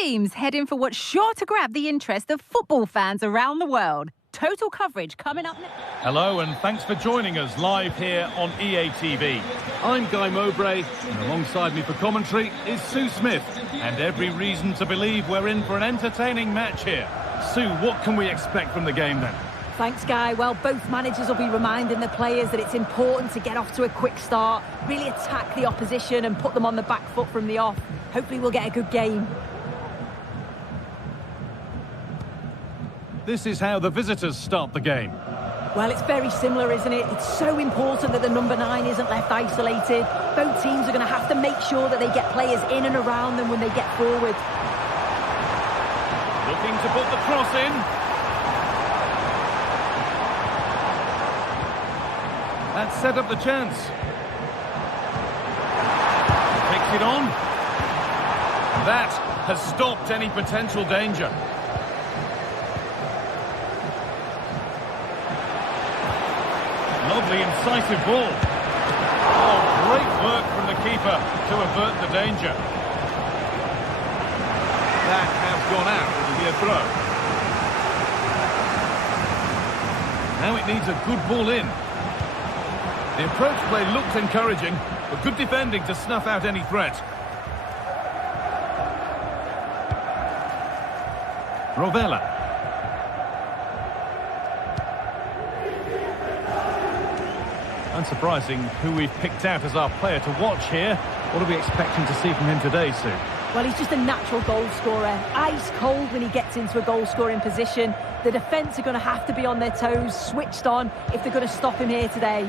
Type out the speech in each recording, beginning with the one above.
teams head in for what's sure to grab the interest of football fans around the world. Total coverage coming up next. Hello and thanks for joining us live here on EA TV. I'm Guy Mowbray and alongside me for commentary is Sue Smith. And every reason to believe we're in for an entertaining match here. Sue, what can we expect from the game then? Thanks, Guy. Well, both managers will be reminding the players that it's important to get off to a quick start, really attack the opposition and put them on the back foot from the off. Hopefully we'll get a good game. This is how the visitors start the game. Well, it's very similar, isn't it? It's so important that the number 9 isn't left isolated. Both teams are going to have to make sure that they get players in and around them when they get forward. Looking to put the cross in. That set up the chance. Takes it on. That has stopped any potential danger. Lovely, incisive ball. Oh, great work from the keeper to avert the danger. That has gone out. It'll be a throw. Now it needs a good ball in. The approach play looked encouraging, but good defending to snuff out any threat. Rovella. Unsurprising who we've picked out as our player to watch here. What are we expecting to see from him today, Sue? Well, he's just a natural goal scorer. Ice cold when he gets into a goal-scoring position. The defence are going to have to be on their toes, switched on, if they're going to stop him here today.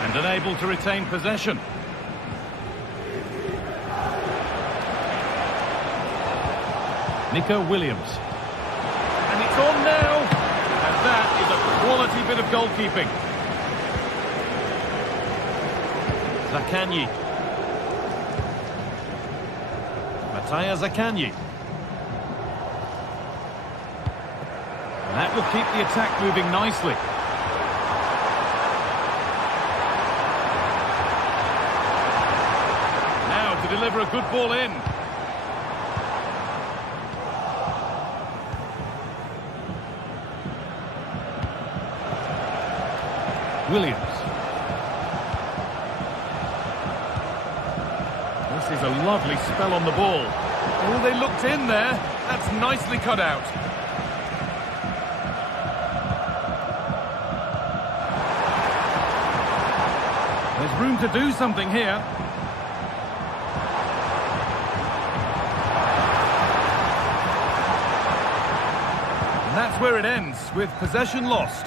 And unable to retain possession. Nico Williams. And it's on now. And that is a quality bit of goalkeeping. Zaccagni. Mattia Zaccagni. And that will keep the attack moving nicely. Now to deliver a good ball in. Williams. This is a lovely spell on the ball. Oh, they looked in there. That's nicely cut out. There's room to do something here. And that's where it ends, with possession lost.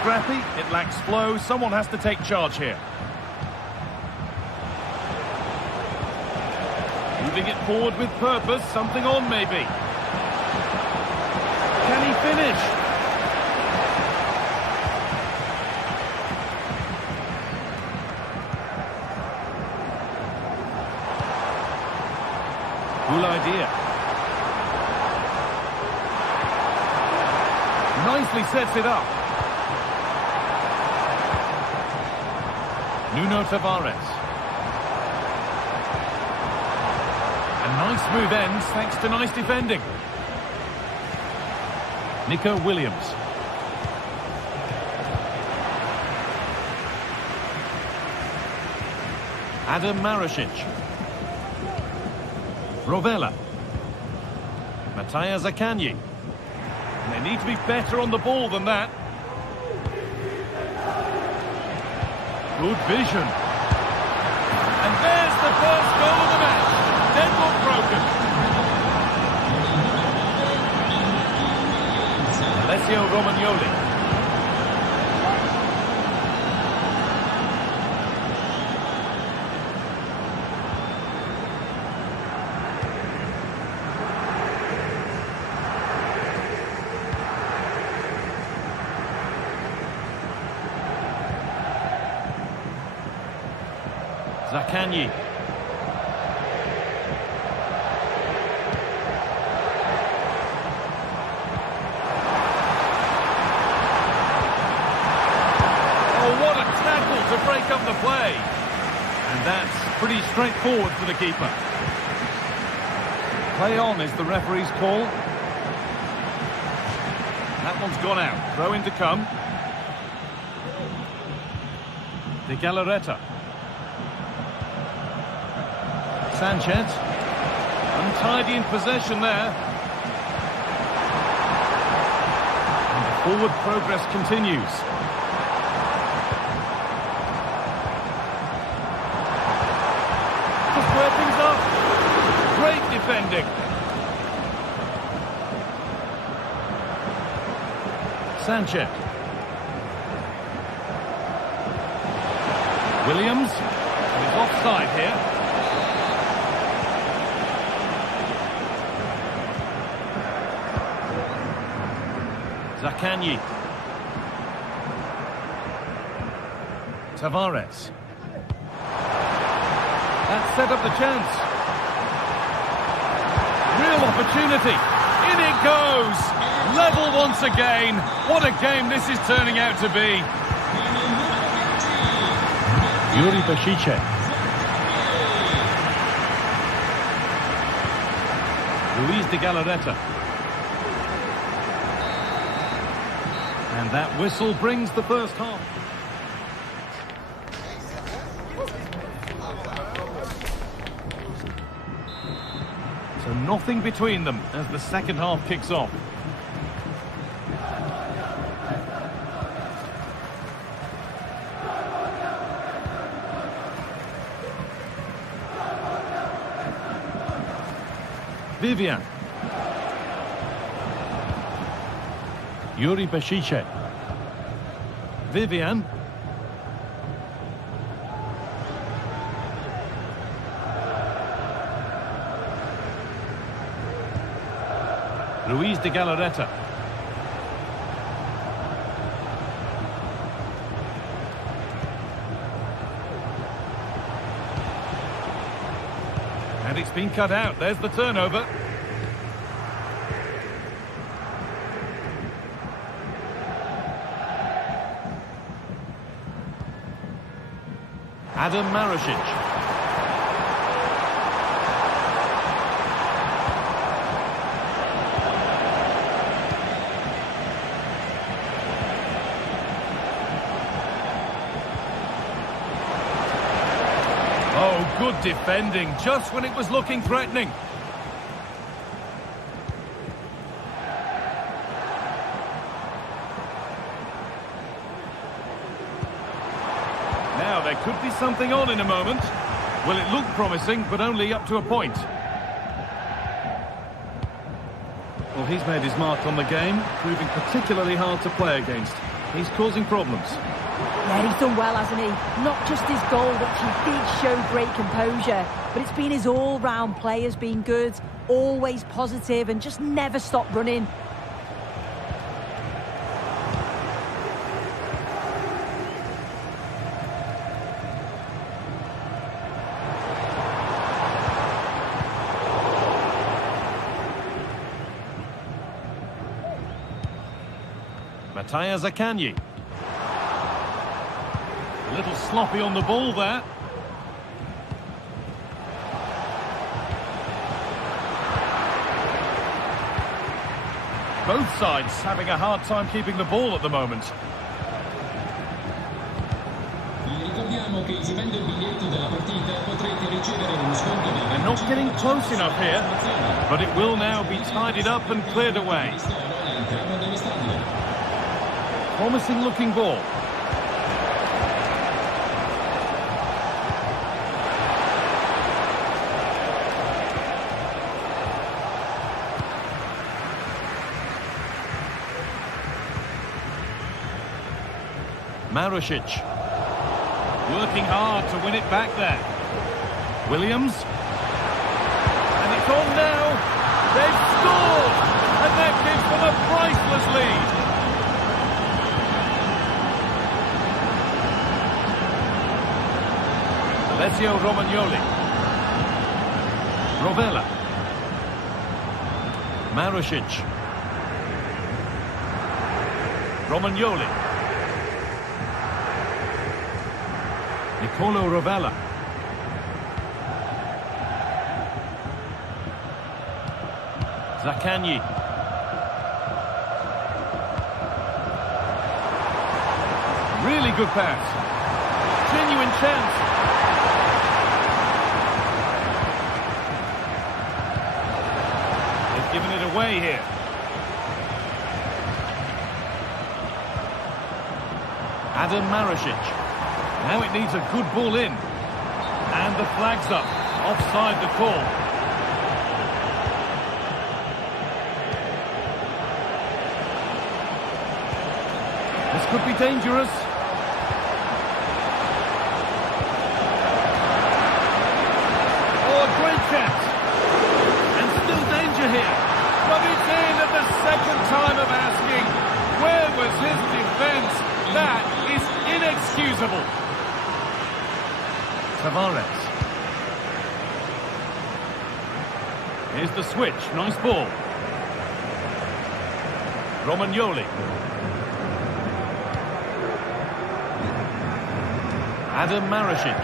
Scrappy, it lacks flow, someone has to take charge here. Moving it forward with purpose, something on maybe. Can he finish? Cool idea. Nicely sets it up. Nuno Tavares. A nice smooth ends thanks to nice defending. Nico Williams. Adam Marasic. Rovella. Mattia Zaccagni. And they need to be better on the ball than that. Good vision. And there's the first goal of the match. Deadlock broken. Alessio Romagnoli. Zaccagni. Oh, what a tackle to break up the play. And that's pretty straightforward for the keeper. Play on is the referee's call. That one's gone out. Throw in to come. De Galarreta. Sanchez. Untidy in possession there. And the forward progress continues. To square things up. Great defending. Sanchez. Williams. He's offside here. Zaccagni. Tavares. That set up the chance. Real opportunity. In it goes. Level once again. What a game this is turning out to be. Yuri Bashice. Luis de Galarreta. And that whistle brings the first half. So nothing between them as the second half kicks off. Vivian. Yuri Bashice. Vivian. Luis de Galarreta. And it's been cut out. There's the turnover. Adam Marušić. Oh, good defending, just when it was looking threatening. Now, there could be something on in a moment. Well, it looked promising, but only up to a point. Well, he's made his mark on the game, proving particularly hard to play against. He's causing problems. Yeah, he's done well, hasn't he? Not just his goal, which he did show great composure, but it's been his all-round play has been good, always positive and just never stopped running. Zaccagni. A little sloppy on the ball there. Both sides having a hard time keeping the ball at the moment. They're not getting close enough here, but it will now be tidied up and cleared away. Promising looking ball. Marušić. Working hard to win it back there. Williams. And it's on now. They've scored. And that gives them a priceless lead. Alessio Romagnoli. Rovella. Marušić. Nicolo Rovella. Zaccagni. Really good pass. Genuine chance. They've given it away here. Adam Marasic. Now it needs a good ball in. And the flag's up. Offside the call. This could be dangerous. Oh, a great chance. And still danger here. But it's in at the second time of asking. Where was his defence? That is inexcusable. Tavares. Here's the switch. Nice ball. Romagnoli. Adam Marasic.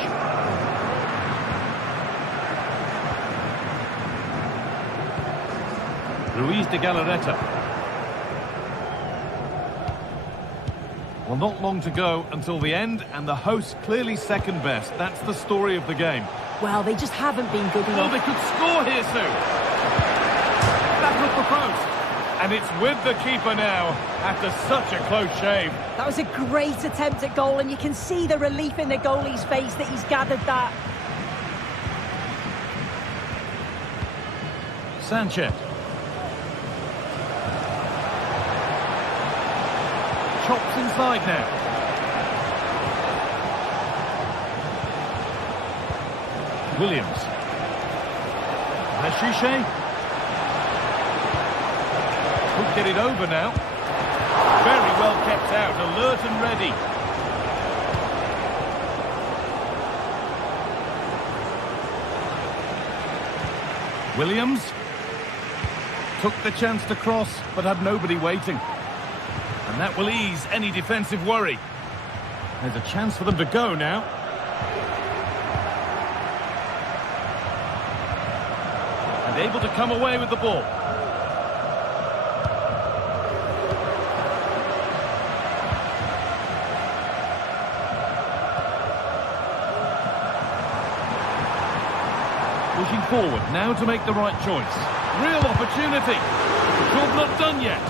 Luis de Galarreta. Well, not long to go until the end, and the hosts clearly second best. That's the story of the game. Well, they just haven't been good Oh, enough. they could score here soon. That's at the post. And it's with the keeper now, after such a close shave. That was a great attempt at goal, and you can see the relief in the goalie's face that he's gathered that. Sanchez. Chops inside now. Williams. Hashiche. Could get it over now. Very well kept out, alert and ready. Williams. Took the chance to cross, but had nobody waiting. And that will ease any defensive worry. There's a chance for them to go now. And able to come away with the ball. Pushing forward, now to make the right choice. Real opportunity. The job not done yet.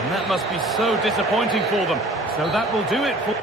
And that must be so disappointing for them. So that will do it for...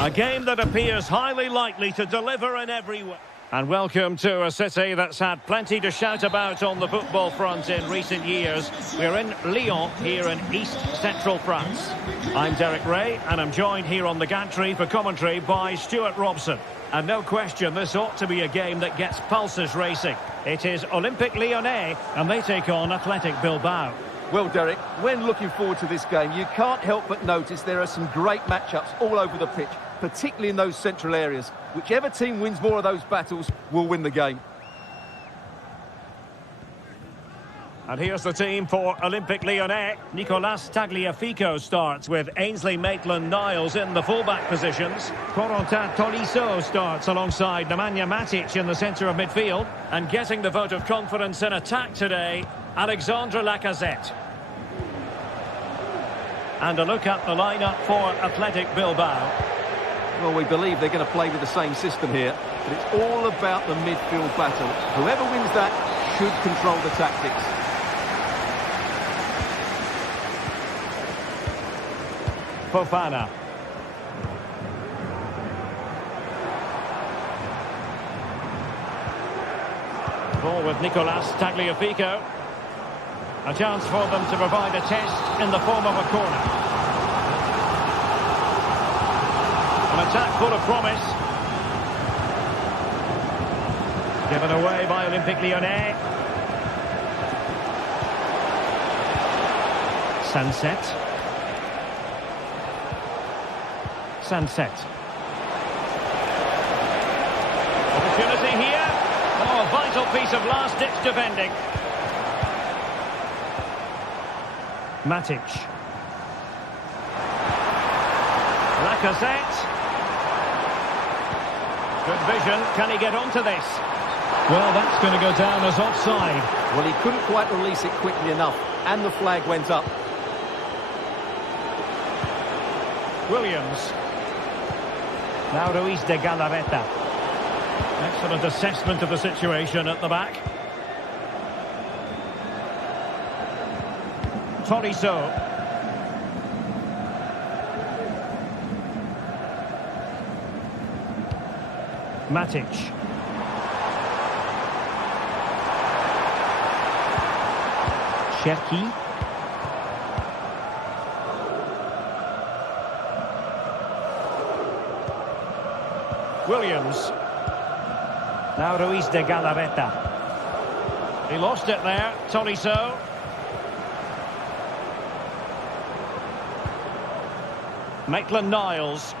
A game that appears highly likely to deliver in every way. And welcome to a city that's had plenty to shout about on the football front in recent years. We're in Lyon, here in East Central France. I'm Derek Ray, and I'm joined here on the gantry for commentary by Stuart Robson. And no question, this ought to be a game that gets pulses racing. It is Olympique Lyonnais, and they take on Athletic Bilbao. Well, Derek, when looking forward to this game, you can't help but notice there are some great matchups all over the pitch, particularly in those central areas. Whichever team wins more of those battles will win the game. And here's the team for Olympique Lyonnais. Nicolas Tagliafico starts with Ainsley Maitland-Niles in the fullback positions. Corentin Tolisso starts alongside Nemanja Matic in the centre of midfield. And getting the vote of confidence in attack today, Alexandre Lacazette. And a look at the lineup for Athletic Bilbao. Well, we believe they're going to play with the same system here, but it's all about the midfield battle. Whoever wins that should control the tactics. Fofana. Ball with Nicolas Tagliafico. A chance for them to provide a test in the form of a corner. An attack full of promise. Given away by Olympique Lyonnais. Sunset. Opportunity here. Oh, a vital piece of last-ditch defending. Matic. Lacazette. Good vision. Can he get onto this? Well, that's going to go down as offside. Well, he couldn't quite release it quickly enough, and the flag went up. Williams. Now Ruiz de Galarreta. Excellent assessment of the situation at the back. Tolisso. Matic. Cherki. Williams. Now Ruiz de Galarreta. He lost it there, Tolisso. Maitland-Niles.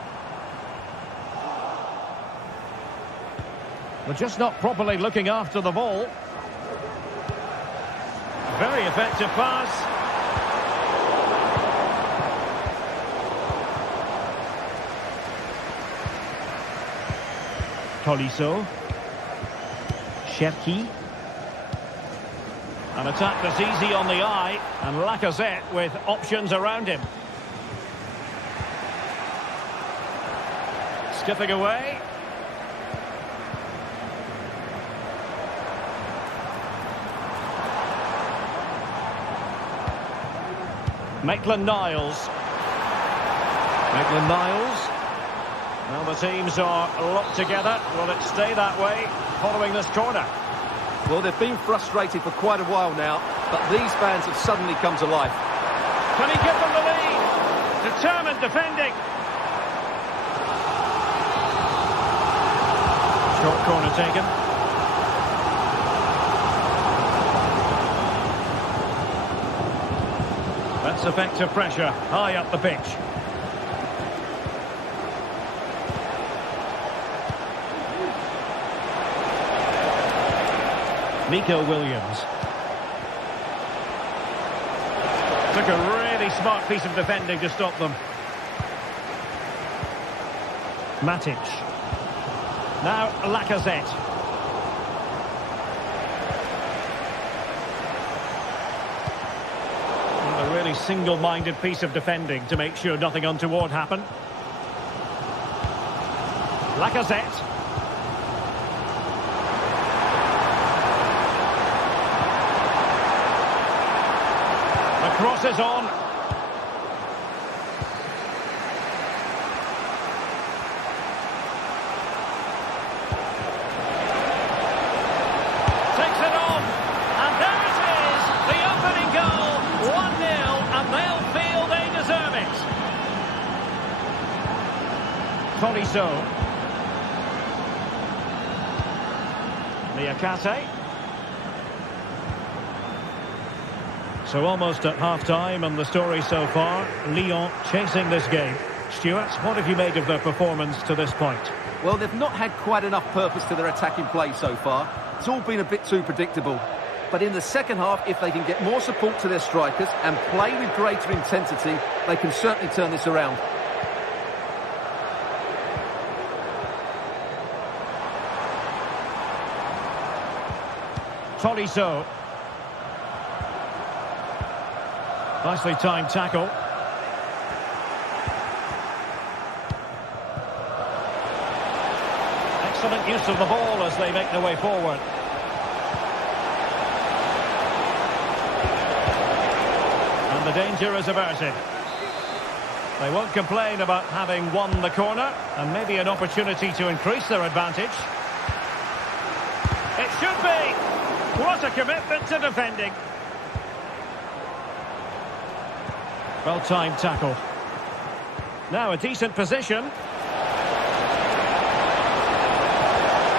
We're just not properly looking after the ball. Very effective pass. Tolisso. Cherki. An attack that's easy on the eye, and Lacazette with options around him. Skipping away. Maitland-Niles. Maitland-Niles. Well, the teams are locked together. Will it stay that way following this corner? Well, they've been frustrated for quite a while now, but these fans have suddenly come to life. Can he give them the lead? Determined defending. Short corner taken. That's effective pressure high up the pitch. Nico Williams. Took a really smart piece of defending to stop them. Matic. Now Lacazette. A really single-minded piece of defending to make sure nothing untoward happened. Lacazette. The cross is on. Takes it on. And there it is. The opening goal. 1-0. And they'll feel they deserve it. Tolisso. Niakate. So almost at half-time, and the story so far, Lyon chasing this game. Stuart, what have you made of their performance to this point? Well, they've not had quite enough purpose to their attacking play so far. It's all been a bit too predictable. But in the second half, if they can get more support to their strikers and play with greater intensity, they can certainly turn this around. Tolisso. Nicely timed tackle. Excellent use of the ball as they make their way forward. And the danger is averted. They won't complain about having won the corner, and maybe an opportunity to increase their advantage. It should be! What a commitment to defending. Well-timed tackle. Now a decent position.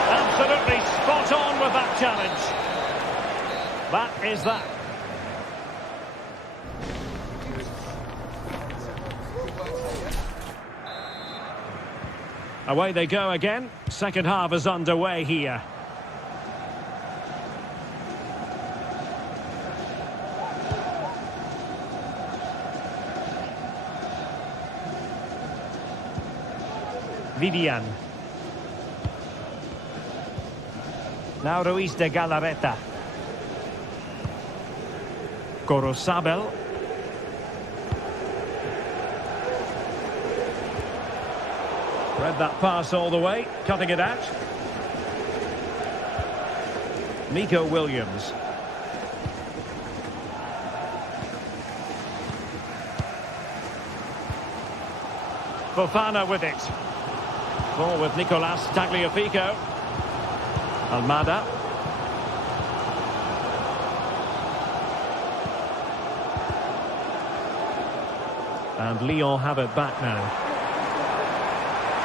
Absolutely spot on with that challenge. That is that. Away they go again. Second half is underway here. Vivian. Now Ruiz de Galarreta. Corosabel. Read that pass all the way, cutting it out. Nico Williams. Fofana with it. Ball with Nicolas Tagliafico. Almada. And Lyon have it back now.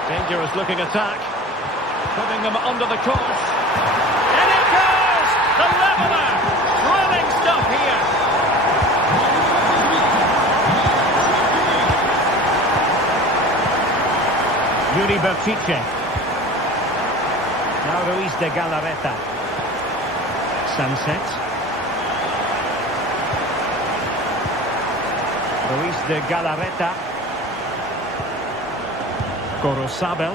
Dangerous looking attack. Putting them under the course. And it goes! The leveller! Thrilling stuff here. Yuri Bertice. Now Ruiz de Galarreta. Sunset. Ruiz de Galarreta. Corosabel.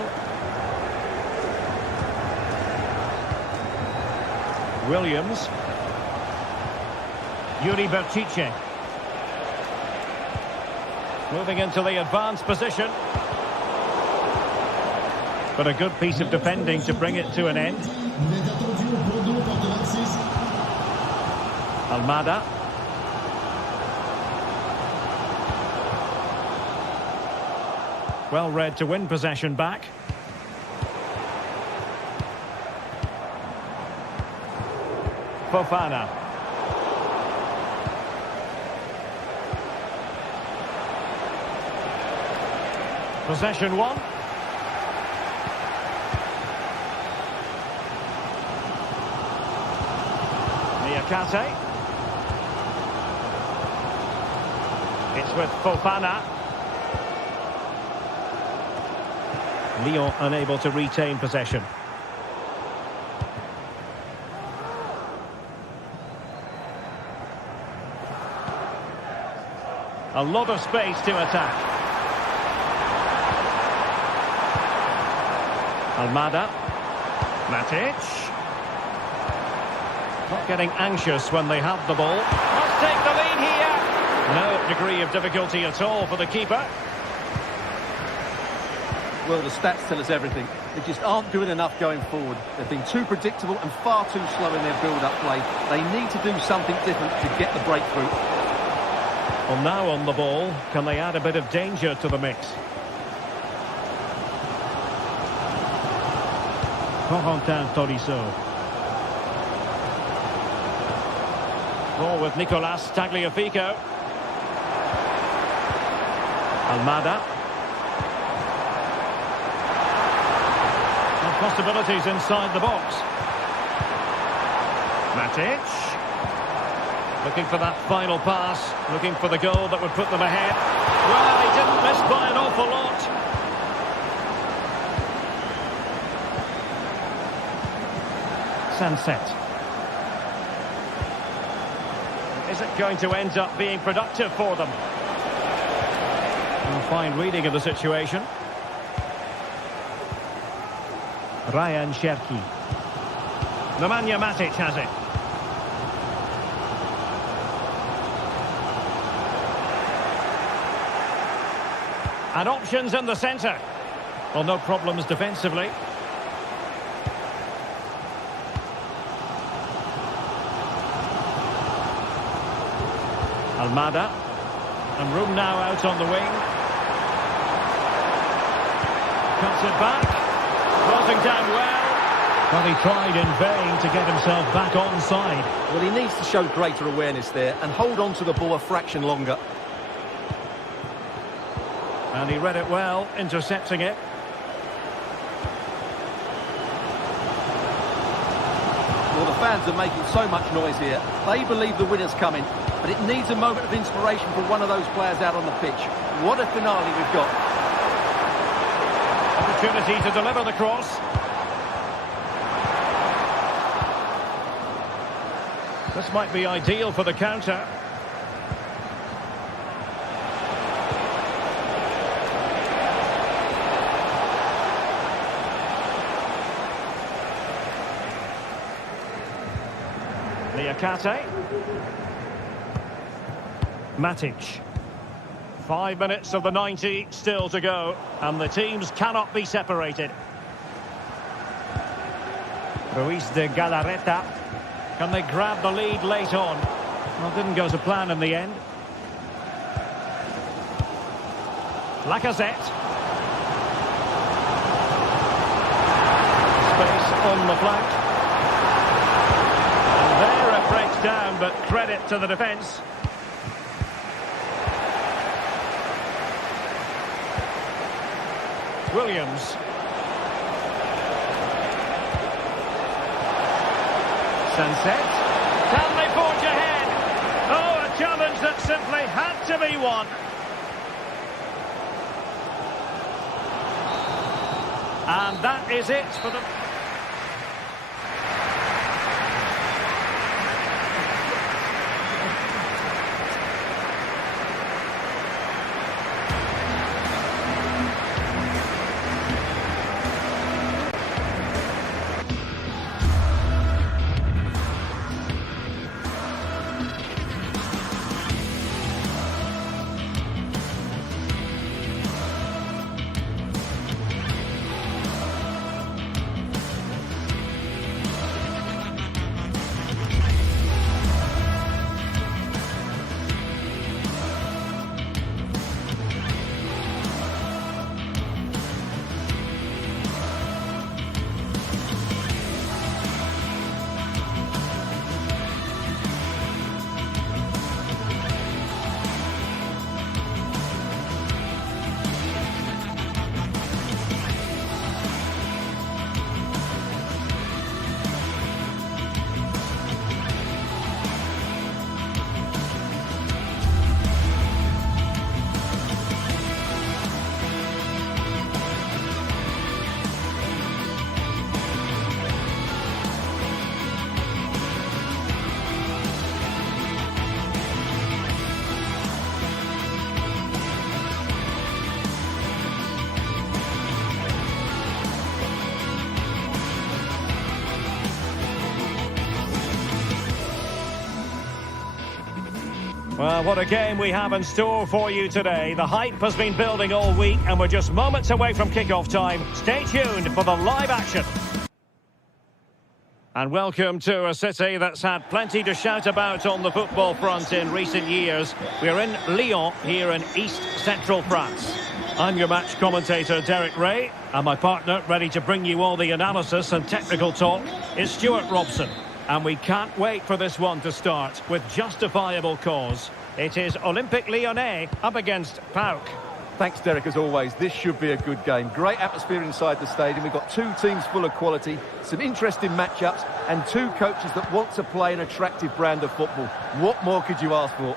Williams. Yuri Bertice. Moving into the advanced position. But a good piece of defending to bring it to an end. Almada. Well read to win possession back. Fofana. Possession one. Niakate. It's with Fofana. Lyon unable to retain possession. A lot of space to attack. Almada. Matic. Not getting anxious when they have the ball. Must take the lead here. No degree of difficulty at all for the keeper. Well, the stats tell us everything. They just aren't doing enough going forward. They've been too predictable and far too slow in their build-up play. They need to do something different to get the breakthrough. Well, now on the ball, can they add a bit of danger to the mix? Corentin Tolisso. Ball with Nicolas Tagliafico. Almada. And possibilities inside the box. Matic. Looking for that final pass. Looking for the goal that would put them ahead. Well, he didn't miss by an awful lot. Sunset. Is it going to end up being productive for them? A fine reading of the situation. Ryan Cherki. Nemanja Matic has it. And options in the centre. Well, no problems defensively. Almada. And room now out on the wing. Cuts it back. Crossing down well. Well, he tried in vain to get himself back onside. Well, he needs to show greater awareness there and hold on to the ball a fraction longer. And he read it well, intercepting it. Well, the fans are making so much noise here. They believe the winner's coming, but it needs a moment of inspiration for one of those players out on the pitch. What a finale we've got. Opportunity to deliver the cross. This might be ideal for the counter. Niakate. Matic. 5 minutes of the 90 still to go, and the teams cannot be separated. Ruiz de Galarreta. Can they grab the lead late on? Well, didn't go to plan in the end. Lacazette. Space on the flank. And there it breaks down, but credit to the defence. Williams. Sunset. Can they forge ahead? Oh, a challenge that simply had to be won. And that is it for the... Well, what a game we have in store for you today. The hype has been building all week, and we're just moments away from kick-off time. Stay tuned for the live action. And welcome to a city that's had plenty to shout about on the football front in recent years. We're in Lyon, here in East Central France. I'm your match commentator, Derek Ray, and my partner, ready to bring you all the analysis and technical talk, is Stuart Robson. And we can't wait for this one to start with justifiable cause. It is Olympique Lyonnais up against PAOK. Thanks, Derek, as always. This should be a good game. Great atmosphere inside the stadium. We've got two teams full of quality, some interesting matchups, and two coaches that want to play an attractive brand of football. What more could you ask for?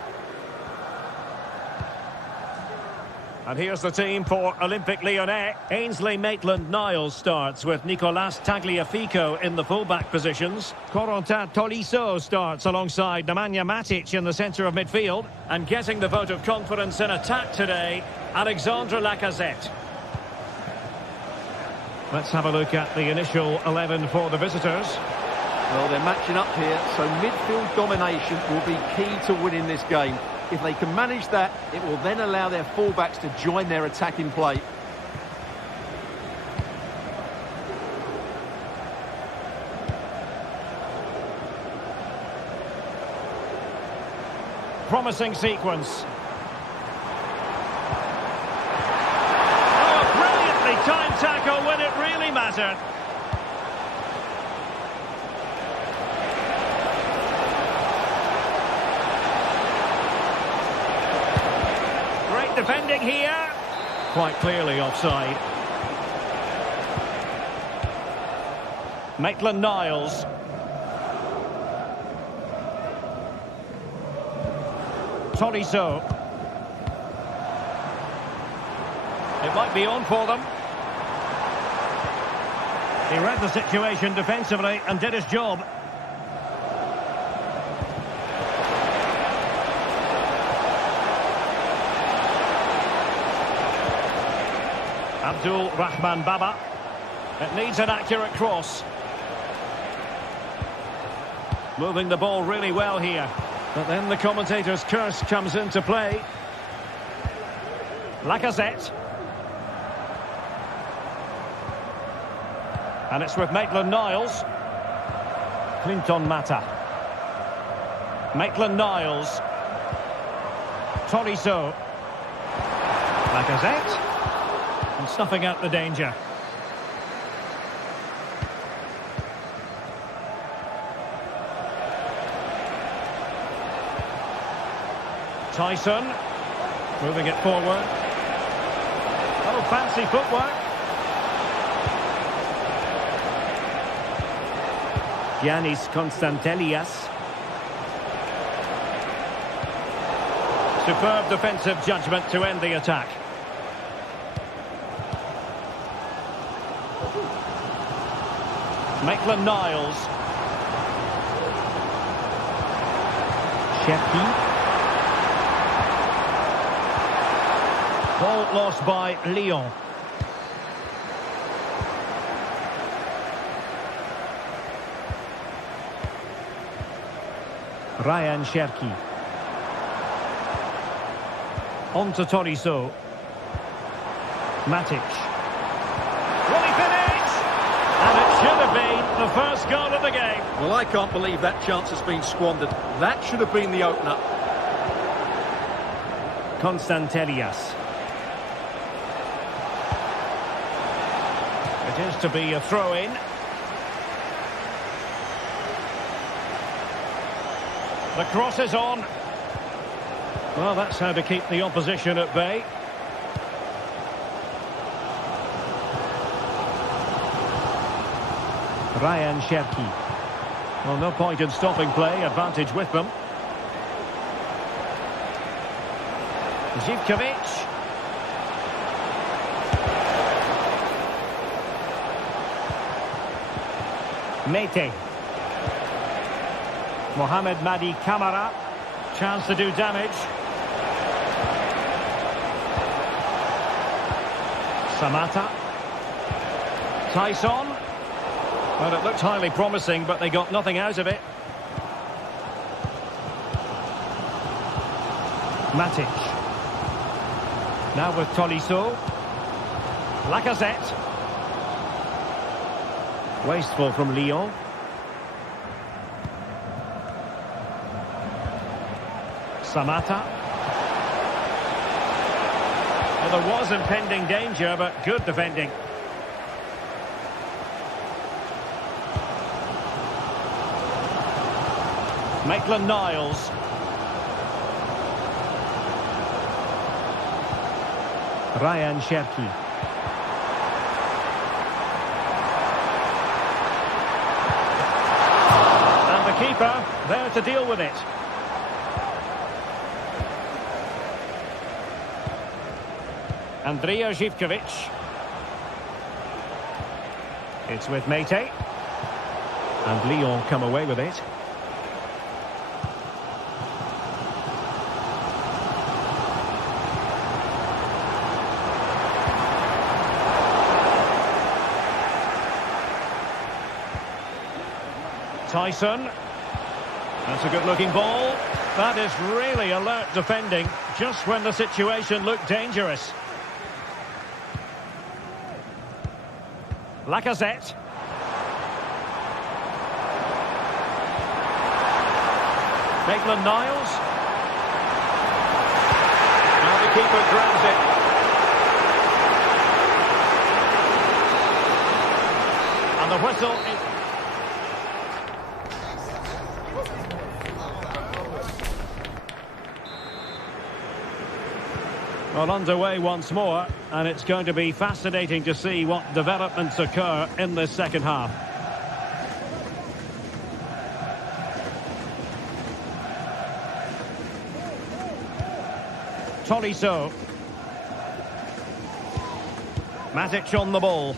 And here's the team for Olympique Lyonnais. Ainsley Maitland-Niles starts with Nicolas Tagliafico in the fullback positions. Corentin Tolisso starts alongside Nemanja Matic in the centre of midfield. And getting the vote of confidence in attack today, Alexandre Lacazette. Let's have a look at the initial 11 for the visitors. Well, they're matching up here, so midfield domination will be key to winning this game. If they can manage that, it will then allow their fullbacks to join their attacking play. Promising sequence. Oh, brilliantly timed tackle when it really mattered. Defending here. Quite clearly offside. Maitland-Niles. Tolisso. It might be on for them. He read the situation defensively and did his job. Abdul Rahman Baba. It needs an accurate cross. Moving the ball really well here. But then the commentator's curse comes into play. Lacazette. And it's with Maitland-Niles. Clinton Mata. Maitland-Niles. Tolisso. Lacazette. And snuffing out the danger. Tyson. Moving it forward. Oh, fancy footwork. Giannis Constantelias. Superb defensive judgment to end the attack. Maitland-Niles. Cherki. Ball lost by Lyon. Ryan Cherki. On to Tolisso. Matic. Will he finish? And it should have been the first goal of the game. Well, I can't believe that chance has been squandered. That should have been the opener. Constantelias. It is to be a throw-in. The cross is on. Well, that's how to keep the opposition at bay. Ryan Cherki. Well, no point in stopping play. Advantage with them. Zivkovic. Mete. Mohamed Madi Camara. Chance to do damage. Samata. Tyson. Well, it looked highly promising, but they got nothing out of it. Matic. Now with Tolisso. Lacazette. Wasteful from Lyon. Samata. Well, there was impending danger, but good defending. Maitland-Niles. Ryan Cherki. And the keeper there to deal with it. Andrija Zivkovic. It's with Mete. And Lyon come away with it. Tyson. That's a good-looking ball. That is really alert defending, just when the situation looked dangerous. Lacazette. Maitland-Niles. Now the keeper grabs it. And the whistle is... Well, underway once more, and it's going to be fascinating to see what developments occur in this second half. Tolisso. Matic on the ball.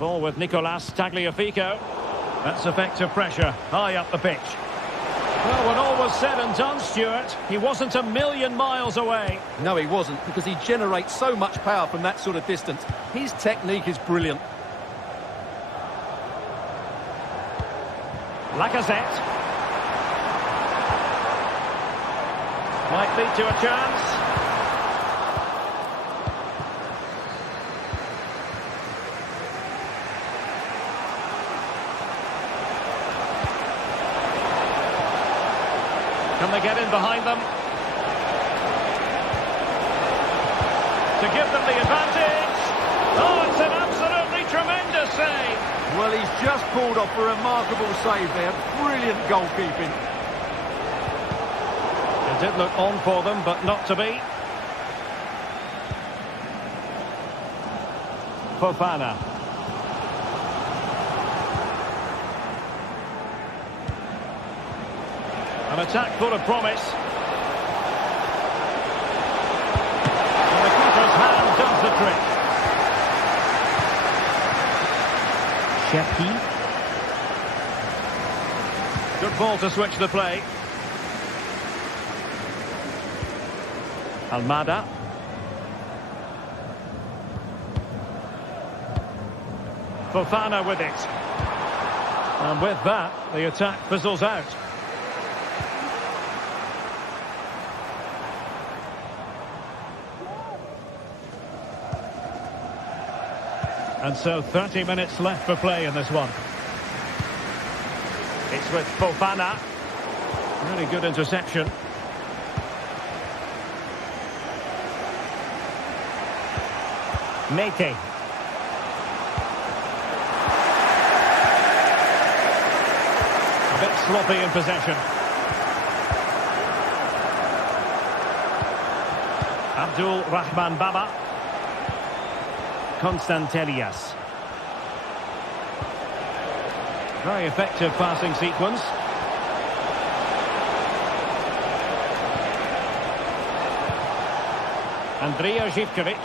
Ball with Nicolas Tagliafico. That's effective pressure, high up the pitch. Well, when all was said and done, Stuart, he wasn't a million miles away. No, he wasn't, because he generates so much power from that sort of distance. His technique is brilliant. Lacazette. Might lead to a chance. Can they get in behind them? To give them the advantage. Oh, it's an absolutely tremendous save. Well, he's just pulled off a remarkable save there. Brilliant goalkeeping. It did look on for them, but not to be. Fofana. An attack full of promise. And the keeper's hand does the trick. Sheppy. Good ball to switch the play. Almada. Fofana with it. And with that, the attack fizzles out. And so 30 minutes left for play in this one. It's with Fofana. Really good interception. Mete. A bit sloppy in possession. Abdul Rahman Baba. Constantelias. Very effective passing sequence. Andrija Zivkovic.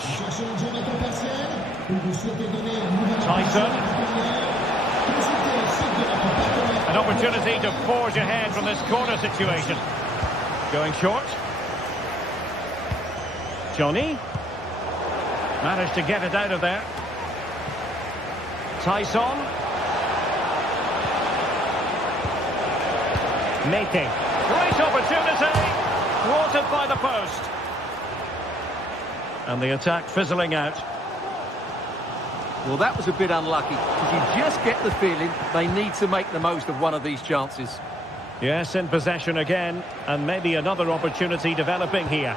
Tyson. An opportunity to forge ahead from this corner situation. Going short. Johnny. Managed to get it out of there. Tyson. Mete. Great opportunity. Thwarted by the post. And the attack fizzling out. Well, that was a bit unlucky, because you just get the feeling they need to make the most of one of these chances. Yes, in possession again, and maybe another opportunity developing here.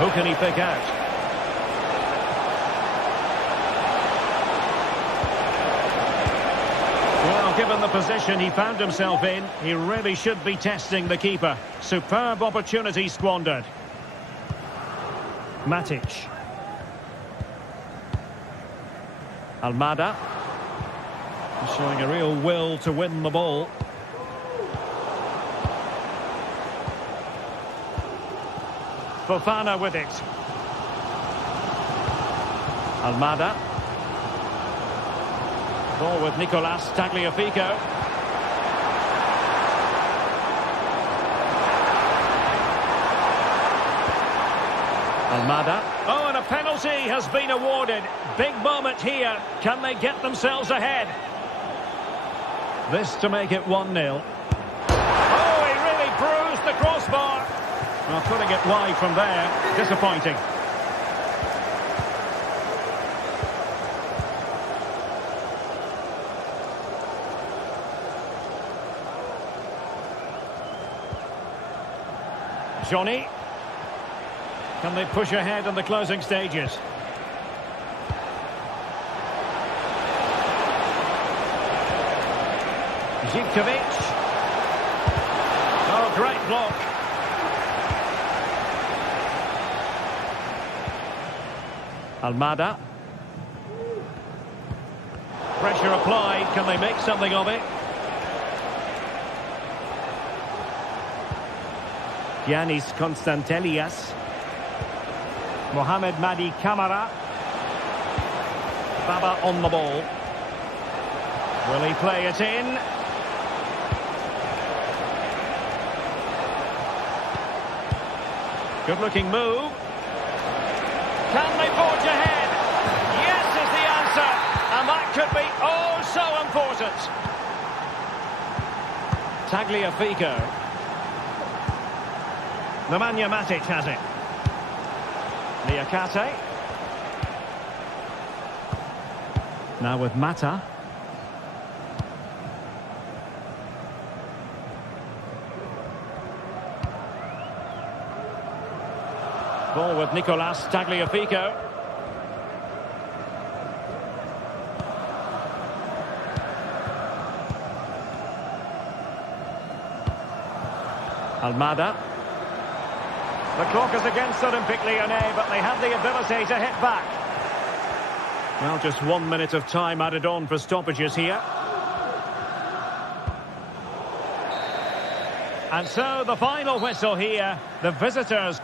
Who can he pick out? Well, given the position he found himself in, he really should be testing the keeper. Superb opportunity squandered. Matic. Almada. Showing a real will to win the ball. Fofana with it. Almada. Ball with Nicolas Tagliafico. Almada. Oh, and a penalty has been awarded. Big moment here. Can they get themselves ahead? This to make it 1-0. Oh, he really bruised the crossbar. Well, putting it wide from there. Disappointing. Johnny. Can they push ahead in the closing stages? Zivkovic. Oh, great block. Almada. Pressure applied. Can they make something of it? Giannis Konstantelias. Mohamed Madi Camara. Baba on the ball. Will he play it in? Good looking move. Can they forge ahead? Yes is the answer. And that could be oh so important. Tagliafico. Nemanja Matic has it. Niakate. Now with Mata. Ball with Nicolas Tagliafico. Almada. The clock is against Olympique Lyonnais, but they have the ability to hit back. Well, just 1 minute of time added on for stoppages here. And so the final whistle here, the visitors.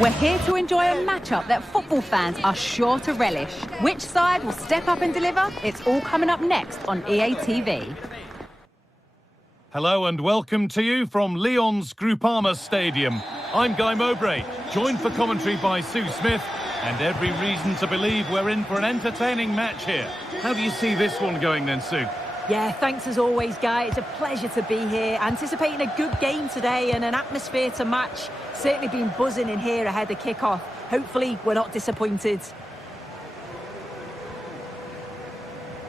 We're here to enjoy a matchup that football fans are sure to relish. Which side will step up and deliver? It's all coming up next on EA TV. Hello and welcome to you from Lyon's Groupama Stadium. I'm Guy Mowbray, joined for commentary by Sue Smith, and every reason to believe we're in for an entertaining match here. How do you see this one going then, Sue? Yeah, thanks as always, Guy. It's a pleasure to be here. Anticipating a good game today and an atmosphere to match. Certainly been buzzing in here ahead of kick-off. Hopefully, we're not disappointed.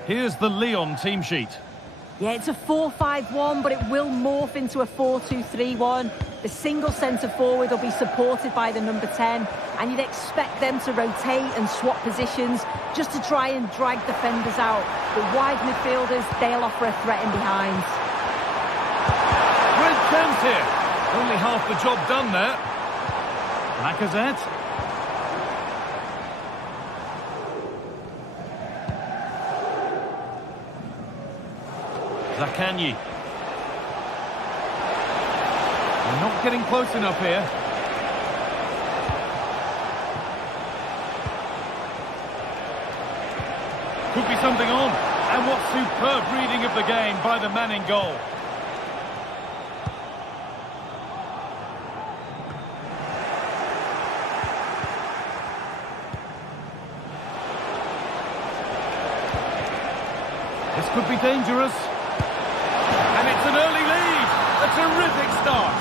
Here's the Lyon team sheet. Yeah, it's a 4-5-1, but it will morph into a 4-2-3-1. The single centre-forward will be supported by the number 10, and you'd expect them to rotate and swap positions just to try and drag defenders out. The wide midfielders, they'll offer a threat in behind. Great chance here. Only half the job done there. Lacazette. Zaccagni. They're not getting close enough here. Could be something on. And what superb reading of the game by the man in goal. This could be dangerous. And it's an early lead. A terrific start.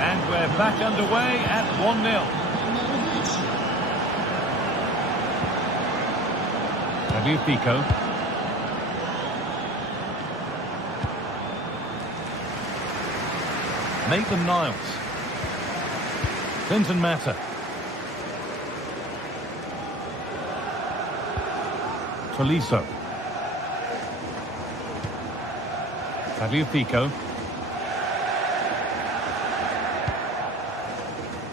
And we're back underway at 1-0. Fico. Nathan Niles. Clinton Mata. Tolisso. Fico.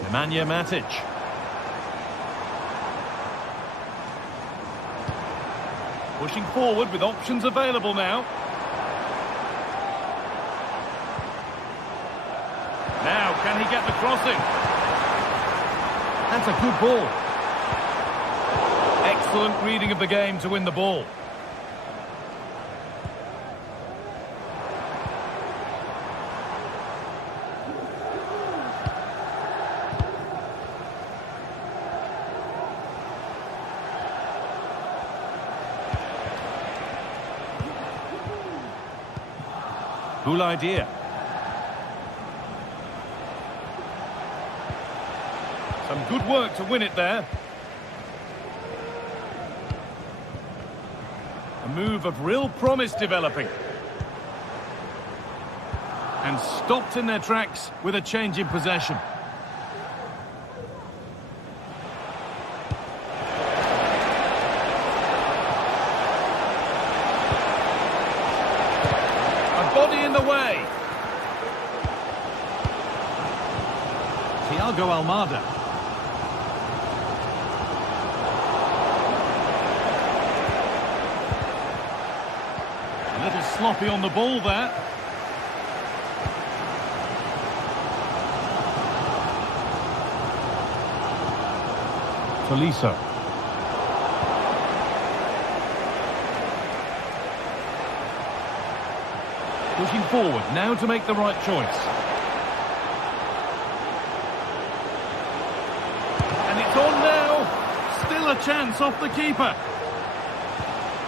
Nemanja Matic. Pushing forward with options available now. Now, can he get the crossing? That's a good ball. Excellent reading of the game to win the ball. Cool idea. Some good work to win it there. A move of real promise developing. And stopped in their tracks with a change in possession. Body in the way. Thiago Almada. A little sloppy on the ball there. Tolisso. Pushing forward, now to make the right choice. And it's on now. Still a chance off the keeper.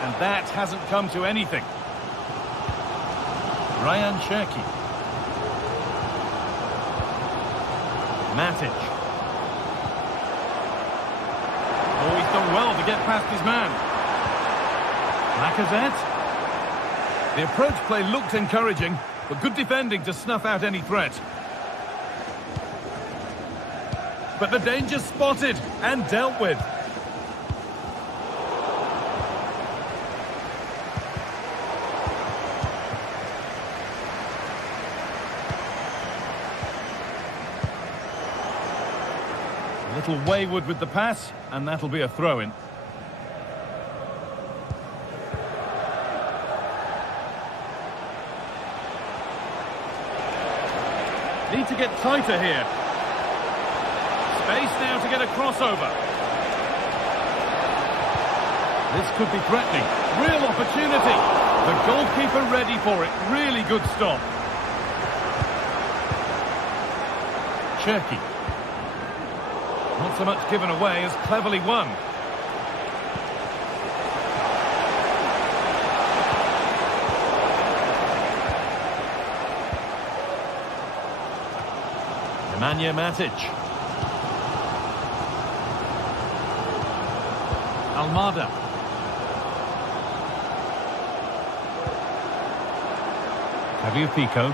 And that hasn't come to anything. Ryan Cherki. Matic. Oh, he's done well to get past his man. Lacazette. The approach play looked encouraging, but good defending to snuff out any threat. But the danger spotted and dealt with. A little wayward with the pass, and that'll be a throw-in. Need to get tighter here. Space now to get a crossover. This could be threatening. Real opportunity. The goalkeeper ready for it. Really good stop. Cherky. Not so much given away as cleverly won. Nemanja Matic. Almada. Javier Pico.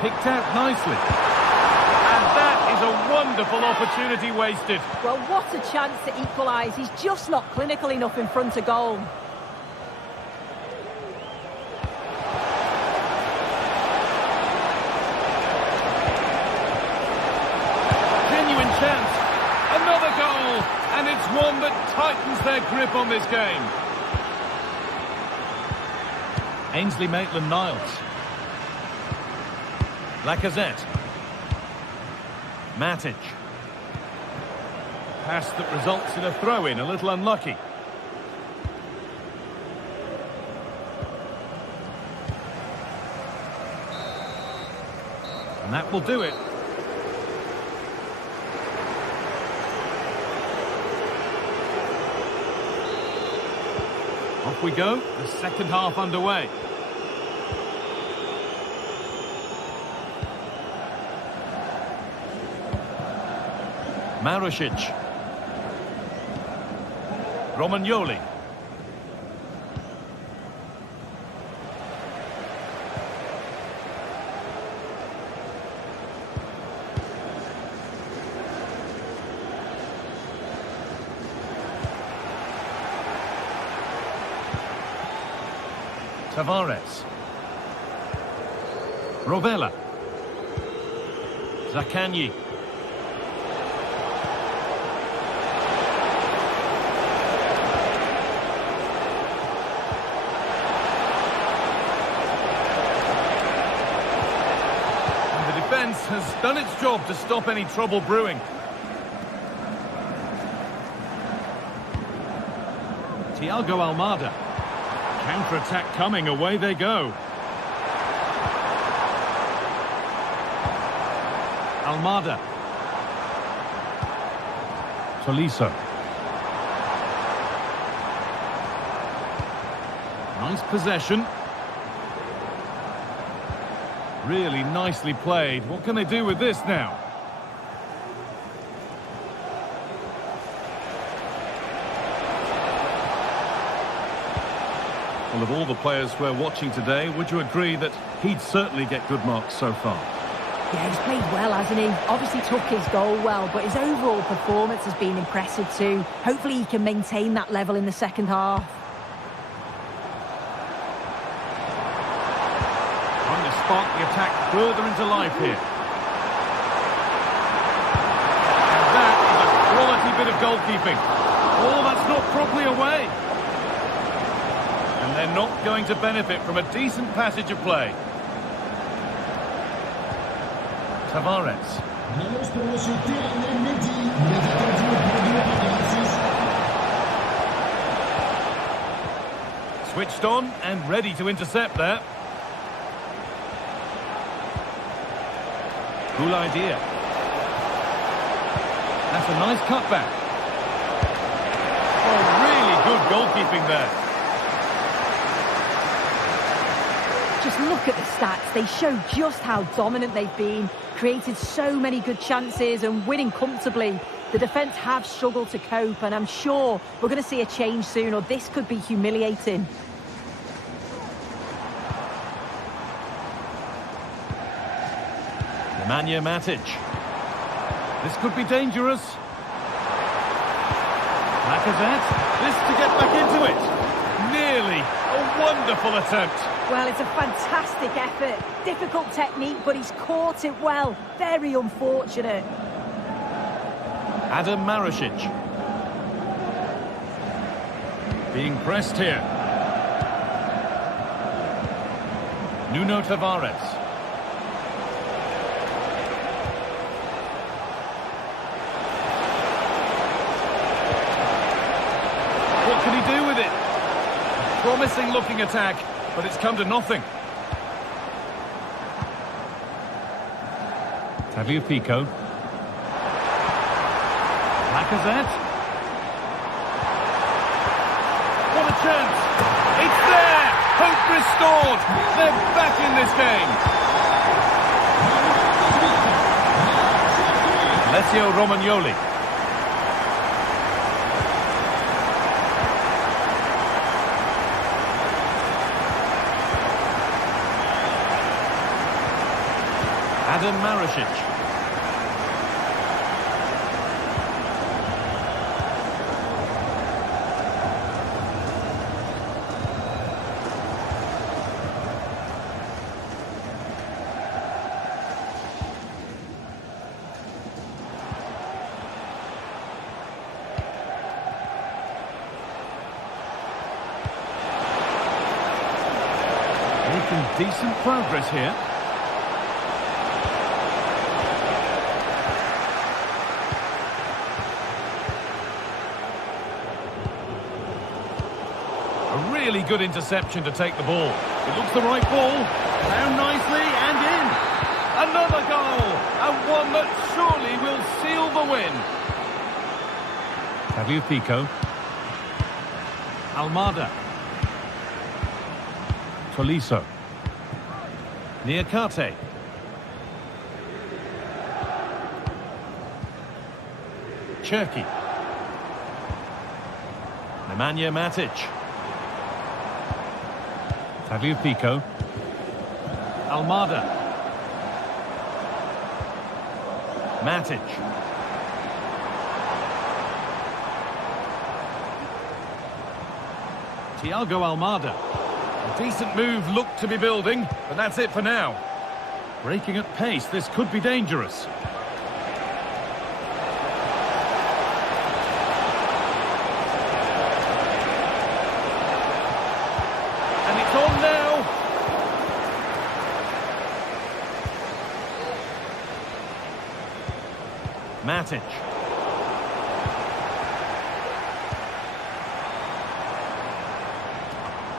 Picked out nicely. And that is a wonderful opportunity wasted. Well, what a chance to equalise. He's just not clinical enough in front of goal. Genuine chance. Another goal. And it's one that tightens their grip on this game. Ainsley Maitland-Niles. Lacazette. Matic. Pass that results in a throw-in, a little unlucky. And that will do it. Off we go, the second half underway. Marušić. Romagnoli. Tavares. Rovella. Zaccagni. Has done its job to stop any trouble brewing. Thiago Almada. Counter-attack coming, away they go. Almada. Tolisso. Nice possession. Really nicely played. What can they do with this now? Well, of all the players we're watching today, would you agree that he'd certainly get good marks so far? Yeah, he's played well, hasn't he? Obviously took his goal well, but his overall performance has been impressive too. Hopefully he can maintain that level in the second half. Spark the attack further into life here. And that is a quality bit of goalkeeping. Oh, that's not properly away. And they're not going to benefit from a decent passage of play. Tavares. Switched on and ready to intercept there. Cool idea. That's a nice cutback. Oh, really good goalkeeping there. Just look at the stats. They show just how dominant they've been. Created so many good chances and winning comfortably. The defence have struggled to cope, and I'm sure we're going to see a change soon, or this could be humiliating. Nemanja Matic. This could be dangerous. Lacazette. This to get back into it. Nearly. A wonderful attempt. Well, it's a fantastic effort. Difficult technique, but he's caught it well. Very unfortunate. Adam Marušić. Being pressed here. Nuno Tavares. Promising looking attack, but it's come to nothing. Tagliafico. Lacazette. What a chance! It's there! Hope restored! They're back in this game! Alessio Romagnoli. Adam Maricic. Making decent progress here. A really good interception to take the ball. It looks the right ball. Down nicely and in. Another goal. And one that surely will seal the win. Tagliafico. Almada. Tolisso. Niakate. Cherki. Nemanja Matic. Tagliafico. Almada. Matic. Thiago Almada. A decent move looked to be building, but that's it for now. Breaking at pace, this could be dangerous. And it's on now. Matic.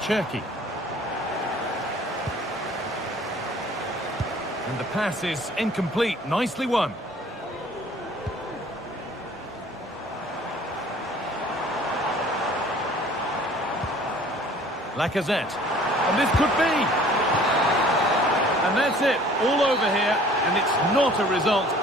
Cherki. And the pass is incomplete. Nicely won. Lacazette. And this could be. And that's it. All over here. And it's not a result.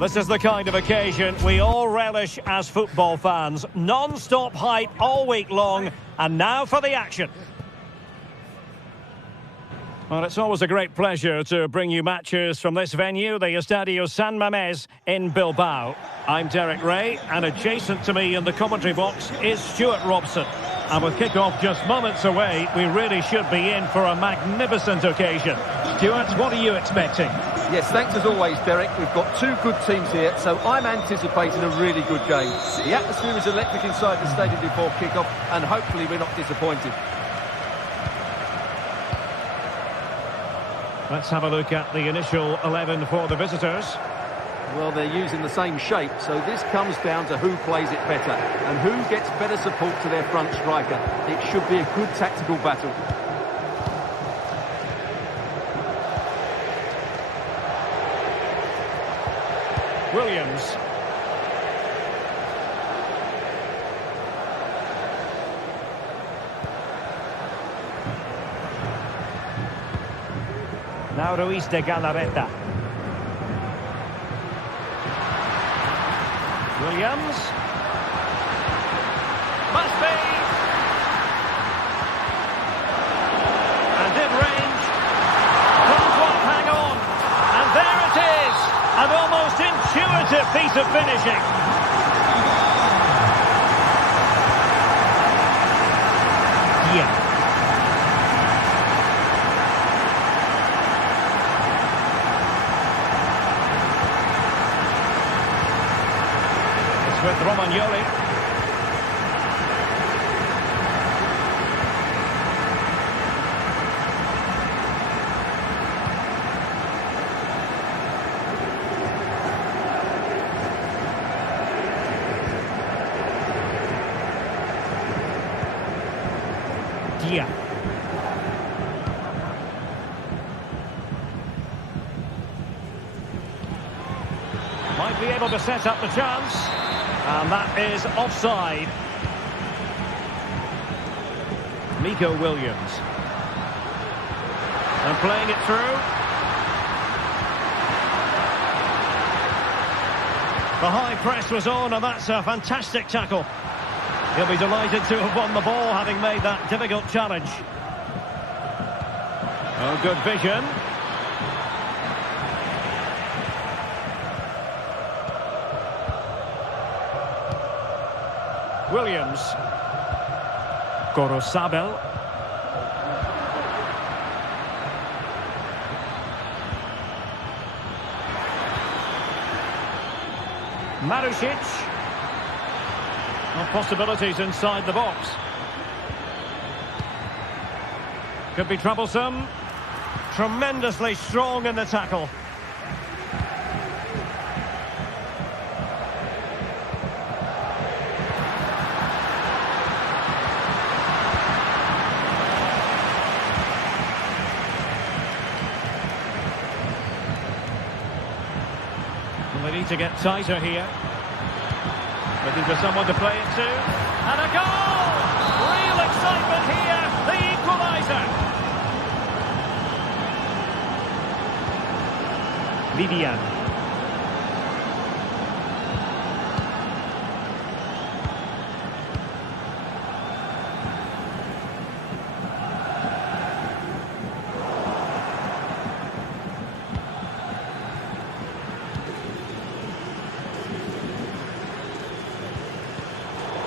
This is the kind of occasion we all relish as football fans. Non-stop hype all week long, and now for the action. Well, it's always a great pleasure to bring you matches from this venue, the Estadio San Mamés in Bilbao. I'm Derek Ray, and adjacent to me in the commentary box is Stuart Robson. And with kick-off just moments away, we really should be in for a magnificent occasion. Stuart, what are you expecting? Yes, thanks as always, Derek. We've got two good teams here, so I'm anticipating a really good game. The atmosphere is electric inside the stadium before kick-off, and hopefully we're not disappointed. Let's have a look at the initial 11 for the visitors. Well, they're using the same shape, so this comes down to who plays it better and who gets better support to their front striker. It should be a good tactical battle. Williams. Now Ruiz de Galarreta. Williams. Must be. And in range. Comes one, hang on. And there it is. An almost intuitive piece of finishing. Yeah. With Romagnoli. Dia. Might be able to set up the chance. And that is offside. Nico Williams. And playing it through. The high press was on, and that's a fantastic tackle. He'll be delighted to have won the ball, having made that difficult challenge. Oh, good vision. Williams. Gorosabel. Marusic. No possibilities inside the box. Could be troublesome. Tremendously strong in the tackle. They need to get tighter here. Looking for someone to play it to. And a goal! Real excitement here. The equaliser. Vivian.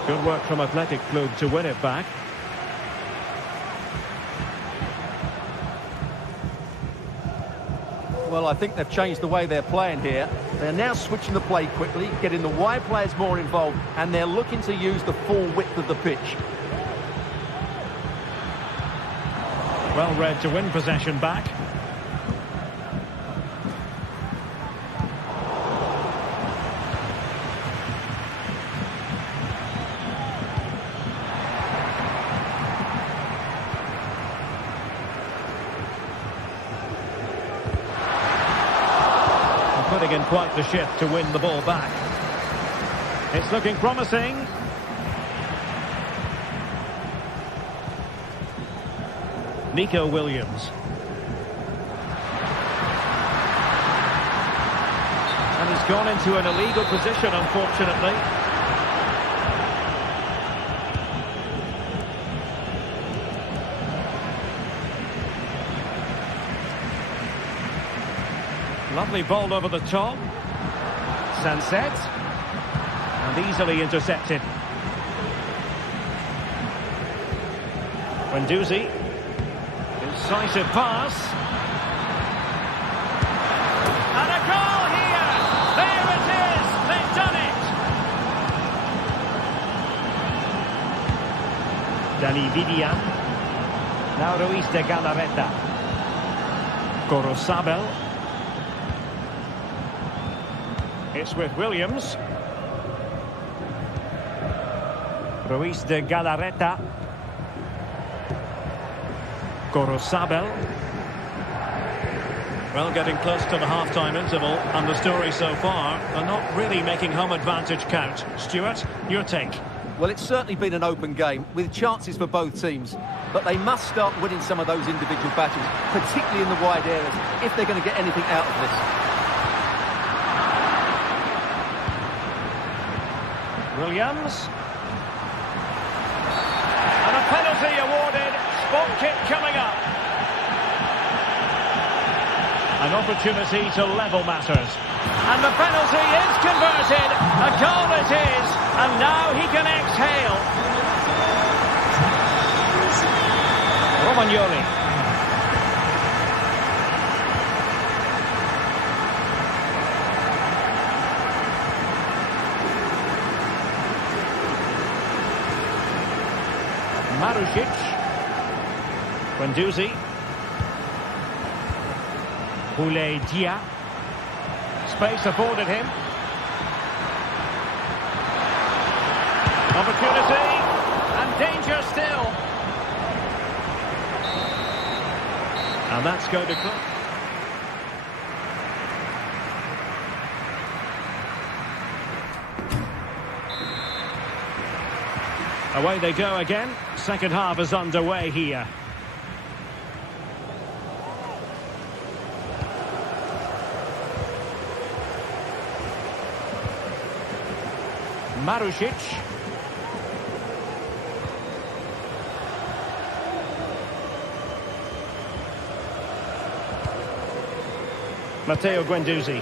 Good work from Athletic Club to win it back. Well, I think they've changed the way they're playing here. They're now switching the play quickly, getting the wide players more involved, and they're looking to use the full width of the pitch. Well read to win possession back. Putting in quite the shift to win the ball back. It's looking promising. Nico Williams. And he's gone into an illegal position, unfortunately. Lovely ball over the top. Sanset. And easily intercepted. Guendouzi. Incisive pass. Dani Vivian. Now Ruiz de Galarreta. Gorosabel. It's with Williams. Ruiz de Galarreta. Gorosabel. Well, getting close to the half-time interval, and the story so far, they're not really making home advantage count. Stuart, your take? Well, it's certainly been an open game, with chances for both teams. But they must start winning some of those individual battles, particularly in the wide areas, if they're going to get anything out of this. Williams. And a penalty awarded. Spot kick coming up. An opportunity to level matters. And the penalty is converted. A goal it is. And now he can exhale. Romagnoli. Marusic. Guendouzi. Boulay Dia. Space afforded him. Opportunity. And danger still. And that's going to close. Away they go again. Second half is underway here. Marusic. Matteo Guendouzi.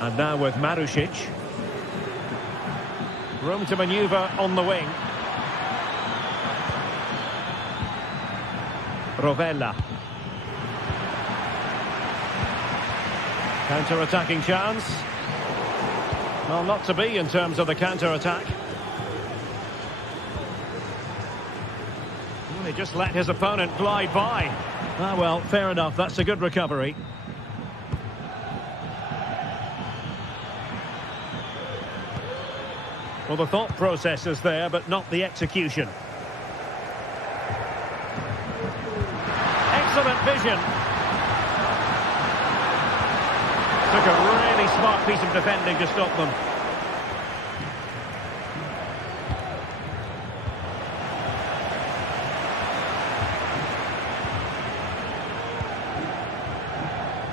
And now with Marusic. Room to manoeuvre on the wing. Rovella. Counter-attacking chance. Well, not to be in terms of the counter-attack. Well, he just let his opponent glide by. Ah, well, fair enough. That's a good recovery. Well, the thought process is there, but not the execution. Excellent vision. Took a really smart piece of defending to stop them.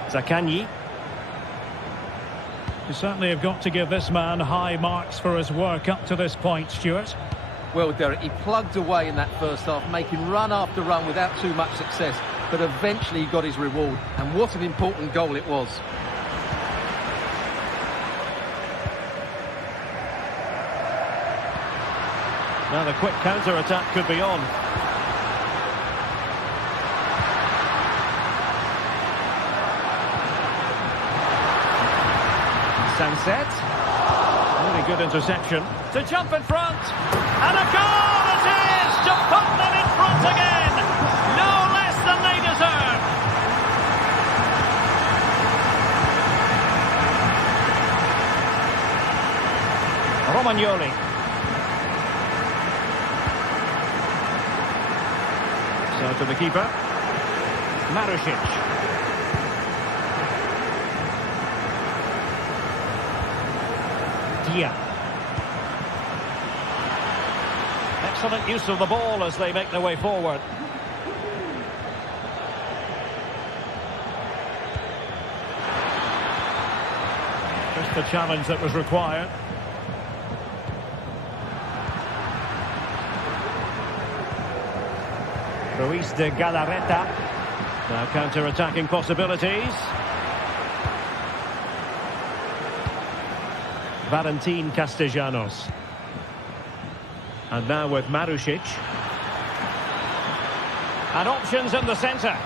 Zaccagni. You certainly have got to give this man high marks for his work up to this point, Stuart. Well, Derek, he plugged away in that first half, making run after run without too much success, but eventually he got his reward, and what an important goal it was. Now the quick counter-attack could be on. Sunset. Really good interception. To jump in front. And a goal it is to put them in front again. No less than they deserve. Romagnoli. So to the keeper. Marusic. Dia. Excellent use of the ball as they make their way forward. Just the challenge that was required. Ruiz de Galarreta. Now counter-attacking possibilities. Valentin Castellanos. And now with Marusic. And options in the centre.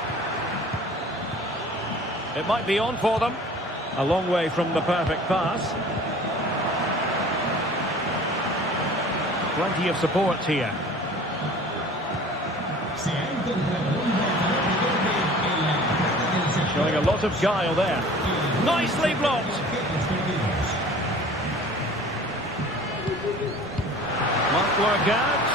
It might be on for them. A long way from the perfect pass. Plenty of support here. Showing a lot of guile there. Nicely blocked. Might work out.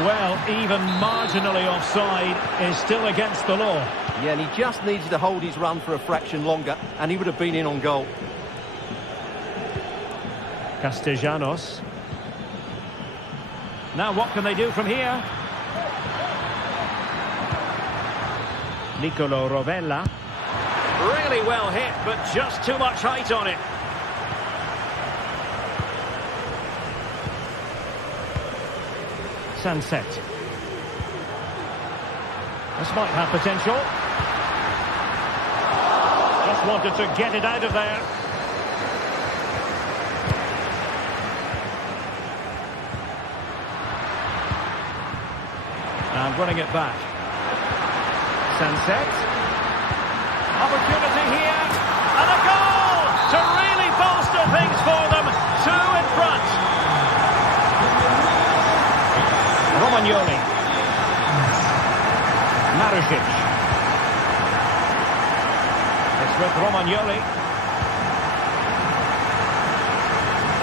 Well, even marginally offside is still against the law. Yeah, and he just needed to hold his run for a fraction longer, and he would have been in on goal. Castellanos. Now what can they do from here? Nicolo Rovella. Really well hit, but just too much height on it. Sunset. This might have potential. Just wanted to get it out of there. And running it back. Sunset. Opportunity here. And a goal to really bolster things for them. 2 in front. Romagnoli. Marusic. It's with Romagnoli.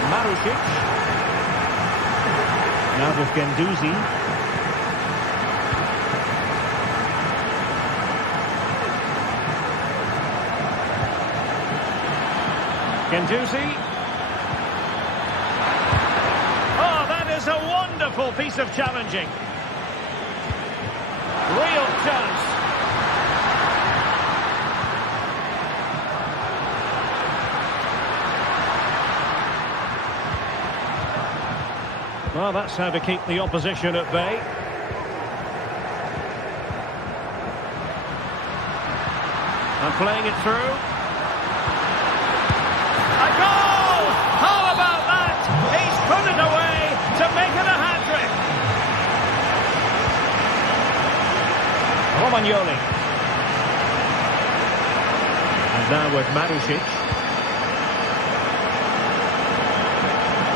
Marusic. Now with Guendouzi. Guendouzi. Oh, that is a wonderful piece of challenging. Real chance. Well, that's how to keep the opposition at bay. And playing it through. A goal! How about that? He's put it away to make it a hat-trick. Romagnoli. And now with Marusic.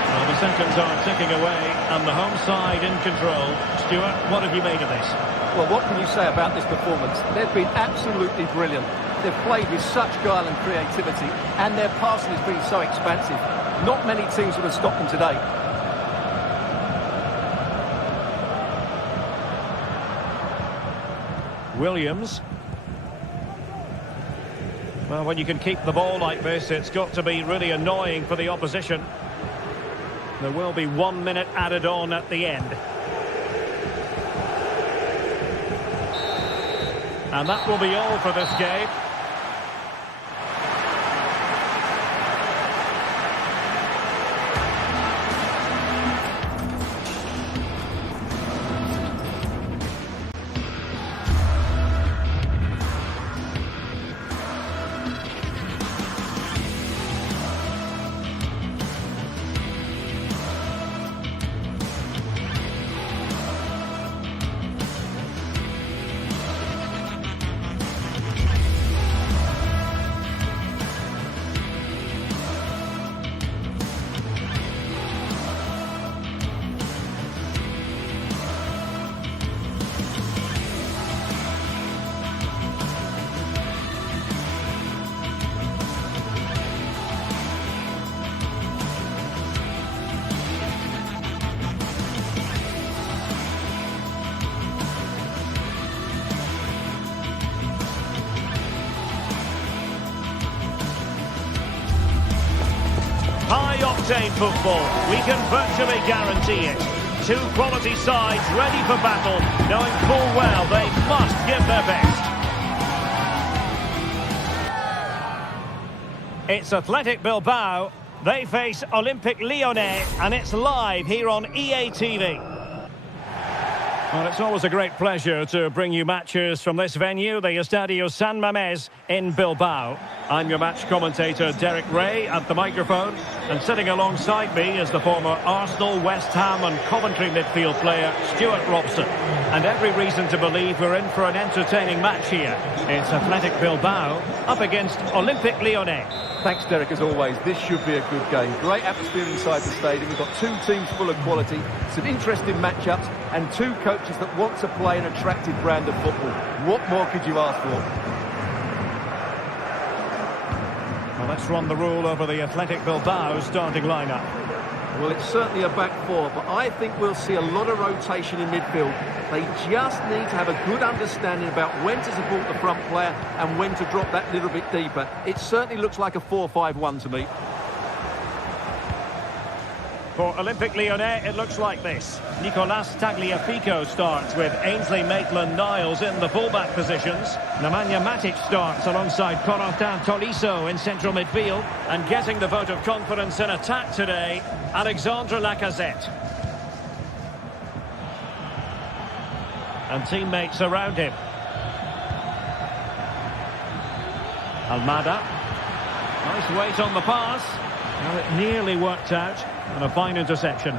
Well, the seconds are ticking away and the home side in control. Stuart, what have you made of this? Well, what can you say about this performance? They've been absolutely brilliant. They've played with such guile and creativity, and their passing has been so expansive. Not many teams would have stopped them today. Williams. Well, when you can keep the ball like this, it's got to be really annoying for the opposition. There will be 1 minute added on at the end. And that will be all for this game. High-octane football, we can virtually guarantee it. 2 quality sides ready for battle, knowing full well they must give their best. It's Athletic Bilbao. They face Olympique Lyonnais, and it's live here on EA TV. Well, it's always a great pleasure to bring you matches from this venue, the Estadio San Mamés in Bilbao. I'm your match commentator, Derek Ray, at the microphone. And sitting alongside me is the former Arsenal, West Ham and Coventry midfield player, Stuart Robson. And every reason to believe we're in for an entertaining match here. It's Athletic Bilbao up against Olympique Lyonnais. Thanks, Derek, as always. This should be a good game. Great atmosphere inside the stadium. We've got two teams full of quality, some interesting matchups, and two coaches that want to play an attractive brand of football. What more could you ask for? Well, let's run the rule over the Athletic Bilbao starting lineup. Well, it's certainly a back four, but I think we'll see a lot of rotation in midfield. They just need to have a good understanding about when to support the front player and when to drop that little bit deeper. It certainly looks like a 4-5-1 to me. For Olympique Lyonnais, it looks like this. Nicolas Tagliafico starts with Ainsley Maitland-Niles in the fullback positions. Nemanja Matic starts alongside Corentin Tolisso in central midfield. And getting the vote of confidence in attack today, Alexandre Lacazette. And teammates around him. Almada. Nice weight on the pass. Well, it nearly worked out. And a fine interception.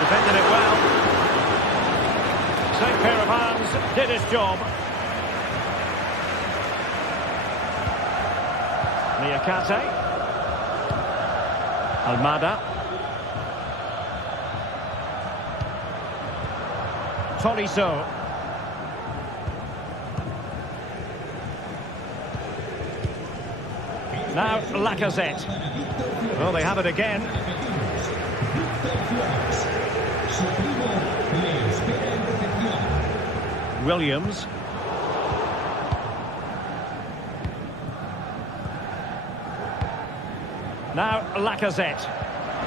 Defended it well. Same pair of hands, did his job. Niakate. Almada. Tolisso. Now Lacazette. Well, they have it again. Williams. Now Lacazette.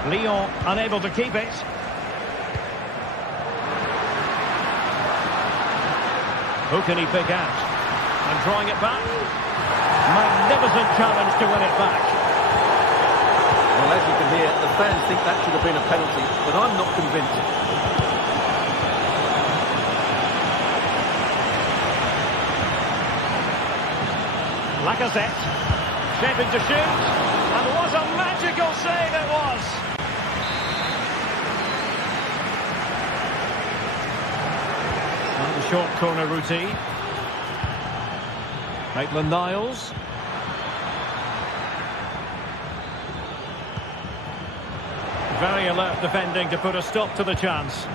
Lyon unable to keep it. Who can he pick out? And drawing it back. Magnificent challenge to win it back. Well, as you can hear, the fans think that should have been a penalty, but I'm not convinced. Lacazette, shaping to shoot, and what a magical save it was! And the short corner routine. Maitland-Niles. Very alert defending to put a stop to the chance.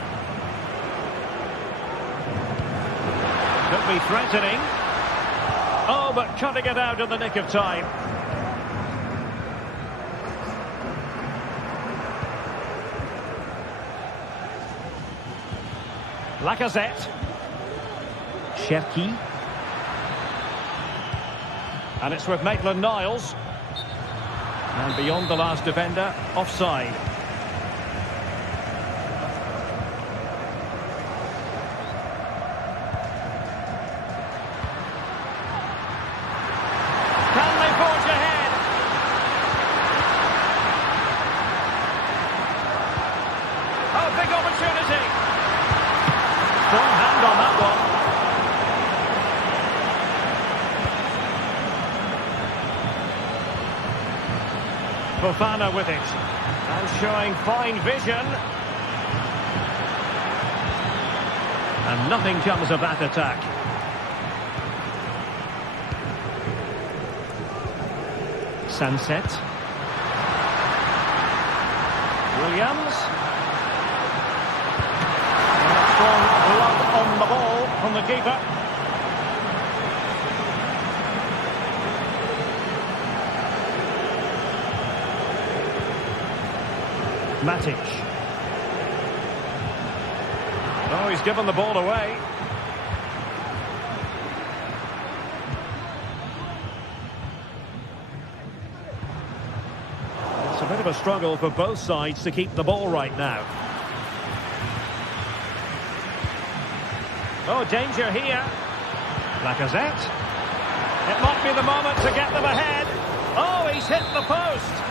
Could be threatening. Oh, but cutting it out in the nick of time. Lacazette. Cherki. And it's with Maitland-Niles. And beyond the last defender, offside. Can they forge ahead? Oh, big opportunity. Strong hand on that one. Fofana with it, and showing fine vision. And nothing comes of that attack. Sunset. Williams. Strong glove on the ball from the keeper. Matic. Oh, he's given the ball away. It's a bit of a struggle for both sides to keep the ball right now. Oh, danger here. Lacazette. It might be the moment to get them ahead. Oh, he's hit the post.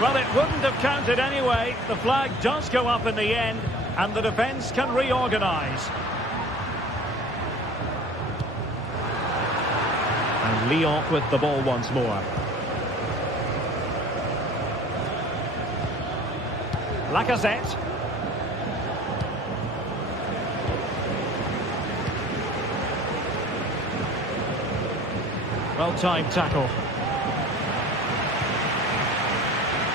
Well, it wouldn't have counted anyway. The flag does go up in the end, and the defence can reorganise. Lyon with the ball once more. Lacazette. Well-timed tackle.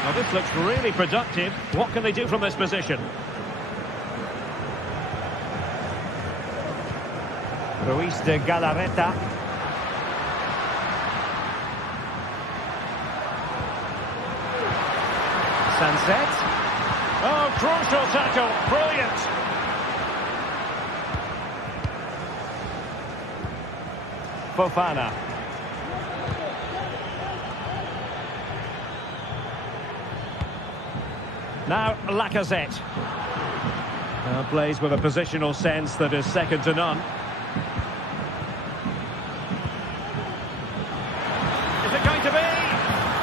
Now this looks really productive. What can they do from this position? Ruiz de Galarreta. Sunset. Oh, crucial tackle. Brilliant. Fofana. Now Lacazette. Plays with a positional sense that is second to none. Is it going to be?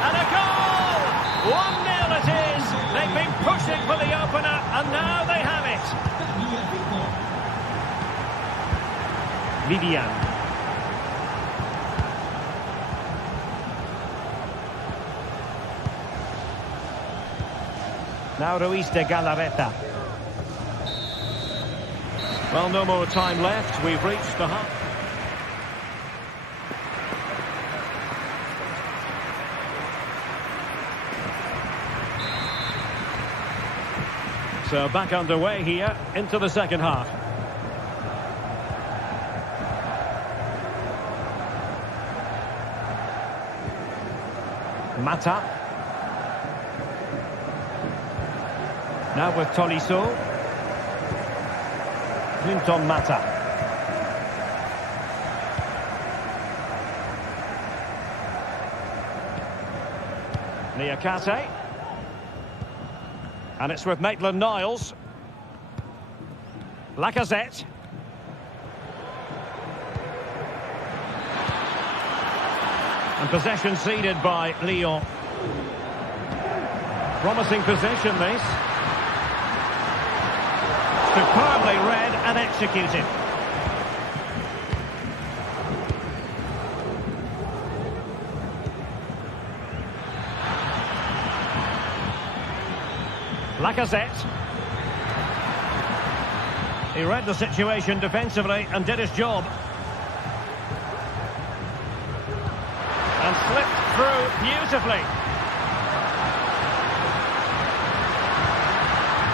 And a goal! 1-0 it is. They've been pushing for the opener, and now they have it. Vivian. Now Ruiz de Galarreta. Well, no more time left. We've reached the half. So back underway here into the second half. Mata. Now with Tolisso. Clinton Mata. Niakate. And it's with Maitland-Niles. Lacazette. And possession ceded by Lyon. Promising possession, this. Superbly read and executed. Lacazette. He read the situation defensively and did his job. And slipped through beautifully.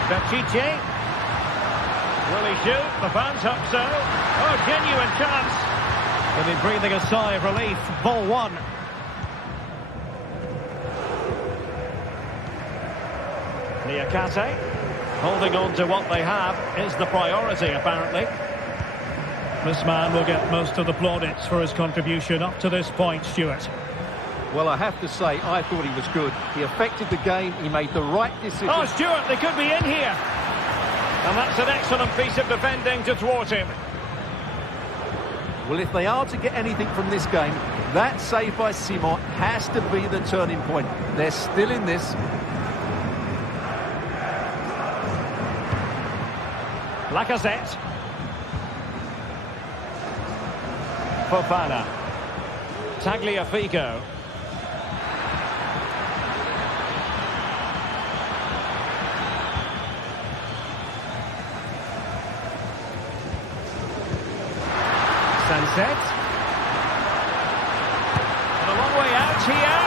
Berchiche. Will he shoot? The fans hope so. Oh, genuine chance. They'll be breathing a sigh of relief. Ball one. Niakate. Holding on to what they have is the priority, apparently. This man will get most of the plaudits for his contribution up to this point, Stuart. Well, I have to say, I thought he was good. He affected the game. He made the right decision. Oh, Stuart, they could be in here. And that's an excellent piece of defending to thwart him. Well, if they are to get anything from this game, that save by Simon has to be the turning point. They're still in this. Lacazette. Fofana. Tagliafico. Sunset. And a long way out here.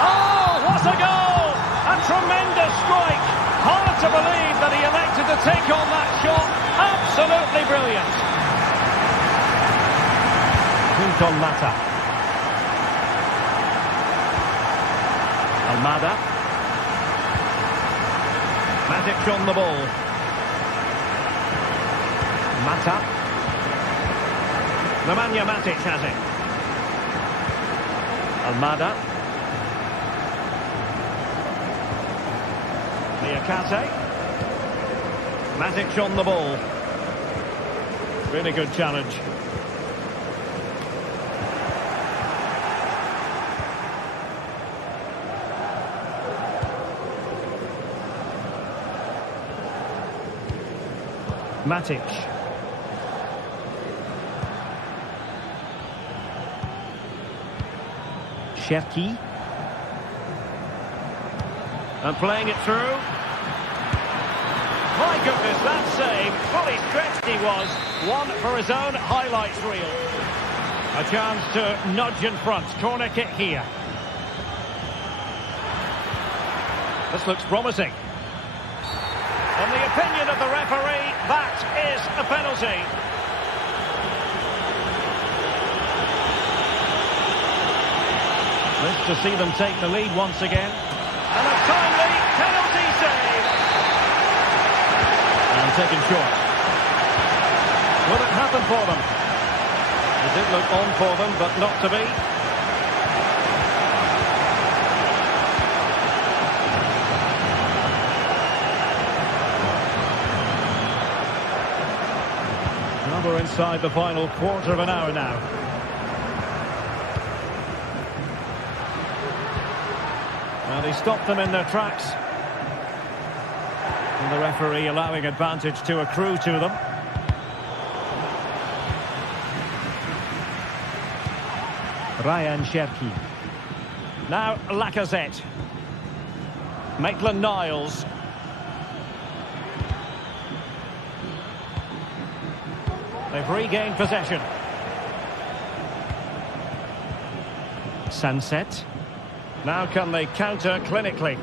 Oh, what a goal! A tremendous strike. Hard to believe that he elected to take on that shot. Absolutely brilliant. Clinton Mata. Almada. Matic on the ball. Mata. Nemanja Matic has it. Almada. Niakate. Matic on the ball. Really good challenge. Matic. Cherki. And playing it through. My goodness, that save. Fully stretched he was. One for his own highlights reel. A chance to nudge in front. Corner kick here. This looks promising. In the opinion of the referee, that is a penalty. Nice to see them take the lead once again. And a timely penalty save. And taken short. Will it happen for them? It did look on for them, but not to be. Well, we're inside the final quarter of an hour now. Well, he stopped them in their tracks. And the referee allowing advantage to accrue to them. Ryan Cherki. Now Lacazette. Maitland-Niles. They've regained possession. Sunset. Now can they counter clinically?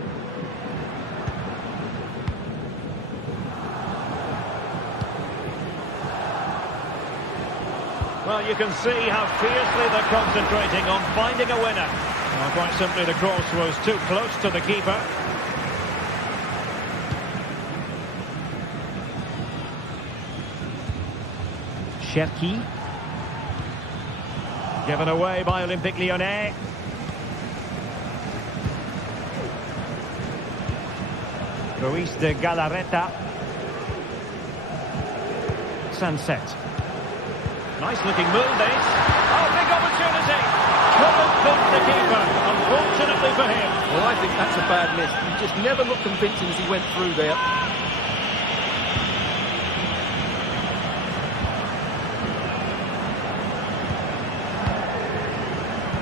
Well, you can see how fiercely they're concentrating on finding a winner. Well, quite simply, the cross was too close to the keeper. Cherki. Given away by Olympique Lyonnais. Ruiz de Galarreta. Sunset. Nice looking move this. Oh, big opportunity. Couldn't beat the keeper, unfortunately for him. Well, I think that's a bad miss. He just never looked convincing as he went through there.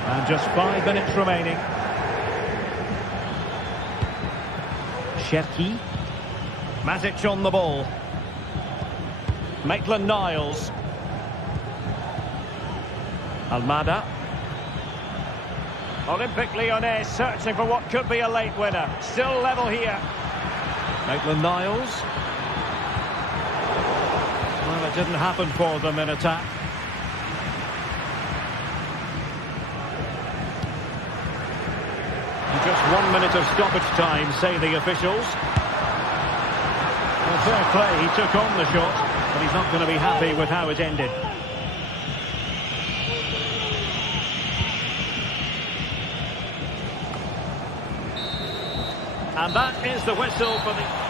And just 5 minutes remaining. Cherki. Matic on the ball. Maitland-Niles. Almada. Olympique Lyonnais searching for what could be a late winner. Still level here. Maitland-Niles. Well, it didn't happen for them in attack. Just 1 minute of stoppage time, say the officials. Well, fair play, he took on the shot, but he's not going to be happy with how it ended. And that is the whistle for the...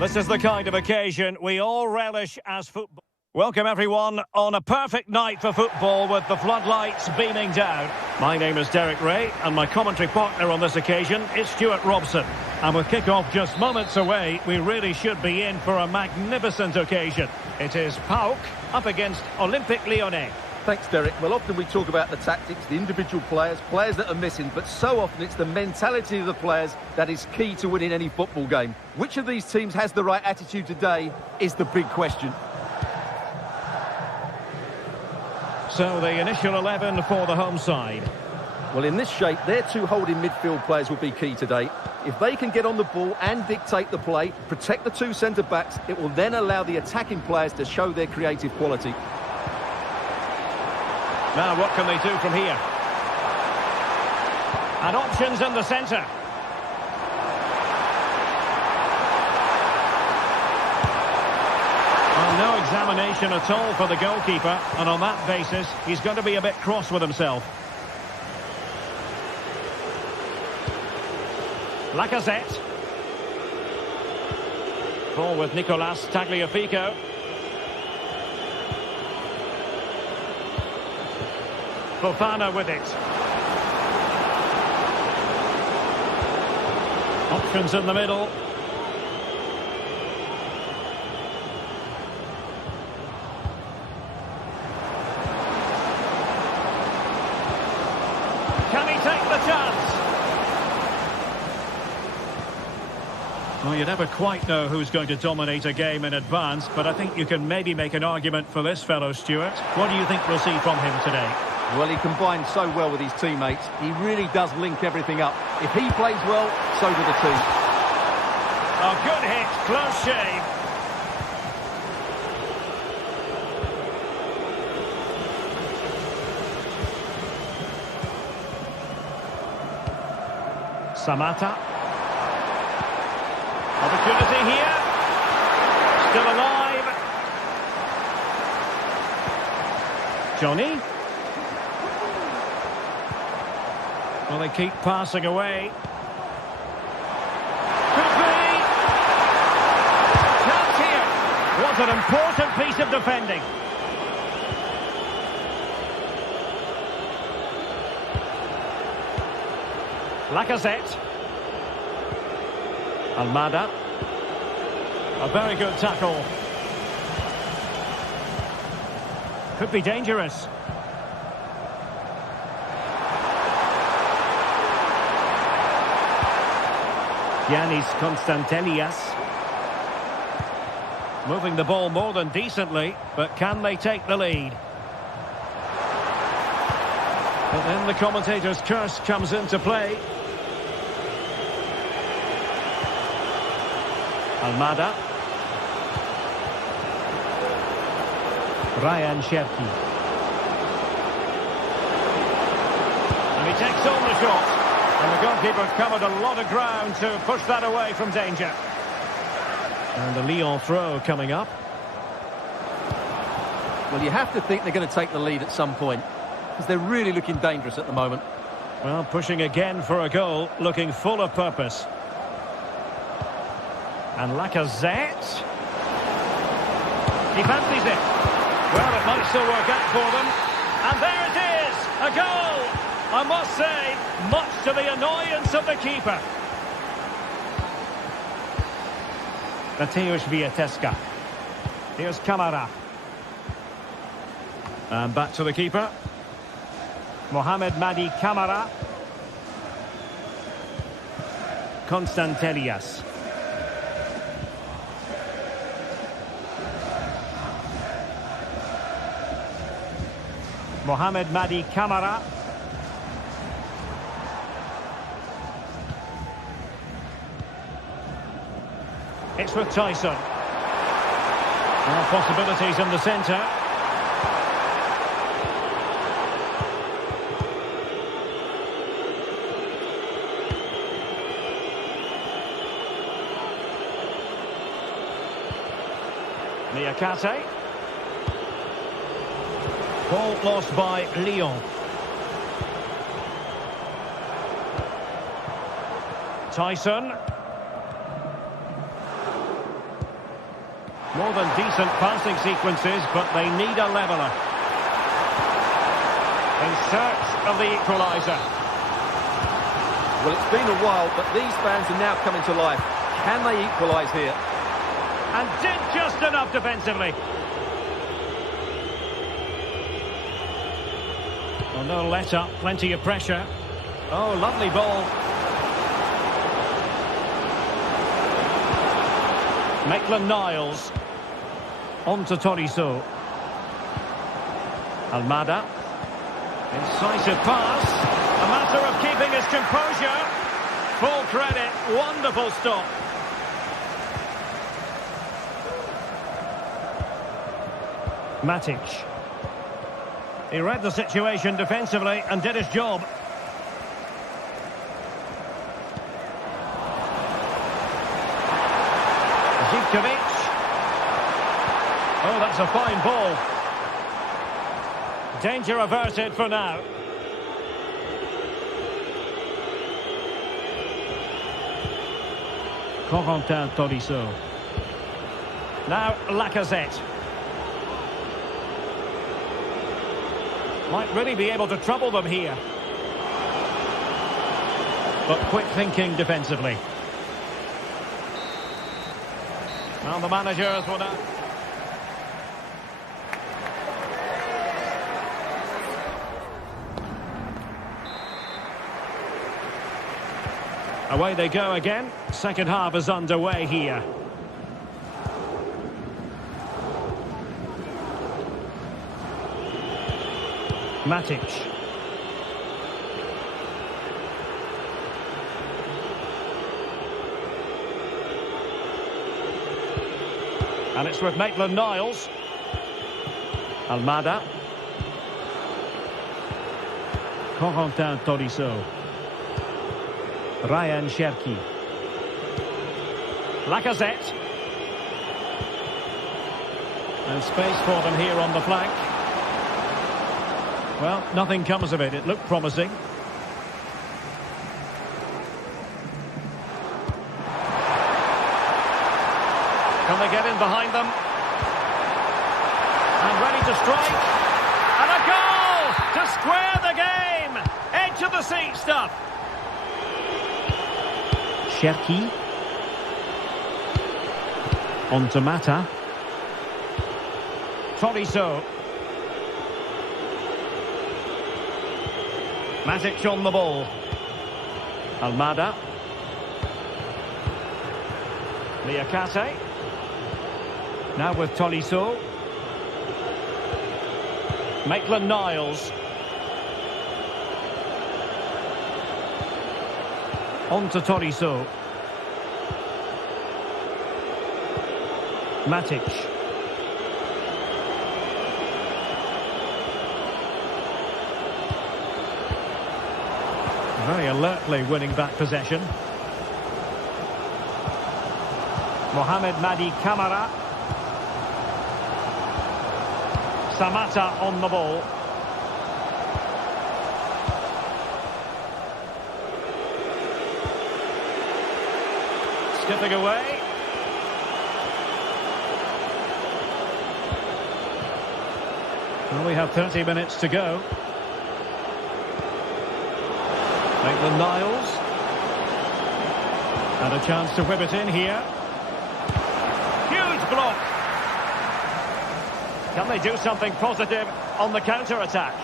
This is the kind of occasion we all relish as football. Welcome everyone on a perfect night for football with the floodlights beaming down. My name is Derek Ray and my commentary partner on this occasion is Stuart Robson. And with kick-off just moments away, we really should be in for a magnificent occasion. It is PAOK up against Olympique Lyonnais. Thanks, Derek. Well, often we talk about the tactics, the individual players that are missing, but so often it's the mentality of the players that is key to winning any football game. Which of these teams has the right attitude today is the big question. So the initial 11 for the home side. Well, in this shape, their two holding midfield players will be key today. If they can get on the ball and dictate the play, protect the two centre-backs, it will then allow the attacking players to show their creative quality. Now, what can they do from here? And options in the centre. Well, no examination at all for the goalkeeper, and on that basis, he's going to be a bit cross with himself. Lacazette. Ball with Nicolas Tagliafico. Fofana with it. Options in the middle. Can he take the chance? Well, you never quite know who's going to dominate a game in advance, but I think you can maybe make an argument for this fellow, Stuart. What do you think we'll see from him today? Well, he combines so well with his teammates. He really does link everything up. If he plays well, so do the team. A good hit, close shave. Samata. Opportunity here. Still alive. Johnny. Well, they keep passing away. Could be. Chance here. What an important piece of defending. Lacazette. Almada. A very good tackle. Could be dangerous. Yanis Constantelias. Moving the ball more than decently, but can they take the lead? But then the commentator's curse comes into play. Almada. Ryan Cherki. And he takes on the shot. And the goalkeeper's covered a lot of ground to push that away from danger. And the Lyon throw coming up. Well, you have to think they're going to take the lead at some point, because they're really looking dangerous at the moment. Well, pushing again for a goal, looking full of purpose. And Lacazette. He fancies it. Well, it might still work out for them. And there it is! A goal! I must say, much to the annoyance of the keeper. Mateusz Wiateska. Here's Kamara. And back to the keeper. Mohamed Madi Kamara. Constantelias. Mohamed Madi Kamara. It's with Tyson. Well, possibilities in the centre. Niakate. Ball lost by Lyon. Tyson. More than decent passing sequences, but they need a leveller. In search of the equaliser. Well, it's been a while, but these fans are now coming to life. Can they equalise here? And did just enough defensively. Oh, no let up, plenty of pressure. Oh, lovely ball. Maitland-Niles. On to Tolisso. Almada. Incisive pass. A matter of keeping his composure. Full credit. Wonderful stop. Matic. He read the situation defensively and did his job. Zivkovic. Oh, that's a fine ball. Danger averted for now. Corentin Tolisso. Now Lacazette. Might really be able to trouble them here. But quick thinking defensively. Well, the managers will now... Away they go again. Second half is underway here. Matic. And it's with Maitland-Niles. Almada. Corentin Tolisso. Ryan Cherki. Lacazette. And space for them here on the flank. Well, nothing comes of it. It looked promising. Can they get in behind them? And ready to strike. And a goal to square the game. Edge of the seat stuff. Cherki. On to Mata. Tolisso. Matic on the ball. Almada. Liakate. Now with Tolisso. Maitland-Niles. On to Tolisso. Matic. Very alertly winning back possession. Mohamed Madi Camara. Samata on the ball. Skipping away. Well, we have 30 minutes to go. Maitland-Niles. And a chance to whip it in here. Huge block. Can they do something positive on the counter-attack?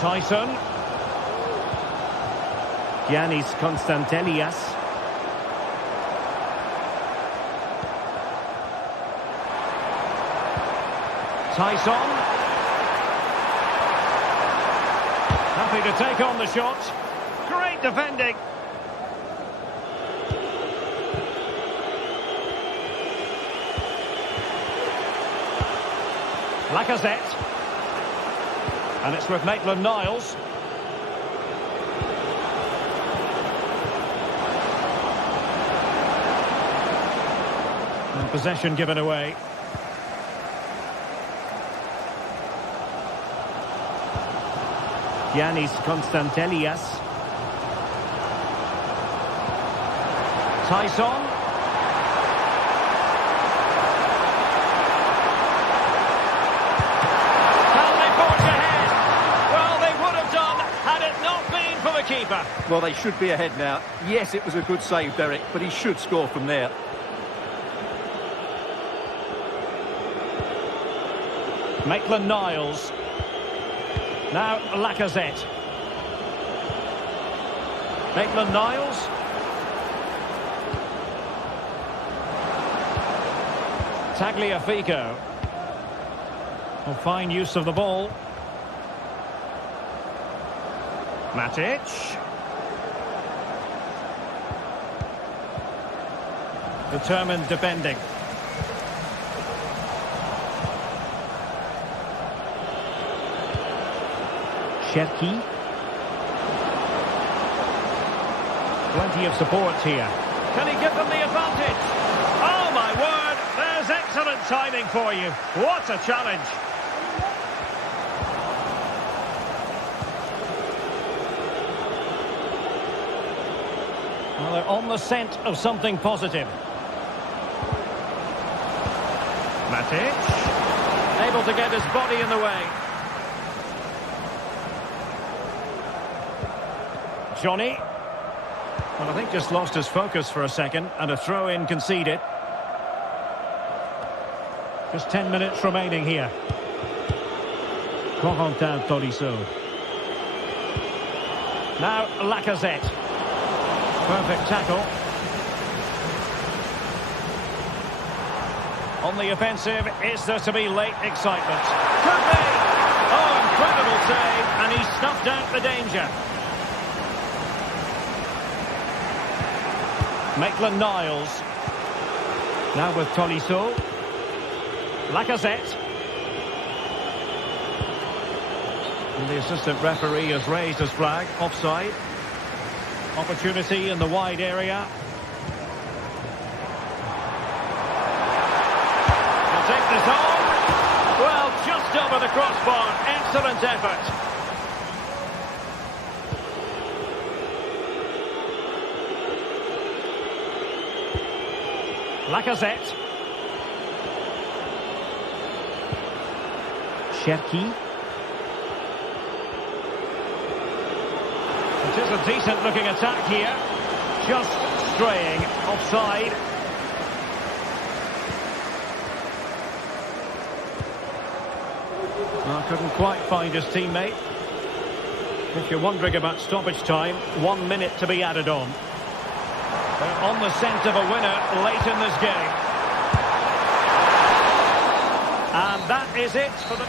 Tyson. Giannis Konstantelias. Tyson. Happy to take on the shot. Great defending. Lacazette. And it's with Maitland-Niles. And possession given away. Giannis Konstantelias. Tyson. Can they forge ahead? Well, they would have done had it not been for the keeper. Well, they should be ahead now. Yes, it was a good save, Derek, but he should score from there. Maitland-Niles. Now Lacazette. Maitland-Niles. Tagliafico. Well, fine use of the ball. Matic. Determined defending. Cherki. Plenty of support here. Can he give them the advantage? Oh my word, there's excellent timing for you. What a challenge. Well, they're on the scent of something positive. Matic. Able to get his body in the way. Johnny. Well, I think just lost his focus for a second, and a throw-in conceded. Just 10 minutes remaining here. Corentin Tolisso. Now Lacazette. Perfect tackle. On the offensive, is there to be late excitement? Could be! Oh, incredible save, and he snuffed out the danger. Maitland-Niles. Now with Tolisso. Lacazette. And the assistant referee has raised his flag. Offside. Opportunity in the wide area. He'll take this on. Well, just over the crossbar. Excellent effort. Lacazette. Cherki. It is a decent looking attack here. Just straying offside. Well, couldn't quite find his teammate. If you're wondering about stoppage time, 1 minute to be added on. They're on the scent of a winner late in this game. And that is it for the...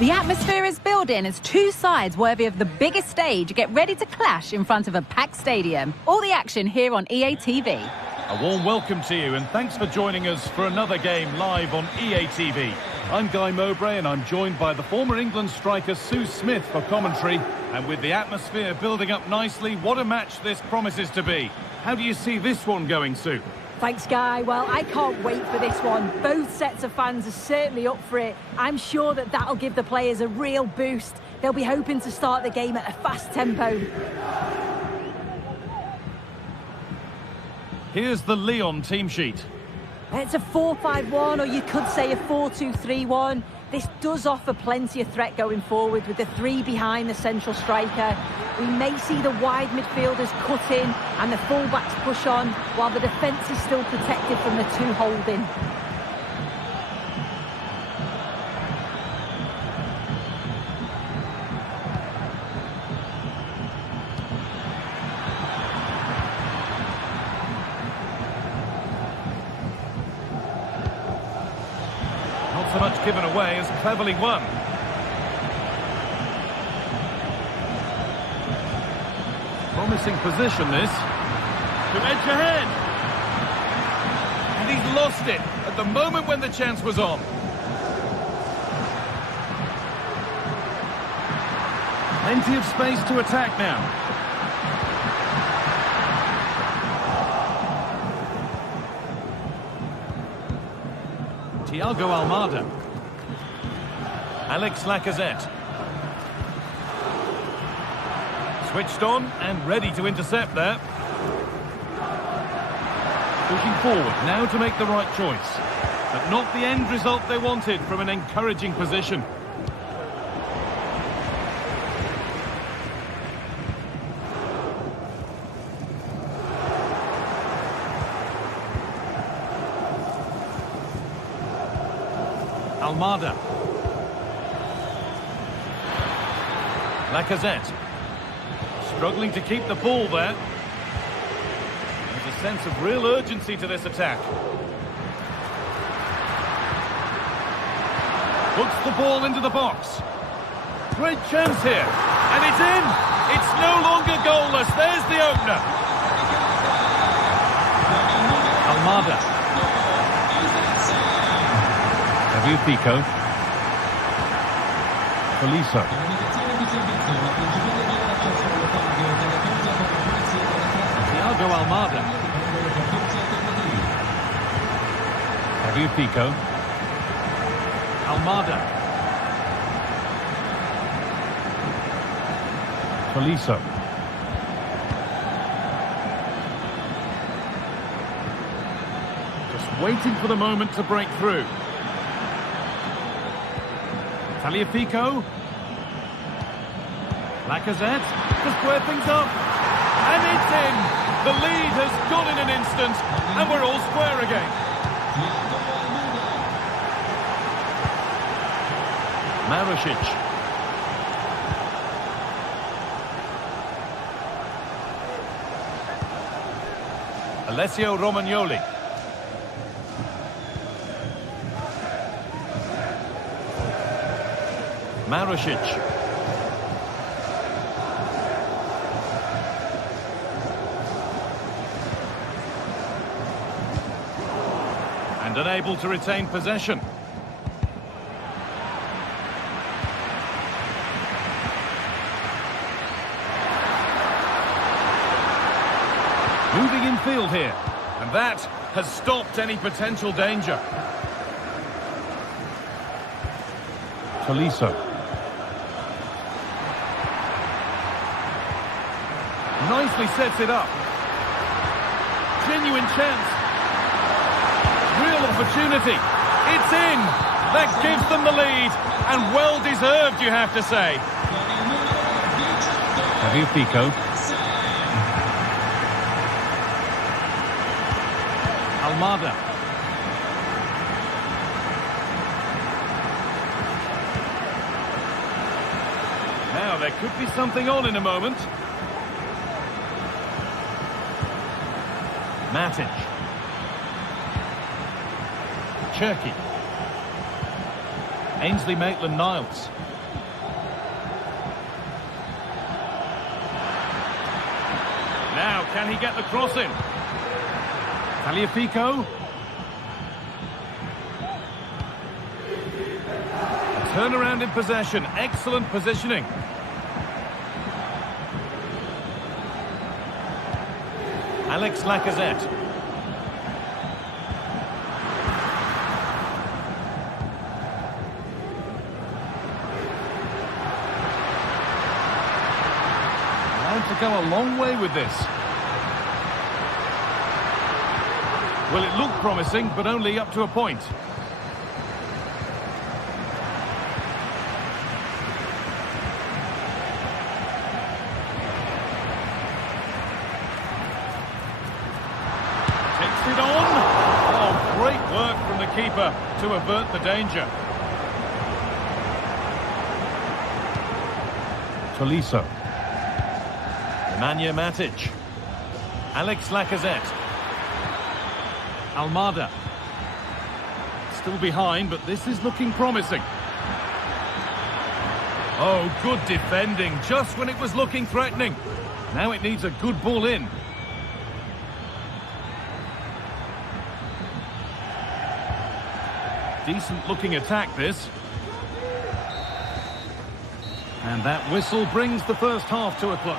The atmosphere is building as two sides worthy of the biggest stage get ready to clash in front of a packed stadium. All the action here on EA TV. A warm welcome to you and thanks for joining us for another game live on EA TV. I'm Guy Mowbray and I'm joined by the former England striker Sue Smith for commentary. And with the atmosphere building up nicely, what a match this promises to be. How do you see this one going, Sue? Thanks, Guy. Well, I can't wait for this one. Both sets of fans are certainly up for it. I'm sure that'll give the players a real boost. They'll be hoping to start the game at a fast tempo. Here's the Lyon team sheet. It's a 4-5-1, or you could say a 4-2-3-1. This does offer plenty of threat going forward with the three behind the central striker. We may see the wide midfielders cut in and the full-backs push on, while the defence is still protected from the two holding. Not so much given away as cleverly won. Promising position this. To edge ahead. And he's lost it at the moment when the chance was on. Plenty of space to attack now. Thiago Almada. Alex Lacazette. Switched on and ready to intercept there. Pushing forward now to make the right choice. But not the end result they wanted from an encouraging position. Almada. Lacazette. Struggling to keep the ball there. There's a sense of real urgency to this attack. Puts the ball into the box. Great chance here. And it's in. It's no longer goalless. There's the opener. Almada. Pico. Tolisso. Thiago Almada. Pico. Almada. Tolisso. Just waiting for the moment to break through. Pico. Lacazette to square things up. And it's in. The lead has gone in an instant. And we're all square again. Marušić. Alessio Romagnoli. Marušić. And unable to retain possession. Moving in field here. And that has stopped any potential danger. Tolisso. Nicely sets it up. Genuine chance. Real opportunity. It's in. That gives them the lead. And well deserved, you have to say. Pico. Almada. Now there could be something on in a moment. Matic. Cherki. Ainsley Maitland-Niles. Now, can he get the cross in? Tagliafico. A turnaround in possession. Excellent positioning. Alex Lacazette. Allowed to go a long way with this. Well, it looked promising, but only up to a point. Takes it on. Oh, great work from the keeper to avert the danger. Tolisso. Nemanja Matic. Alex Lacazette. Almada. Still behind, but this is looking promising. Oh, good defending, just when it was looking threatening. Now it needs a good ball in. Decent looking attack, this. And that whistle brings the first half to a close.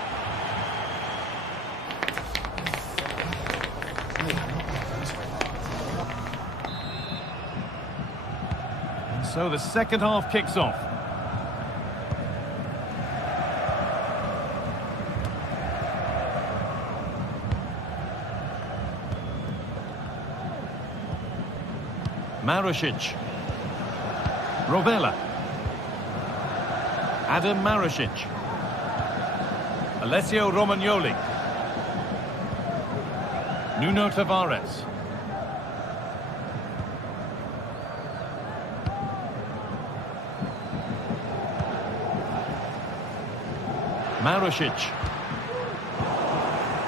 And so the second half kicks off. Marušić. Rovella. Adam Marušić. Alessio Romagnoli. Nuno Tavares. Marušić.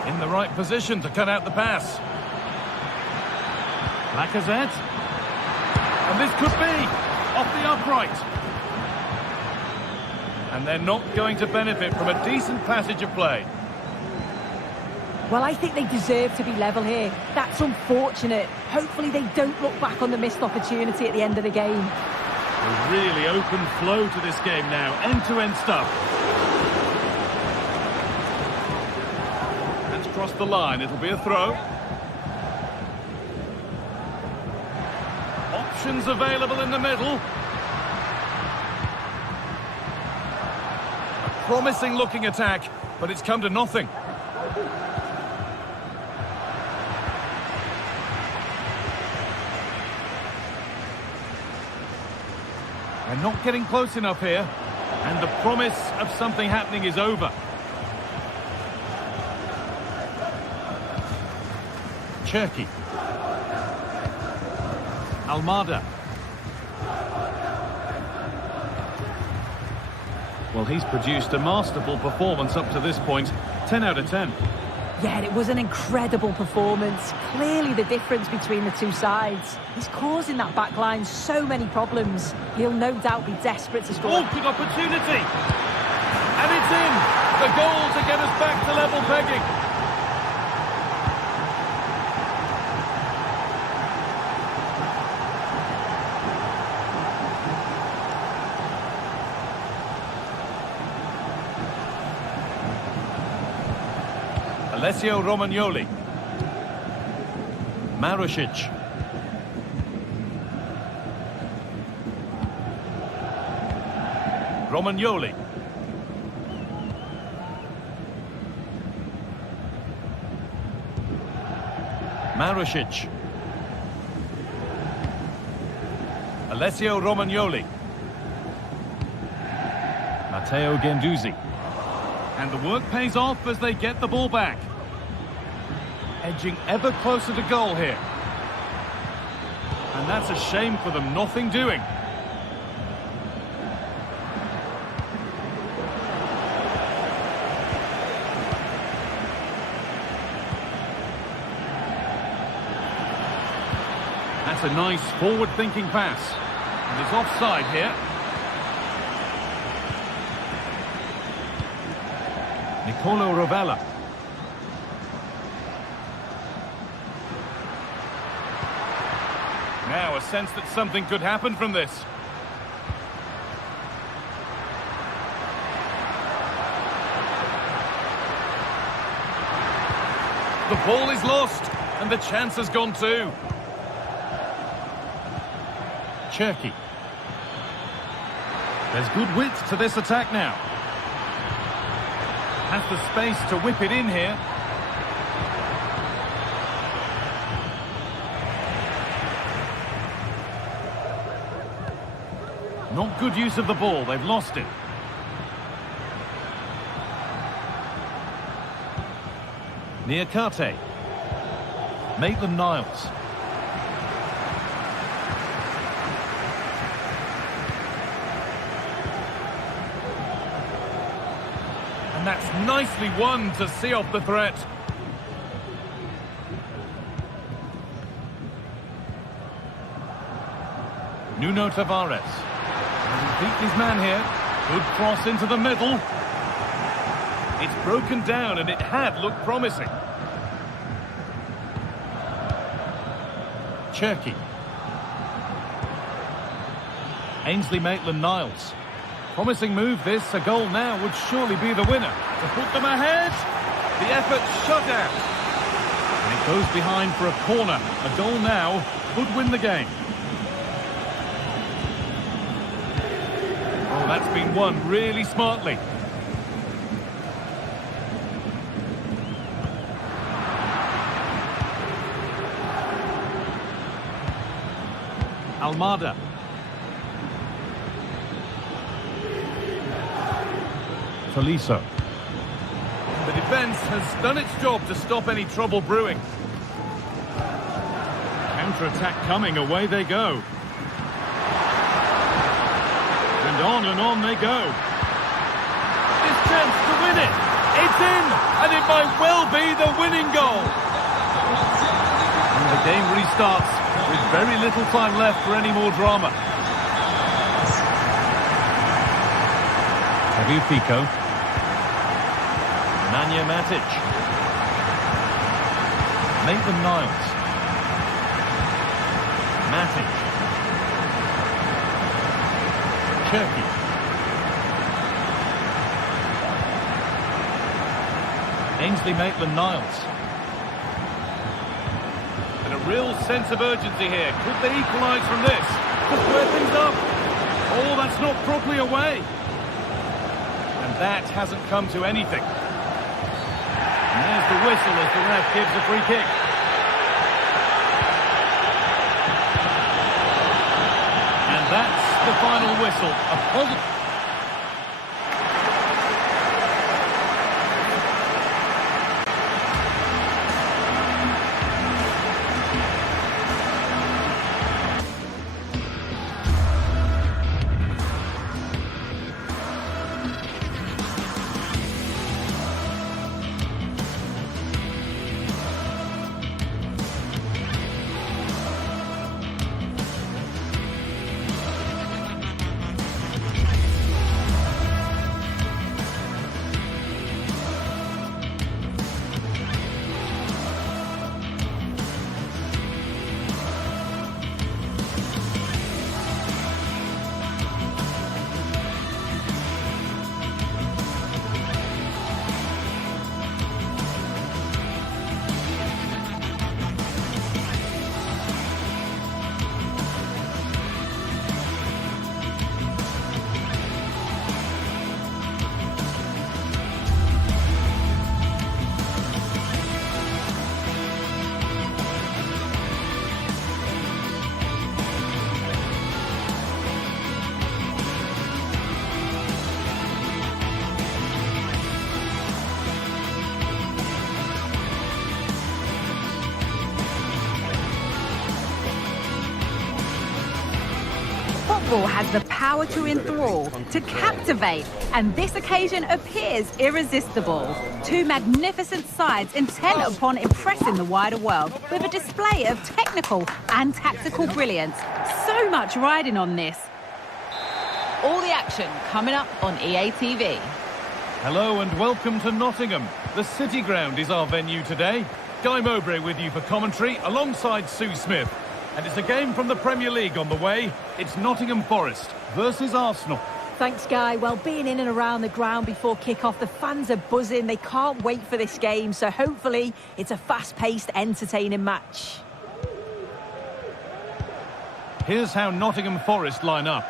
In the right position to cut out the pass. Lacazette. And this could be off the upright. And they're not going to benefit from a decent passage of play. Well, I think they deserve to be level here. That's unfortunate. Hopefully they don't look back on the missed opportunity at the end of the game. A really open flow to this game now. End-to-end stuff. That's crossed the line. It'll be a throw. Options available in the middle. A promising looking attack, but it's come to nothing. They're not getting close enough here, and the promise of something happening is over. Cherki. Almada. Well, he's produced a masterful performance up to this point. 10 out of 10. Yeah, it was an incredible performance. Clearly the difference between the two sides. He's causing that back line so many problems. He'll no doubt be desperate to score. Oh, good opportunity! And it's in! The goal to get us back to level pegging. Alessio Romagnoli. Marušić. Romagnoli. Marušić. Alessio Romagnoli. Matteo Guendouzi. And the work pays off as they get the ball back. Edging ever closer to goal here. And that's a shame for them, nothing doing. That's a nice forward-thinking pass. And it's offside here. Nicolo Rovella. Now a sense that something could happen from this. The ball is lost, and the chance has gone too. Cherky. There's good width to this attack now. Has the space to whip it in here. Not good use of the ball, they've lost it. Niakate. Maitland-Niles. And that's nicely won to see off the threat. Nuno Tavares. He beat his man here. Good cross into the middle. It's broken down and it had looked promising. Cherky. Ainsley Maitland-Niles. Promising move this. A goal now would surely be the winner. To put them ahead. The effort shut out. And it goes behind for a corner. A goal now could win the game. Oh, that's been won really smartly. Almada. Tolisso. The defence has done its job to stop any trouble brewing. Counter-attack coming, away they go. And on they go. This chance to win it. It's in, and it might well be the winning goal. And the game restarts with very little time left for any more drama. Tagliafico. Nemanja Matic. Maitland-Niles. Matic. Cherky. Ainsley Maitland-Niles. And a real sense of urgency here. Could they equalise from this? To square things up. Oh, that's not properly away. And that hasn't come to anything. And there's the whistle as the ref gives a free kick. And that's the final whistle. A positive. Football has the power to enthrall, to captivate, and this occasion appears irresistible. Two magnificent sides intent upon impressing the wider world with a display of technical and tactical brilliance. So much riding on this. All the action coming up on EA TV. Hello and welcome to Nottingham. The City Ground is our venue today. Guy Mowbray with you for commentary alongside Sue Smith. And it's a game from the Premier League on the way. It's Nottingham Forest versus Arsenal. Thanks, Guy. Well, being in and around the ground before kick-off, the fans are buzzing. They can't wait for this game, so hopefully it's a fast-paced, entertaining match. Here's how Nottingham Forest line up.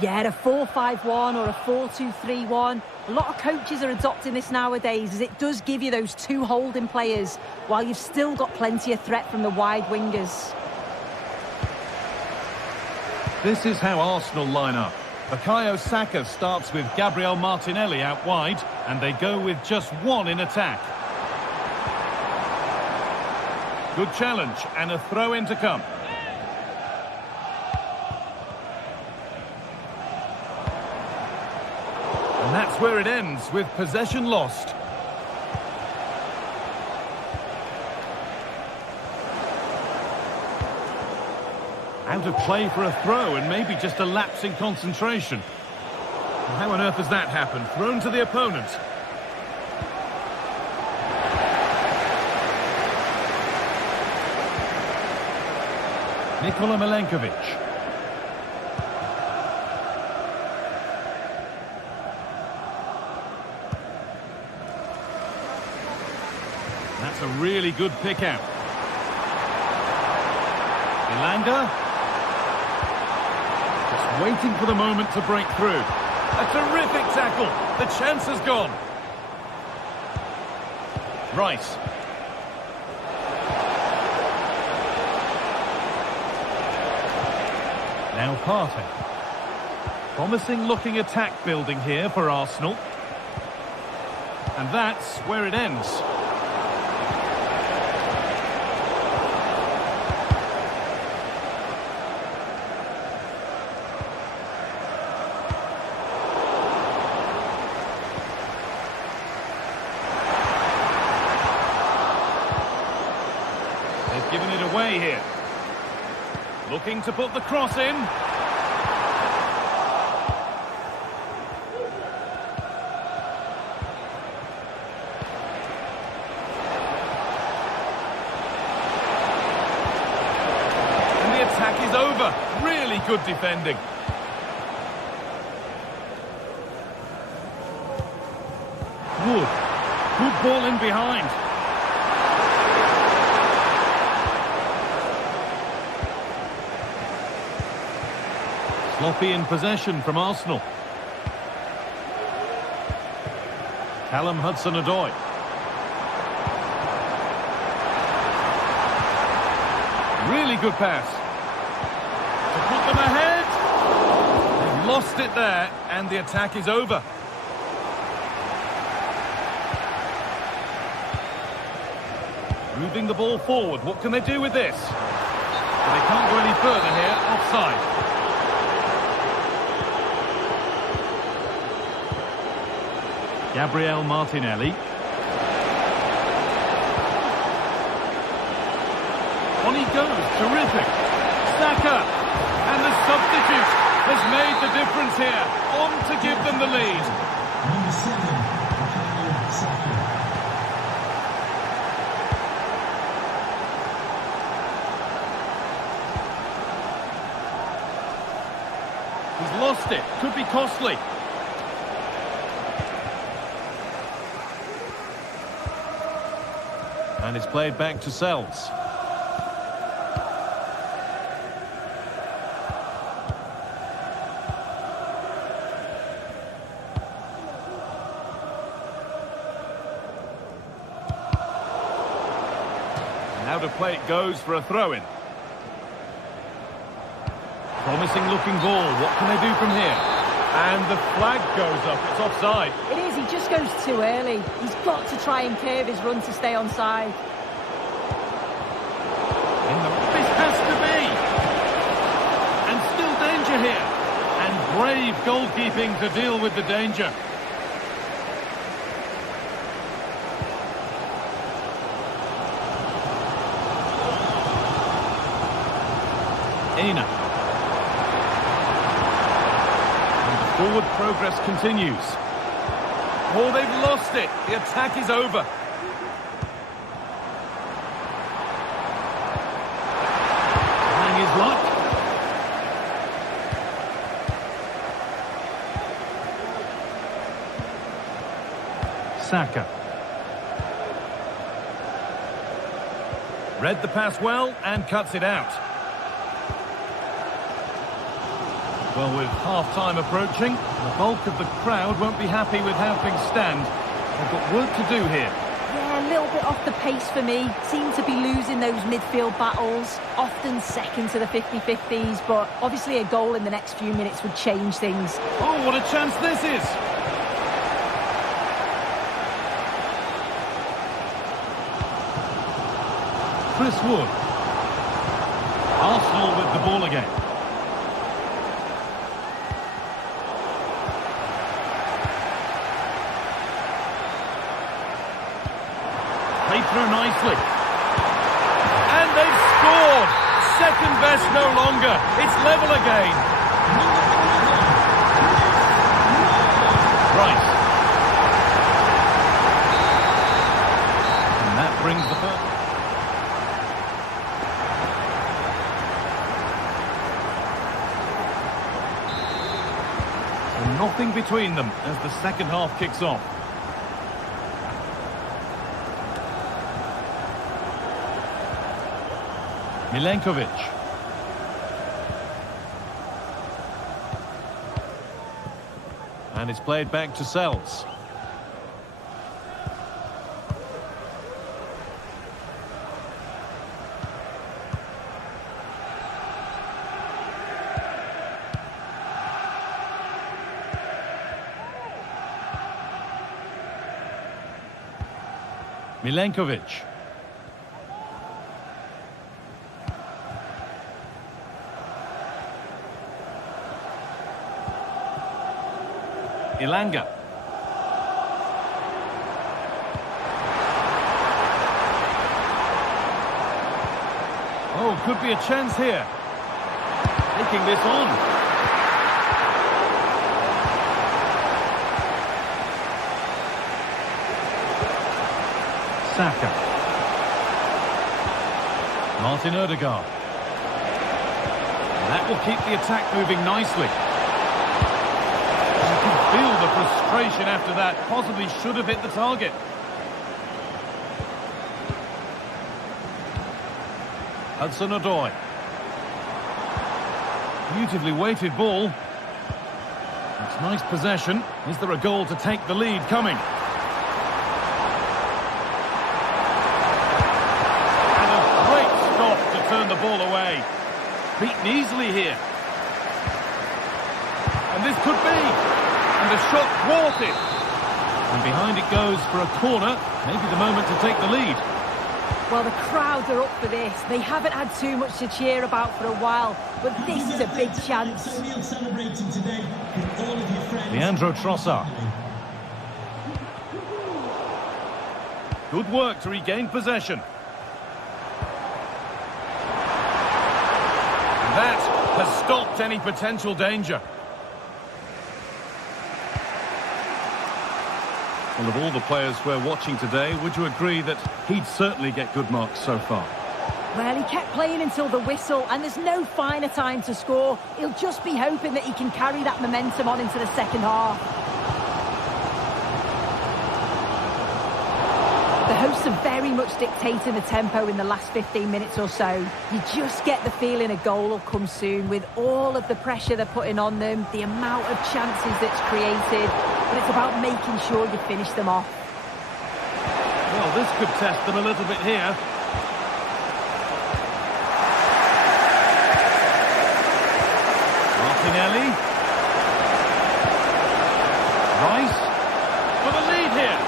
Yeah, a 4-5-1 or a 4-2-3-1. A lot of coaches are adopting this nowadays, as it does give you those two holding players, while you've still got plenty of threat from the wide wingers. This is how Arsenal line up. Bukayo Saka starts with Gabriel Martinelli out wide, and they go with just one in attack. Good challenge, and a throw-in to come. And that's where it ends, with possession lost. Out of play for a throw, and maybe just a lapse in concentration. Well, how on earth has that happened? Thrown to the opponent. Nikola Milenkovic. That's a really good pick out. Elanga. Just waiting for the moment to break through. A terrific tackle. The chance has gone. Rice. Now Partey. Promising looking attack building here for Arsenal. And that's where it ends. They've given it away here. Looking to put the cross in. And the attack is over. Really good defending. Wood. Good ball in behind. Sloppy in possession from Arsenal. Callum Hudson-Odoi. Really good pass. To put them ahead. They've lost it there, and the attack is over. Moving the ball forward. What can they do with this? But they can't go any further here. Offside. Gabriel Martinelli. On he goes, terrific. Saka, and the substitute has made the difference here. On to give them the lead. Number 7, Saka. He's lost it, could be costly. And it's played back to Sells. And out of play it goes for a throw-in. Promising looking ball. What can they do from here? And the flag goes up. It's offside. It is, he just goes too early. He's got to try and curve his run to stay onside. This has to be. And still danger here. And brave goalkeeping to deal with the danger. Aina. Forward progress continues. Oh, they've lost it. The attack is over. Saka. Read the pass well and cuts it out. Well, with half-time approaching, the bulk of the crowd won't be happy with how things stand. They've got work to do here. Yeah, a little bit off the pace for me. Seem to be losing those midfield battles, often second to the 50-50s, but obviously a goal in the next few minutes would change things. Oh, what a chance this is! Chris Wood. Arsenal with the ball again. Played through nicely. And they've scored! Second best no longer. It's level again. Right. And that brings the first. And nothing between them as the second half kicks off. Milenkovic. And it's played back to Sells. Milenkovic. Ilanga. Oh, could be a chance here. Taking this on. Saka. Martin Odegaard. That will keep the attack moving nicely. You can feel the frustration after that. Possibly should have hit the target. Hudson-Odoi. Beautifully weighted ball. It's nice possession. Is there a goal to take the lead coming? And a great stop to turn the ball away. Beaten easily here. And this could be. And the shot thwarted. And behind it goes for a corner. Maybe the moment to take the lead. Well, the crowd are up for this. They haven't had too much to cheer about for a while, but this is a big chance. Leandro Trossard. Good work to regain possession. And that has stopped any potential danger. Well, of all the players we're watching today, would you agree that he'd certainly get good marks so far? Well, he kept playing until the whistle, and there's no finer time to score. He'll just be hoping that he can carry that momentum on into the second half. The hosts are very much dictating the tempo in the last 15 minutes or so. You just get the feeling a goal will come soon with all of the pressure they're putting on them, the amount of chances that's created, but it's about making sure you finish them off. Well, this could test them a little bit here. Martinelli. Rice. For the lead here.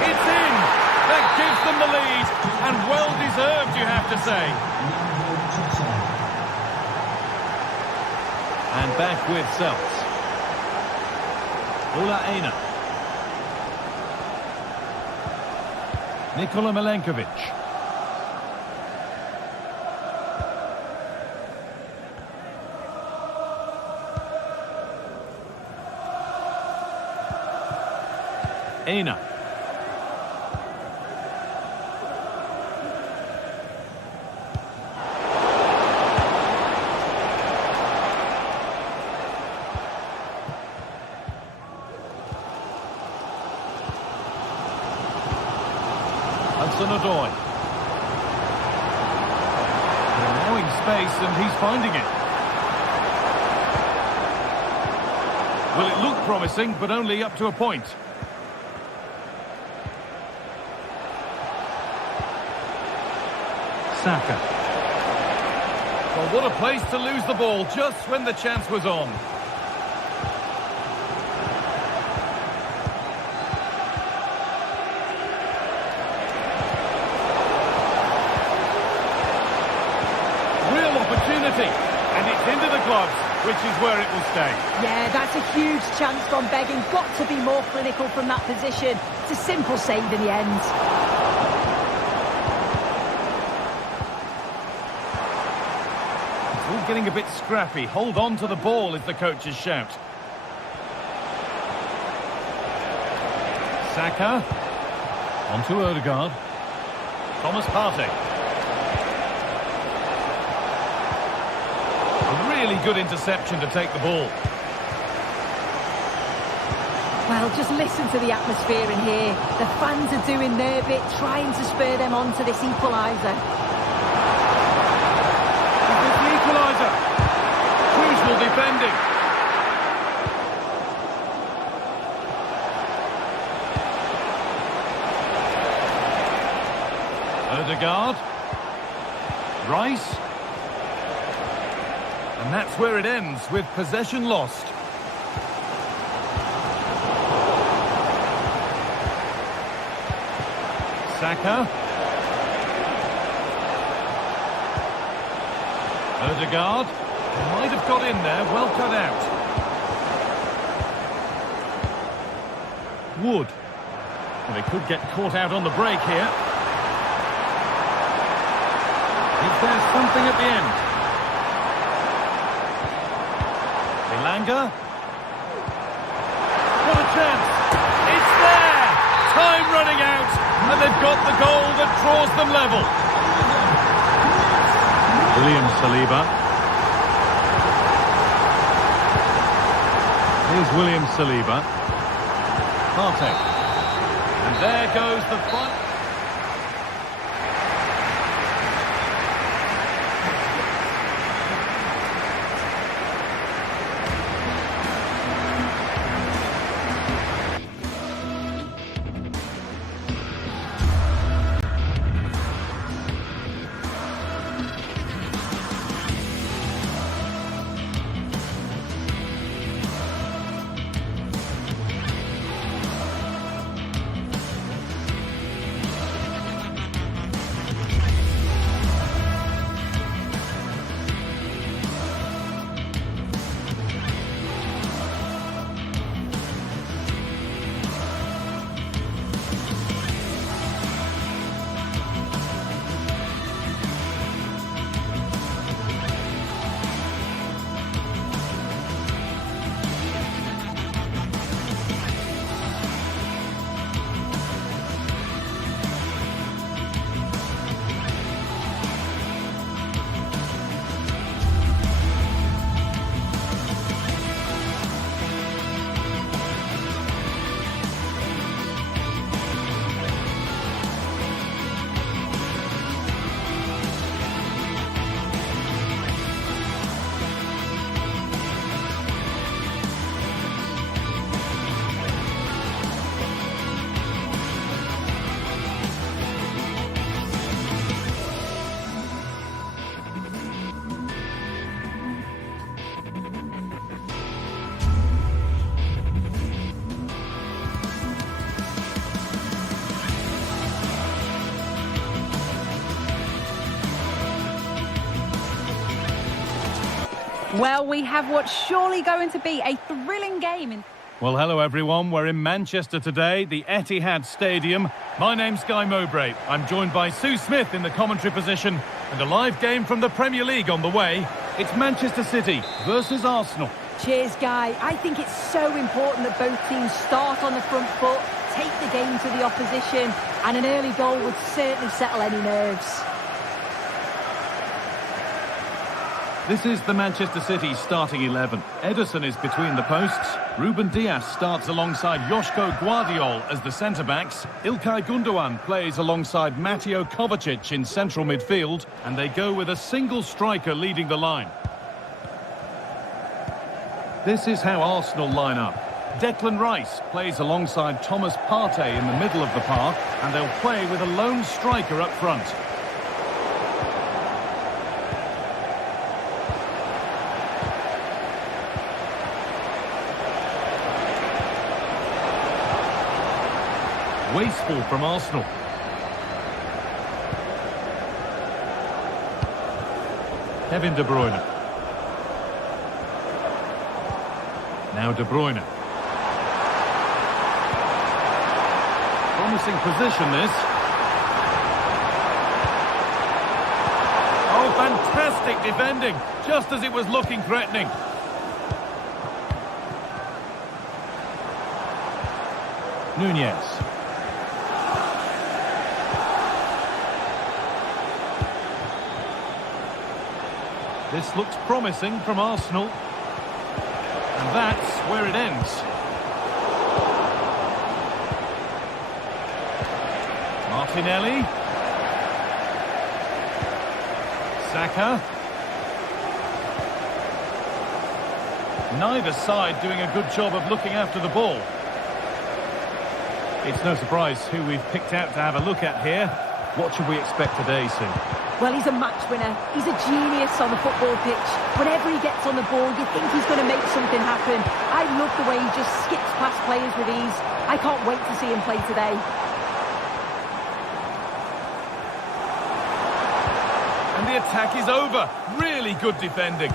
It's in. That gives them the lead. And well deserved, you have to say. And back with Sells. Ola Aina. Nikola Milenkovic. Aina. Hudson-Odoi. Allowing space and he's finding it. Well, it looked promising, but only up to a point. Saka. Well, what a place to lose the ball just when the chance was on. Real opportunity, and it's into the gloves, which is where it will stay. Yeah, that's a huge chance from Begging. Got to be more clinical from that position. It's a simple save in the end. It's all getting a bit scrappy. Hold on to the ball is the coach's shout. Saka. On to Odegaard. Thomas Partey. A really good interception to take the ball. Well, just listen to the atmosphere in here. The fans are doing their bit, trying to spur them on to this equaliser. Is this the equaliser? Crucial defending. Odegaard. Rice. And that's where it ends, with possession lost. Saka. Odegaard. Might have got in there, well cut out. Wood. Well, they could get caught out on the break here. Is there something at the end? Elanga. What a chance! It's there! Time running out, and they've got the goal that draws them level. William Saliba. Here's William Saliba. Partey. And there goes the front. Well, we have what's surely going to be a thrilling game. Well, hello everyone. We're in Manchester today, the Etihad Stadium. My name's Guy Mowbray. I'm joined by Sue Smith in the commentary position, and a live game from the Premier League on the way. It's Manchester City versus Arsenal. Cheers, Guy. I think it's so important that both teams start on the front foot, take the game to the opposition, and an early goal would certainly settle any nerves. This is the Manchester City starting 11. Ederson is between the posts. Ruben Dias starts alongside Joško Guardiol as the centre-backs. Ilkay Gundogan plays alongside Mateo Kovacic in central midfield. And they go with a single striker leading the line. This is how Arsenal line up. Declan Rice plays alongside Thomas Partey in the middle of the park. And they'll play with a lone striker up front. Wasteful from Arsenal. Kevin De Bruyne. Now De Bruyne. Promising position this. Oh, fantastic defending, just as it was looking threatening. Nunez. This looks promising from Arsenal. And that's where it ends. Martinelli. Saka. Neither side doing a good job of looking after the ball. It's no surprise who we've picked out to have a look at here. What should we expect today, Sue? Well, he's a match winner. He's a genius on the football pitch. Whenever he gets on the ball, you think he's going to make something happen. I love the way he just skips past players with ease. I can't wait to see him play today. And the attack is over. Really good defending.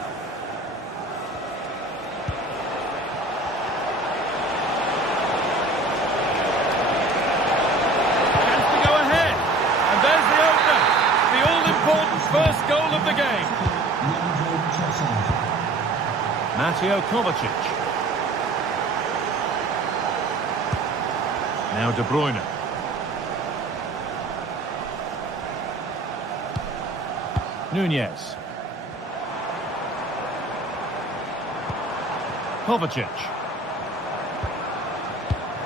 First goal of the game. Mateo Kovacic. Now De Bruyne. Nunez. Kovacic.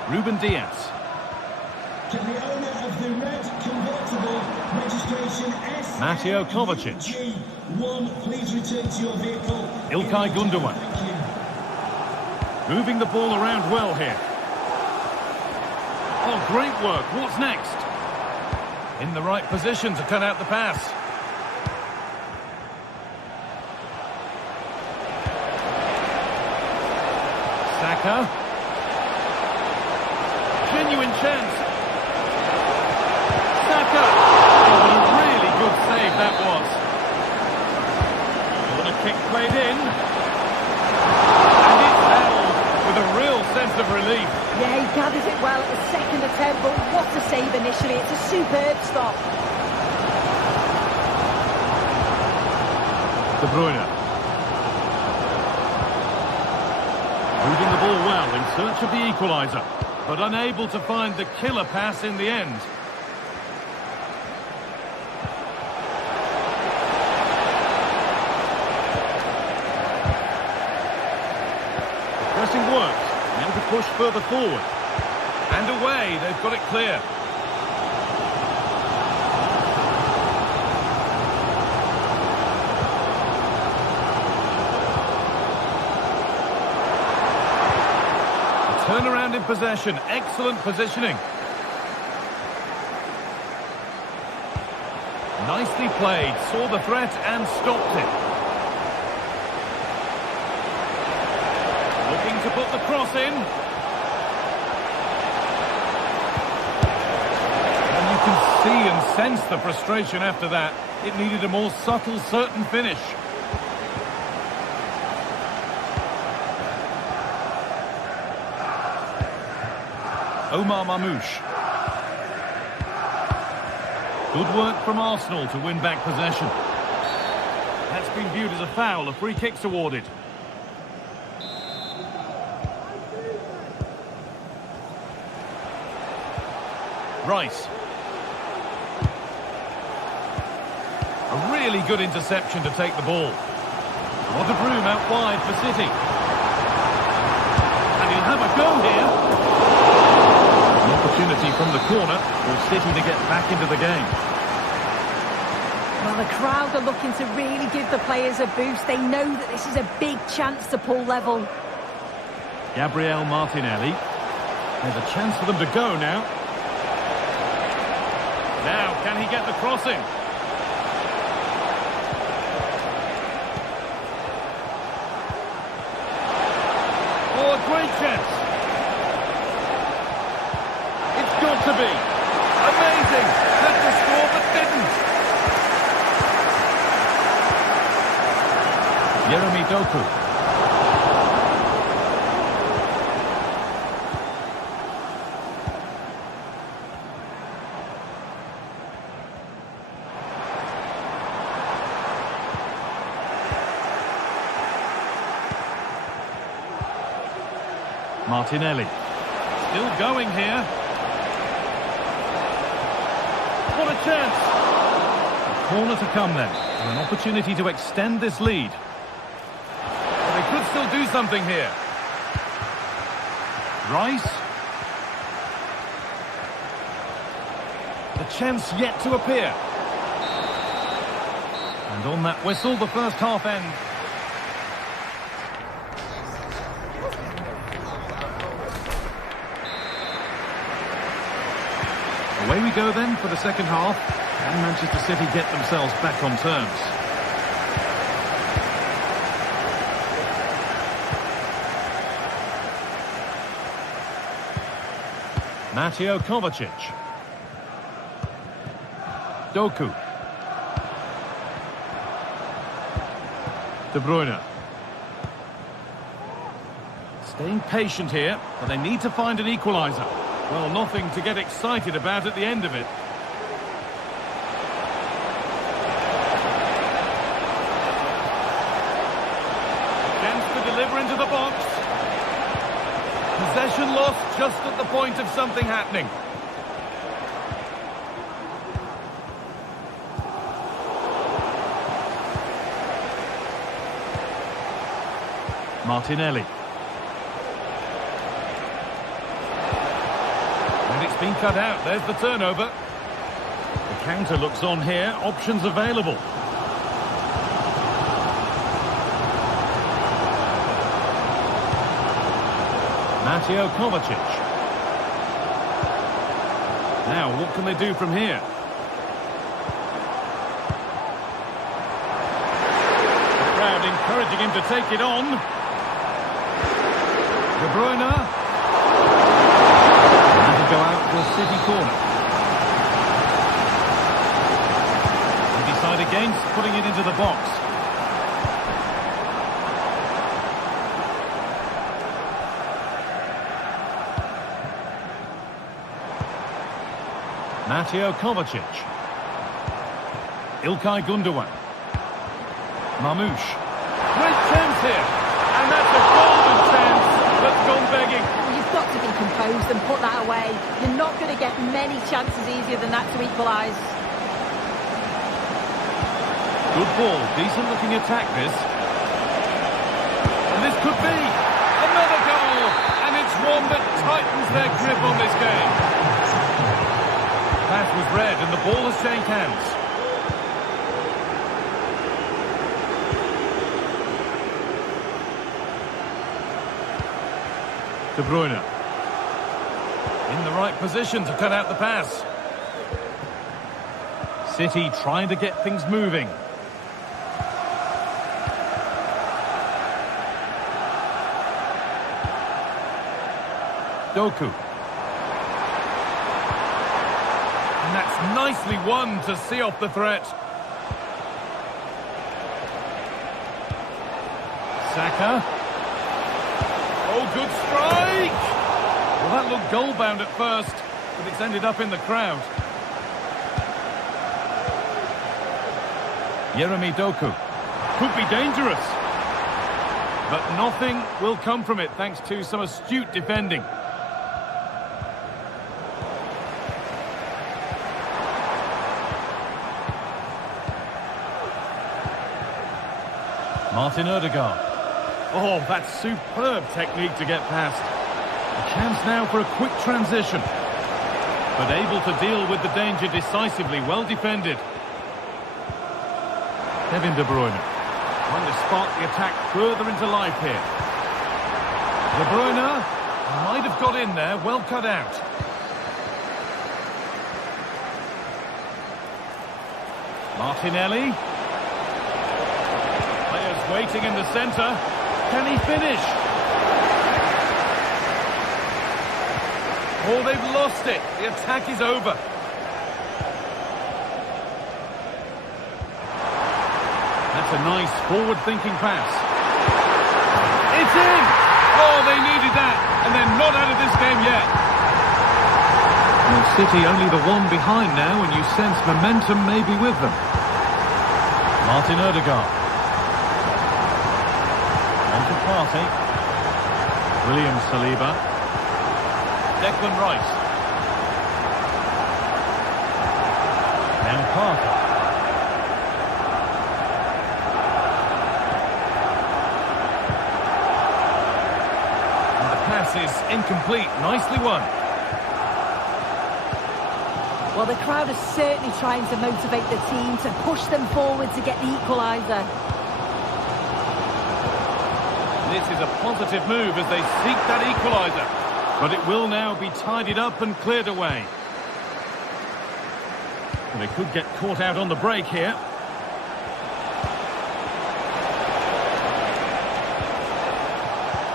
Ruben Dias. To the owner of the red convertible, registration Mateo Kovacic. Please return to your vehicle. Ilkay Gundogan. Moving the ball around well here. Oh, great work. What's next? In the right position to cut out the pass. Saka. Genuine chance. Saka. What a really good save that was. What a kick played in. And it's held with a real sense of relief. Yeah, he gathers it well at the second attempt, but what a save initially. It's a superb stop. De Bruyne. Moving the ball well in search of the equaliser, but unable to find the killer pass in the end. Pressing works. Now to push further forward. And away, they've got it clear. A turnaround in possession. Excellent positioning. Nicely played. Saw the threat and stopped it. Looking to put the cross in. And you can see and sense the frustration after that. It needed a more subtle, certain finish. Omar Mamouche. Good work from Arsenal to win back possession. That's been viewed as a foul. A free kick's awarded. Rice. A really good interception to take the ball. Lot of room out wide for City. And he'll have a go here. An opportunity from the corner for City to get back into the game. Well, the crowd are looking to really give the players a boost. They know that this is a big chance to pull level. Gabriel Martinelli. There's a chance for them to go now. Now, can he get the crossing? Oh, a great chance. It's got to be. Amazing. Had to score, but didn't. Jeremy Doku. Martinelli. Still going here. What a chance. A corner to come then. And an opportunity to extend this lead. They could still do something here. Rice. The chance yet to appear. And on that whistle, the first half ends. Away we go then for the second half. Can Manchester City get themselves back on terms? Mateo Kovacic. Doku. De Bruyne. Staying patient here, but they need to find an equaliser. Well, nothing to get excited about at the end of it. Chance to deliver into the box. Possession lost just at the point of something happening. Martinelli. It's been cut out. There's the turnover. The counter looks on here. Options available. Mateo Kovacic. Now, what can they do from here? The crowd encouraging him to take it on. De Bruyne. Go out for a City corner. They decide against putting it into the box. Mateo Kovacic. İlkay Gundogan. Mamouche. Great chance here. And that's a golden chance that's gone begging. Got to be composed and put that away. You're not going to get many chances easier than that to equalise. Good ball, decent looking attack this. And this could be another goal, and it's one that tightens their grip on this game. That was red and the ball has changed hands. De Bruyne. In the right position to cut out the pass. City trying to get things moving. Doku. And that's nicely won to see off the threat. Saka. Oh, good strike! Well, that looked goal-bound at first, but it's ended up in the crowd. Jeremy Doku. Could be dangerous. But nothing will come from it, thanks to some astute defending. Martin Odegaard. Oh, that's superb technique to get past. A chance now for a quick transition. But able to deal with the danger decisively, well defended. Kevin De Bruyne. Trying to spark the attack further into life here. De Bruyne might have got in there, well cut out. Martinelli. Players waiting in the centre. Can he finish? Oh, they've lost it. The attack is over. That's a nice forward-thinking pass. It's in! Oh, they needed that, and they're not out of this game yet. Man City only the one behind now, and you sense momentum may be with them. Martin Odegaard. On to Partey. William Saliba. Declan Rice. Now Parker. And the pass is incomplete. Nicely won. Well, the crowd is certainly trying to motivate the team to push them forward to get the equaliser. This is a positive move as they seek that equaliser. But it will now be tidied up and cleared away. And they could get caught out on the break here.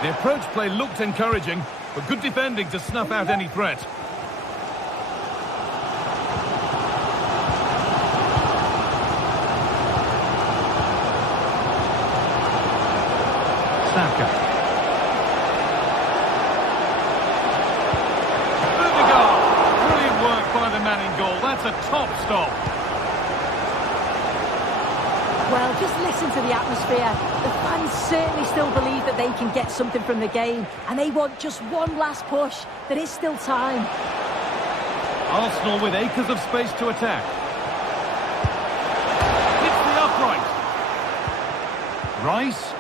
The approach play looked encouraging, but good defending to snuff out any threat. Saka. That's a top stop. Well, just listen to the atmosphere. The fans certainly still believe that they can get something from the game, and they want just one last push. There is still time. Arsenal with acres of space to attack. Hits the upright. Rice.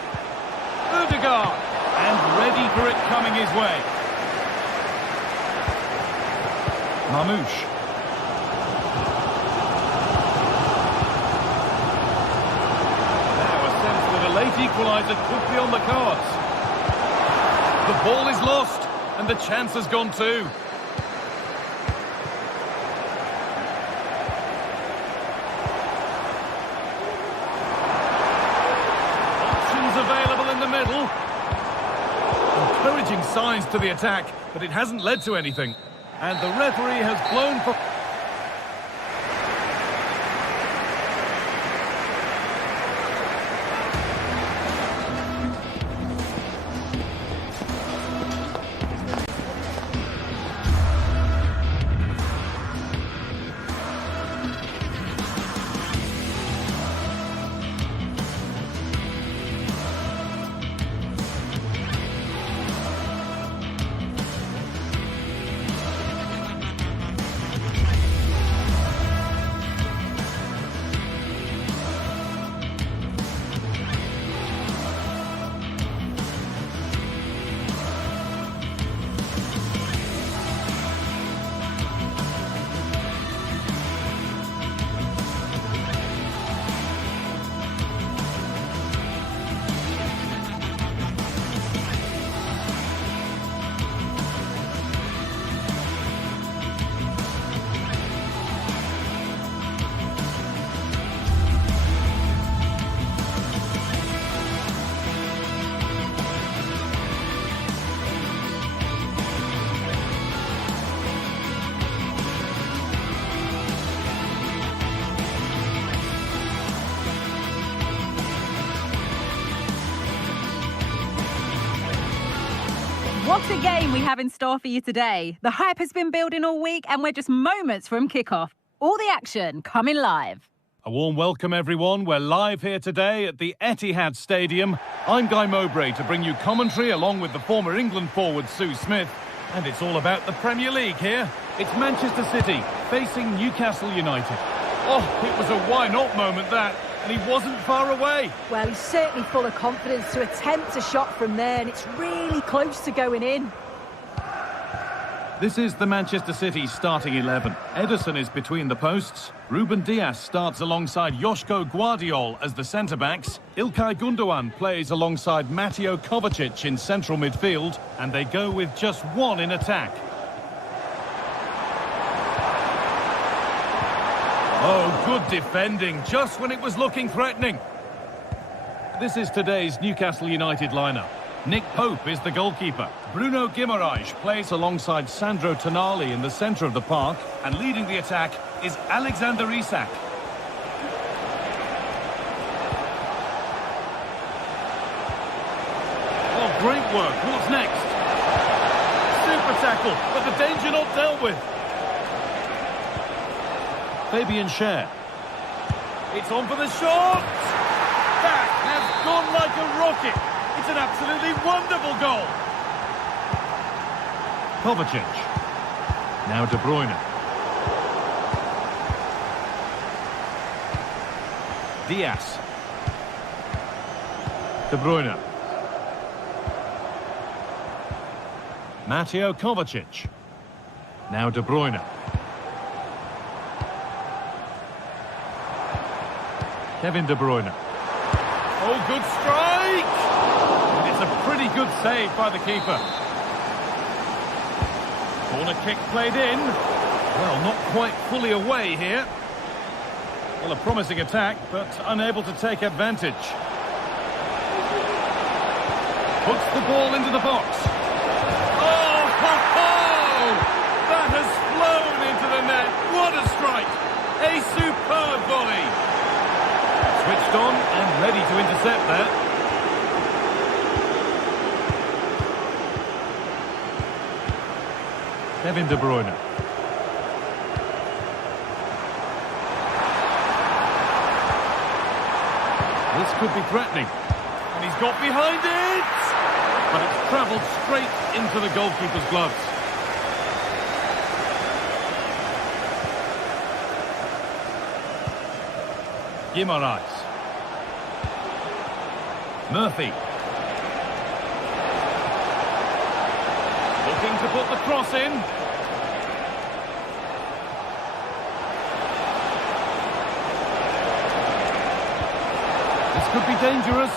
Odegaard. And ready for it coming his way. Mamouche. Late equaliser could be on the cards. The ball is lost, and the chance has gone too. Options available in the middle. Encouraging signs to the attack, but it hasn't led to anything. And the referee has blown for... What a game we have in store for you today. The hype has been building all week and we're just moments from kickoff. All the action coming live. A warm welcome, everyone. We're live here today at the Etihad Stadium. I'm Guy Mowbray to bring you commentary along with the former England forward Sue Smith. And it's all about the Premier League here. It's Manchester City facing Newcastle United. Oh, it was a why not moment that. and he wasn't far away. Well, he's certainly full of confidence to attempt a shot from there, and it's really close to going in. This is the Manchester City starting 11. Ederson is between the posts. Ruben Dias starts alongside Joško Guardiol as the centre-backs. Ilkay Gundogan plays alongside Mateo Kovacic in central midfield, and they go with just one in attack. Oh, good defending, just when it was looking threatening. This is today's Newcastle United lineup. Nick Pope is the goalkeeper. Bruno Guimaraes plays alongside Sandro Tonali in the centre of the park, and leading the attack is Alexander Isak. Oh, great work. What's next? Super tackle, but the danger not dealt with. Fabian Schär. It's on for the shot! That has gone like a rocket. It's an absolutely wonderful goal. Kovacic. Now De Bruyne. Diaz. De Bruyne. Mateo Kovacic. Now De Bruyne. Kevin De Bruyne. Oh, good strike! It's a pretty good save by the keeper. Corner kick played in. Well, not quite fully away here. Well, a promising attack, but unable to take advantage. Puts the ball into the box. Oh, ho, ho! That has flown into the net. What a strike! A superb volley. Switched on and ready to intercept there. Kevin De Bruyne. This could be threatening. And he's got behind it! But it's travelled straight into the goalkeeper's gloves. Guimaraes. Murphy. Looking to put the cross in. This could be dangerous.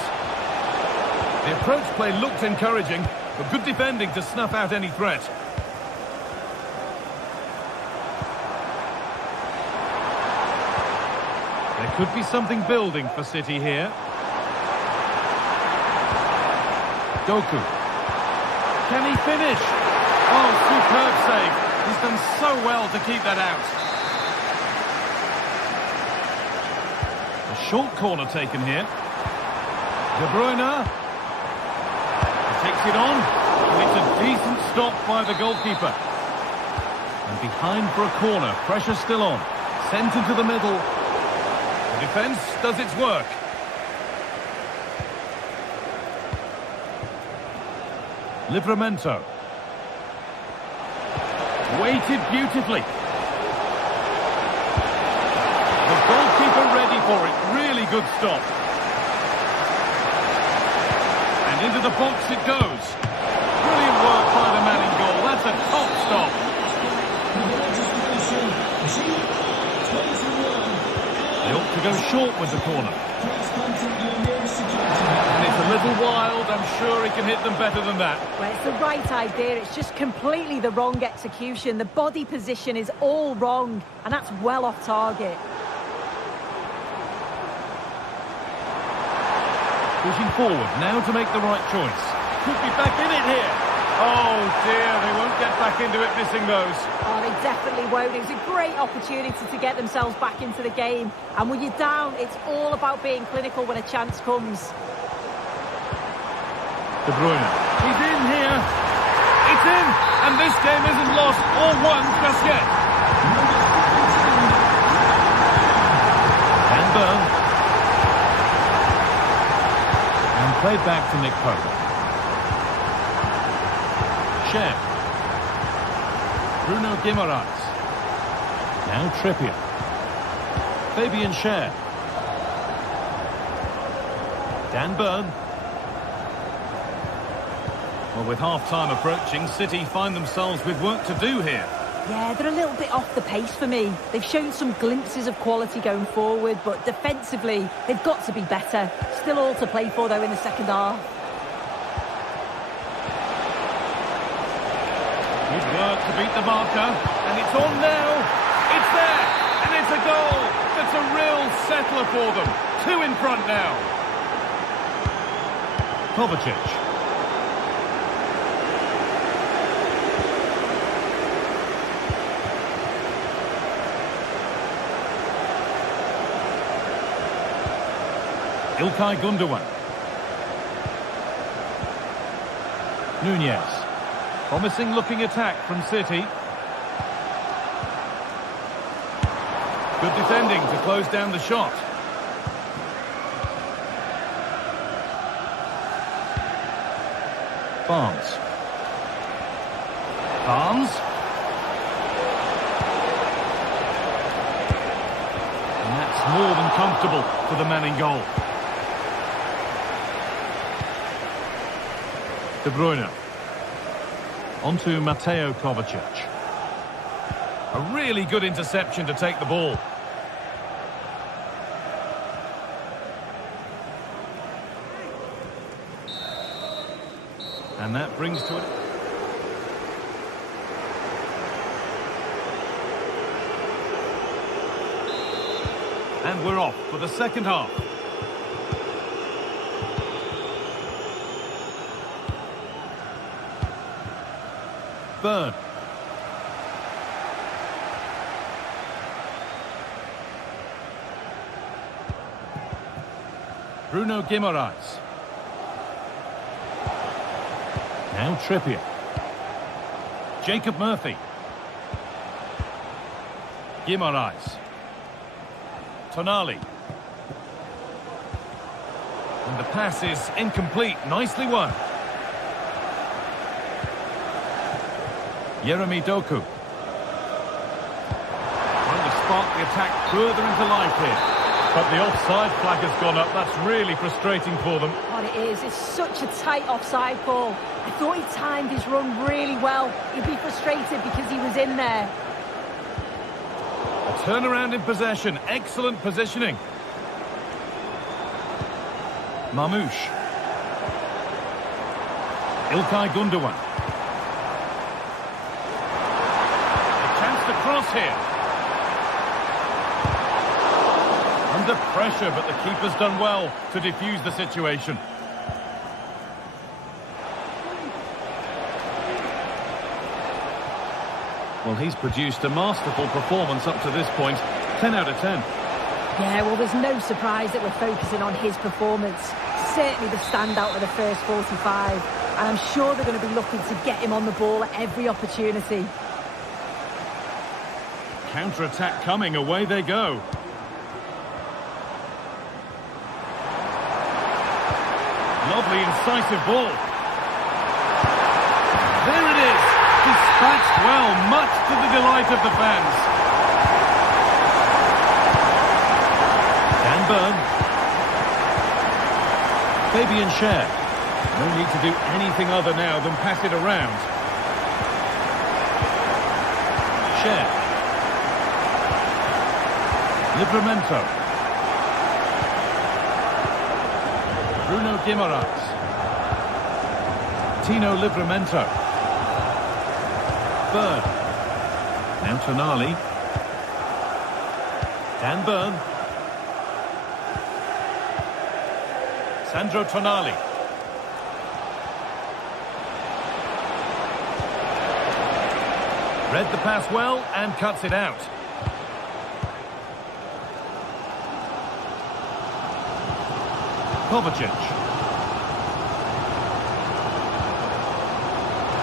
The approach play looked encouraging, but good defending to snuff out any threat. There could be something building for City here. Doku. Can he finish? Oh, superb save. He's done so well to keep that out. A short corner taken here. De Bruyne. He takes it on. And it's a decent stop by the goalkeeper. And behind for a corner. Pressure still on. Sent into the middle. The defence does its work. Livramento. Weighted beautifully. The goalkeeper ready for it. Really good stop. And into the box it goes. Brilliant work by the man in goal. That's a top stop. They ought to go short with the corner. And it's a little wild. I'm sure he can hit them better than that. Well, it's the right idea. It's just completely the wrong execution. The body position is all wrong, and that's well off target. Pushing forward now to make the right choice. Could be back in it here. Oh dear, they won't get back into it missing those. Oh, they definitely won't. It was a great opportunity to get themselves back into the game. And when you're down, it's all about being clinical when a chance comes. De Bruyne. He's in here. It's in. And this game isn't lost or won just yet. Van Burn. And played back to Nick Pope. Schär. Bruno Guimaraes. Now Trippier. Fabian Schär. Dan Burn. Well, with half-time approaching, City find themselves with work to do here. Yeah, they're a little bit off the pace for me. They've shown some glimpses of quality going forward, but defensively, they've got to be better. Still all to play for, though, in the second half. Good work to beat the marker, and it's on now. It's there, and it's a goal. That's a real settler for them. 2 in front now. Kovacic. Ilkay Gundogan. Nunez. Promising looking attack from City. Good defending to close down the shot. Barnes. And that's more than comfortable for the man in goal. De Bruyne. On to Mateo Kovacic. A really good interception to take the ball. And that brings to it. And we're off for the second half. Burn. Bruno Guimaraes. Now Trippier. Jacob Murphy. Guimaraes. Tonali. And the pass is incomplete. Nicely won. Jeremy Doku. Trying to spark the attack further into life here. But the offside flag has gone up. That's really frustrating for them. What it is, it's such a tight offside call. I thought he timed his run really well. He'd be frustrated because he was in there. A turnaround in possession. Excellent positioning. Mamouche. Ilkay Gundogan. Cross here. Under pressure, but the keeper's done well to defuse the situation. Well, he's produced a masterful performance up to this point. 10 out of 10. Yeah, well, there's no surprise that we're focusing on his performance. Certainly the standout of the first 45. And I'm sure they're going to be looking to get him on the ball at every opportunity. Counter-attack coming, away they go. Lovely, incisive ball. There it is. Dispatched well, much to the delight of the fans. Dan Burn. Fabian Schär. No need to do anything other now than pass it around. Schär. Livramento. Bruno Guimaraes. Tino Livramento. Burn. Now Tonali. Dan Burn. Sandro Tonali. Read the pass well and cuts it out. Kovacic.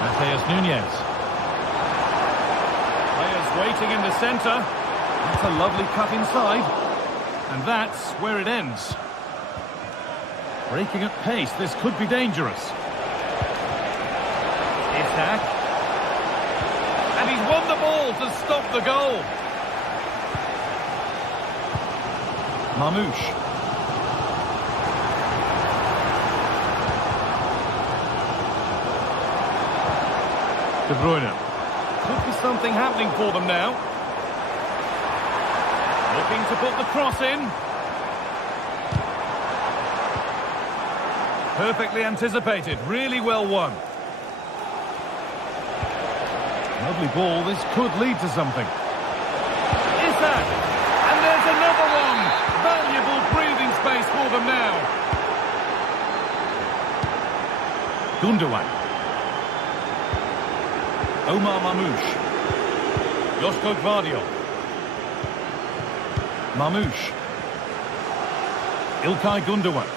Mateus Nunez. Players waiting in the centre. That's a lovely cut inside. And that's where it ends. Breaking at pace, this could be dangerous. Isak. And he's won the ball to stop the goal. De Bruyne. Could be something happening for them now. Looking to put the cross in. Perfectly anticipated, really well won. Lovely ball, this could lead to something. Is that? And there's another one! Valuable breathing space for them now. Gundogan. Omar Mamouche. Josko Gvardiol. Mamouche. Ilkay Gundogan.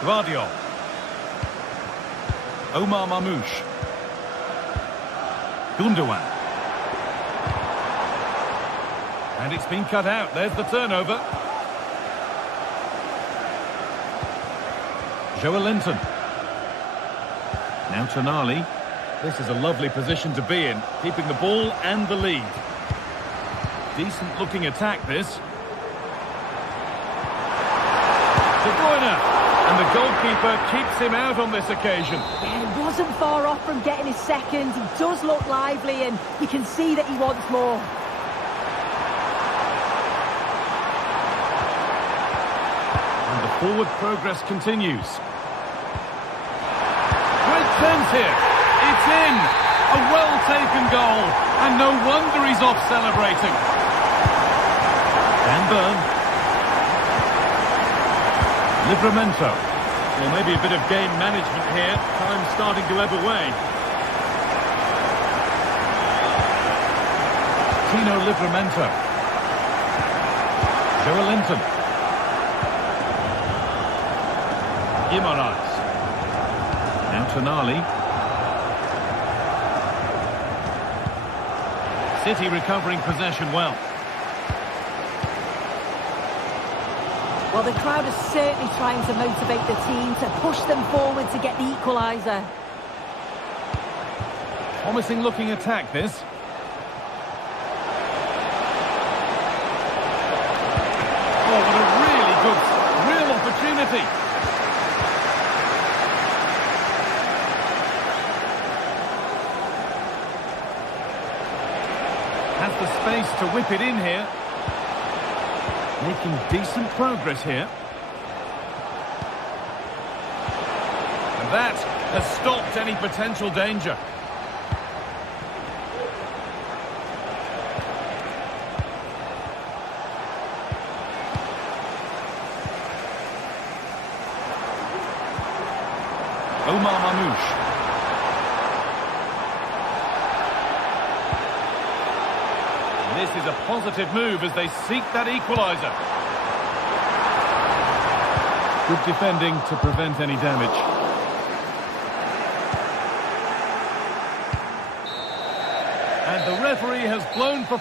Gvardiol. Omar Mamouche. Gundogan. And it's been cut out. There's the turnover. Joelinton. Now Tonali. This is a lovely position to be in, keeping the ball and the lead. Decent looking attack, this. De Bruyne. And the goalkeeper keeps him out on this occasion. Yeah, he wasn't far off from getting his second. He does look lively and you can see that he wants more. And the forward progress continues. Great chance here. It's in. A well-taken goal. And no wonder he's off celebrating. Dan Burn. Livramento. Well, maybe a bit of game management here. Time starting to ebb away. Tino Livramento. Joelinton. Guimaraes. Now Tonali. City recovering possession well. Well, the crowd is certainly trying to motivate the team to push them forward to get the equaliser. Promising looking attack, this. Oh, what a really good, real opportunity. Has the space to whip it in here. Making decent progress here. And that has stopped any potential danger. Omar Mamouche. This is a positive move as they seek that equaliser. Good defending to prevent any damage. And the referee has blown for...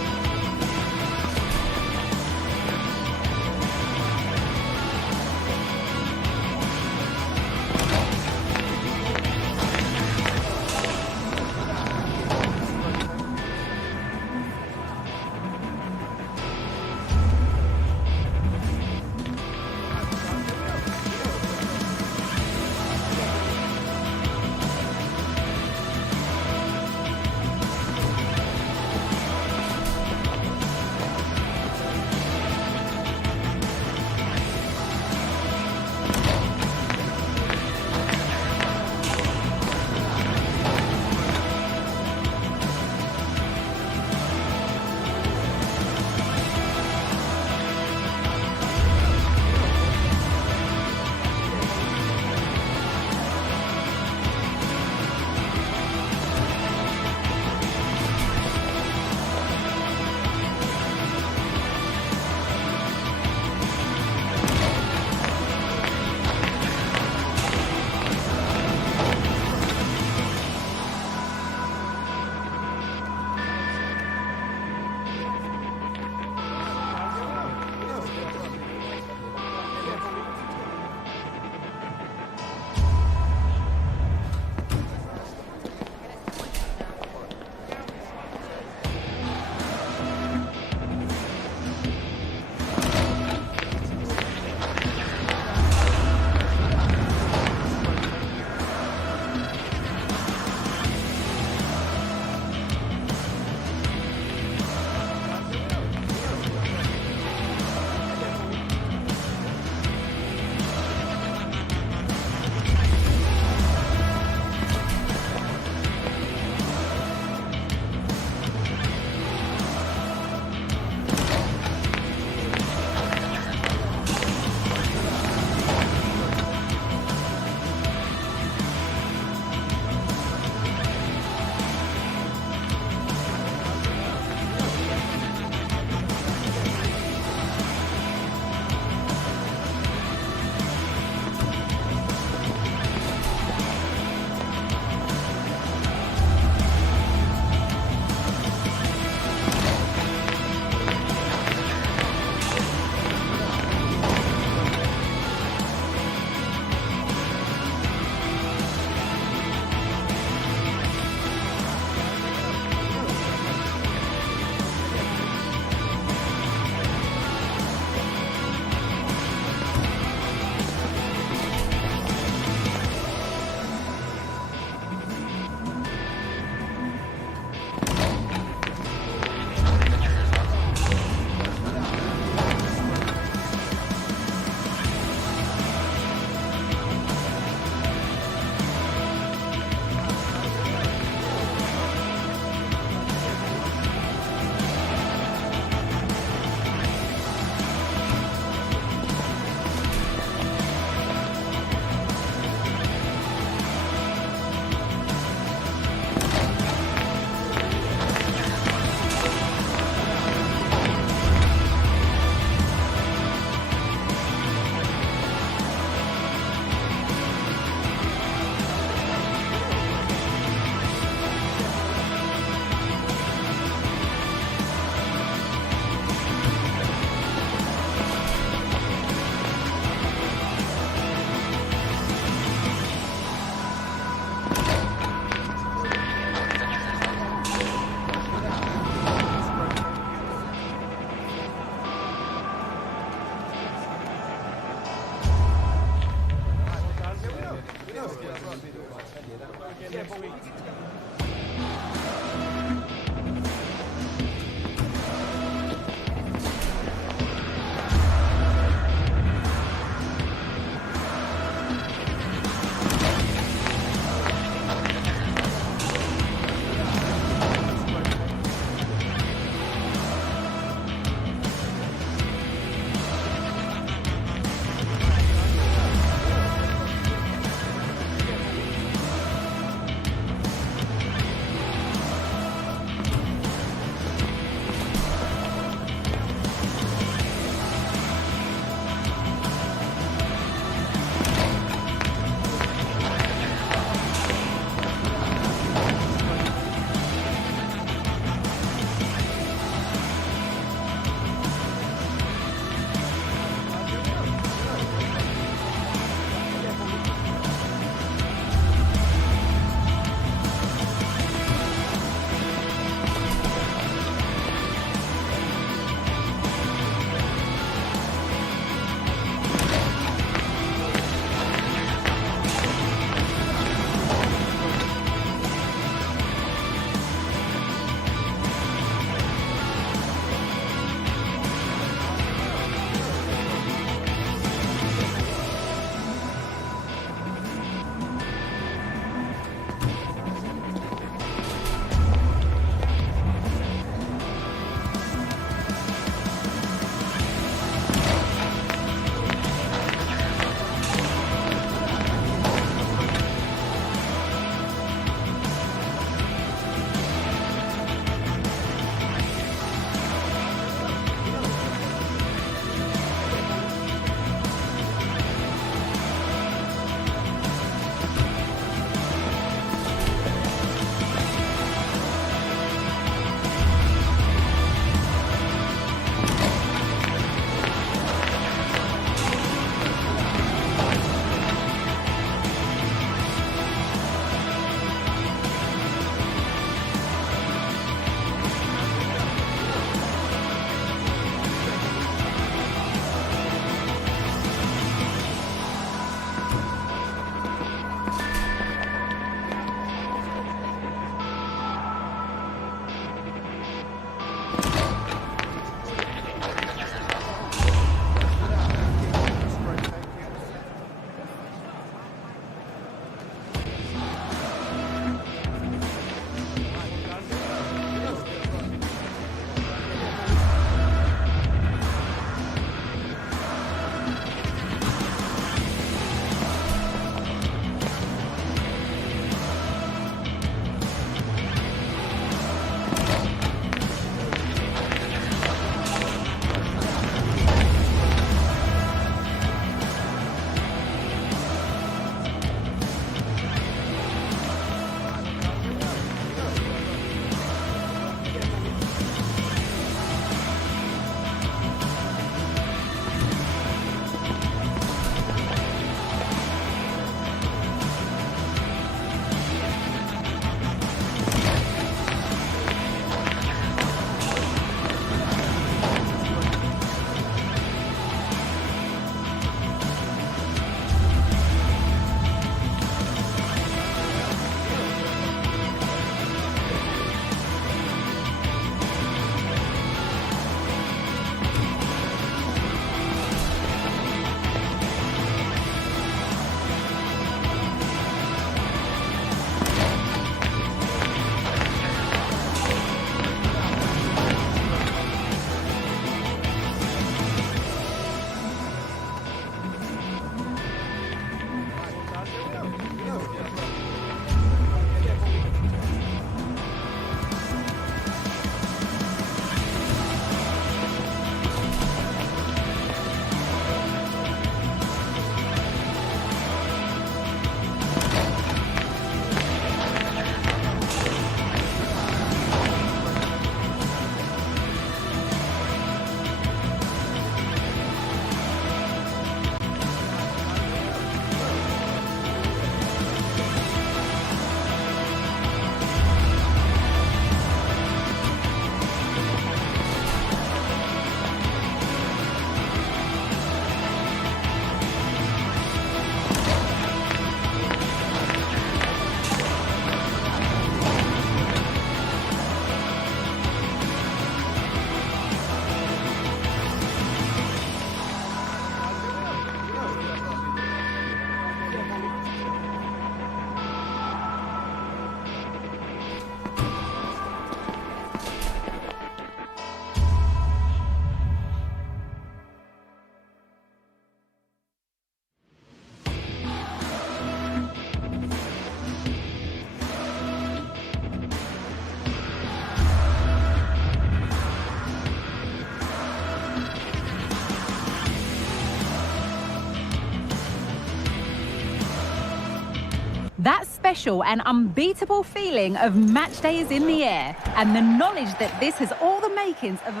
That special and unbeatable feeling of match day is in the air, and the knowledge that this has all the makings of a...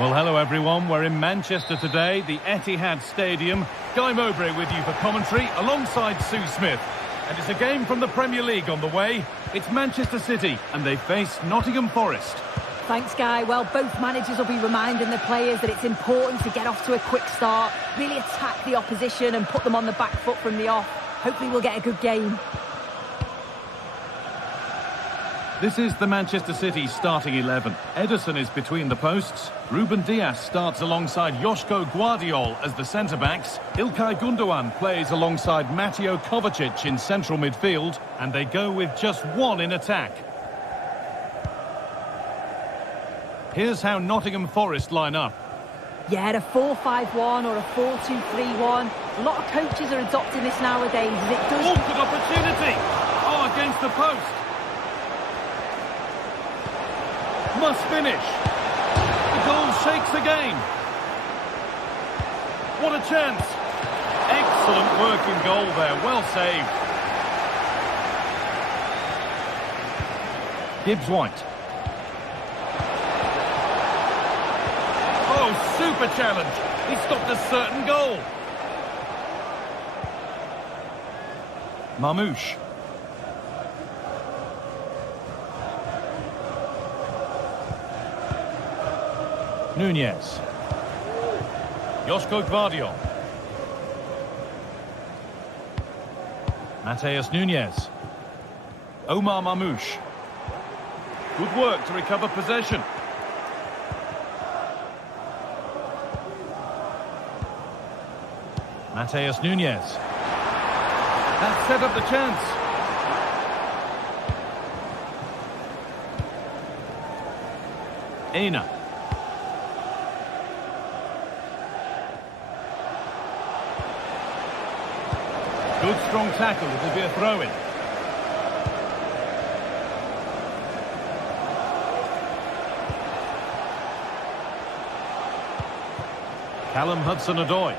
Well, hello everyone. We're in Manchester today, the Etihad Stadium. Guy Mowbray with you for commentary, alongside Sue Smith. And it's a game from the Premier League on the way. It's Manchester City, and they face Nottingham Forest. Thanks, Guy. Well, both managers will be reminding the players that it's important to get off to a quick start, really attack the opposition and put them on the back foot from the off. Hopefully we'll get a good game. This is the Manchester City starting 11. Ederson is between the posts. Ruben Dias starts alongside Joško Gvardiol as the centre-backs. Ilkay Gundogan plays alongside Mateo Kovacic in central midfield. And they go with just one in attack. Here's how Nottingham Forest line up. Yeah, a 4-5-1 or a 4-2-3-1. A lot of coaches are adopting this nowadays as it does... Oh, good opportunity! Oh, against the post. Must finish. The goal shakes the game. What a chance. Excellent work in goal there. Well saved. Gibbs-White. Oh, super challenge. He stopped a certain goal. Mamouche. Nunez. Joško Gvardiol. Mateus Nunez. Omar Mamouche. Good work to recover possession. Mateus Nunez. That set up the chance. Aina. Good strong tackle, it'll be a throw-in. Callum Hudson-Odoi.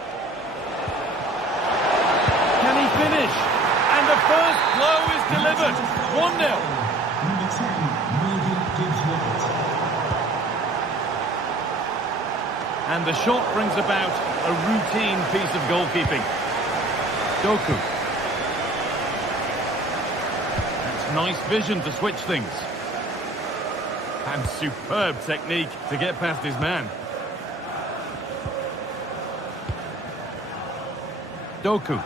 Can he finish? And the first blow is delivered. 1-0. Number 10, Gibbs-White. And the shot brings about a routine piece of goalkeeping. Doku. That's nice vision to switch things. And superb technique to get past his man. Doku.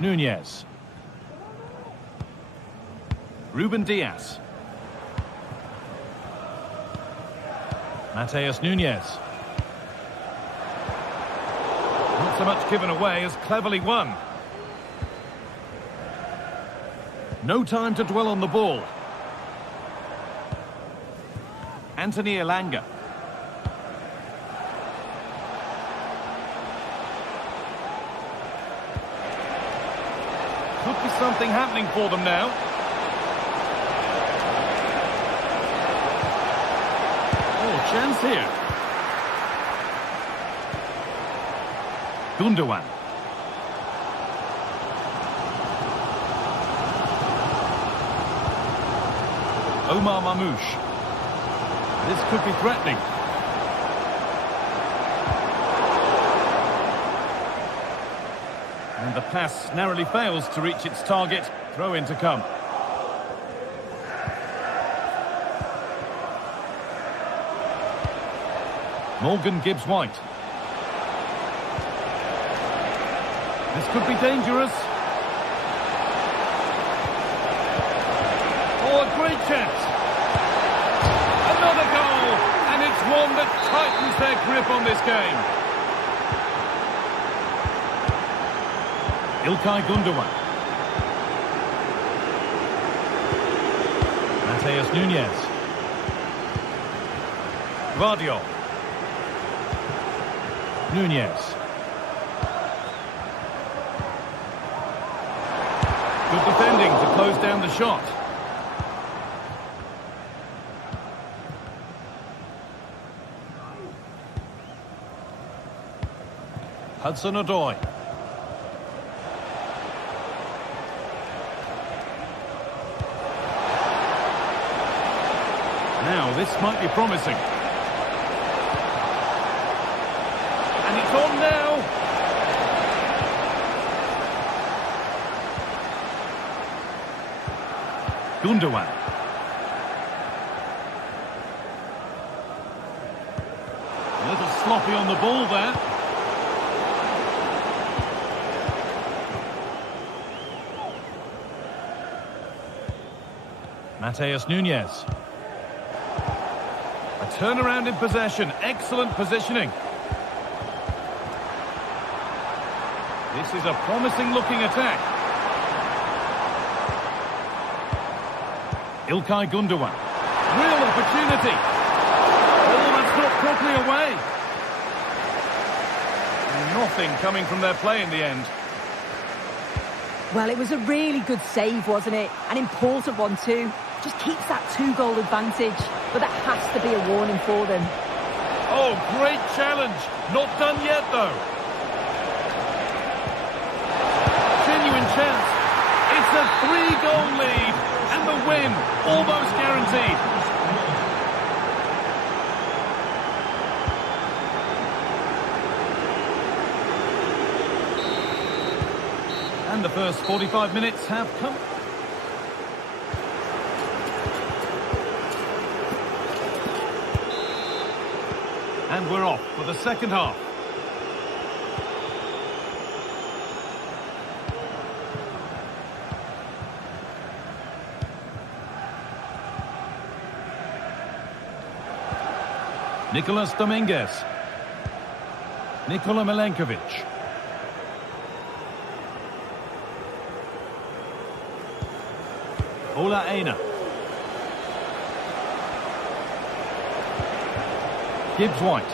Nunez. Ruben Dias. Mateus Nunez. Not so much given away as cleverly won. No time to dwell on the ball. Anthony Elanga. Could be something happening for them now. Oh, chance here. Gundogan. Omar Mamouche. This could be threatening. And the pass narrowly fails to reach its target. Throw in to come. Morgan Gibbs-White. This could be dangerous. Oh, a great chance. Another goal, and it's one that tightens their grip on this game. Ilkay Gundogan. Mateus Nunez. Gvardiol. Nunez. Good defending to close down the shot. Hudson-Odoi. This might be promising. And it's on now. Gundogan. A little sloppy on the ball there. Mateus Nunes. A turnaround in possession. Excellent positioning. This is a promising-looking attack. Ilkay Gundogan. Real opportunity. Oh, that's not properly away. Nothing coming from their play in the end. Well, it was a really good save, wasn't it? An important one too. Just keeps that 2-goal advantage. But that has to be a warning for them. Oh, great challenge. Not done yet, though. Genuine chance. It's a 3-goal lead. And the win, almost guaranteed. And the first 45 minutes have come. And we're off for the second half. Nicolas Dominguez. Nikola Milenkovic. Ola Aina. Gibbs White.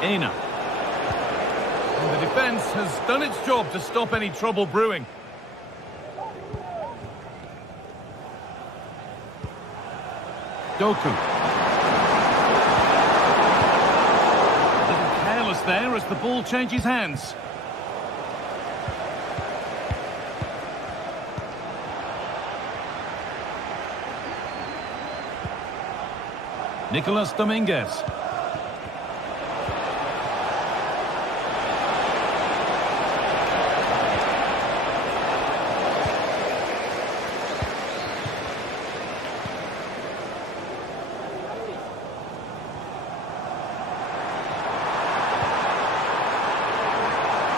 Aina. And the defence has done its job to stop any trouble brewing. Doku. A little careless there as the ball changes hands. Nicolas Dominguez.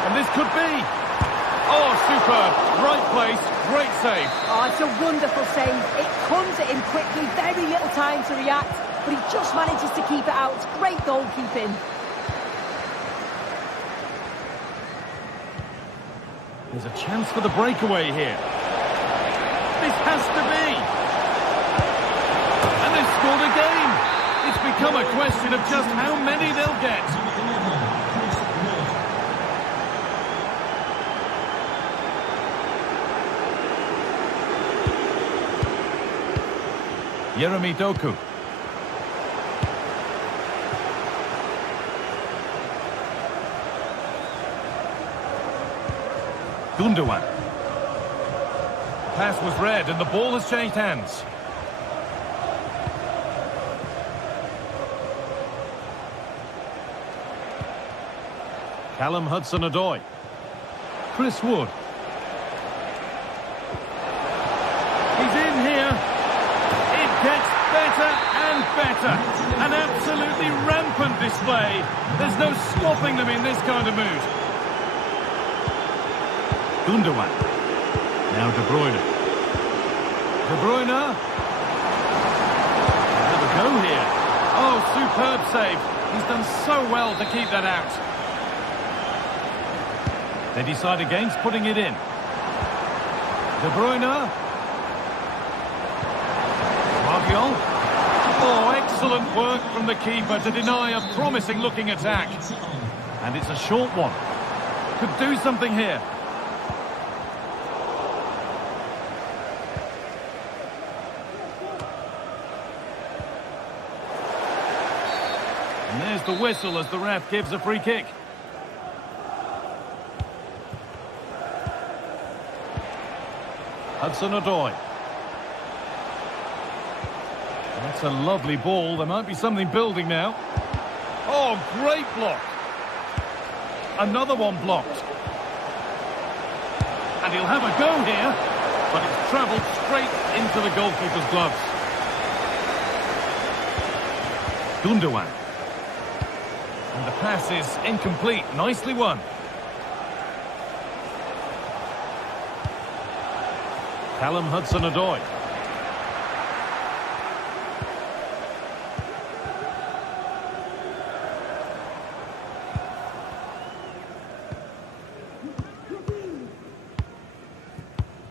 And this could be. Oh, superb. Right place, great save. Oh, it's a wonderful save. It comes at him quickly, very little time to react. But he just manages to keep it out. It's great goalkeeping. There's a chance for the breakaway here. This has to be. And they've scored again. It's become a question of just how many they'll get. Jeremy Doku. Gundogan. Pass was read and the ball has changed hands. Callum Hudson-Odoi. Chris Wood. He's in here. It gets better and better. An absolutely rampant display. There's no stopping them in this kind of mood. Gundogan. Now De Bruyne. De Bruyne. Have a go here. Oh, superb save. He's done so well to keep that out. They decide against putting it in. De Bruyne. Martial. Oh, excellent work from the keeper to deny a promising-looking attack. And it's a short one. Could do something here. And there's the whistle as the ref gives a free kick. Hudson-Odoi. That's a lovely ball. There might be something building now. Oh, great block. Another one blocked. And he'll have a go here, but it's travelled straight into the goalkeeper's gloves. Gundogan. And the pass is incomplete. Nicely won. Callum Hudson-Odoi.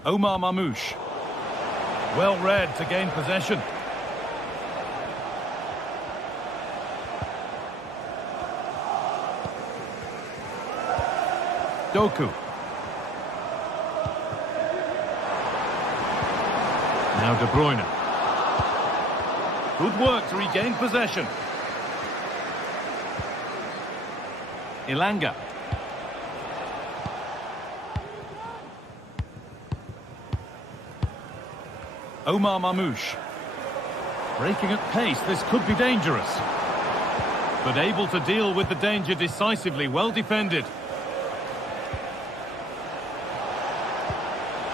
Omar Mamouche. Well read to gain possession. Doku. Now De Bruyne. Good work to regain possession. Ilanga. Omar Mamouche. Breaking at pace, this could be dangerous. But able to deal with the danger decisively, well defended.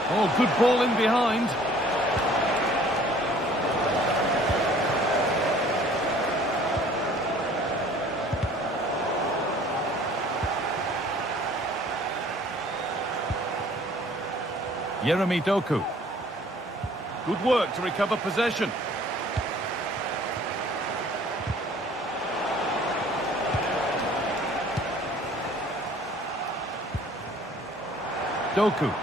Oh, good ball in behind. Jeremy Doku. Good work to recover possession. Doku.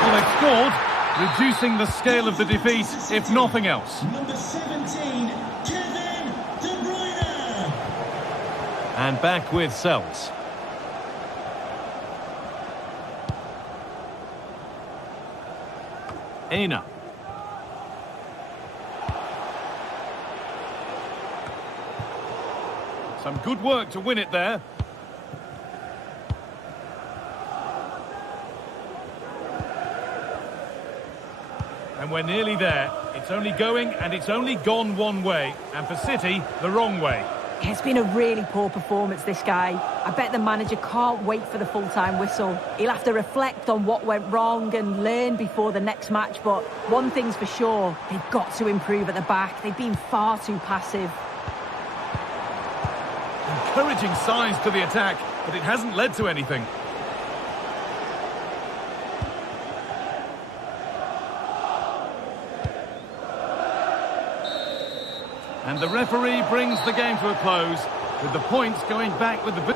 Well, they've scored, reducing the scale of the defeat, if nothing else. Number 17, Kevin De Bruyne. And back with Sells. Aina. Some good work to win it there. And we're nearly there. It's only going and it's only gone one way. And for City, the wrong way. It's been a really poor performance, this guy. I bet the manager can't wait for the full-time whistle. He'll have to reflect on what went wrong and learn before the next match. But one thing's for sure, they've got to improve at the back. They've been far too passive. Encouraging signs to the attack, but it hasn't led to anything. And the referee brings the game to a close, with the points going back with the...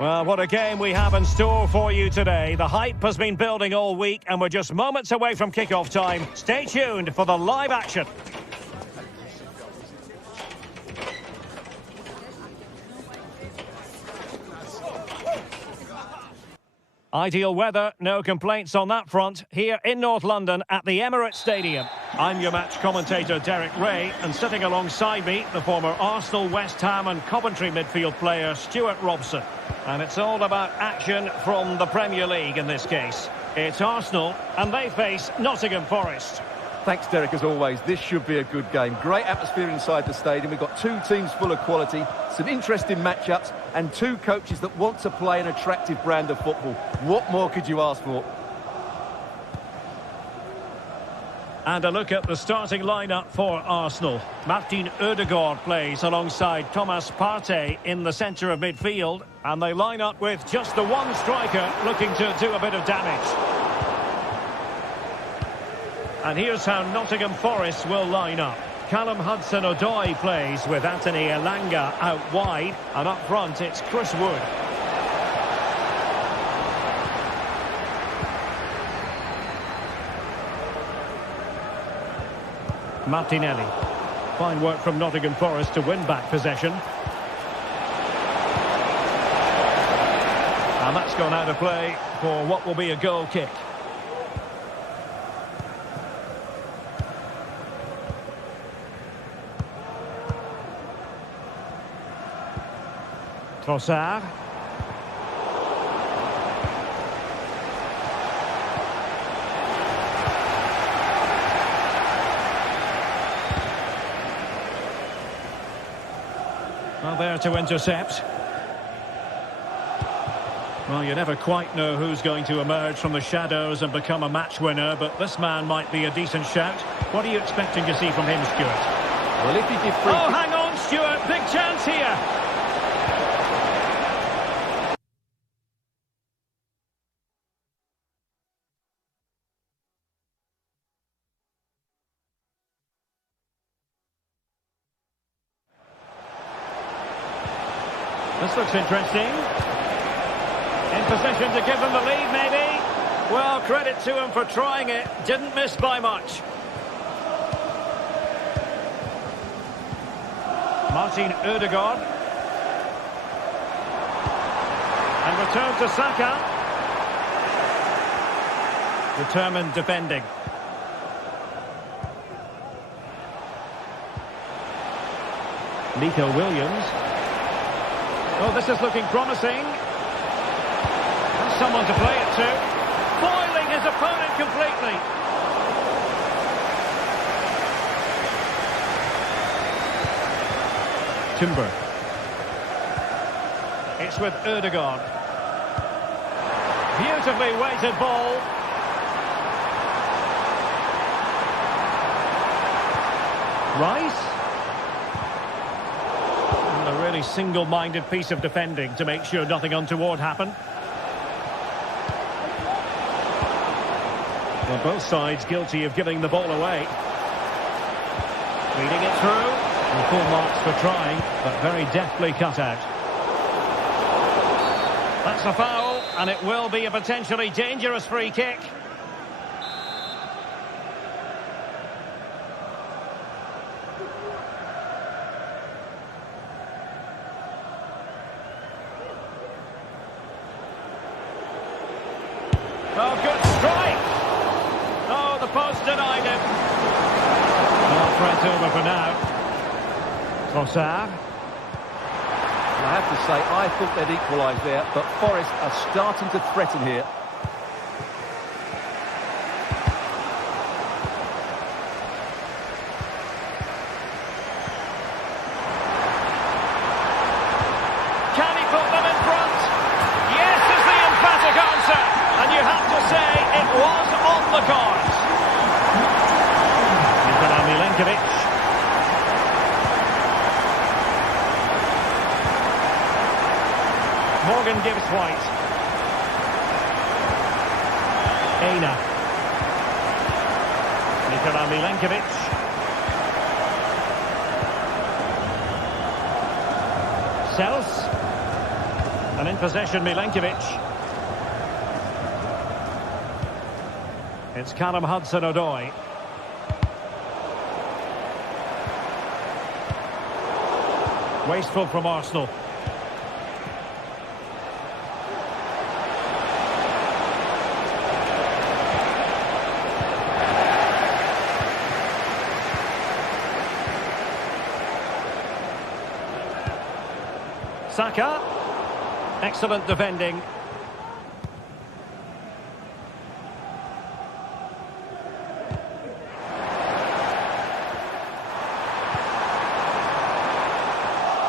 Well, what a game we have in store for you today. The hype has been building all week and we're just moments away from kickoff time. Stay tuned for the live action. Ideal weather, no complaints on that front, here in North London at the Emirates Stadium. I'm your match commentator Derek Ray, and sitting alongside me, the former Arsenal, West Ham and Coventry midfield player Stuart Robson. And it's all about action from the Premier League in this case. It's Arsenal, and they face Nottingham Forest. Thanks, Derek, as always. This should be a good game. Great atmosphere inside the stadium. We've got two teams full of quality, some interesting matchups, and two coaches that want to play an attractive brand of football. What more could you ask for? And a look at the starting lineup for Arsenal. Martin Ødegaard plays alongside Thomas Partey in the centre of midfield. And they line up with just the one striker looking to do a bit of damage. And here's how Nottingham Forest will line up. Callum Hudson-Odoi plays with Anthony Elanga out wide. And up front, it's Chris Wood. Martinelli. Fine work from Nottingham Forest to win back possession. And that's gone out of play for what will be a goal kick. Trossard. Well, there to intercept. Well, you never quite know who's going to emerge from the shadows and become a match winner, but this man might be a decent shout. What are you expecting to see from him, Stuart? Well, if you give free... Oh, hang on, Stuart. Big chance here. This looks interesting. In position to give them the lead, maybe. Well, credit to him for trying it. Didn't miss by much. Martin Ødegaard. And return to Saka. Determined defending. Nico Williams. Oh, this is looking promising. There's someone to play it to. Foiling his opponent completely. Timber. It's with Ødegaard. Beautifully weighted ball. Rice. A really single-minded piece of defending to make sure nothing untoward happened. Well, both sides guilty of giving the ball away. Feeding it through. And full marks for trying, but very deftly cut out. That's a foul, and it will be a potentially dangerous free kick. Oh, good strike! Oh, the post denied him. Well, threat over for now. Trossard. I have to say, I thought they'd equalise there, but Forest are starting to threaten here. Can he put them in front? Yes is the emphatic answer. And you have to say it was on the cards. Nikola Milenkovic. Morgan gives White. Aina. Nikola Milenkovic. Sels. And in possession, Milenkovic. It's Callum Hudson-Odoi. Wasteful from Arsenal. Saka. Excellent defending.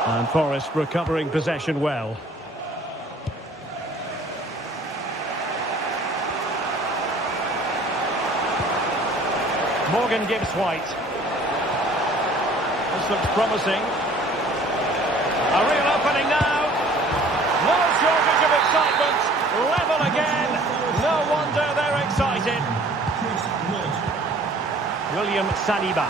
And Forest recovering possession well. Morgan Gibbs White. This looks promising. A real opening now. No shortage of excitement. Level again. No wonder they're excited. William Saliba.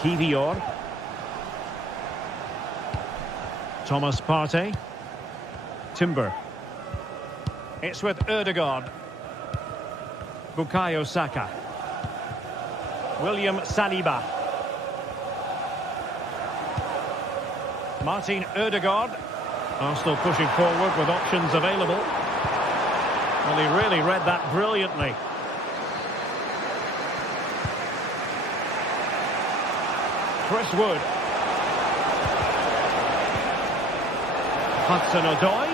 Kivior. Thomas Partey. Timber. It's with Ødegaard. Bukayo Saka. William Saliba. Martin Ødegaard. Arsenal pushing forward with options available. Well, he really read that brilliantly. Chris Wood. Hudson-Odoi.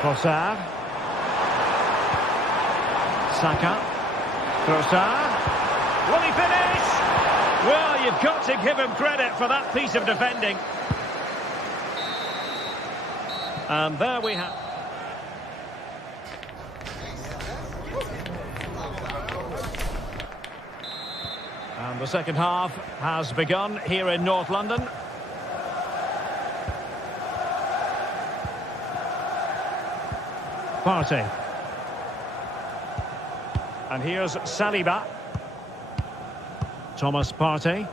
Trossard. Saka. Trossard. Will he finish? Well, you've got to give him credit for that piece of defending. And there we have... And the second half has begun here in North London. Partey. And here's Saliba. Thomas Partey.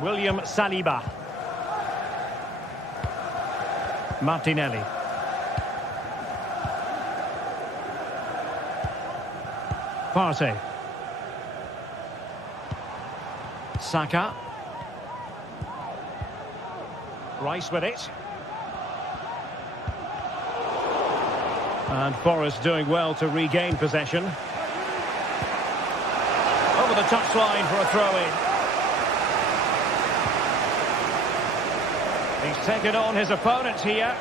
William Saliba. Martinelli. Partey. Saka. Rice with it. And Forest doing well to regain possession. Over the touchline for a throw-in. He's taken on his opponent here.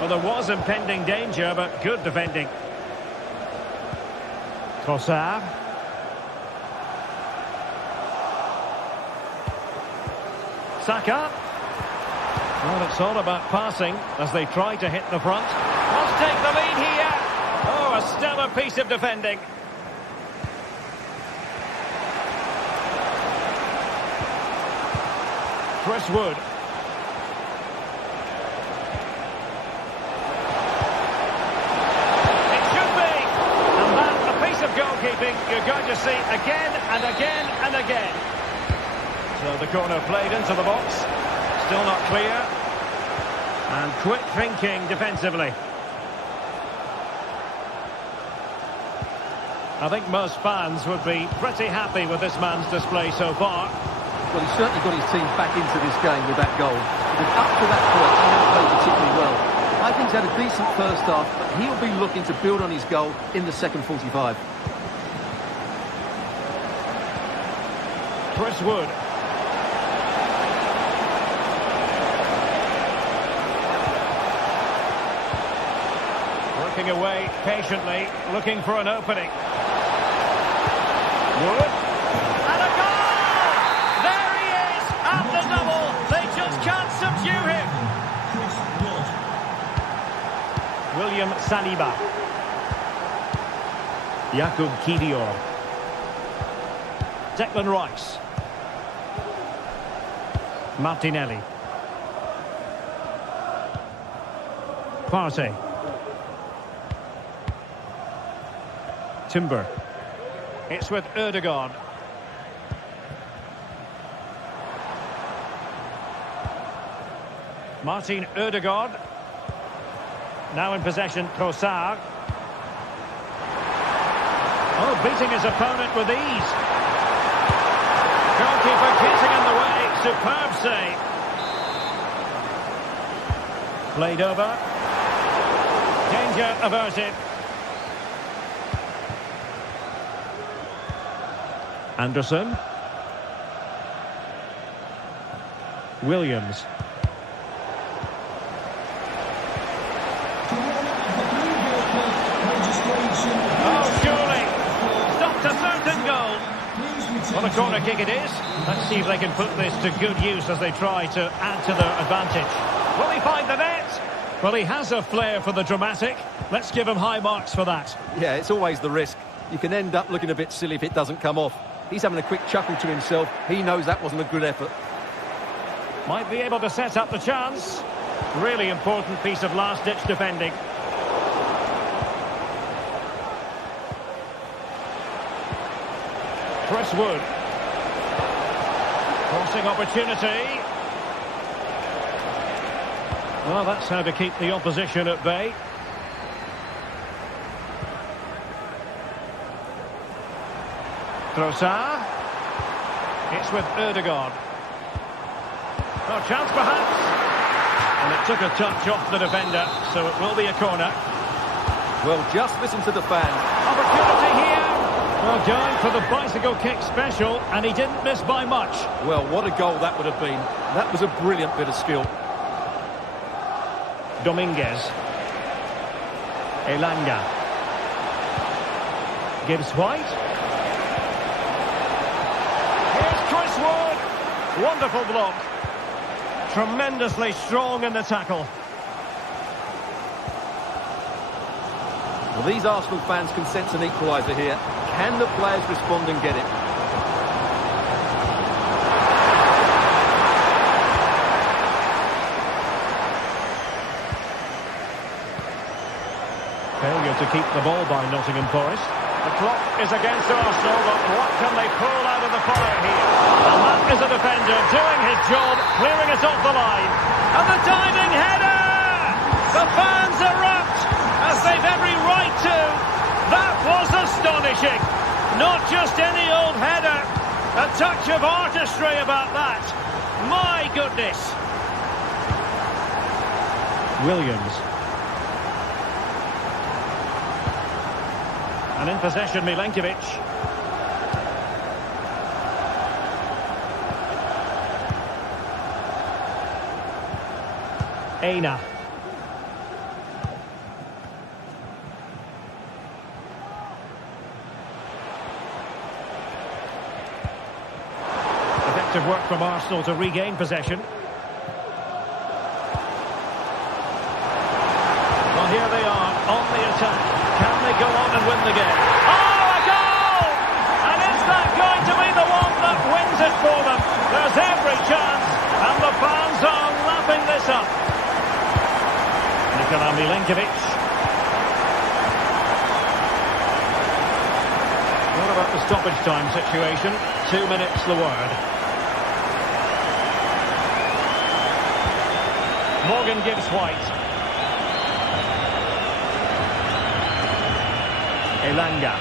Well, there was impending danger, but good defending. Trossard. Saka. Well, it's all about passing as they try to hit the front. Must take the lead here. Oh, a stellar piece of defending. Chris Wood. It should be. And that's a piece of goalkeeping you're going to see again and again and again. So the corner played into the box. Still not clear. And quick thinking defensively. I think most fans would be pretty happy with this man's display so far. Well, he's certainly got his team back into this game with that goal. But up to that point, he hasn't played particularly well. I think he's had a decent first half, but he'll be looking to build on his goal in the second 45. Chris Wood. Working away patiently, looking for an opening. Wood. And a goal! There he is, at the double. They just can't subdue him. William Saliba. Jakub Kivior. Declan Rice. Martinelli. Timber. It's with Ødegaard. Martin Ødegaard. Now in possession, Trossard. Oh, beating his opponent with ease. Goalkeeper getting in the way. Superb save. Played over. Danger averted. Anderson. Williams. Oh, surely. Stopped a certain goal. What a corner kick it is. Let's see if they can put this to good use as they try to add to their advantage. Will he find the net? Well, he has a flair for the dramatic. Let's give him high marks for that. Yeah, it's always the risk. You can end up looking a bit silly if it doesn't come off. He's having a quick chuckle to himself. He knows that wasn't a good effort. Might be able to set up the chance. Really important piece of last-ditch defending. Chris Wood. Crossing opportunity. Well, that's how to keep the opposition at bay. Trossard. It's with Ødegaard. Oh, chance perhaps. And it took a touch off the defender, so it will be a corner. Well, just listen to the fans. Opportunity here. Well, going for the bicycle kick special, and he didn't miss by much. Well, what a goal that would have been. That was a brilliant bit of skill. Dominguez. Elanga. Gibbs White. Here's Chris Wood. Wonderful block. Tremendously strong in the tackle. Well, these Arsenal fans can sense an equaliser here. Can the players respond and get it? Failure to keep the ball by Nottingham Forest. The clock is against Arsenal, but what can they pull out of the fire here? And that is a defender doing his job, clearing it off the line. And the diving header! The fans erupt, as they've every right to. That was astonishing. Not just any old header. A touch of artistry about that. My goodness. Williams. And in possession, Milenkovic. Aina. Effective work from Arsenal to regain possession. Well, here they are on the attack. Can they go on and win the game? Oh, a goal! And is that going to be the one that wins it for them? There's every chance, and the fans are lapping this up. Nikola Milenkovic. What about the stoppage time situation? 2 minutes the word. Morgan Gibbs White. Elanga.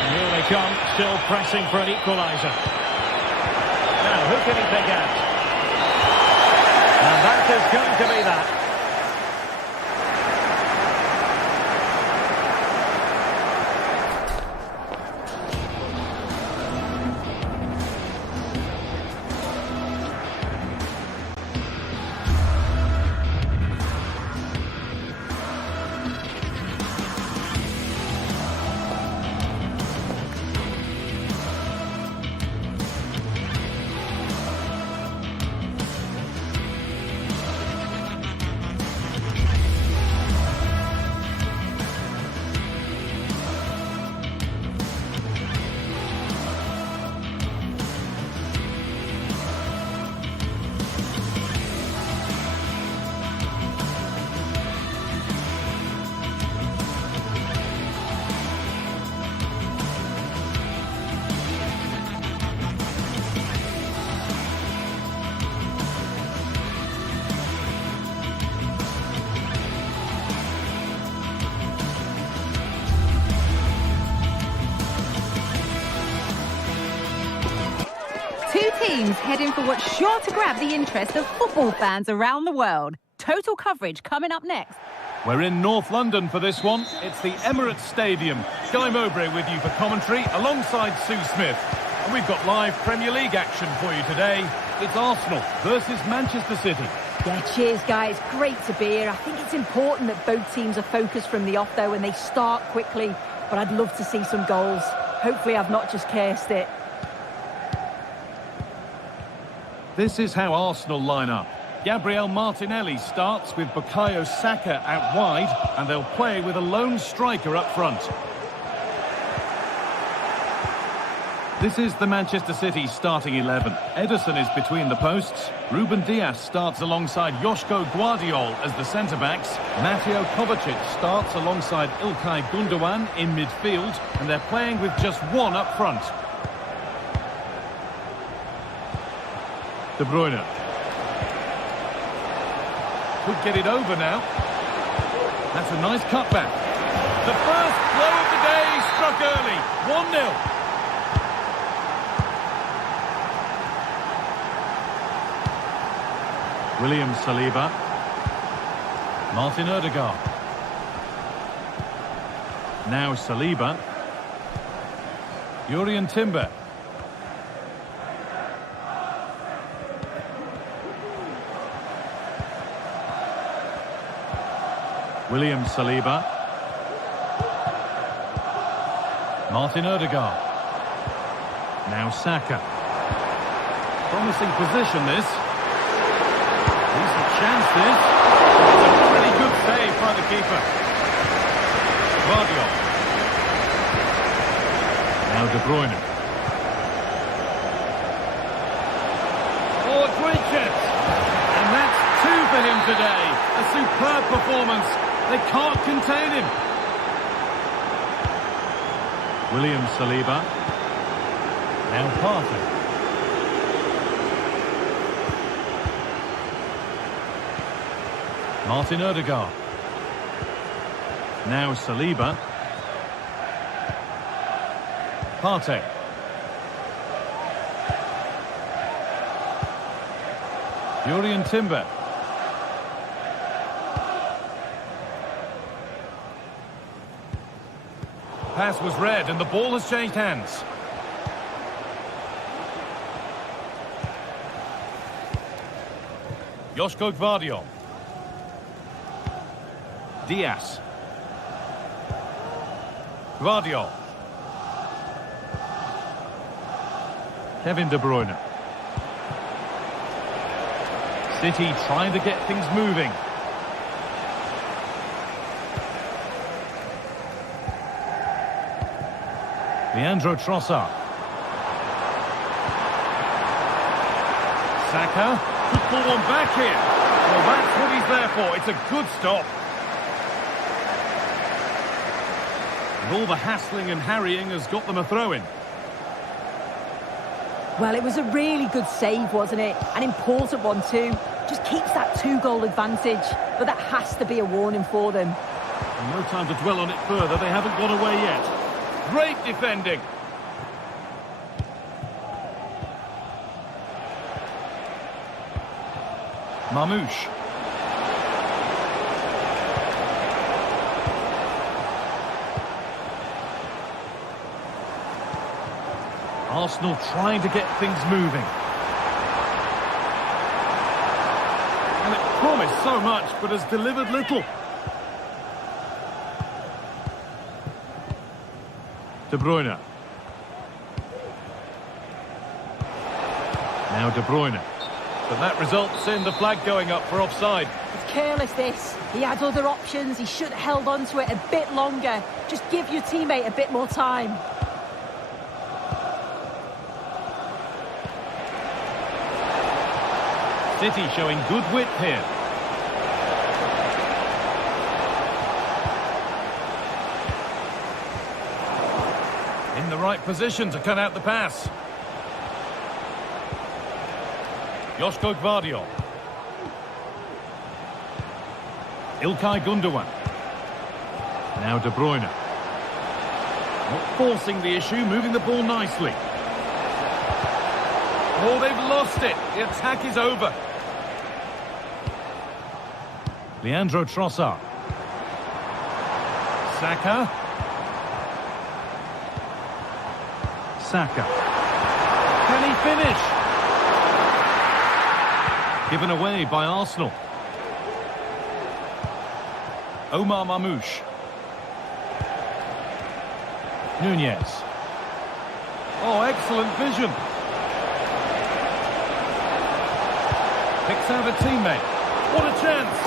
And here they come, still pressing for an equaliser. Now, who can he pick out? And that is going to be that. teams heading for what's sure to grab the interest of football fans around the world. Total coverage coming up next. We're in North London for this one. It's the Emirates Stadium. Guy Mowbray with you for commentary alongside Sue Smith. And we've got live Premier League action for you today. It's Arsenal versus Manchester City. Yeah, cheers, guys. Great to be here. I think it's important that both teams are focused from the off, though, and they start quickly. But I'd love to see some goals. Hopefully I've not just cursed it. This is how Arsenal line up. Gabriel Martinelli starts with Bukayo Saka out wide, and they'll play with a lone striker up front. This is the Manchester City starting 11. Ederson is between the posts. Ruben Dias starts alongside Joško Gvardiol as the centre-backs. Mateo Kovacic starts alongside İlkay Gündoğan in midfield, and they're playing with just one up front. De Bruyne. Could get it over now. That's a nice cutback. The first blow of the day struck early. 1-0. William Saliba. Martin Odegaard. Now Saliba. Jurrien Timber. William Saliba. Martin Odegaard. Now Saka. Promising position this. Decent chance this. It's a pretty good save by the keeper. Gvardiol. Now De Bruyne. Oh, great chance. And that's two for him today. A superb performance. They can't contain him. William Saliba. Now Partey. Martin Odegaard. Now Saliba. Partey. Jurrien Timber. Pass was read and the ball has changed hands. Joško Gvardiol. Dias. Gvardiol. Kevin De Bruyne. City trying to get things moving. Leandro Trossard. Saka could pull one back here. Well, that's what he's there for. It's a good stop. And all the hassling and harrying has got them a throw-in. Well, it was a really good save, wasn't it? An important one too. Just keeps that 2-goal advantage. But that has to be a warning for them. And no time to dwell on it further. They haven't got away yet. Great defending. Mamouche. Arsenal trying to get things moving. And it promised so much, but has delivered little. De Bruyne. Now De Bruyne. But that results in the flag going up for offside. It's careless, this. He had other options. He should have held on to it a bit longer. Just give your teammate a bit more time. City showing good width here. In the right position to cut out the pass. Joško Gvardiol. İlkay Gündoğan. Now De Bruyne. Not forcing the issue, moving the ball nicely. Oh, they've lost it. The attack is over. Leandro Trossard. Saka. Saka. Can he finish? Given away by Arsenal. Omar Mamouche. Nunez. Oh, excellent vision. Picks out a teammate. What a chance.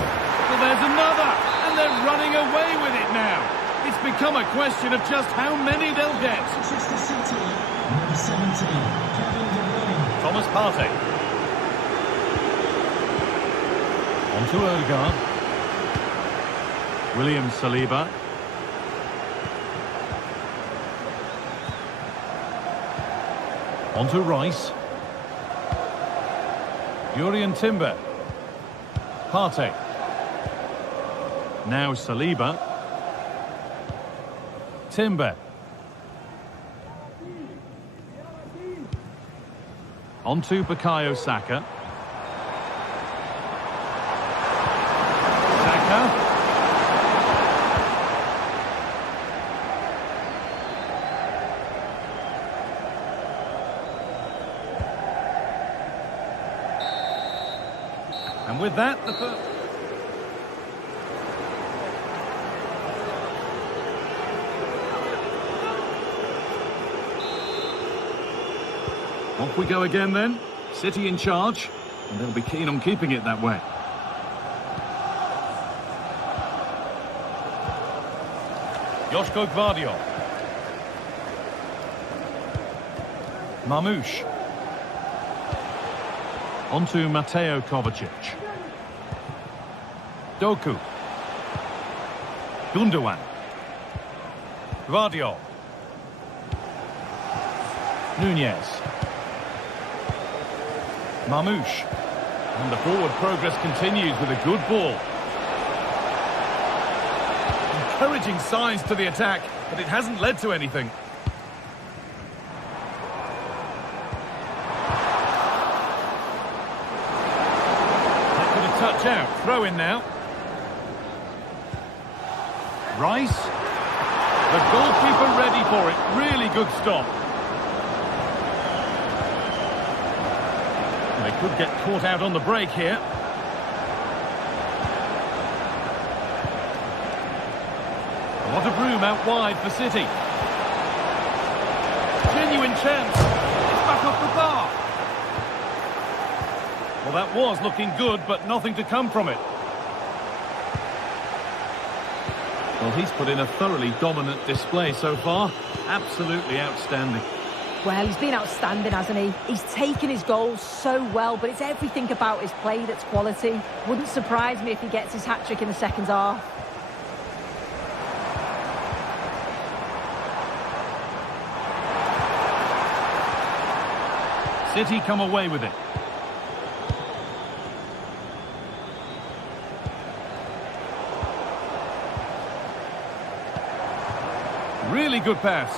Well, there's another. And they're running away with it now. It's become a question of just how many they'll get. Manchester City, number 17, Kevin De Bruyne. Thomas Partey. On to Odegaard. William Saliba. On to Rice. Jurrien Timber. Partey. Now Saliba. Timber. On to Bukayo Saka. Saka. And with that, the first... Off we go again then. City in charge, and they'll be keen on keeping it that way. Joško Gvardiol. Mamouche. On to Mateo Kovacic. Doku. Gundogan. Gvardiol. Nunez. Mamouche. And the forward progress continues with a good ball. Encouraging signs to the attack, but it hasn't led to anything. That could have touched out. Throw in now. Rice. The goalkeeper ready for it. Really good stop. They could get caught out on the break here. A lot of room out wide for City. Genuine chance. It's back off the bar. Well, that was looking good, but nothing to come from it. Well, he's put in a thoroughly dominant display so far. Absolutely outstanding. Well, he's been outstanding, hasn't he? He's taken his goals so well, but it's everything about his play that's quality. Wouldn't surprise me if he gets his hat-trick in the second half. City come away with it. Really good pass.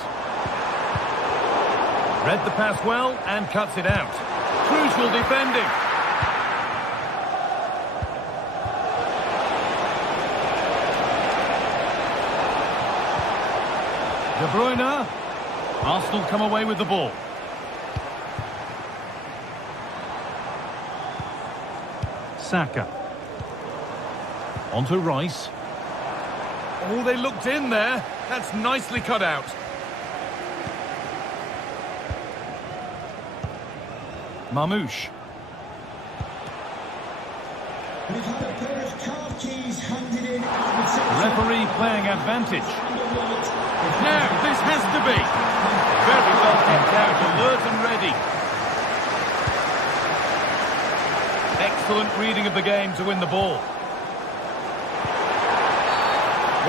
Read the pass well and cuts it out. Crucial defending. De Bruyne. Arsenal come away with the ball. Saka. On to Rice. Oh, they looked in there. That's nicely cut out. Mamouche. We've had a pair of card keys handed in. Referee playing advantage. Now, this has to be. Very well kept out, alert and ready. Excellent reading of the game to win the ball.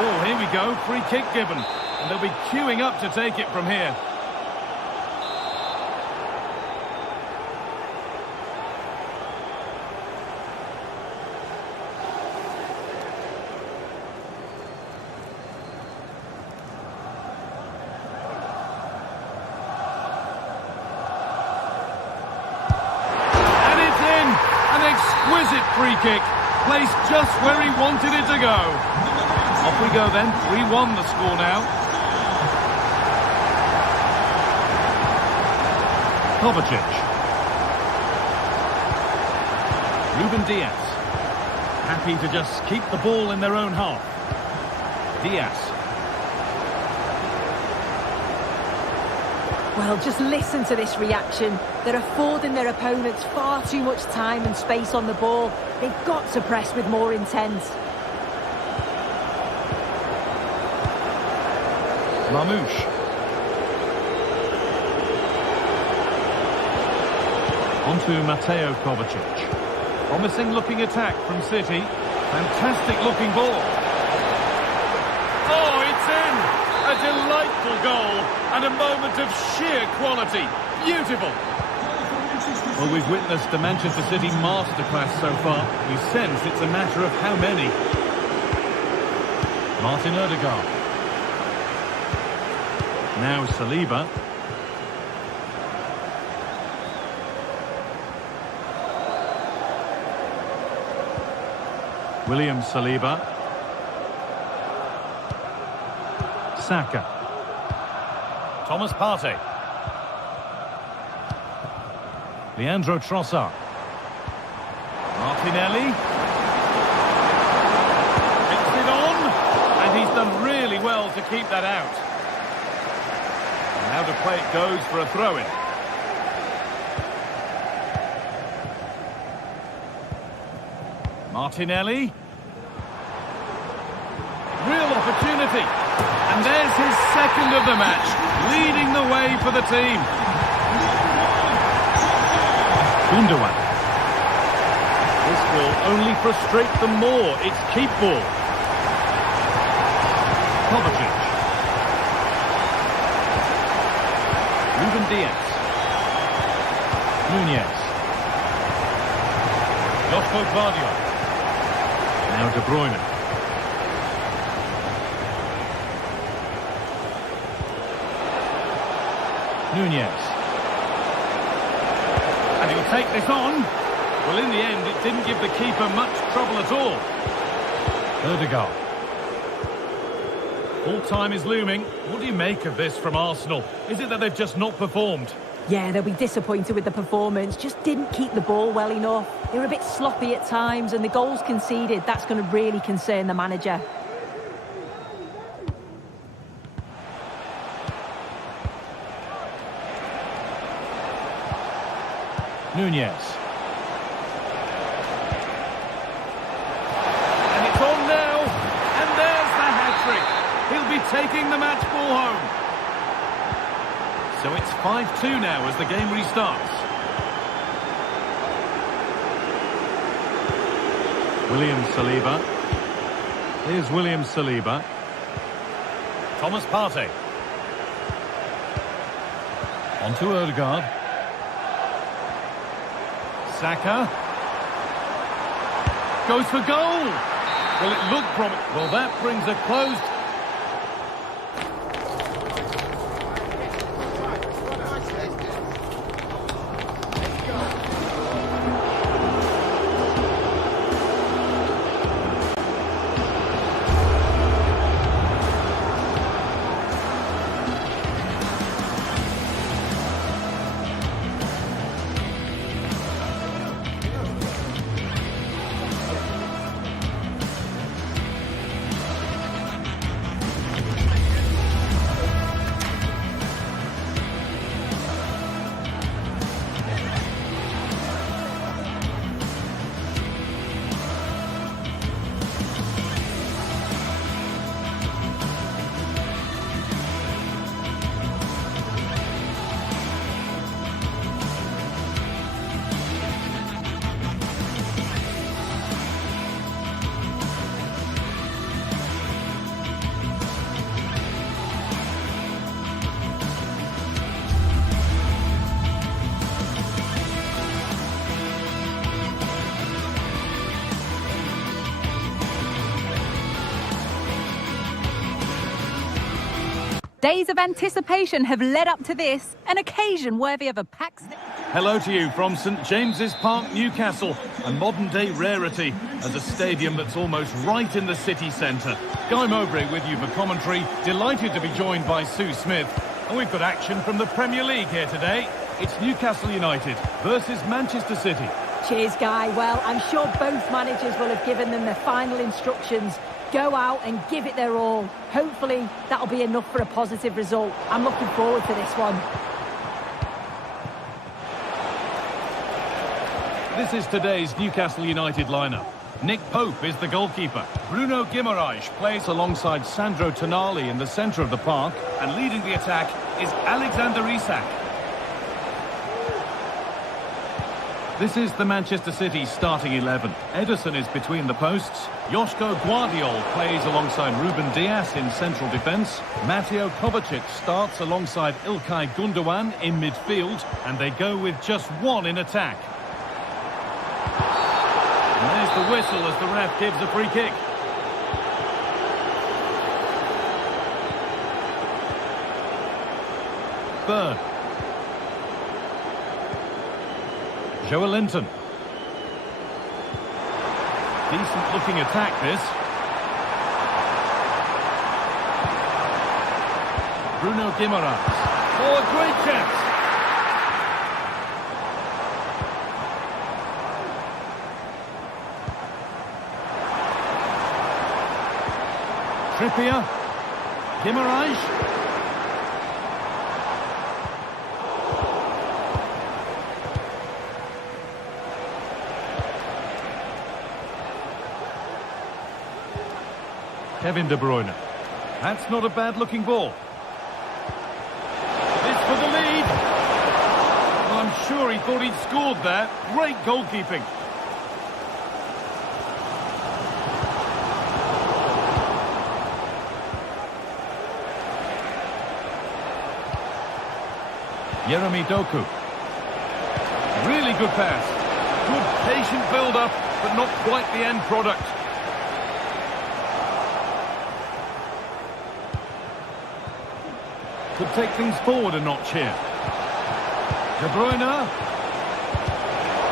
Oh, here we go. Free kick given. And they'll be queuing up to take it from here. free kick, placed just where he wanted it to go. Off we go then, 3-1 the score now. Kovacic. Ruben Diaz. Happy to just keep the ball in their own half. Diaz. Well, just listen to this reaction. They're affording their opponents far too much time and space on the ball. They've got to press with more intent. Mamouche. On to Mateo Kovacic. Promising looking attack from City. Fantastic looking ball. Oh, it's in! A delightful goal and a moment of sheer quality. Beautiful. Well, we've witnessed a Manchester City masterclass so far. We sense it's a matter of how many. Martin Odegaard. Now Saliba. William Saliba. Saka. Thomas Partey. Leandro Trossard. Martinelli. Hits it on. And he's done really well to keep that out. And now the play it goes for a throw-in. Martinelli. Real opportunity. And there's his second of the match, leading the way for the team. Gundogan. This will only frustrate them more. It's keep ball. Kovacic. Ruben Diaz. Nunez. Josko Gvardiol. Now De Bruyne. Nunez. And he'll take this on. Well, in the end, it didn't give the keeper much trouble at all. Odegaard. Full time is looming. What do you make of this from Arsenal? Is it that they've just not performed? Yeah, they'll be disappointed with the performance. Just didn't keep the ball well enough. They were a bit sloppy at times, and the goals conceded, that's going to really concern the manager. Nunez. And it's on now. And there's the hat-trick. He'll be taking the match ball home. So it's 5-2 now as the game restarts. William Saliba. Here's William Saliba. Thomas Partey. On to Odegaard. Saka. Goes for goal. Well, it looked promising. Well, that brings a close. Days of anticipation have led up to this, an occasion worthy of a packed... Hello to you from St James's Park, Newcastle, a modern-day rarity as a stadium that's almost right in the city centre. Guy Mowbray with you for commentary, delighted to be joined by Sue Smith. And we've got action from the Premier League here today. It's Newcastle United versus Manchester City. Cheers, Guy. Well, I'm sure both managers will have given them their final instructions. Go out and give it their all. Hopefully, that'll be enough for a positive result. I'm looking forward to this one. This is today's Newcastle United lineup. Nick Pope is the goalkeeper. Bruno Guimaraes plays alongside Sandro Tonali in the centre of the park. And leading the attack is Alexander Isak. This is the Manchester City starting 11. Ederson is between the posts. Joško Guardiol plays alongside Ruben Dias in central defence. Mateo Kovacic starts alongside Ilkay Gundogan in midfield. And they go with just one in attack. And there's the whistle as the ref gives a free kick. Bird. Joelinton. Decent looking attack this. Bruno Guimaraes. Oh, a great chance. Trippier. Guimaraes. Kevin De Bruyne. That's not a bad-looking ball. This for the lead. Well, I'm sure he thought he'd scored there. Great goalkeeping. Jeremy Doku. Really good pass. Good patient build-up, but not quite the end product. Could take things forward a notch here. De Bruyne.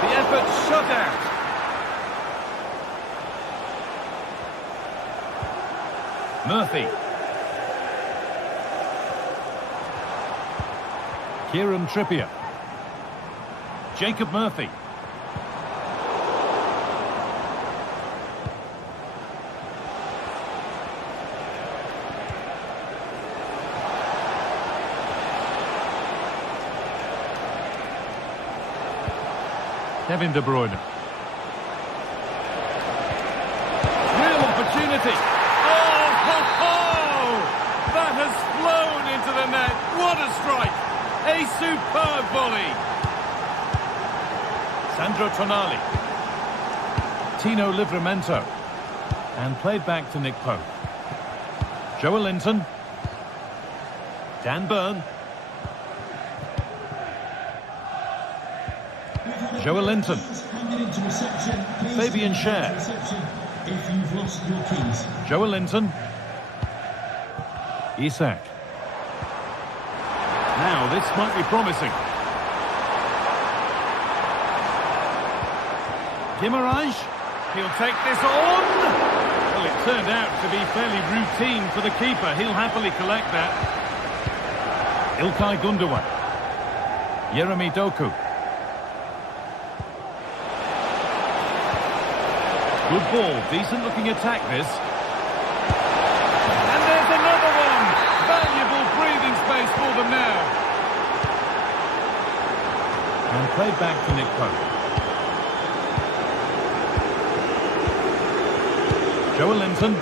The effort shut out. Murphy. Kieran Trippier. Jacob Murphy. Kevin De Bruyne. Real opportunity. Oh, ho, ho! That has flown into the net. What a strike. A superb volley. Sandro Tonali. Tino Livramento. And played back to Nick Pope. Joelinton. Dan Burn. Joelinton. Fabian Schär. Joelinton. Isak. Now this might be promising. Guimaraes. He'll take this on. Well, it turned out to be fairly routine for the keeper. He'll happily collect that. Ilkay Gundogan. Jeremy Doku. Good ball, decent looking attack this. And there's another one! Valuable breathing space for them now. And played back to Nick Pope. Joelinton.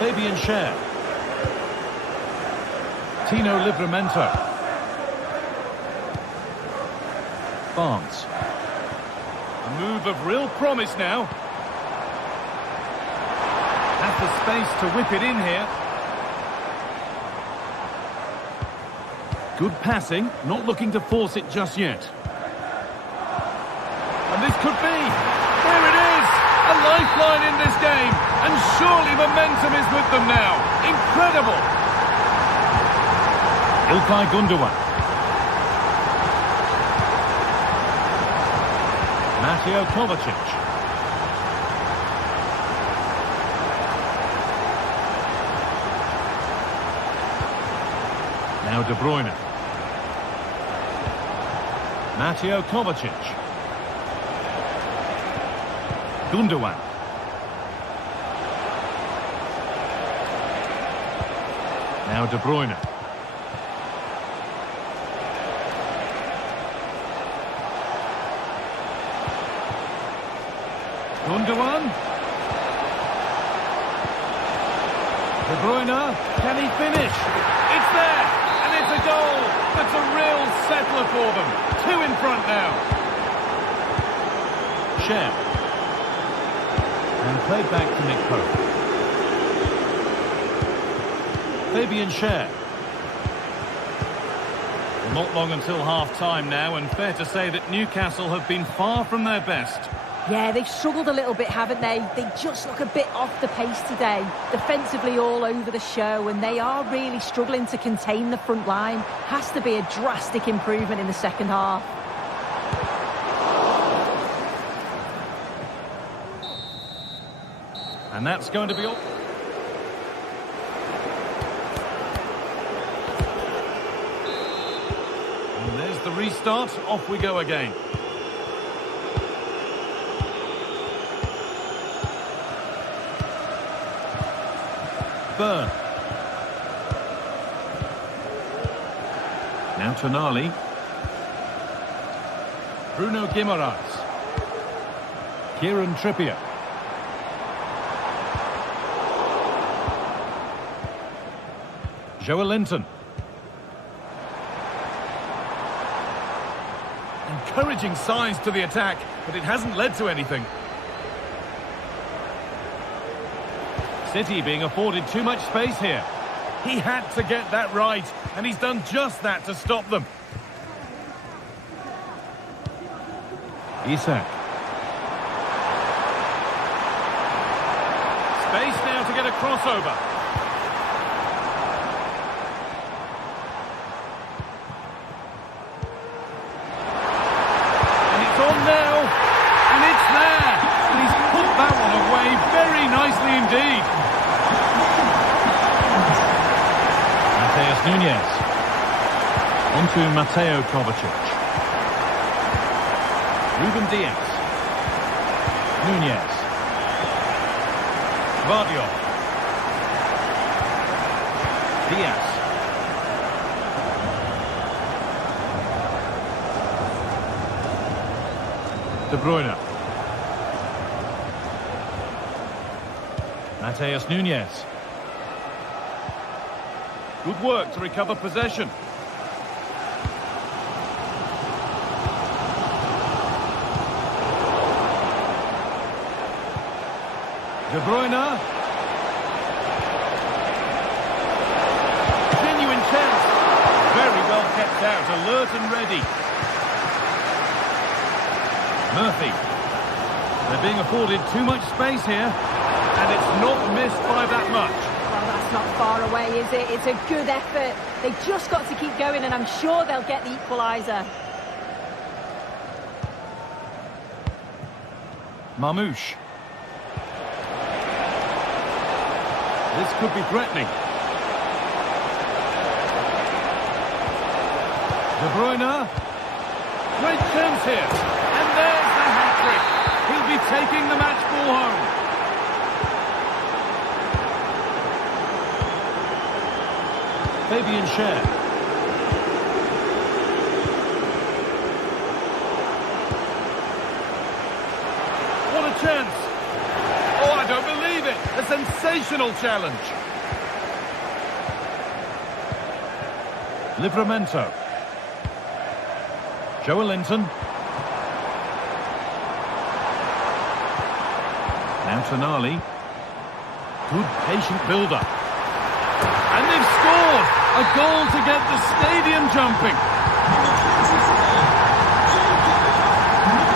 Fabian Schär. Tino Livramento. Barnes. A move of real promise now. Has the space to whip it in here. Good passing, not looking to force it just yet. And this could be. There it is! A lifeline in this game. And surely momentum momentum is with them now. Incredible. İlkay Gundogan. Mateo Kovacic. Now De Bruyne. Mateo Kovacic. Gundogan. Now De Bruyne. Gundogan. De Bruyne, can he finish? It's there, and it's a goal. That's a real settler for them. 2 in front now. Cher. And played back to Nick Pope. Fabian Cher. Well, not long until half-time now, and fair to say that Newcastle have been far from their best. Yeah, they've struggled a little bit, haven't they? They just look a bit off the pace today. Defensively all over the show, and they are really struggling to contain the front line. Has to be a drastic improvement in the second half. And that's going to be all. And there's the restart. Off we go again. Burn. Now Tonali. Bruno Guimaraes. Kieran Trippier. Joelinton. Encouraging signs to the attack, but it hasn't led to anything. City being afforded too much space here. He had to get that right, and he's done just that to stop them. Isak. Space now to get a crossover. And it's on now, and it's there. And he's put that one away very nicely indeed. Mateus Nunes. Onto Mateo Kovacic. Ruben Diaz. Nunes. Vardiol. Diaz. De Bruyne. Mateus Nunes. Good work to recover possession. De Bruyne. Genuine chance. Very well kept out, alert and ready. Murphy. They're being afforded too much space here, and it's not missed by that much. Well, that's not far away, is it? It's a good effort. They've just got to keep going, and I'm sure they'll get the equaliser. Marmouche. This could be threatening. De Bruyne. Great chance here. And there's the hat-trick. He'll be taking the match ball home. Fabian Cher. What a chance. Oh, I don't believe it. A sensational challenge. Livramento. Joelinton. Now Tonali. Good patient build-up. And they've scored! A goal to get the stadium jumping.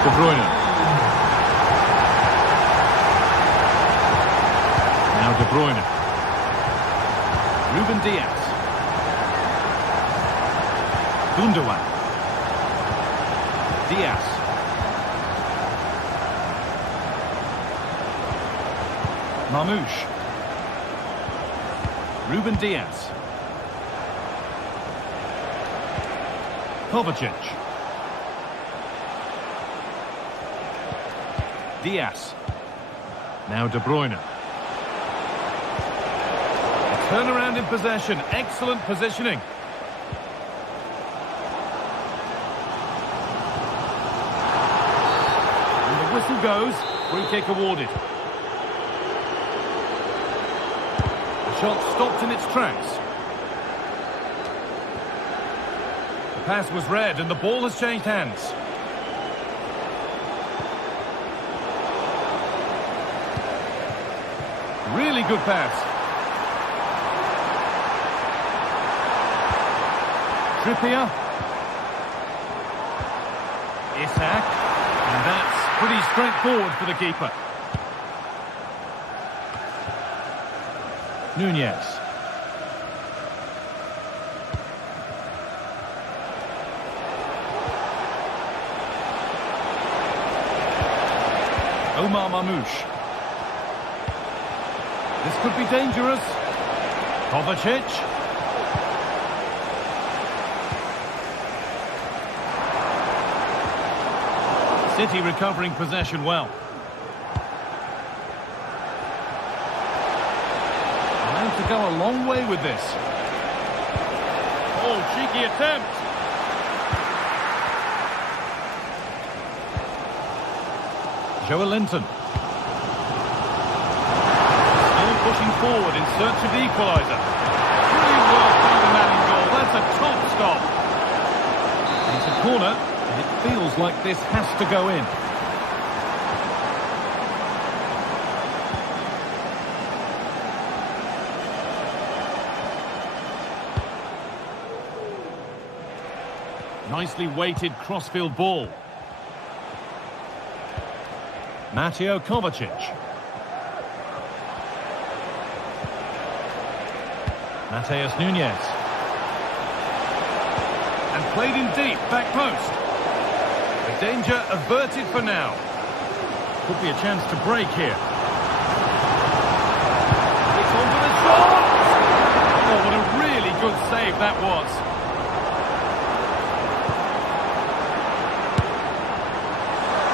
De Bruyne. Now De De Bruyne. Ruben Diaz. Gundogan. Diaz. Marmoush. Ruben Diaz. Kovacic. Diaz. Now De Bruyne. A turnaround in possession. Excellent positioning. And the whistle goes. Free kick awarded. The shot stopped in its tracks. The pass was read and the ball has changed hands. Really good pass. Trippier. Isak. And that's pretty straightforward for the keeper. Nunez. Omar Marmoush. This could be dangerous. Kovacic. City recovering possession well. Allowed to go a long way with this. Oh, cheeky attempt. Joelinton. Pushing forward in search of the equaliser. Really well finding that in goal. That's a top stop. It's a corner, and it feels like this has to go in. Nicely weighted crossfield ball. Mateo Kovacic. Mateus Nunez. And played in deep, back post. The danger averted for now. Could be a chance to break here. It's on for the shot! Oh, what a really good save that was.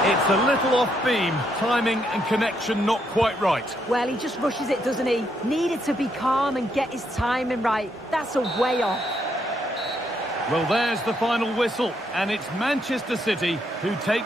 It's a little off beam, timing and connection not quite right. Well, he just rushes it, doesn't he? Needed to be calm and get his timing right. That's a way off. Well, there's the final whistle, and it's Manchester City who take...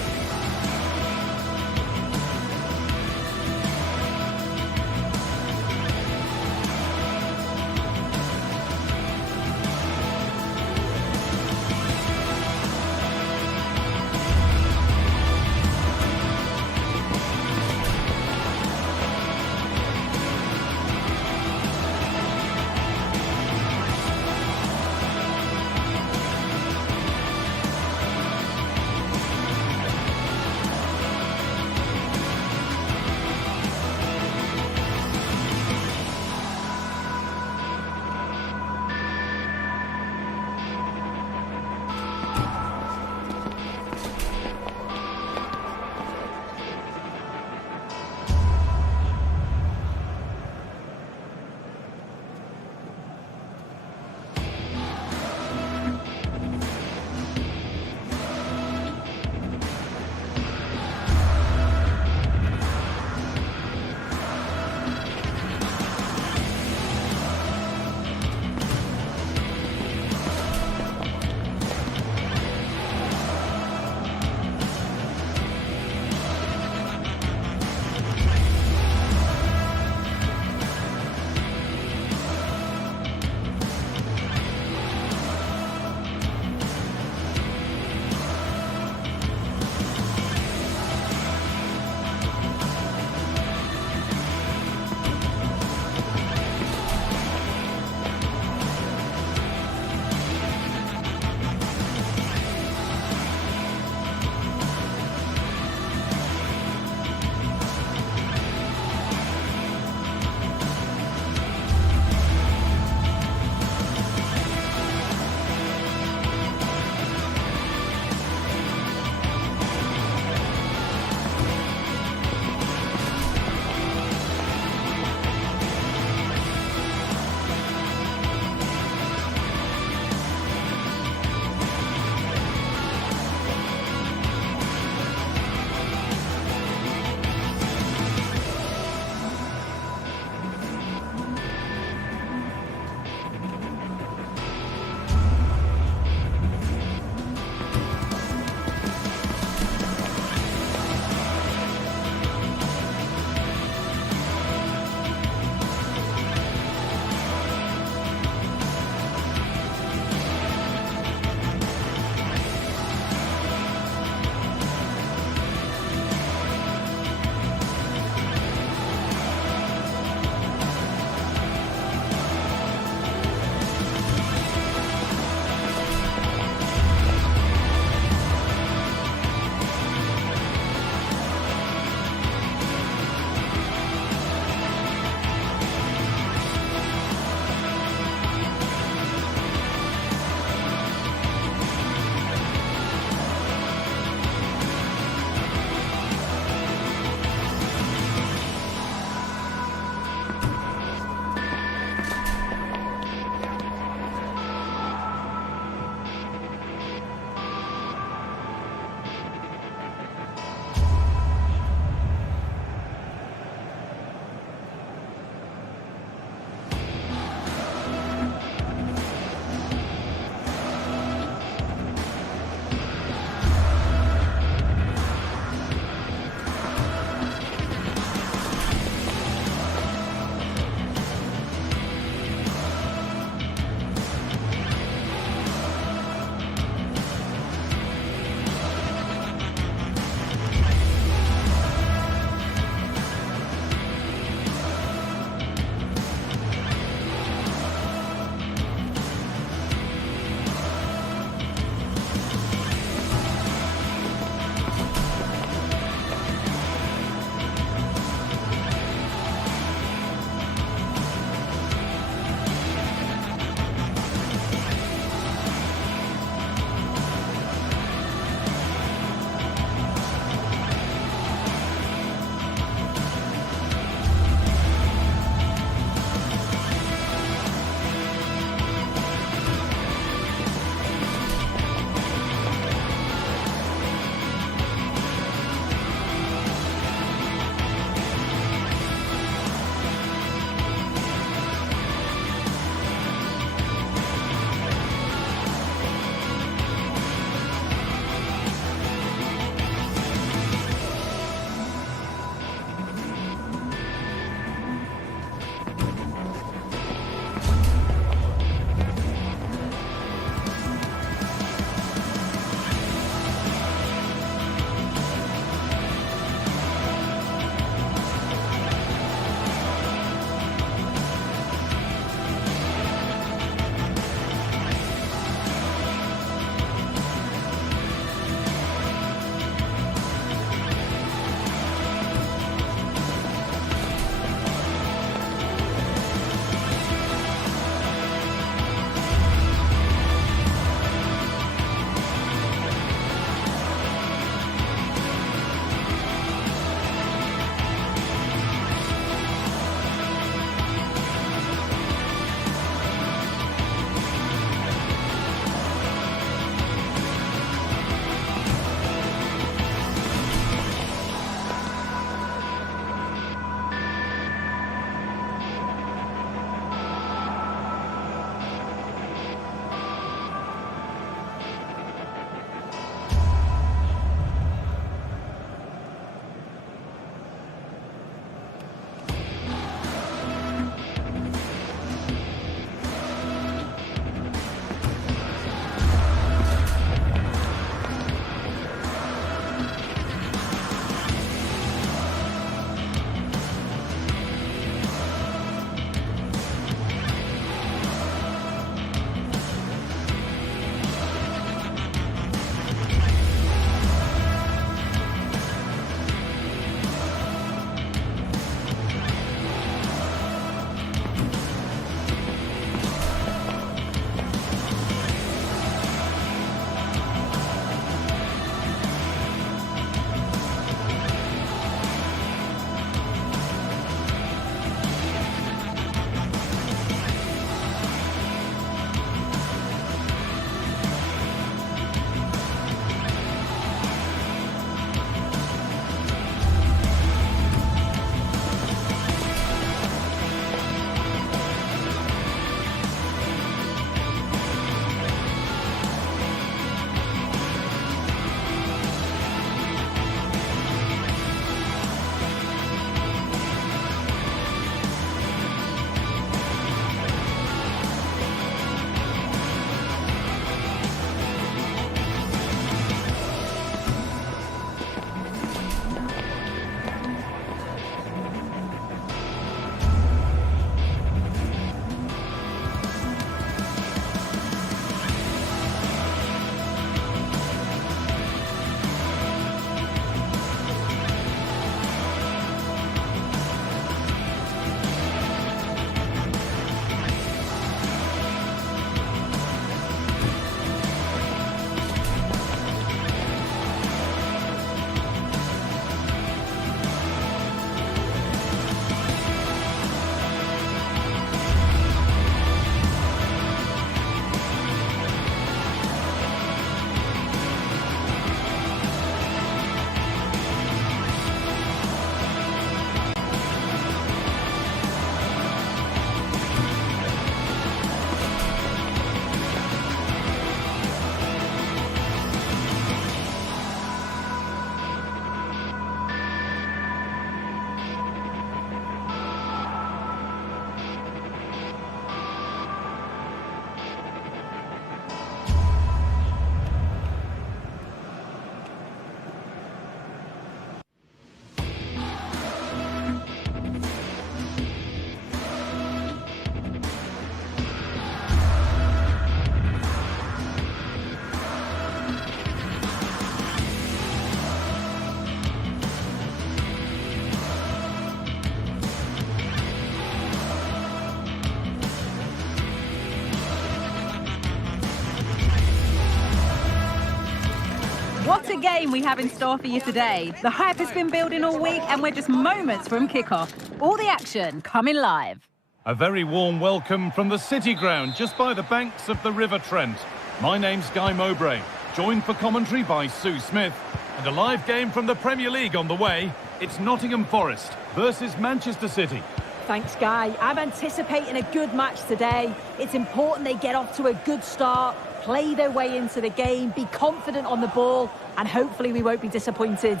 game we have in store for you today. The hype has been building all week and we're just moments from kickoff. All the action coming live. A very warm welcome from the City Ground, just by the banks of the River Trent. My name's Guy Mowbray, joined for commentary by Sue Smith. And a live game from the Premier League on the way. It's Nottingham Forest versus Manchester City. Thanks, Guy. I'm anticipating a good match today. It's important they get off to a good start, play their way into the game, be confident on the ball, and hopefully we won't be disappointed.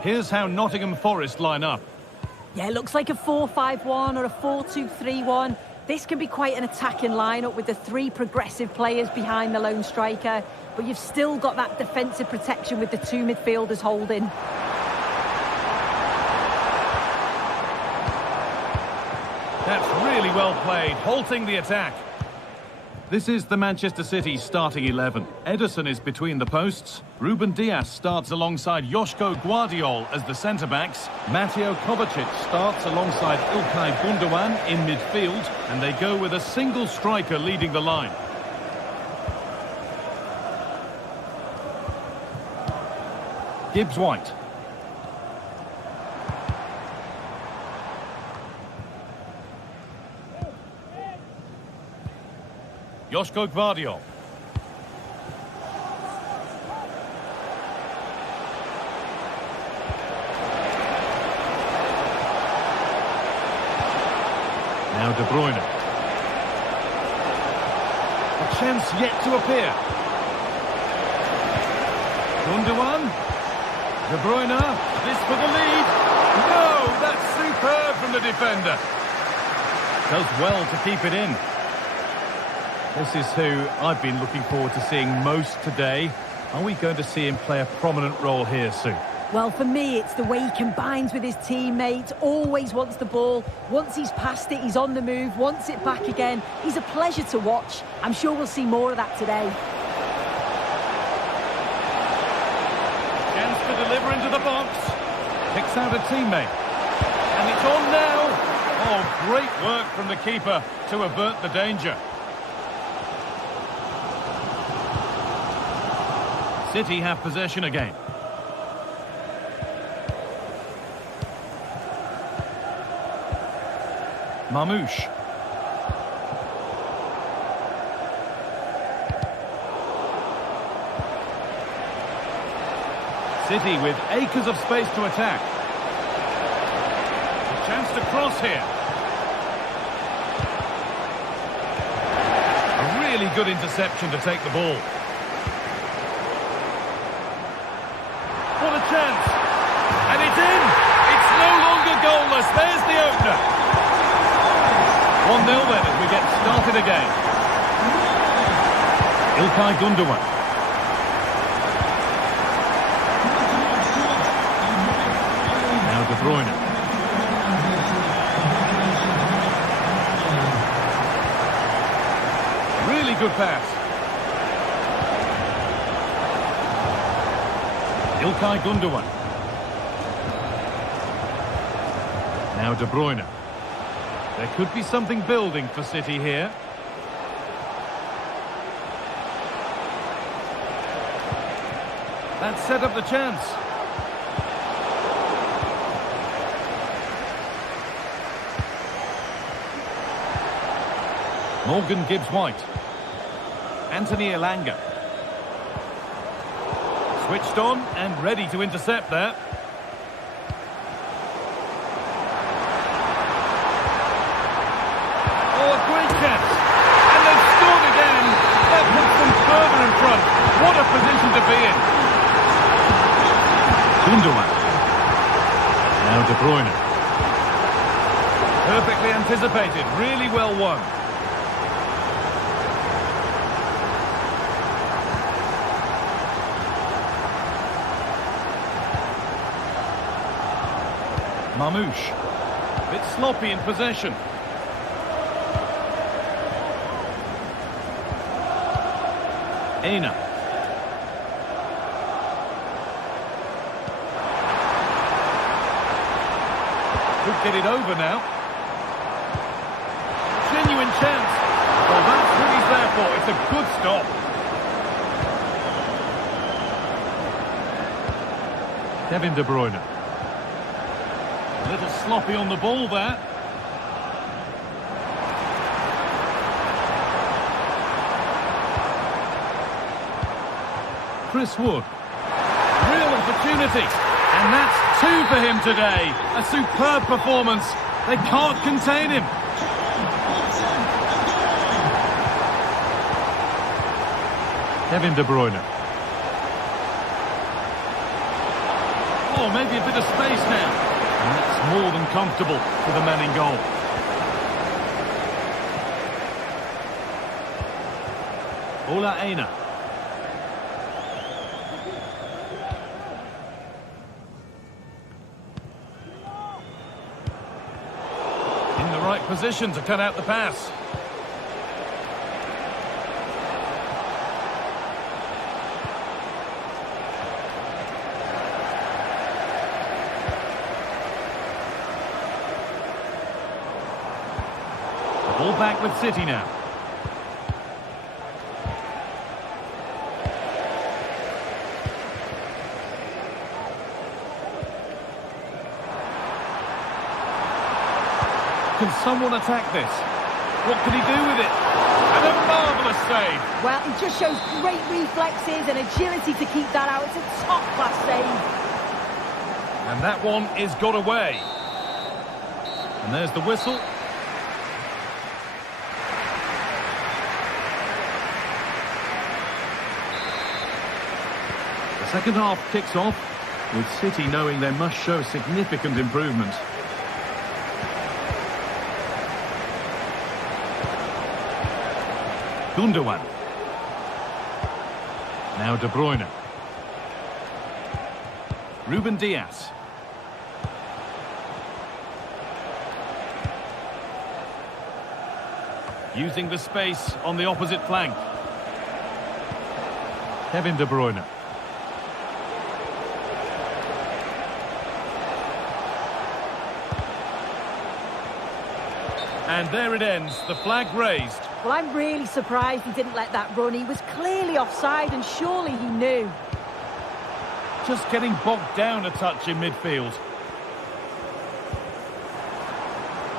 Here's how Nottingham Forest line up. Yeah, it looks like a 4-5-1 or a 4-2-3-1. This can be quite an attacking lineup with the three progressive players behind the lone striker, but you've still got that defensive protection with the two midfielders holding. That's really well played, halting the attack. This is the Manchester City starting 11. Ederson is between the posts. Ruben Dias starts alongside Joško Gvardiol as the centre-backs. Mateo Kovacic starts alongside Ilkay Gundogan in midfield. And they go with a single striker leading the line. Gibbs-White. Joško Gvardiol. Now De Bruyne. A chance yet to appear. Gundogan. De Bruyne. This for the lead. No, that's superb from the defender. Does well to keep it in. This is who I've been looking forward to seeing most today. Are we going to see him play a prominent role here, Sue? Well, for me, it's the way he combines with his teammates, always wants the ball. Once he's passed it, he's on the move, wants it back again. He's a pleasure to watch. I'm sure we'll see more of that today. Chance to deliver into the box. Picks out a teammate. And it's on now. Oh, great work from the keeper to avert the danger. City have possession again. Mamouche. City with acres of space to attack. A chance to cross here. A really good interception to take the ball. What a chance! And it's in! It's no longer goalless. There's the opener. 1-0 then as we get started again. Ilkay Gundogan. Now De Bruyne. Really good pass. Ilkay Gundogan. Now De Bruyne. There could be something building for City here. That set up the chance. Morgan Gibbs-White. Anthony Elanga. Switched on and ready to intercept there. Oh, a great chance. And they've scored again. That puts them further in front. What a position to be in. Gundogan. Now De Bruyne. Perfectly anticipated. Really well won. Mamouche. A bit sloppy in possession. Aina. Could get it over now. Genuine chance. Well, that's what he's there for. It's a good stop. Kevin De Bruyne. A little sloppy on the ball there. Chris Wood. Real opportunity. And that's 2 for him today. A superb performance. They can't contain him. Kevin De Bruyne. Oh, maybe a bit of space now. And that's more than comfortable for the man in goal. Ola Aina. In the right position to cut out the pass. All back with City now. Can someone attack this? What can he do with it? And a marvellous save. Well, he just shows great reflexes and agility to keep that out. It's a top-class save. And that one is got away. And there's the whistle. Second half kicks off, with City knowing they must show significant improvement. Gundogan. Now De Bruyne. Ruben Diaz. Using the space on the opposite flank. Kevin De Bruyne. And there it ends, the flag raised. Well, I'm really surprised he didn't let that run. He was clearly offside and surely he knew. Just getting bogged down a touch in midfield.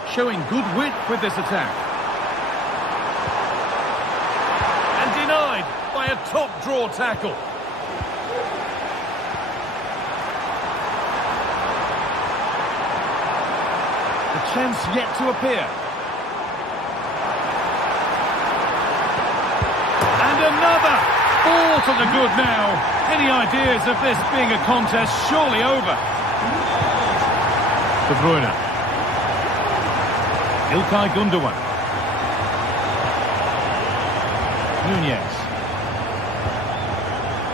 Showing good width with this attack. And denied by a top draw tackle. The chance yet to appear. Another! 4 to the good now. Any ideas of this being a contest surely over? De Bruyne. İlkay Gundogan. Nunez.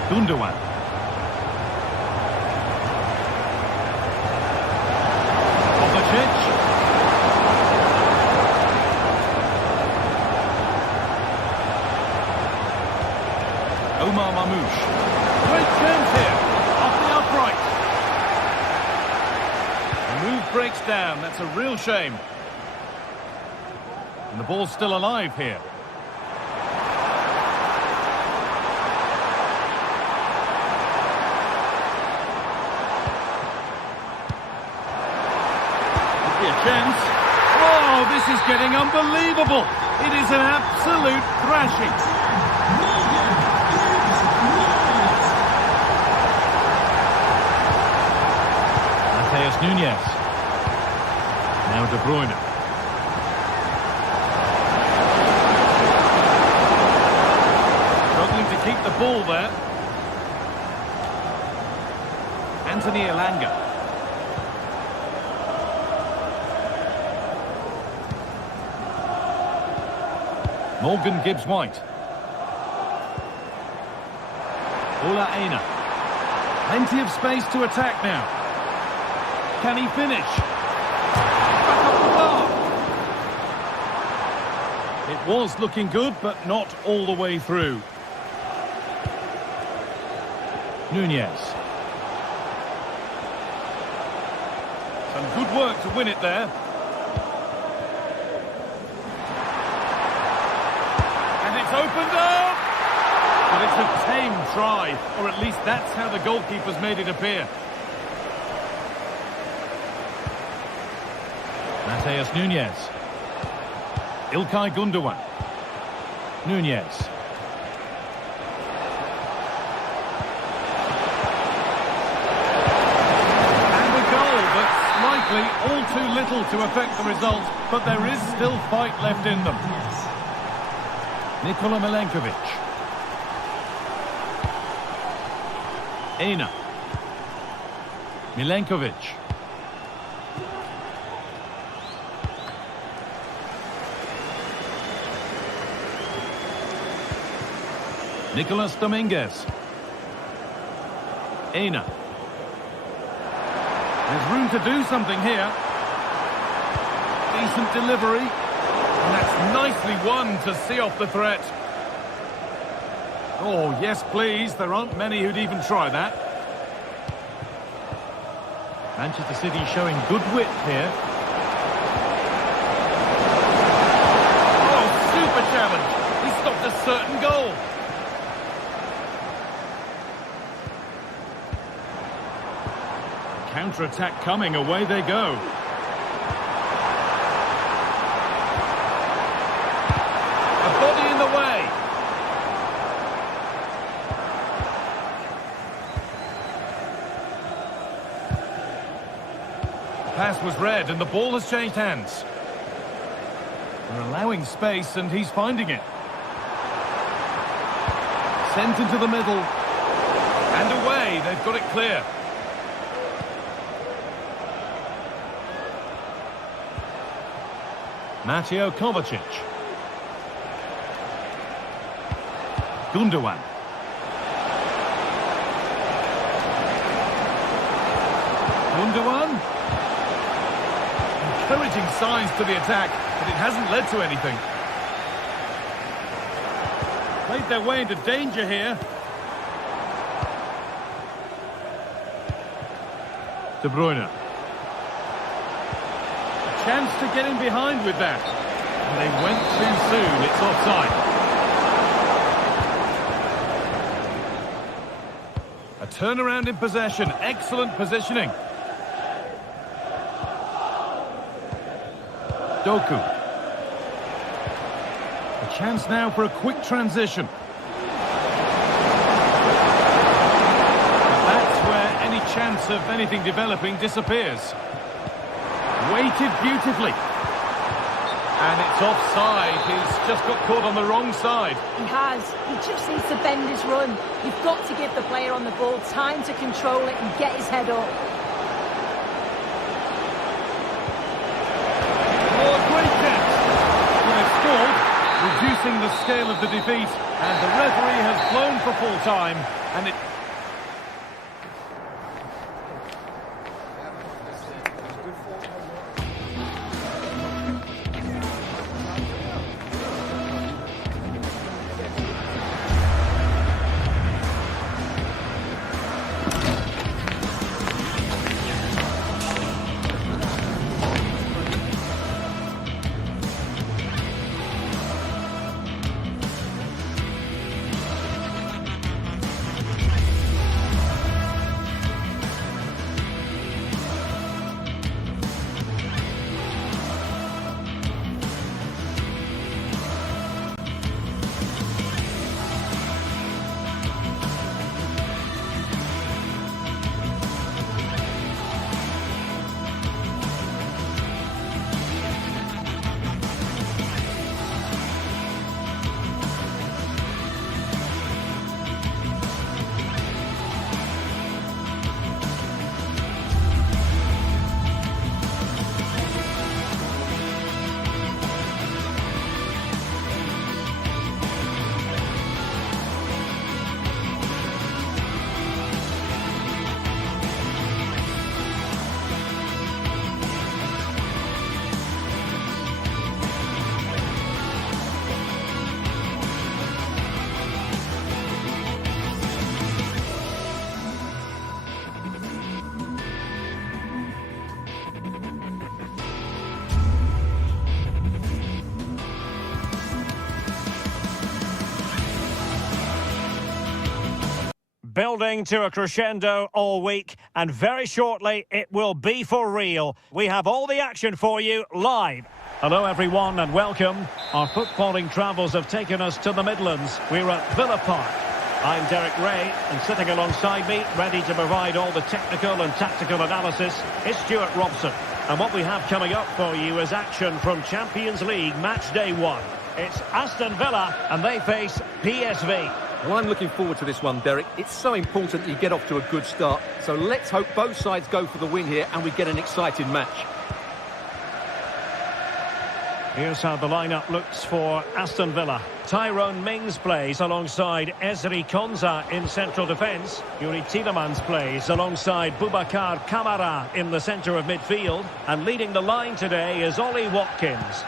Gundogan. Kovacic. Omar Mamouche. Great chance here. Off the upright. The move breaks down. That's a real shame. And the ball's still alive here. Could be a chance. Oh, this is getting unbelievable. It is an absolute thrashing. Nunez. Now De Bruyne. Struggling to keep the ball there. Anthony Elanga. Morgan Gibbs-White. Ola Aina. Plenty of space to attack now. Can he finish? It was looking good, but not all the way through. Nunez. Some good work to win it there. And it's opened up! But it's a tame try, or at least that's how the goalkeeper's made it appear. Mateus Nunes. İlkay Gundogan. Nunes. And the goal, but slightly all too little to affect the result, but there is still fight left in them. Nikola Milenkovic. Aina. Milenkovic. Nicolas Dominguez. Aina. There's room to do something here. Decent delivery. And that's nicely won to see off the threat. Oh, yes, please. There aren't many who'd even try that. Manchester City showing good wit here. Oh, super challenge. He stopped a certain goal. Counter-attack coming, away they go. A body in the way. The pass was read and the ball has changed hands. They're allowing space and he's finding it. Sent into the middle. And away, they've got it clear. Mateo Kovacic. Gundogan. Gundogan. Encouraging signs to the attack, but it hasn't led to anything. Played their way into danger here. De Bruyne. Chance to get in behind with that. And they went too soon. It's offside. A turnaround in possession. Excellent positioning. Doku. A chance now for a quick transition. That's where any chance of anything developing disappears. Weighted beautifully. And it's offside. He's just got caught on the wrong side. He has. He just needs to bend his run. You've got to give the player on the ball time to control it and get his head up. Oh, great chance. Well, they've scored, reducing the scale of the defeat. And the referee has blown for full time. And it... building to a crescendo all week, and very shortly it will be for real. We have all the action for you live. Hello everyone and welcome. Our footballing travels have taken us to the Midlands. We're at Villa Park. I'm Derek Ray, and sitting alongside me, ready to provide all the technical and tactical analysis, is Stuart Robson. And what we have coming up for you is action from Champions League Match Day 1. It's Aston Villa, and they face PSV. Well, I'm looking forward to this one, Derek. It's so important that you get off to a good start. So let's hope both sides go for the win here and we get an exciting match. Here's how the lineup looks for Aston Villa. Tyrone Mings plays alongside Ezri Konsa in central defence. Yuri Tielemans plays alongside Boubacar Kamara in the centre of midfield. And leading the line today is Ollie Watkins.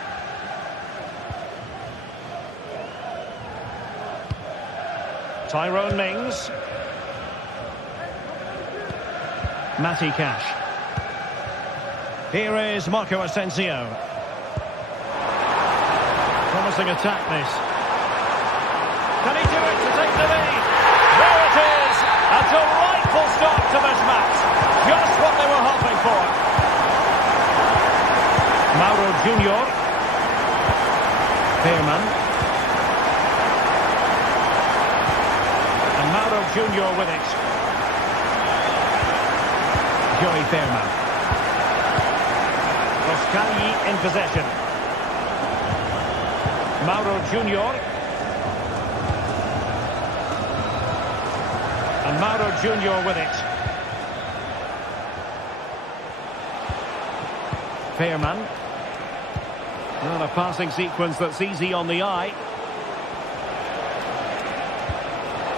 Tyrone Mings. Matty Cash. Here is Marco Asensio. Promising attack this. Can he do it to take the lead? There it is! A delightful start to this match. Just what they were hoping for. Mauro Junior. Fairman. And Mauro Junior with it. Joey Fairman. Roscagli in possession. Mauro Junior. And Mauro Junior with it. Fairman. Well, a passing sequence that's easy on the eye.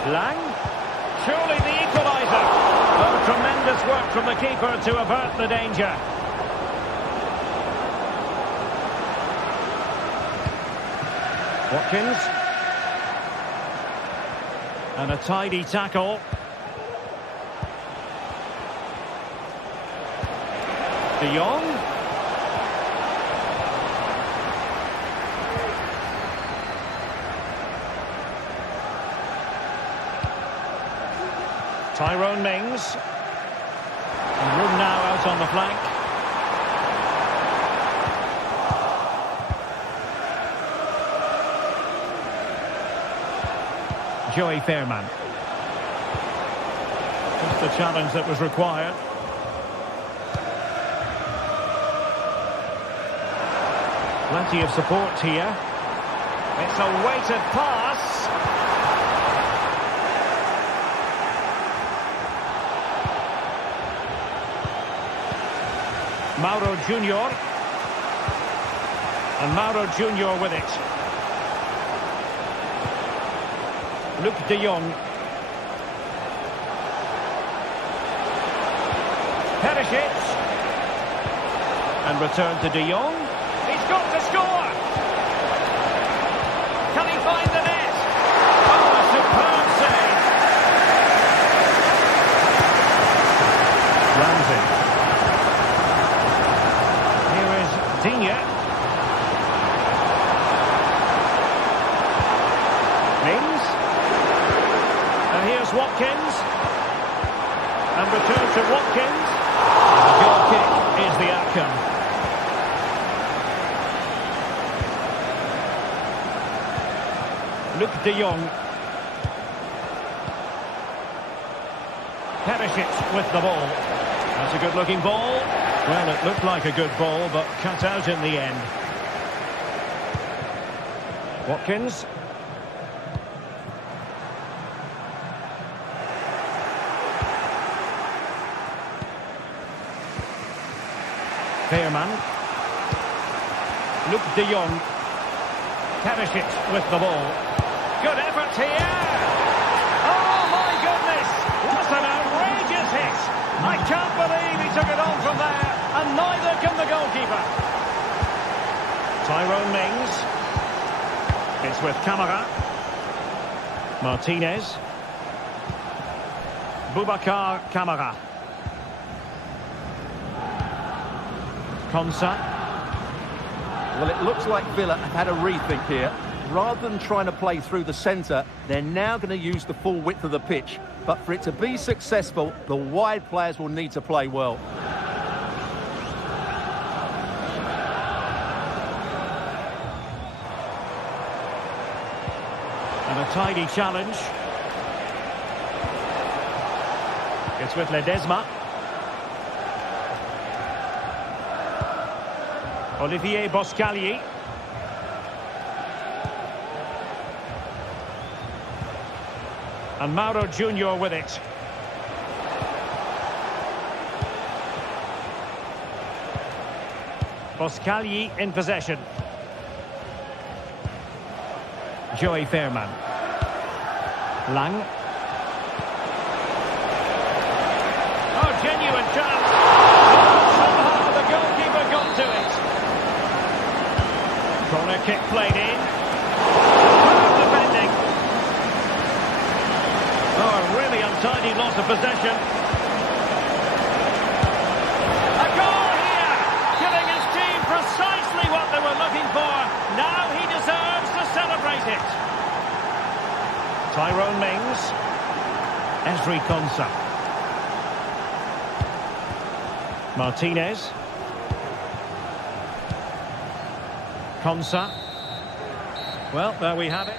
Lang. Surely the equaliser. Oh, tremendous work from the keeper to avert the danger. Watkins. And a tidy tackle. De Jong. Tyrone Mings. And room now out on the flank. Joey Fairman. Just the challenge that was required. Plenty of support here. It's a weighted pass. Mauro Junior. And Mauro Junior with it. Luke de Jong. Perisic. And return to de Jong. He's got to score! Can he find the net? Oh, a superb save! Ramsey. Here is Digne. Mings. And here's Watkins. And return to Watkins. The goal kick is the outcome. Luke de Jong. Perisic with the ball. That's a good-looking ball. Well, it looked like a good ball, but cut out in the end. Watkins. Fairman. Luke de Jong. Perisic with the ball. Good effort here. Oh, my goodness. What an outrageous hit. I can't believe he took it on from there, and neither can the goalkeeper. Tyrone Mings. It's with Kamara. Martinez. Boubacar Kamara. Konsa. Well, it looks like Villa have had a rethink here. Rather than trying to play through the centre, they're now going to use the full width of the pitch. but for it to be successful, the wide players will need to play well. And a tidy challenge. It's with Ledesma. Olivier Boscagli. And Mauro Junior with it. Boscagli in possession. Joey Fairman. Lang. Oh, genuine chance. Somehow the goalkeeper got to it. Corner kick played in. Good defending. Oh, a really untidy loss of possession. A goal here, giving his team precisely what they were looking for. Now he deserves to celebrate it. Tyrone Mings. Ezri Konsa. Martinez. Konsa. Well, there we have it.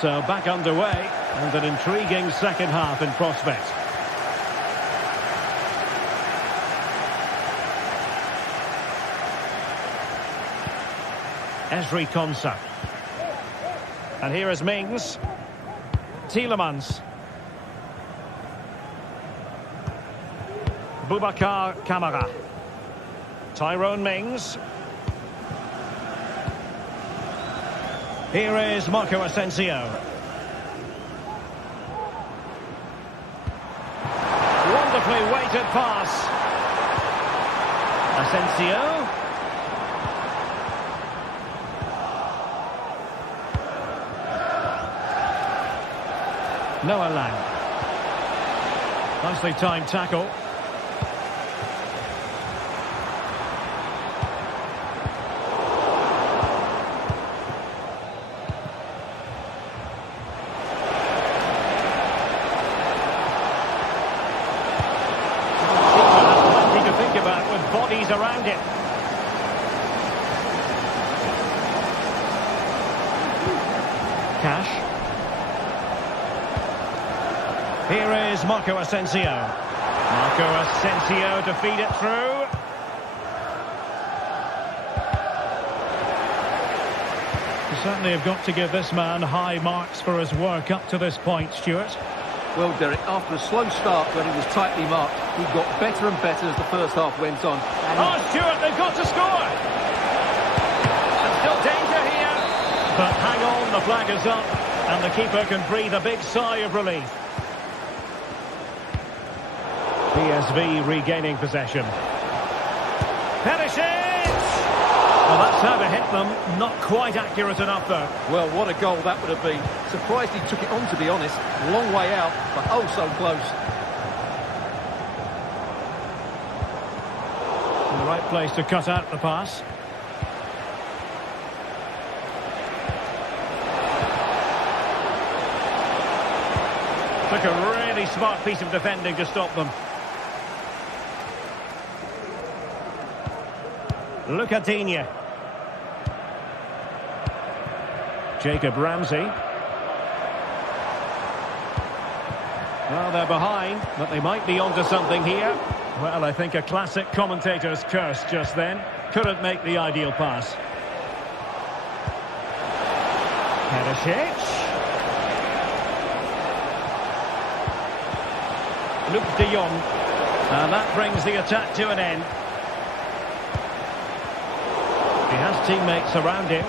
So back underway, and an intriguing second half in prospect. Ezri Konsa. And here is Mings. Tielemans. Boubacar Kamara. Tyrone Mings. Here is Marco Asensio. Wonderfully weighted pass. Asensio. Noah Lang. Nicely timed tackle. Plenty to think about with bodies around it. Cash. Here is Marco Asensio. Marco Asensio to feed it through. You certainly have got to give this man high marks for his work up to this point, Stuart. Well, Derek, after a slow start when he was tightly marked, he got better and better as the first half went on. Oh, Stuart, they've got to score! And still danger here. But hang on, the flag is up, and the keeper can breathe a big sigh of relief. PSV regaining possession. Perisic! Well, that's how to hit them. Not quite accurate enough, though. Well, what a goal that would have been. Surprised he took it on, to be honest. Long way out, but oh so close. In the right place to cut out the pass. Took a really smart piece of defending to stop them. Luca Digne. Jacob Ramsey. Well, they're behind, but they might be onto something here. Well, I think a classic commentator's curse just then. Couldn't make the ideal pass. Perisic. Luke de Jong. And that brings the attack to an end. He has teammates around him.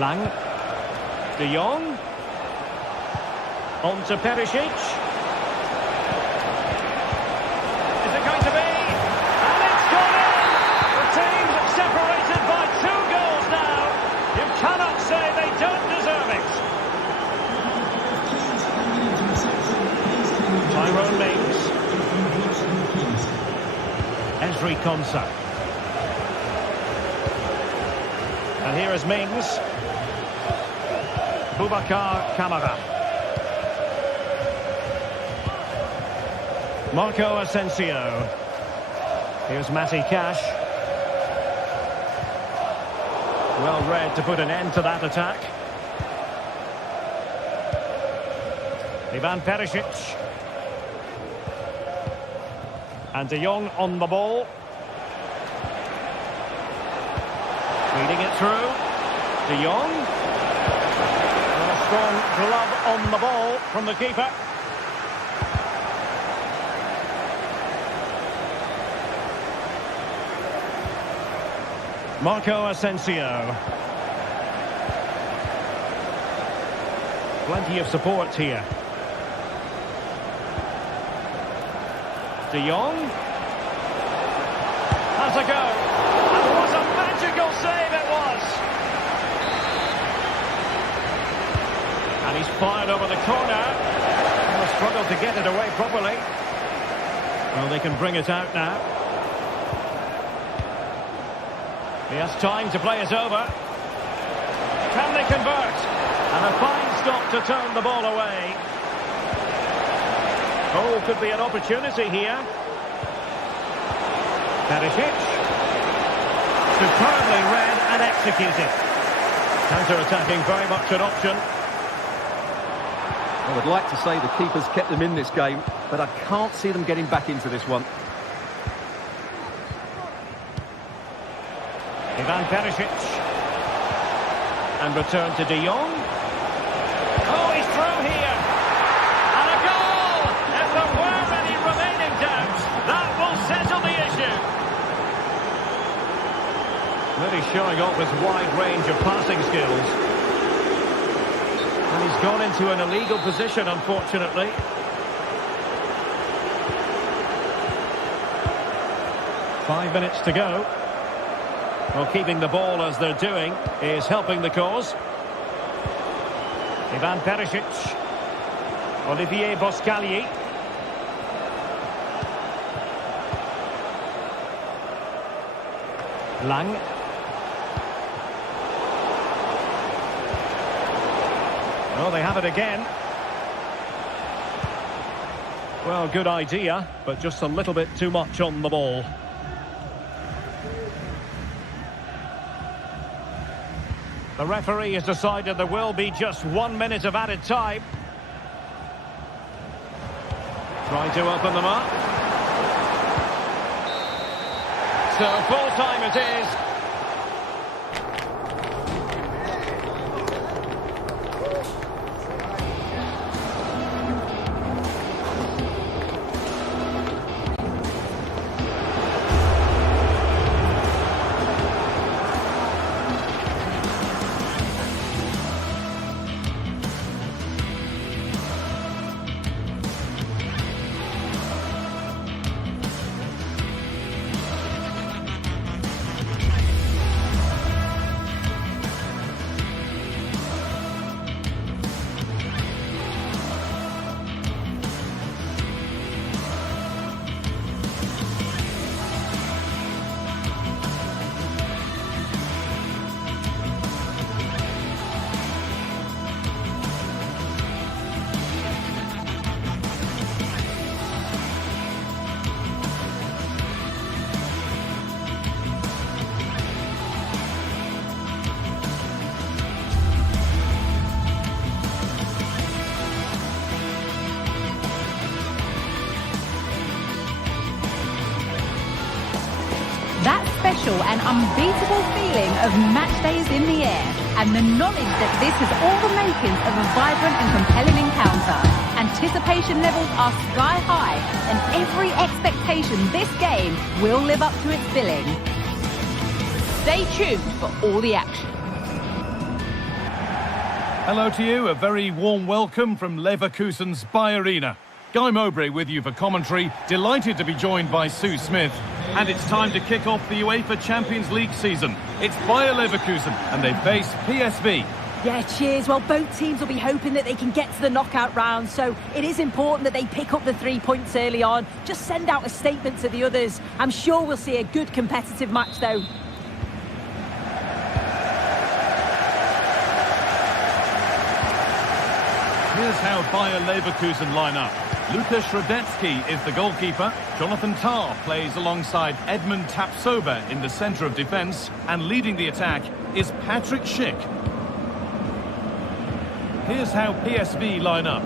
Lang. De Jong. On to Perisic. Is it going to be? And it's gone in! The team's separated by 2 goals now. You cannot say they don't deserve it. Tyrone Mings. Ezri Konsa. And here is Mings. Boubacar Kamara. Marco Asensio. Here's Matty Cash. Well read to put an end to that attack. Ivan Perisic. And De Jong on the ball. Feeding it through. De Jong. And a strong glove on the ball from the keeper. Marco Asensio. Plenty of support here. De Jong. Has a go. And what a magical save it was. And he's fired over the corner. And has struggled to get it away properly. Well, they can bring it out now. He has time to play it over. Can they convert? And a fine stop to turn the ball away. Oh, could be an opportunity here. Perisic. Superbly read and executed. Counter-attacking, very much an option. I would like to say the keeper's kept them in this game, but I can't see them getting back into this one. Ivan Perisic. And return to De Jong. Oh, he's through here. And a goal! If there were any remaining doubts, that will settle the issue. Really showing off his wide range of passing skills. And he's gone into an illegal position, unfortunately. Five minutes to go. Well, keeping the ball as they're doing is helping the cause. Ivan Perisic. Olivier Boscagli. Lang. Oh, they have it again. Well, good idea, but just a little bit too much on the ball. The referee has decided there will be just 1 minute of added time. Trying to open them up. So full time it is. That special and unbeatable feeling of match days in the air, and the knowledge that this is all the makings of a vibrant and compelling encounter. Anticipation levels are sky high, and every expectation this game will live up to its billing. Stay tuned for all the action. Hello to you, a very warm welcome from Leverkusen's Bay Arena. Guy Mowbray with you for commentary, delighted to be joined by Sue Smith. And it's time to kick off the UEFA Champions League season. It's Bayer Leverkusen and they face PSV. Yeah, cheers. Well, both teams will be hoping that they can get to the knockout round, so it is important that they pick up the 3 points early on. Just send out a statement to the others. I'm sure we'll see a good competitive match, though. Here's how Bayer Leverkusen line up. Lukas Radetzky is the goalkeeper. Jonathan Tah plays alongside Edmund Tapsoba in the centre of defence. And leading the attack is Patrick Schick. Here's how PSV line up.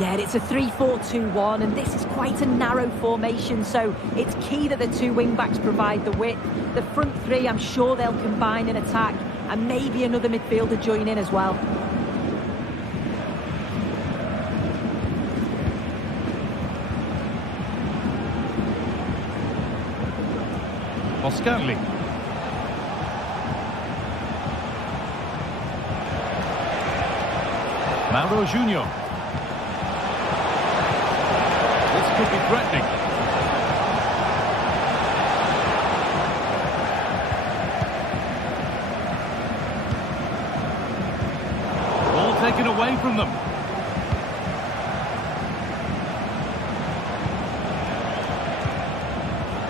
Yeah, it's a 3-4-2-1, and this is quite a narrow formation, so it's key that the two wing-backs provide the width. The front three, I'm sure they'll combine in attack, and maybe another midfielder join in as well. Boscarli. Mauro Junior. This could be threatening. Ball taken away from them.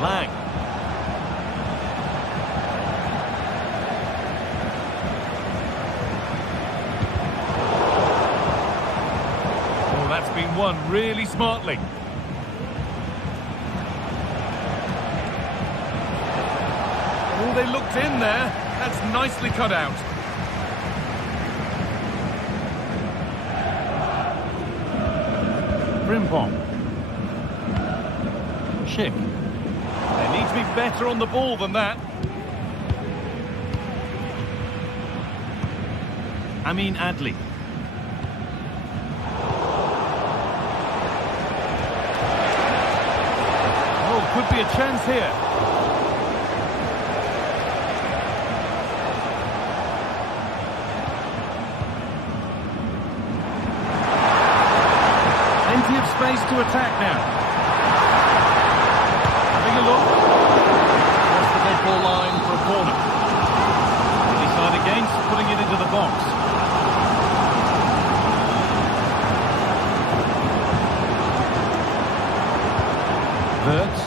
Lang. Oh, that's been won really smartly. Oh, they looked in there. That's nicely cut out. Frimpong. Schick. They need to be better on the ball than that. Amin Adli. Oh, could be a chance here. Plenty of space to attack now. Having a look. Across the goal line for a corner. They decide against putting it into the box. Wirtz.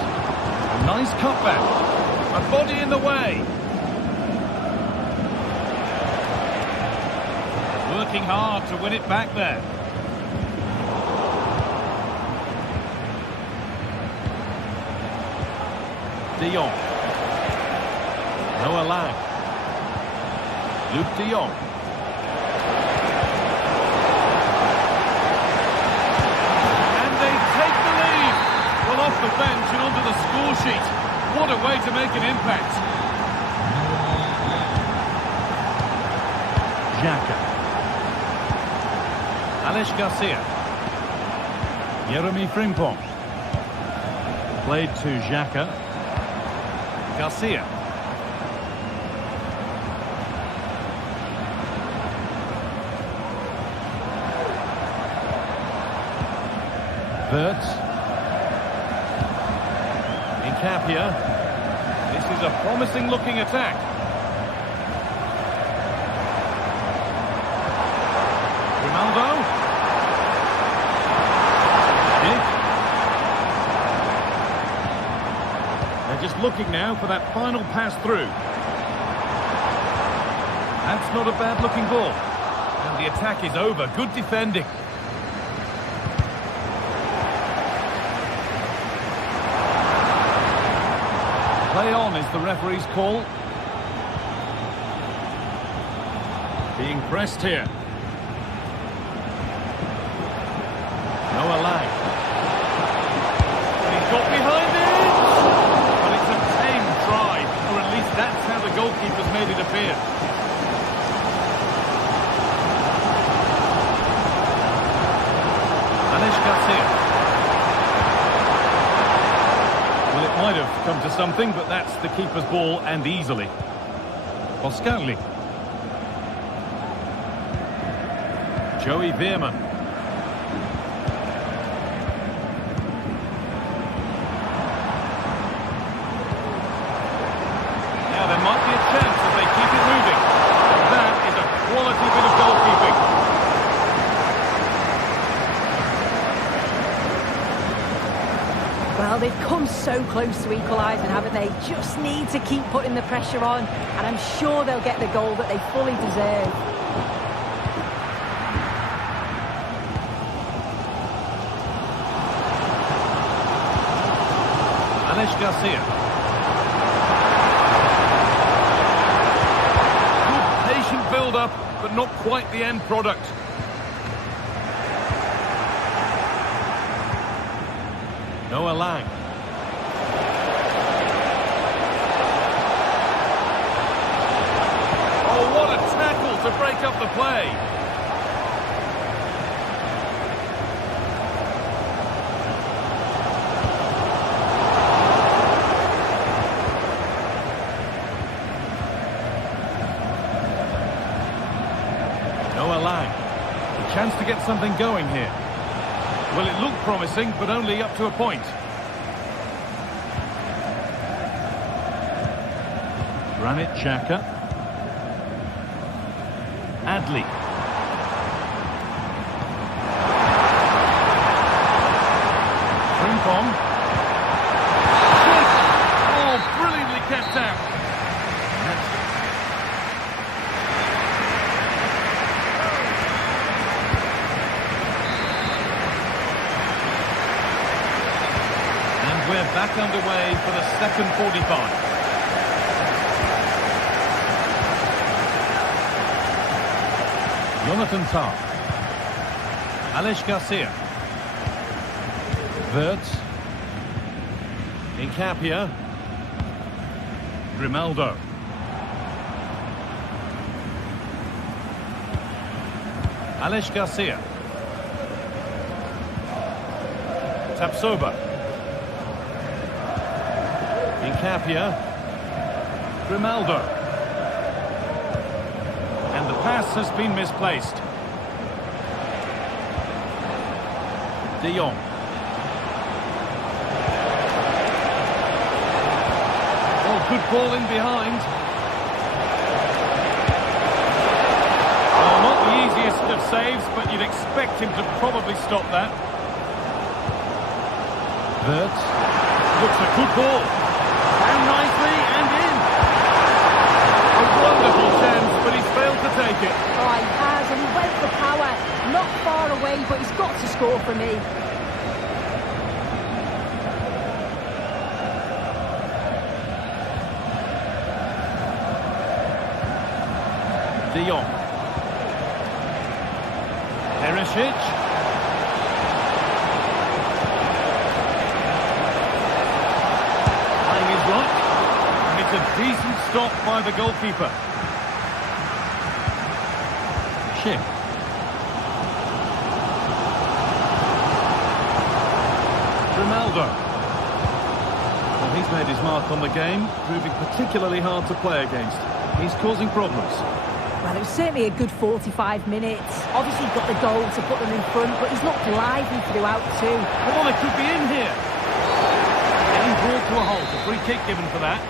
A nice cutback. A body in the way. Working hard to win it back there. De Jong. Noah Lang. Luke De Jong. And they take the lead. Well, off the bench and onto the score sheet. What a way to make an impact. Xhaka. Alex Garcia. Jeremy Frimpong. Played to Xhaka. Garcia. Wirtz. Incapia. This is a promising looking attack. Ronaldo. They're just looking now for that final pass through. That's not a bad looking ball. And the attack is over. Good defending. Play on is the referee's call. Being pressed here. Noah Lang. He's got behind it! But it's a tame try, or at least that's how the goalkeeper's made it appear. Alex Garcia. Well, it might have come to something, but that's the keeper's ball, and easily. Boscarli. Joey Veerman. Now there might be a chance if they keep it moving. That is a quality bit of goalkeeping. Well, they've come so close to equalising, haven't they? Just need to keep putting the pressure on, and I'm sure they'll get the goal that they fully deserve. Alex Garcia. Good patient build-up, but not quite the end product. Noah Lang. Oh, what a tackle to break up the play. Noah Lang. A chance to get something going here. Well, it looked promising, but only up to a point. Granit Xhaka. Adli. Frimpong. Oh, brilliantly kept out. And we're back underway for the second 45. Jonathan Tah. Alex Garcia. Wirtz. Incapia. Grimaldo. Alex Garcia. Tapsoba. Incapia. Grimaldo. And the pass has been misplaced. De Jong. Oh, good ball in behind. Well, not the easiest of saves, but you'd expect him to probably stop that. Wirtz. Looks a good ball. And nicely and in. A wonderful chance, but he's failed to take it. Oh, he has, and he went for power. Not far away, but he's got to score for me. De Jong. Perisic. Playing his luck. And it's a decent stop by the goalkeeper. Schick. Ronaldo. Well, he's made his mark on the game, proving particularly hard to play against. He's causing problems. Well, it was certainly a good 45 minutes. Obviously got the goal to put them in front, but he's looked lively throughout too. Come on, it could be in here. Getting brought to a halt, a free kick given for that.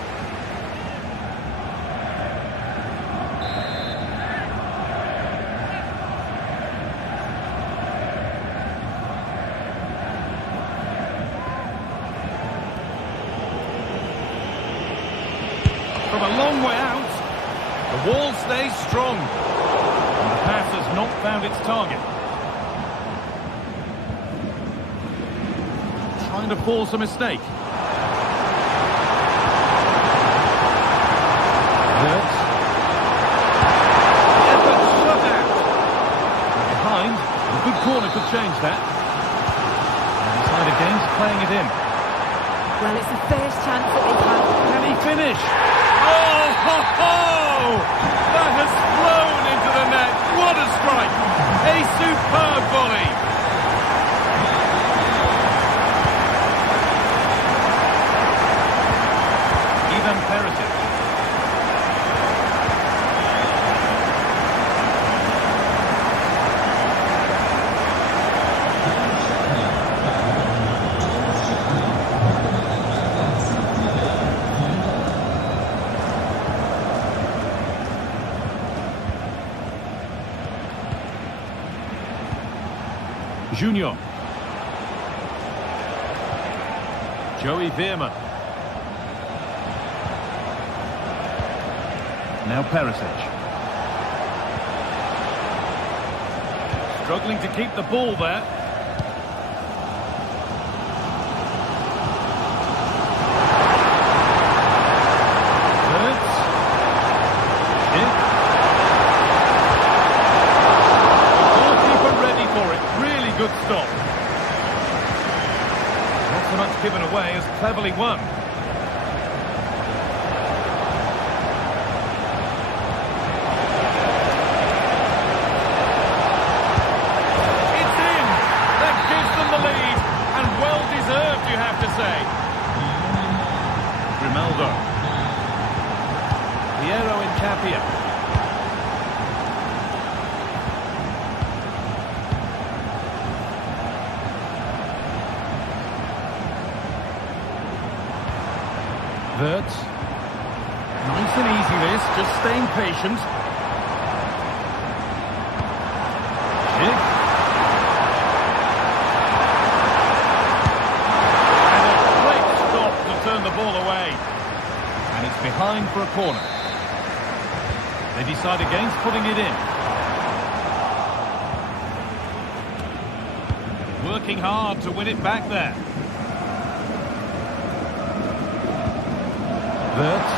From a long way out, the wall stays strong. And the pass has not found its target. Trying to force a mistake. Wirtz. Effort shut out. Behind, a good corner could change that. And inside against, playing it in. Well, it's the first chance that they've had. Can he finish? Oh, ho, ho! That has flown into the net. What a strike! A superb volley. Ivan Perisic. Junior. Joey Veerman. Now Perisic. Struggling to keep the ball there. heavily won. It's in! That gives them the lead, and well deserved, you have to say. Grimaldo. Piero Incapia. Verts. Nice and easy this, just staying patient. Schick. And a great stop to turn the ball away. And it's behind for a corner. They decide against putting it in. Working hard to win it back there. Verts.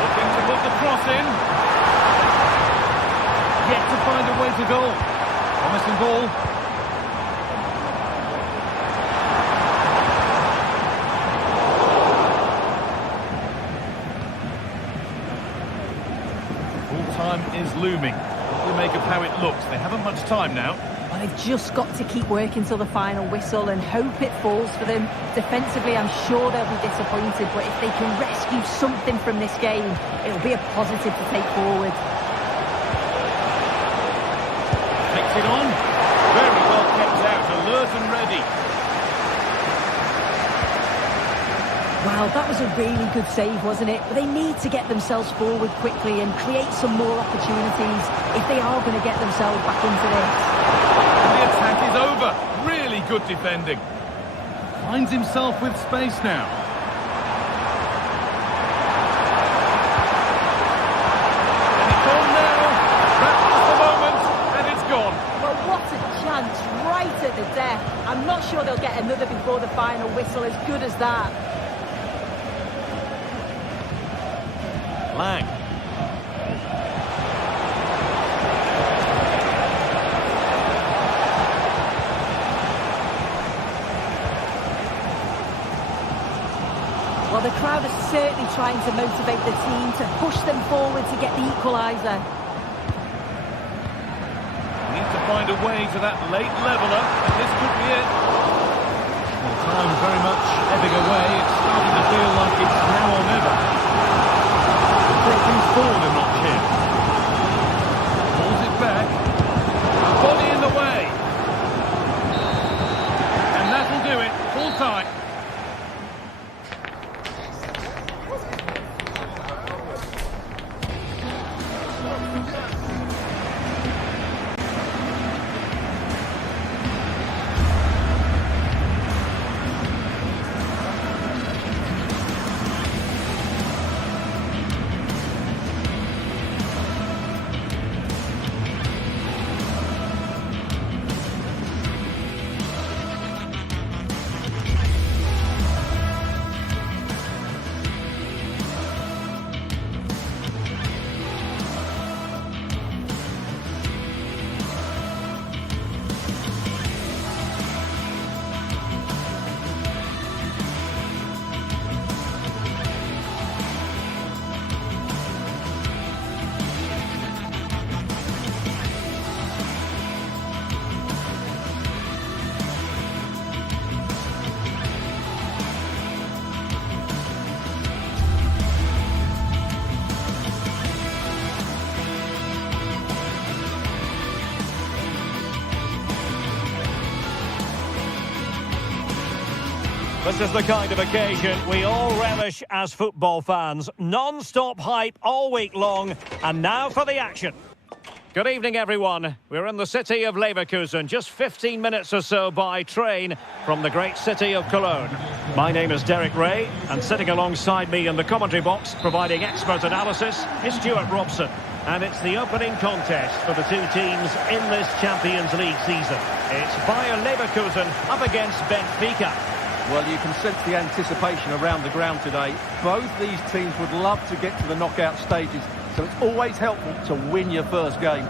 Looking to put the cross in. Yet to find a way to goal. Promising ball. Full time is looming. What do we make of how it looks? They haven't much time now. Well, they've just got to keep working till the final whistle and hope it falls for them. Defensively, I'm sure they'll be disappointed, but if they can rescue something from this game, it'll be a positive to take forward. Takes it on. Very well kept out, alert and ready. Wow, that was a really good save, wasn't it? But they need to get themselves forward quickly and create some more opportunities if they are going to get themselves back into this. The attack is over. Really good defending. Finds himself with space now. And it's on now. That was the moment, and it's gone. Well, what a chance right at the death. I'm not sure they'll get another before the final whistle as good as that. Lang. Well, the crowd are certainly trying to motivate the team to push them forward to get the equaliser. Need to find a way to that late leveller. This could be it. Well, time very much ebbing away. It's starting to feel like it's now or never. Things forward a notch here. Pulls it back. A body in the way. And that'll do it. Full time. This is the kind of occasion we all relish as football fans. Non-stop hype all week long, and now for the action. Good evening, everyone. We're in the city of Leverkusen, just 15 minutes or so by train from the great city of Cologne. My name is Derek Ray, and sitting alongside me in the commentary box, providing expert analysis, is Stuart Robson. And it's the opening contest for the two teams in this Champions League season. It's Bayer Leverkusen up against Benfica. Well, you can sense the anticipation around the ground today. Both these teams would love to get to the knockout stages, so it's always helpful to win your first game.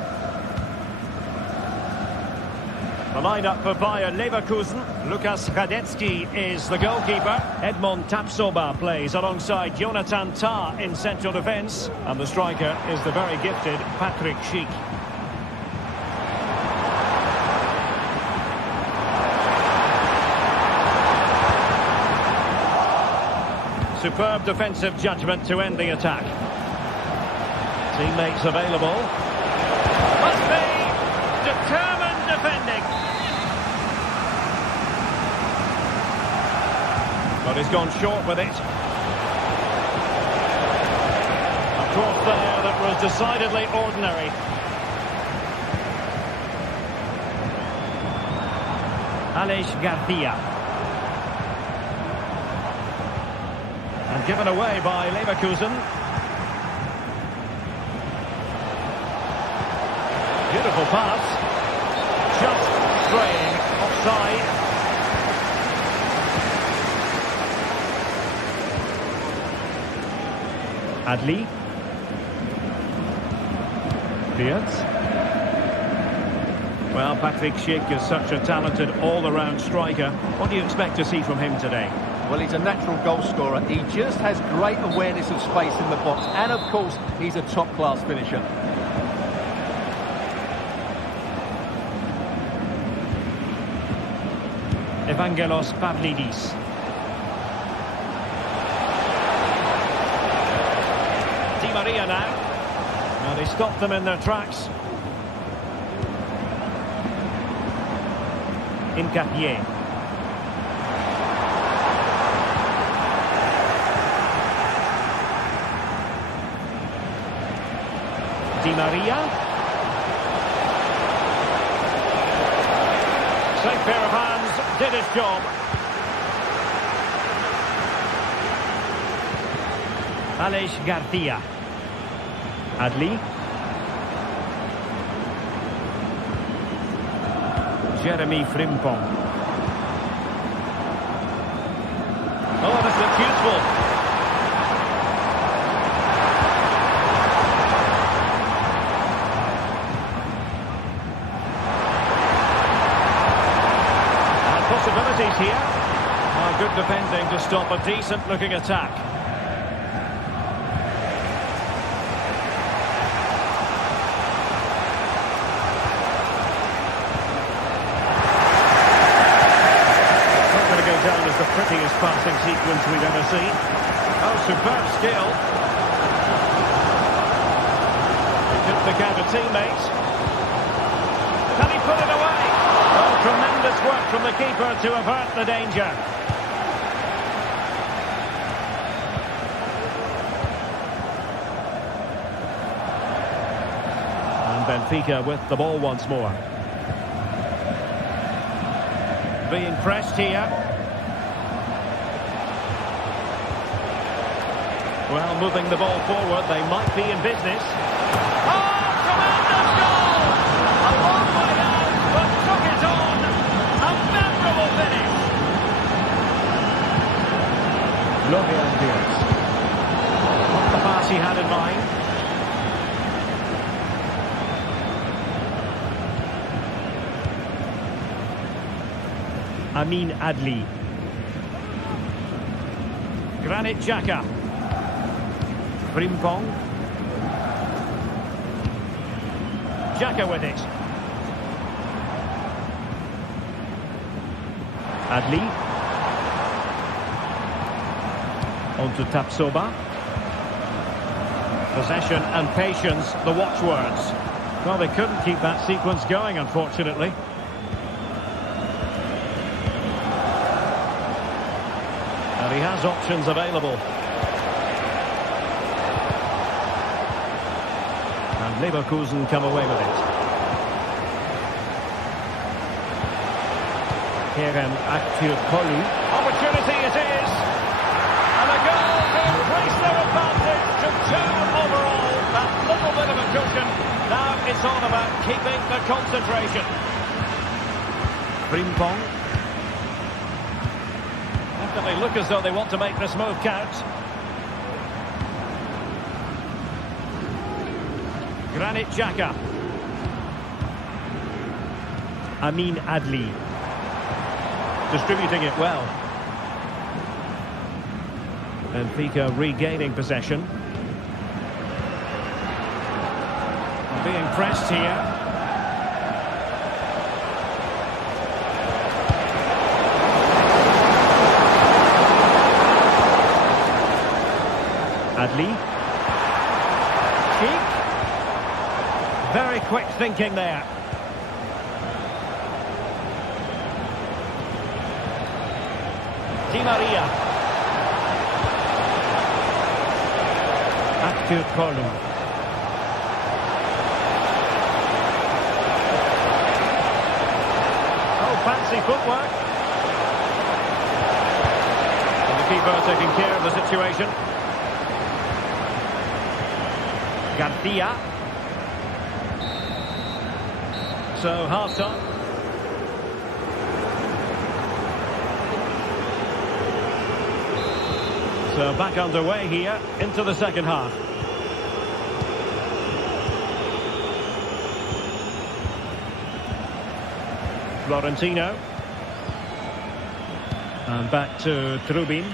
The lineup for Bayer Leverkusen. Lukas Hradecky is the goalkeeper. Edmond Tapsoba plays alongside Jonathan Tah in central defence. And the striker is the very gifted Patrick Schick. Superb defensive judgment to end the attack. Teammates available. Must be determined defending. But he's gone short with it. A cross there that was decidedly ordinary. Aleix Garcia. And given away by Leverkusen. Beautiful pass. Just straying offside. Adli. Beards. Well, Patrick Schick is such a talented all-around striker. What do you expect to see from him today? Well, he's a natural goal scorer. He just has great awareness of space in the box. And, of course, he's a top-class finisher. Evangelos Pavlidis. Di Maria now. Well, they stopped them in their tracks. Incapié. Di Maria. Safe pair of hands, did his job. Aleix Garcia. Adli. Jeremy Frimpong. Oh, this looks useful. Possibilities here. Oh, good defending to stop a decent-looking attack. Not going to go down as the prettiest passing sequence we've ever seen. Oh, superb skill. He couldn't pick out a teammate. Can he put it away? Oh, tremendous work from the keeper to avert the danger. And Benfica with the ball once more. Being pressed here. Well, moving the ball forward, they might be in business. Oh, tremendous goal! A long way out, but took it on. A memorable finish. Florian Wirtz. Not the pass he had in mind. Amin Adli. Granit Xhaka. Frimpong. Xhaka with it. Adli. On to Tapsoba. Possession and patience, the watchwords. Well, they couldn't keep that sequence going, unfortunately. And he has options available. And Leverkusen come away with it. Kerem Aktürkoğlu. Opportunity it is. And a goal to increase their advantage to 2 overall. That little bit of a cushion. Now it's all about keeping the concentration. Frimpong. They look as though they want to make this move count. Granit Xhaka. Adli. Distributing it well. Benfica regaining possession. Being pressed here. Adli. Cheek. Very quick thinking there. Di Maria. Aktu Kolu. Oh, fancy footwork. And the keeper taking care of the situation. Garcia. So half time. So back underway here into the second half. Florentino. And back to Trubin.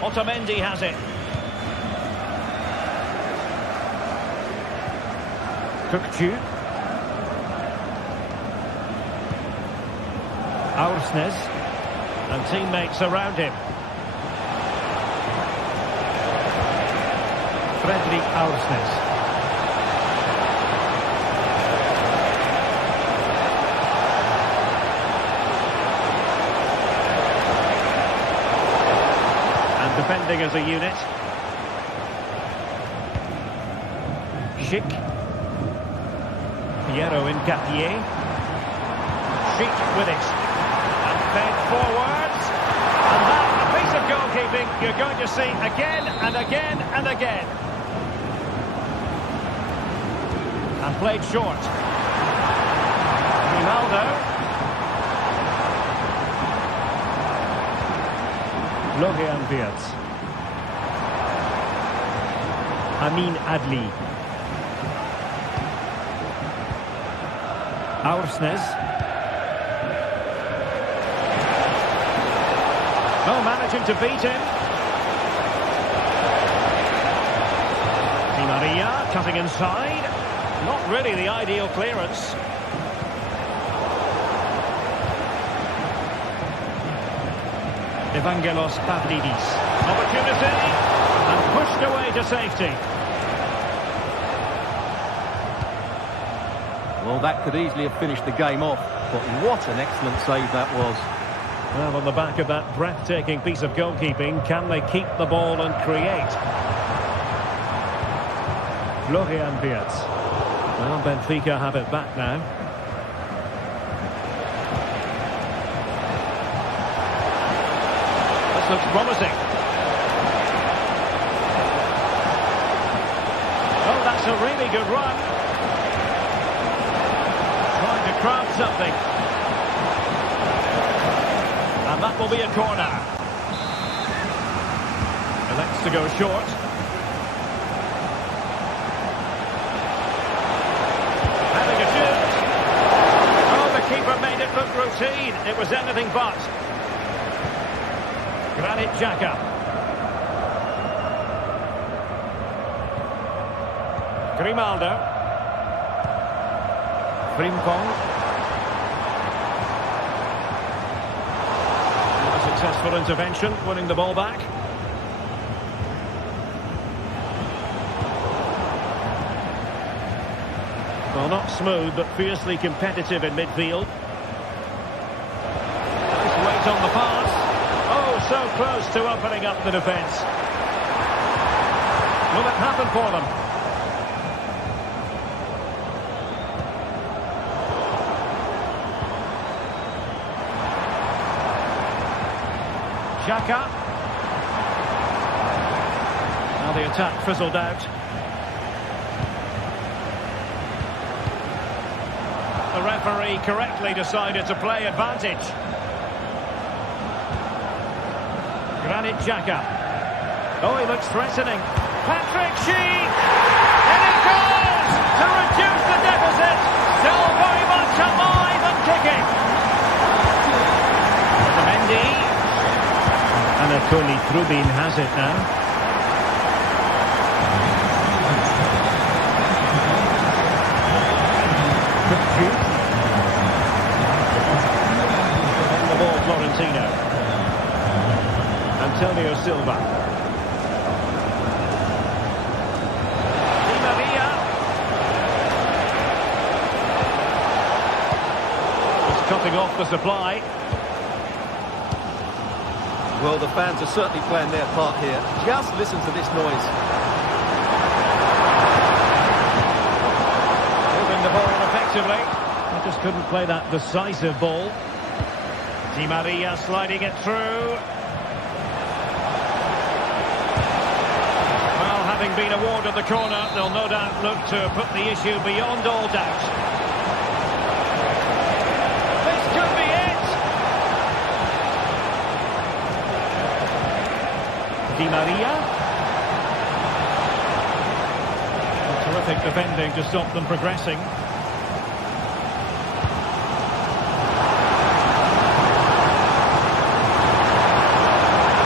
Otamendi has it. Kukcu. Aursnes. And teammates around him. Fredrik Aursnes. And defending as a unit. Schick. Piero in Gapier. Schick with it. And fed forwards. And that, a piece of goalkeeping you're going to see again and again and again. And played short. Ronaldo. Florian Wirtz. Adli. Aursnes. Oh, managing to beat him. Di Maria cutting inside. Not really the ideal clearance. Evangelos Pavlidis. Opportunity. And pushed away to safety. Well, that could easily have finished the game off, but what an excellent save that was. Well, on the back of that breathtaking piece of goalkeeping, can they keep the ball and create? Florian Wirtz. Well, Benfica have it back now. This looks promising. Oh, that's a really good run. Trying to craft something. And that will be a corner. Elects to go short. Having a shoot. Oh, the keeper made it look routine. It was anything but. Granit Xhaka. Grimaldo. Frimpong. Successful intervention, winning the ball back. Well, not smooth, but fiercely competitive in midfield. Nice weight on the pass. Oh, so close to opening up the defence. Will it happen for them? Xhaka. Now the attack fizzled out. The referee correctly decided to play advantage. Granit Xhaka. Oh, he looks threatening. Patrick Schick! And it goes to reduce the deficit. Still very much up Tony Trubin has it now. On the ball, Florentino. Antonio Silva. Di Maria. Just cutting off the supply. Well, the fans are certainly playing their part here. Just listen to this noise. Moving the ball effectively. He just couldn't play that decisive ball. Di Maria sliding it through. Well, having been awarded the corner, they'll no doubt look to put the issue beyond all doubt. This could be it! Di Maria. Terrific defending to stop them progressing.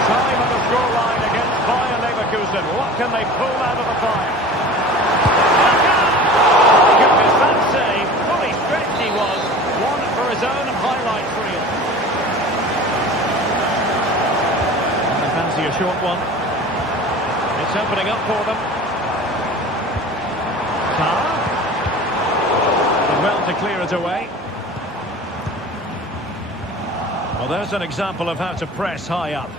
Time of the scoreline against Bayer Leverkusen. What can they pull out of the fire? Goodness, that save. Fully stretched he was. One for his own highlight reel. They fancy a short one. It's opening up for them. And well to clear it away. Well, there's an example of how to press high up.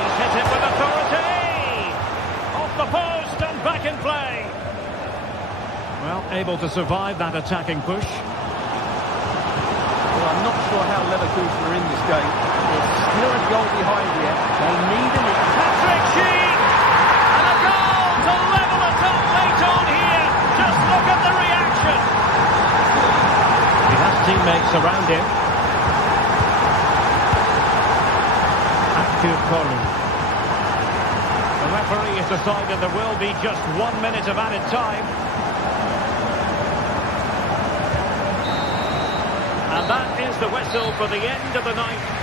He's hit it with authority! Off the post and back in play. Well, able to survive that attacking push. Well, I'm not sure how Leverkusen are in this game. There's still a goal behind here. They need a minute. Patrick Sheen! And a goal to level it up late on here. Just look at the reaction. He has teammates around him. Active calling. The referee has decided there will be just 1 minute of added time. And that is the whistle for the end of the ninth.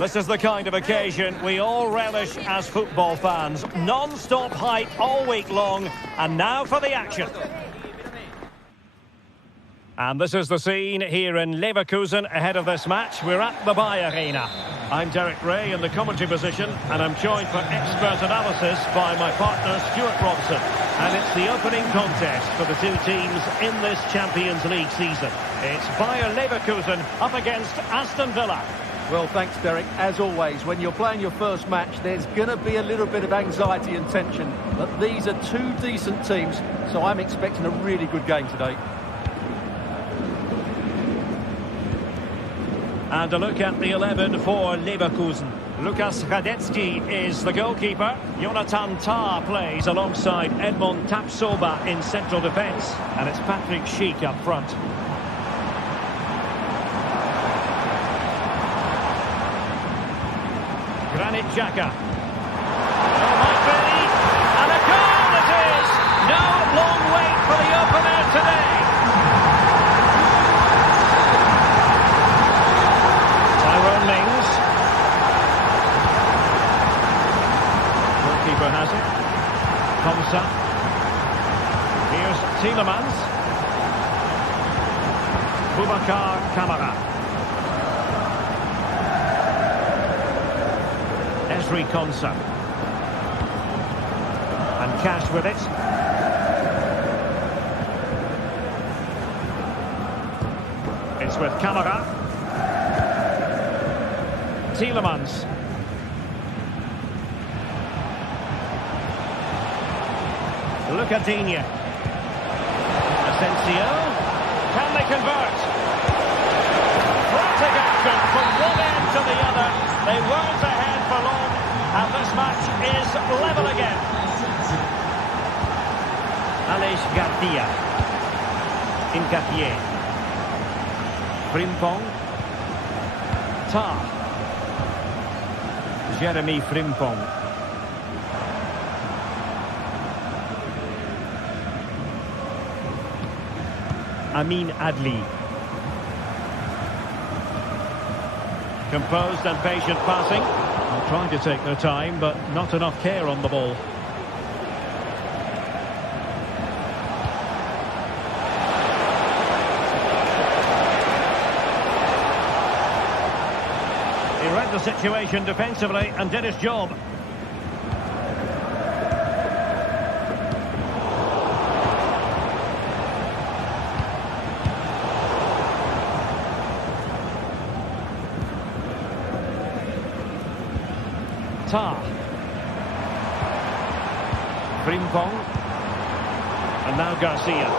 This is the kind of occasion we all relish as football fans. Non-stop hype all week long, and now for the action. And this is the scene here in Leverkusen ahead of this match. We're at the Bay Arena. I'm Derek Ray in the commentary position, and I'm joined for expert analysis by my partner Stuart Robson. And it's the opening contest for the two teams in this Champions League season. It's Bayer Leverkusen up against Aston Villa. Well, thanks, Derek. As always, when you're playing your first match, there's going to be a little bit of anxiety and tension. But these are two decent teams, so I'm expecting a really good game today. And a look at the 11 for Leverkusen. Lukas Radetzky is the goalkeeper. Jonathan Tah plays alongside Edmond Tapsoba in central defence. And it's Patrick Schick up front. Granit Xhaka. Oh, might be. And a goal it is! No long wait for the opener today. Tyrone Mings. Goalkeeper has it. Konsa. Here's Tielemans. Boubacar Kamara. Ezri Konsa. And Cash with it. It's with Kamara. Tielemans. Look at Digne. Asensio. Can they convert? Frantic action from one end to the other. They weren't ahead for long, and this match is level again. Aleix Garcia. Incapié. Frimpong. Tah. Jeremy Frimpong. Amin Adli. Composed and patient passing. Well, trying to take their time, but not enough care on the ball. He read the situation defensively and did his job. Tah. Frimpong. And now Garcia.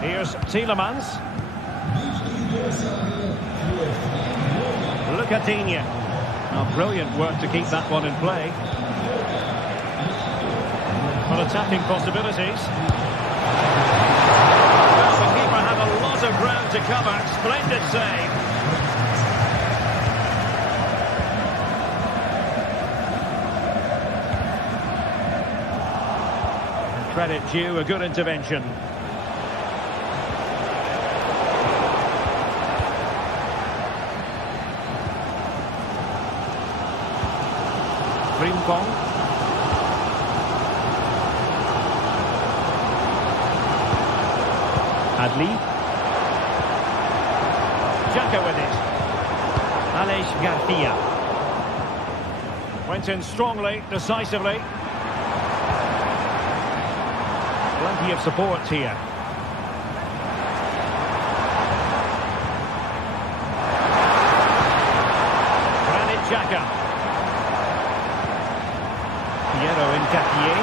Here's Tielemans. Look at Digne. Oh, brilliant work to keep that one in play. Well, attacking possibilities. The keeper had a lot of ground to cover. Splendid save. And credit due, a good intervention. Frimpong. Adli. Xhaka with it. Aleix Garcia. Went in strongly, decisively. Plenty of support here. Granit Xhaka. Piero Incapié.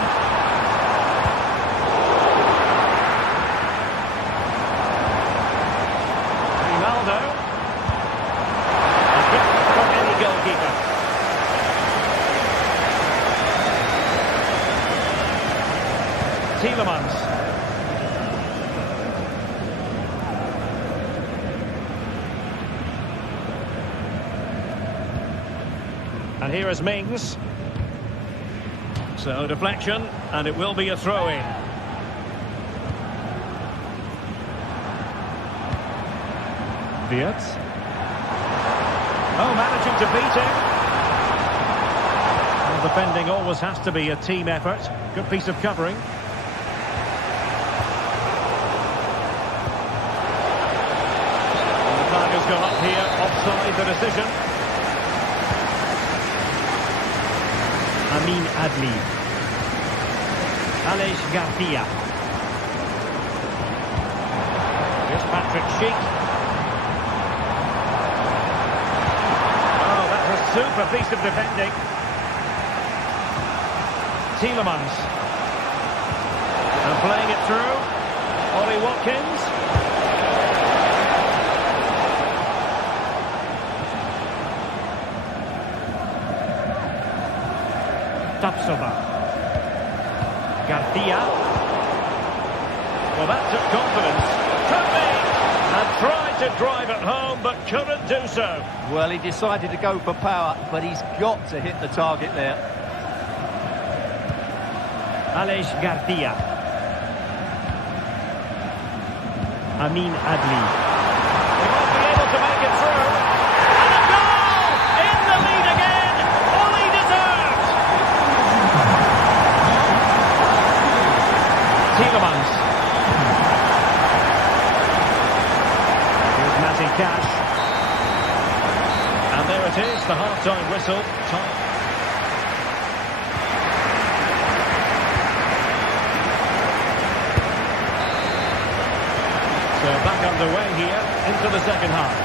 Ronaldo. A gift from any goalkeeper. Tielemans. And here is Mings. So deflection, and it will be a throw-in. Wirtz. Oh, managing to beat him. Well, defending always has to be a team effort. Good piece of covering. And the flag has gone up here. Offside the decision. Amin Adli. Aleix Garcia. Here's Patrick Schick. Oh, that's a super piece of defending. Tielemans. And playing it through. Ollie Watkins. Tapsoba. Garcia. Well, that took confidence. Could be. And tried to drive it home, but couldn't do so. Well, he decided to go for power, but he's got to hit the target there. Aleix Garcia. Amin Adli. He won't be able to make it through. And a goal! In the lead again! All he deserves! Tielemans. Here's Matty Cash. And there it is, the half-time whistle. So back underway here into the second half.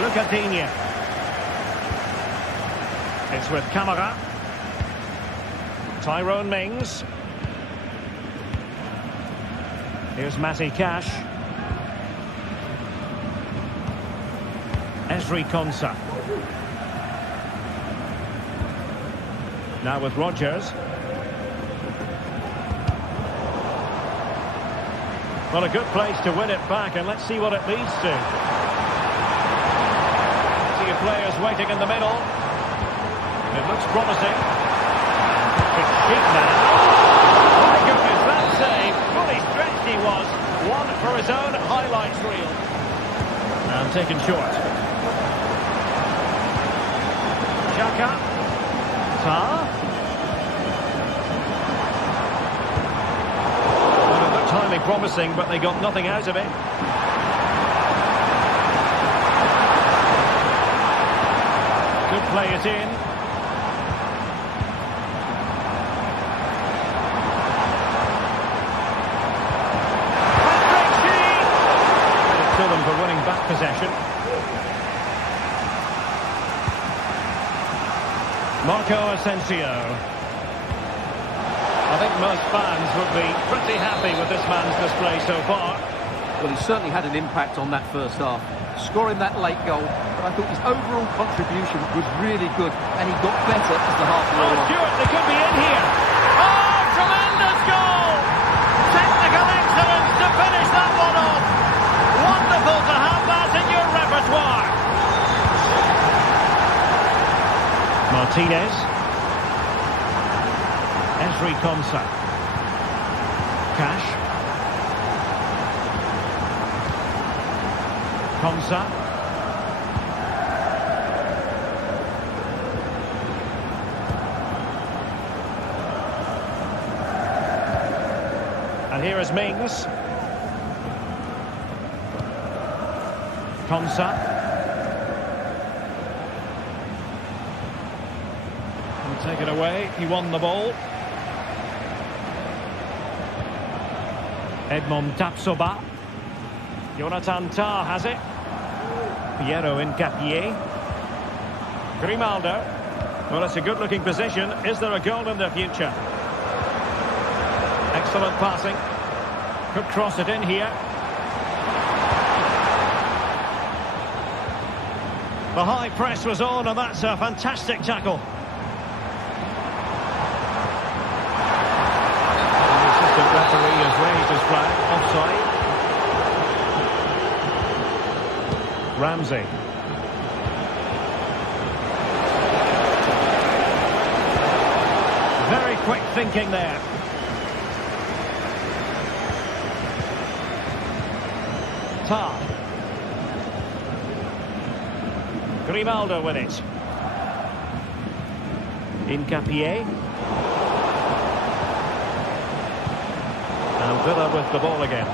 Lucadinha. It's with Camara. Tyrone Mings. Here's Matty Cash. Ezri Konsa. Now with Rodgers. Well, a good place to win it back, and let's see what it leads to. See your players waiting in the middle. It looks promising. It's Schick now. Oh my goodness, that save. Fully stretched he was. One for his own highlights reel. And taken short. Xhaka. Tar. Highly promising, but they got nothing out of it. Could play it in. Patrick Schick! It's to them for winning back possession. Marco Asensio. I think most fans would be pretty happy with this man's display so far. Well, he certainly had an impact on that first half, scoring that late goal, but I thought his overall contribution was really good, and he got better as the half wore on. Stewart, they could be in here. Oh, tremendous goal! Technical excellence to finish that one off. Wonderful to have that in your repertoire. Martinez. Ezri Konsa. Cash. Konsa. And here is Mings. Konsa. And take it away. He won the ball. Edmond Tapsoba. Jonathan Tah has it. Piero Incapié. Grimaldo. Well, it's a good-looking position. Is there a goal in the future? Excellent passing. Could cross it in here. The high press was on, and that's a fantastic tackle. The referee has raised his flag. Offside. Ramsey. Very quick thinking there. Tar. Grimaldo with it. Incapié. And Villa with the ball again.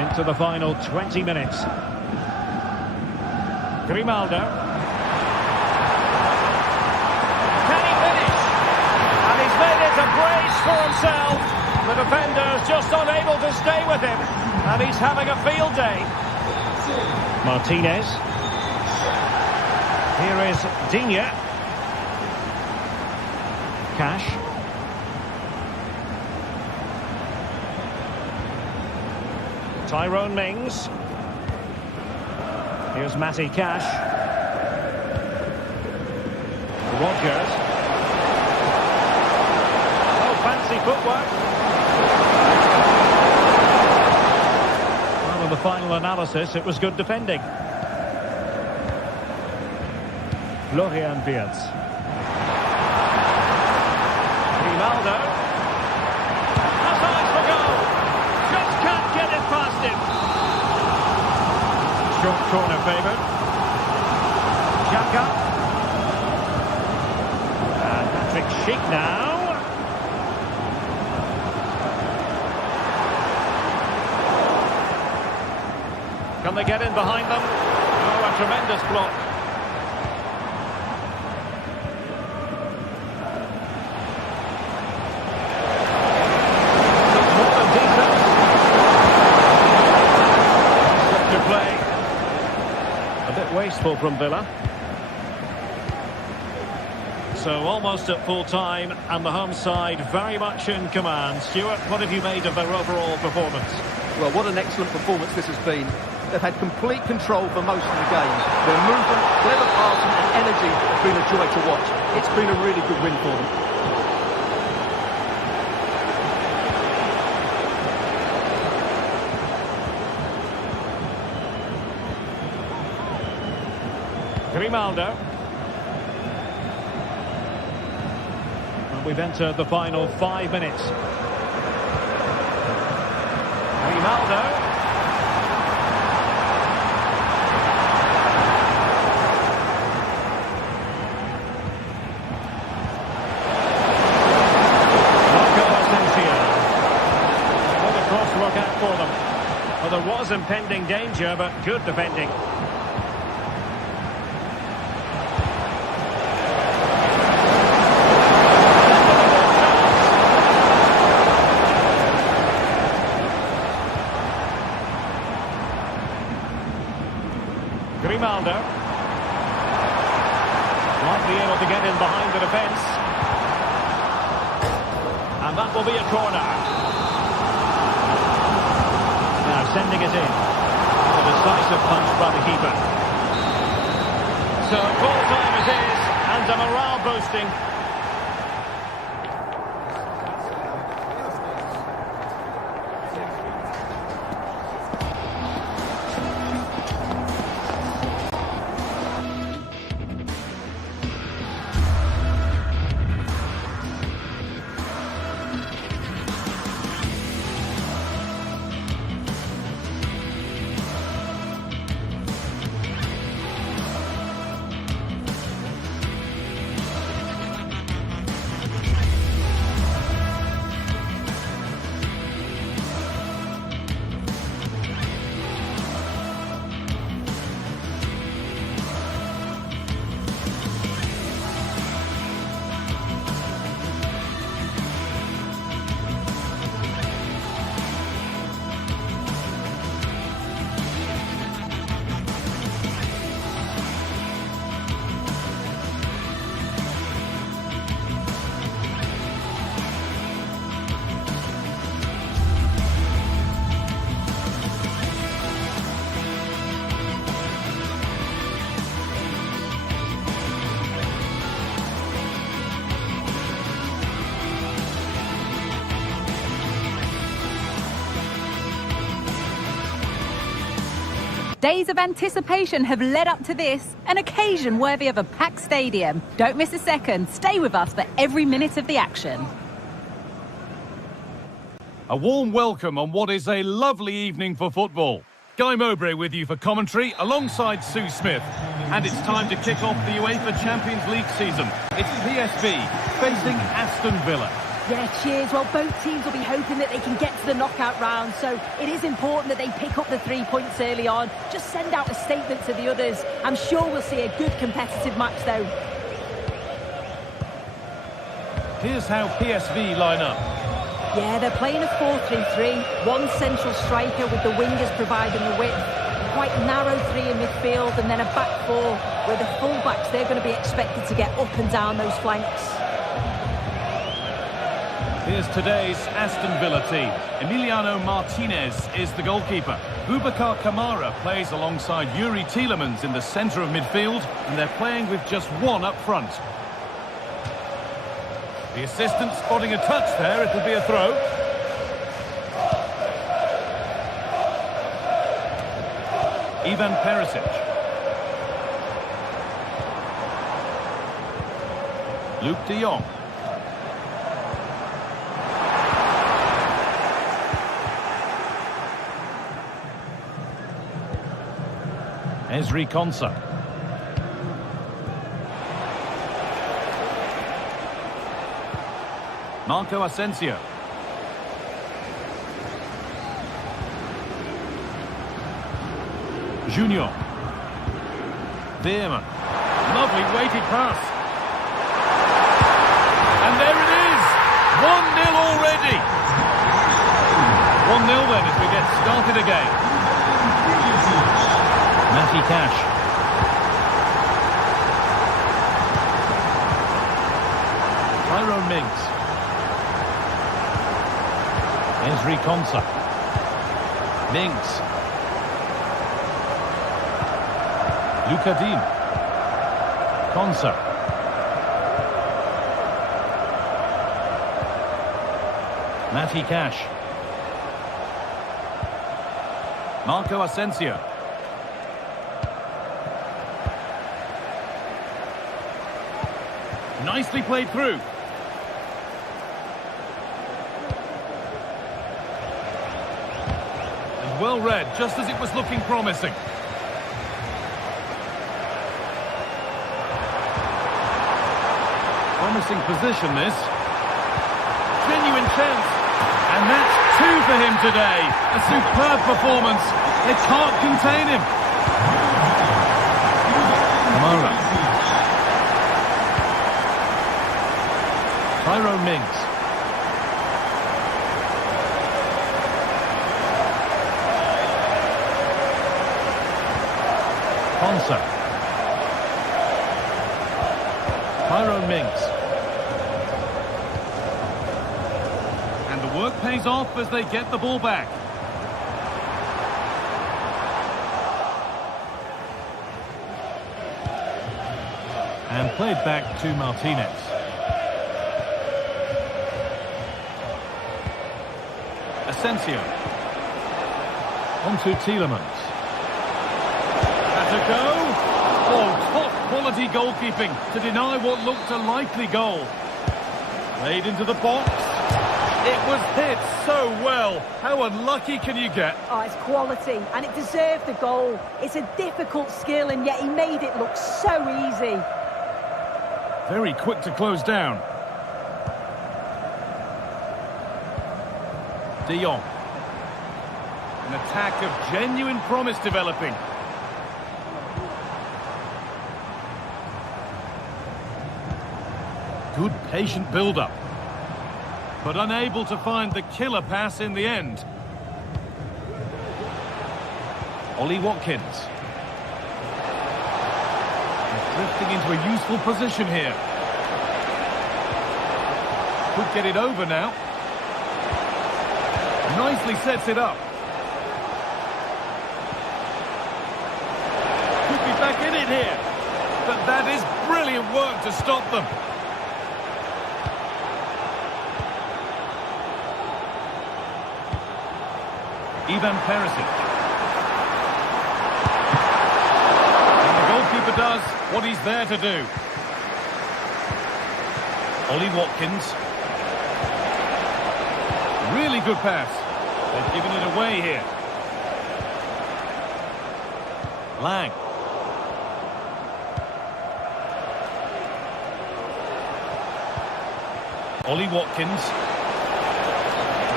Into the final 20 minutes. Grimaldo. Can he finish? And he's made it a brace for himself. The defender's just unable to stay with him. And he's having a field day. Martinez. Here is Digne. Cash. Tyrone Mings. Here's Matty Cash. Rogers. Oh, fancy footwork. Well, in the final analysis, it was good defending. Florian Wirtz. Grimaldo. Has eyes for goal. Just can't get it past him. Short corner favoured. Xhaka. And Patrick Schick now. Can they get in behind them? Oh, a tremendous block. Wasteful from Villa. So almost at full time, and the home side very much in command. Stuart, what have you made of their overall performance? Well, what an excellent performance this has been. They've had complete control for most of the game. Their movement, clever passing and energy have been a joy to watch. It's been a really good win for them. Grimaldo. And we've entered the final 5 minutes. Grimaldo. What a cross to look out for them. Well, there was impending danger, but good defending. Grimaldo might be able to get in behind the defence, and that will be a corner. Now sending it in, a decisive punch by the keeper. So full time it is, and a morale boosting. Days of anticipation have led up to this, an occasion worthy of a packed stadium. Don't miss a second. Stay with us for every minute of the action. A warm welcome on what is a lovely evening for football. Guy Mowbray with you for commentary alongside Sue Smith. And it's time to kick off the UEFA Champions League season. It's PSV facing Aston Villa. Yeah, cheers. Well, both teams will be hoping that they can get to the knockout round, so it is important that they pick up the 3 points early on. Just send out a statement to the others. I'm sure we'll see a good competitive match, though. Here's how PSV line up. Yeah, they're playing a 4-3-3. One central striker with the wingers providing the width. Quite narrow three in midfield, and then a back four where the full-backs, they're going to be expected to get up and down those flanks. Here's today's Aston Villa team. Emiliano Martinez is the goalkeeper. Boubacar Kamara plays alongside Yuri Tielemans in the centre of midfield, and they're playing with just one up front. The assistant spotting a touch there, it'll be a throw. Ivan Perisic. Luke de Jong. Ezri Konsa. Marco Asensio. Junior. Veerman. Lovely weighted pass. And there it is! 1-0 already! 1-0 then as we get started again. Matty Cash. Tyrone Mings. Ezri Konsa. Mings. Luka Dean. Konsa. Matty Cash. Marco Asensio. Nicely played through. And well read, just as it was looking promising. Promising position, this. Genuine chance. And that's 2 for him today. A superb performance. They can't contain him. Kamara. Tyrone Mings. Konsa. Tyrone Mings. And the work pays off as they get the ball back. And played back to Martinez. Asensio. On to Tielemans. That's a go. Oh, top quality goalkeeping to deny what looked a likely goal. Played into the box. It was hit so well. How unlucky can you get? Oh, it's quality, and it deserved the goal. It's a difficult skill, and yet he made it look so easy. Very quick to close down. De Jong. An attack of genuine promise developing. Good patient build-up. But unable to find the killer pass in the end. Ollie Watkins. Drifting into a useful position here. Could get it over now. Nicely sets it up. Could be back in it here. But that is brilliant work to stop them. Ivan Perisic. And the goalkeeper does what he's there to do. Ollie Watkins. Really good pass. They've given it away here. Lang. Ollie Watkins.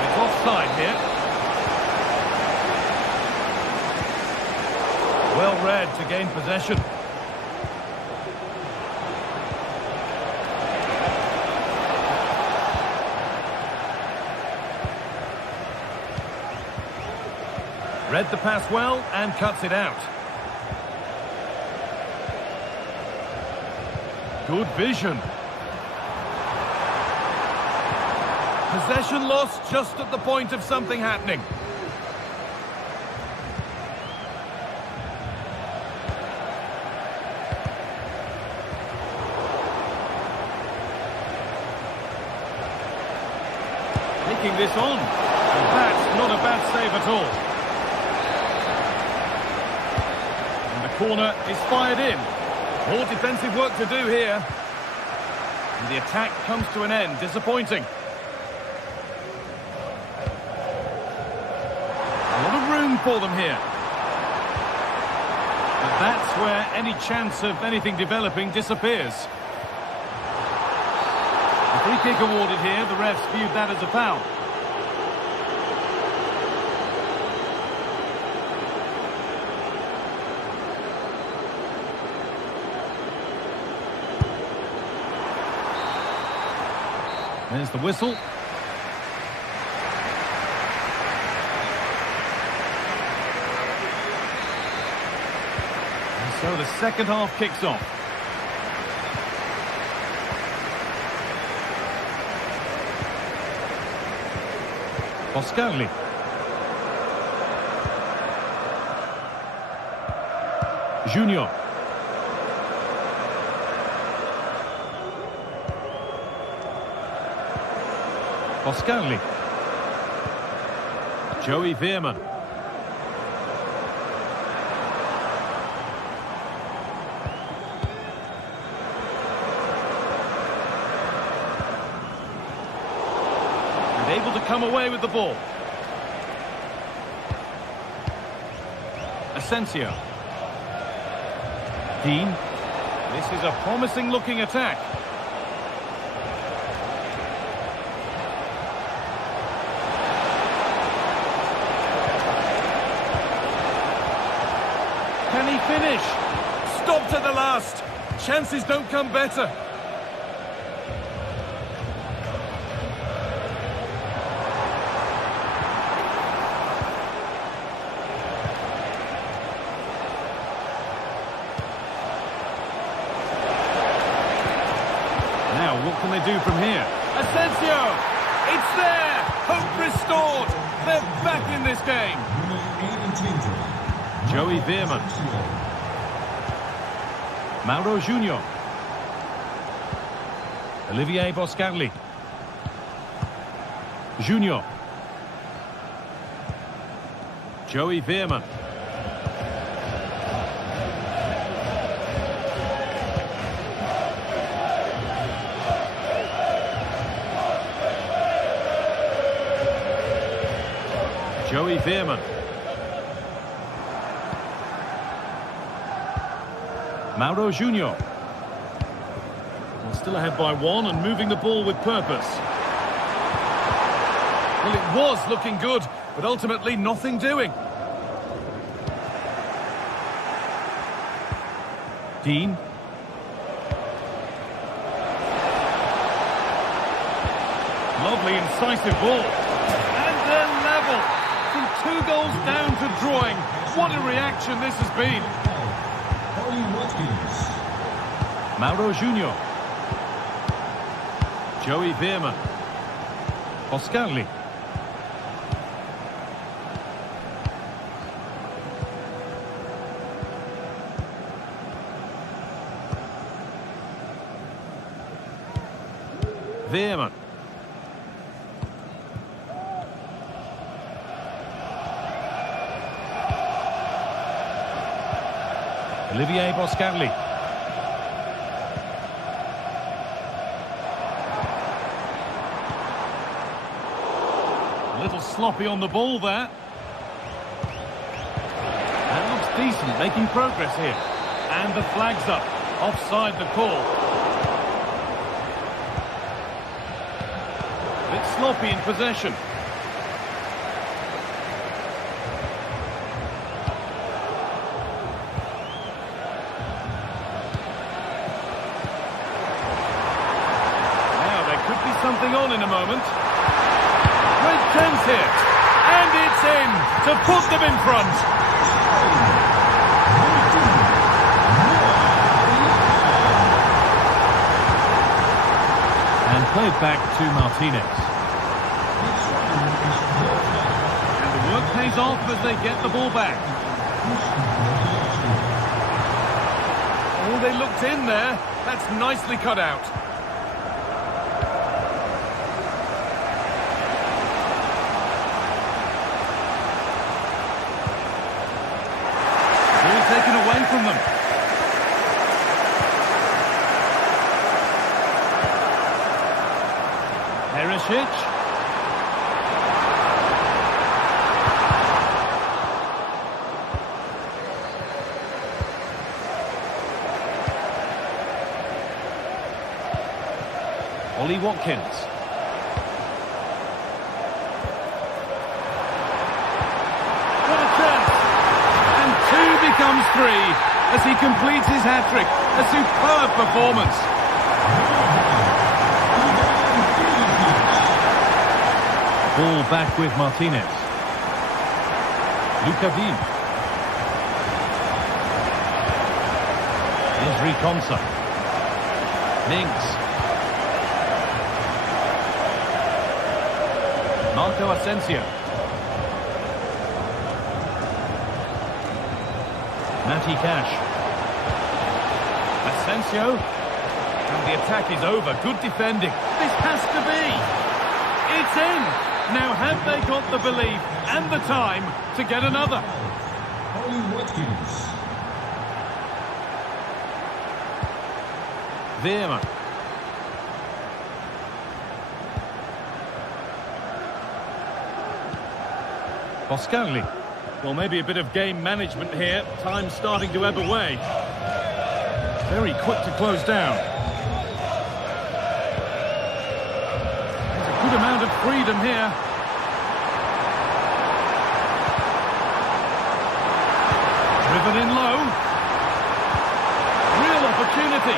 It's offside here. Well read to gain possession. Read the pass well and cuts it out. Good vision. Possession lost just at the point of something happening. Taking this on. And that's not a bad save at all. And the corner is fired in. More defensive work to do here. And the attack comes to an end. Disappointing. A lot of room for them here. But that's where any chance of anything developing disappears. A free kick awarded here. The refs viewed that as a foul. There's the whistle. And so the second half kicks off. Boscarli. Junior. Boscarli. Joey Veerman. And able to come away with the ball. Asensio. Dean. This is a promising looking attack. Can he finish? Stopped at the last. Chances don't come better. Now, what can they do from here? Asensio! It's there! Hope restored! They're back in this game! Joey Veerman. Mauro Junior. Olivier Boscarli. Junior. Joey Veerman. Joey Veerman. Mauro Junior. Well, still ahead by one and moving the ball with purpose. Well, it was looking good, but ultimately nothing doing. Dean. Lovely, incisive ball. And they're level. From 2 goals down to drawing. What a reaction this has been. Mauro Junior. Joey Veerman. Boscarli. Veerman. Olivier Boscarli. sloppy on the ball there. That looks decent, making progress here. And the flag's up. Offside the call. A bit sloppy in possession. Now there could be something on in a moment. Great chance here. And it's in to put them in front. And played back to Martinez. And the work pays off as they get the ball back. Oh, they looked in there. That's nicely cut out. Ball taken away from them. Perisic. Ollie Watkins. What a chance! And 2 becomes 3 as he completes his hat-trick. A superb performance. Ball back with Martinez. Lukaviv. Here's Konsa. Minks. Marco Asensio. Matty Cash. Asensio. And the attack is over. Good defending. This has to be. It's in. Now have they got the belief and the time to get another? Ollie Watkins. Veerman. Boscagli. Well, maybe a bit of game management here. Time starting to ebb away. Very quick to close down. There's a good amount of freedom here. Driven in low. Real opportunity.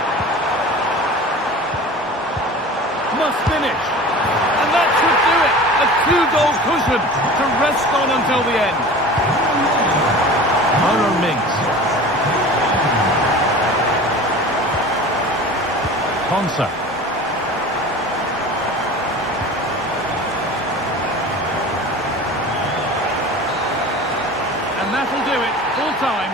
Must finish. And that should do it. A 2-goal cushion to rest on until the end. Myron Minks. Konsa. And that'll do it. Full time.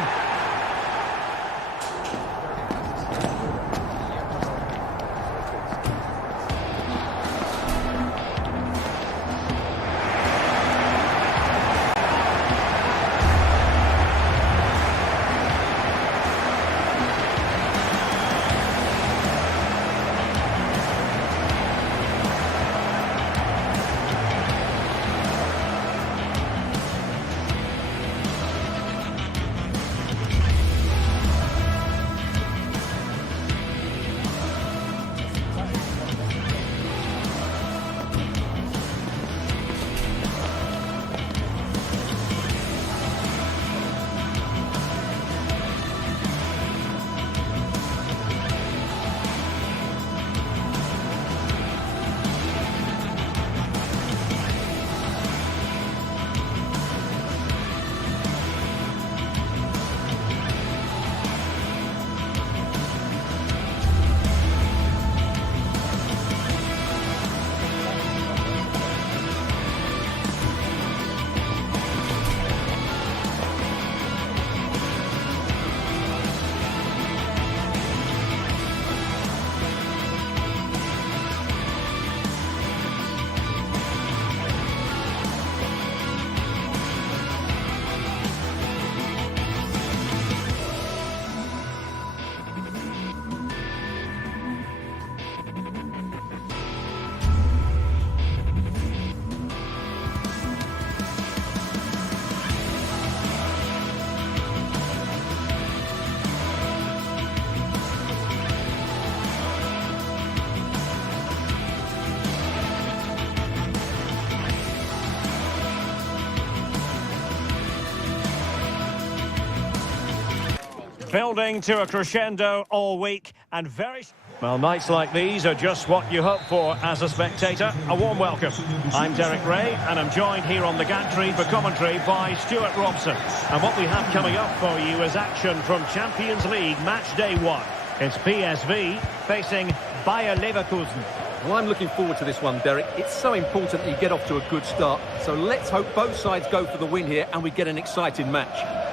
Building to a crescendo all week and very... Well, nights like these are just what you hope for as a spectator. A warm welcome. I'm Derek Ray and I'm joined here on the gantry for commentary by Stuart Robson. And what we have coming up for you is action from Champions League match day 1. It's PSV facing Bayer Leverkusen. Well, I'm looking forward to this one, Derek. It's so important that you get off to a good start. So let's hope both sides go for the win here and we get an exciting match.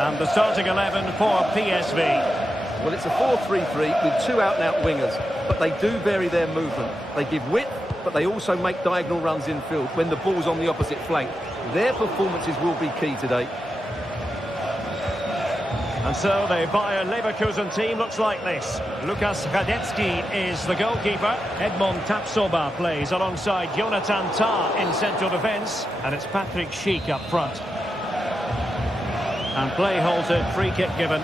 And the starting 11 for PSV. Well, it's a 4-3-3 with two out-and-out wingers, but they do vary their movement. They give width, but they also make diagonal runs infield when the ball's on the opposite flank. Their performances will be key today. And so the Bayer Leverkusen team looks like this. Lukas Radetzky is the goalkeeper. Edmond Tapsoba plays alongside Jonathan Tah in central defence. And it's Patrick Schick up front. And play halted, free kick given.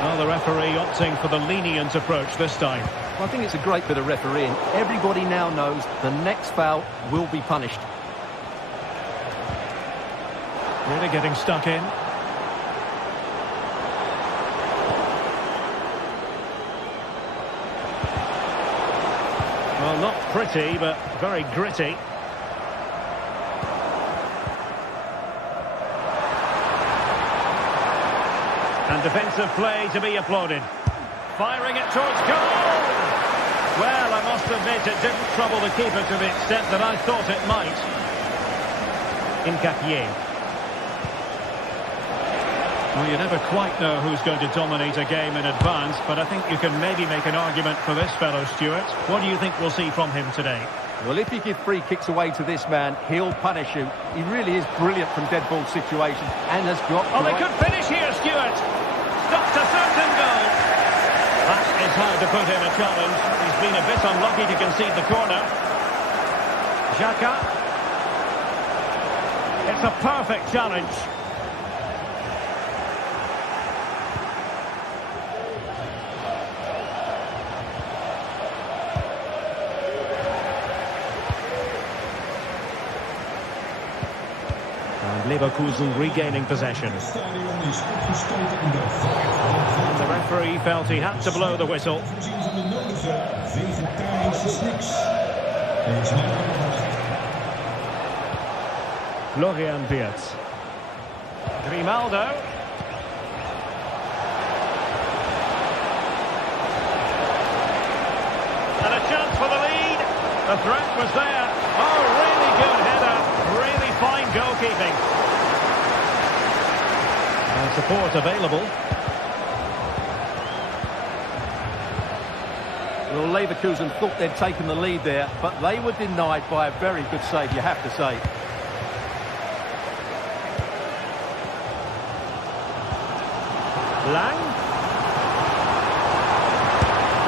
Well, the referee opting for the lenient approach this time. Well, I think it's a great bit of refereeing. Everybody now knows the next foul will be punished. Really getting stuck in. Well, not pretty, but very gritty. And defensive play to be applauded. Firing it towards goal! Well, I must admit it didn't trouble the keeper to the extent that I thought it might. Incapié. Well, you never quite know who's going to dominate a game in advance, but I think you can maybe make an argument for this fellow, Stuart. What do you think we'll see from him today? Well, if you give free kicks away to this man, he'll punish you. He really is brilliant from dead ball situations and has got... Oh, they could finish here, Stuart. Stopped a certain goal. That is how to put in a challenge. He's been a bit unlucky to concede the corner. Xhaka. It's a perfect challenge. Leverkusen regaining possession. And the referee felt he had to blow the whistle. Florian Wirtz. Grimaldo. And a chance for the lead. The threat was there. Oh, really good header. Really fine goalkeeping. And support available. Well, Leverkusen thought they'd taken the lead there, but they were denied by a very good save, you have to say. Lang.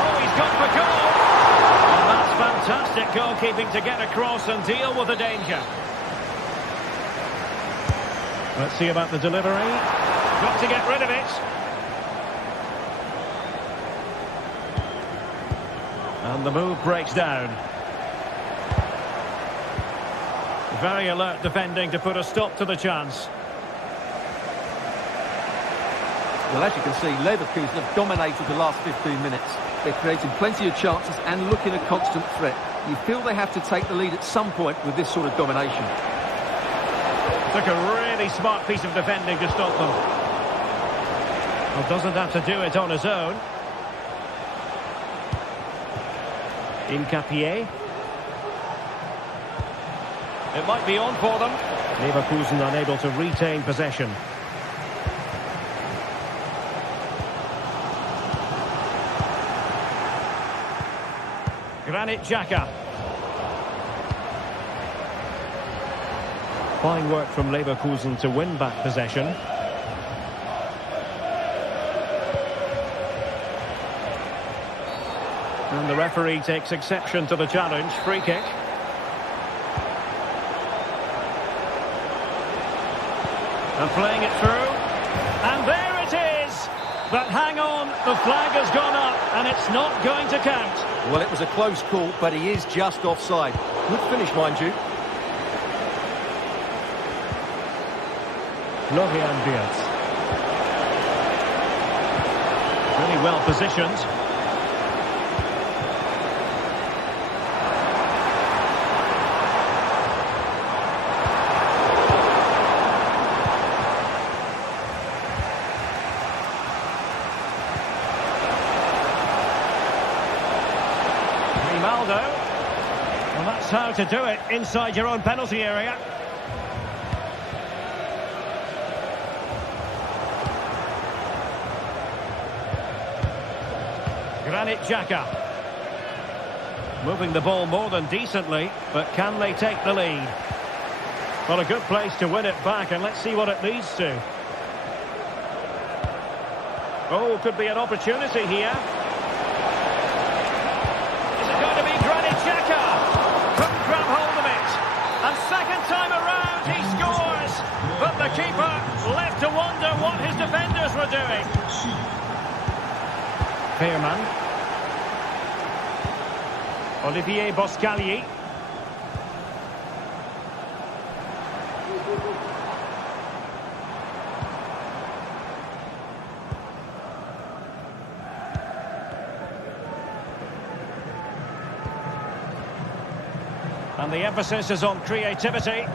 Oh, he's gone for goal. And that's fantastic goalkeeping to get across and deal with the danger. Let's see about the delivery. Got to get rid of it. And the move breaks down. Very alert defending to put a stop to the chance. Well, as you can see, Leverkusen have dominated the last 15 minutes. They're creating plenty of chances and looking a constant threat. You feel they have to take the lead at some point with this sort of domination. Took a really smart piece of defending to stop them. Well, doesn't have to do it on his own. Incapié. It might be on for them. Leverkusen unable to retain possession. Granit Xhaka. Fine work from Leverkusen to win back possession. And the referee takes exception to the challenge. Free kick. And playing it through. And there it is! But hang on, the flag has gone up and it's not going to count. Well, it was a close call, but he is just offside. Good finish, mind you. Florian Wirtz. Really well positioned. Ronaldo. Well, that's how to do it inside your own penalty area. Granit Xhaka. Moving the ball more than decently, but can they take the lead? Well, a good place to win it back, and let's see what it leads to. Oh, could be an opportunity here. Is it going to be Granit Xhaka? Couldn't grab hold of it. And second time around, he scores. But the keeper left to wonder what his defenders were doing. Veerman. Olivier Boscagli. And the emphasis is on creativity.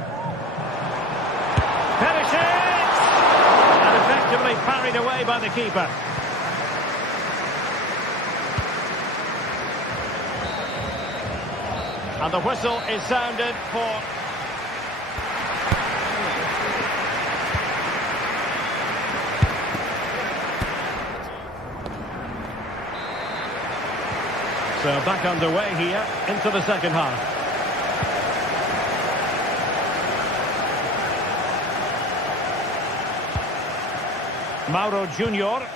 Perishes! And effectively parried away by the keeper. And the whistle is sounded for... So back underway here into the second half. Mauro Junior.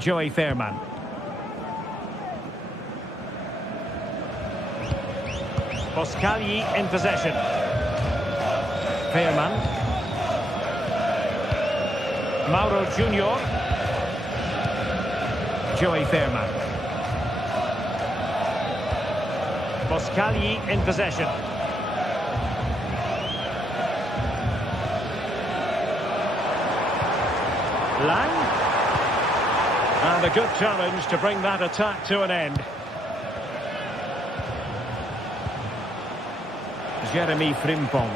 Joey Fairman. Boscagli in possession. Fairman. Mauro Junior. Joey Fairman. Boscagli in possession. Lang. And a good challenge to bring that attack to an end. Jeremy Frimpong.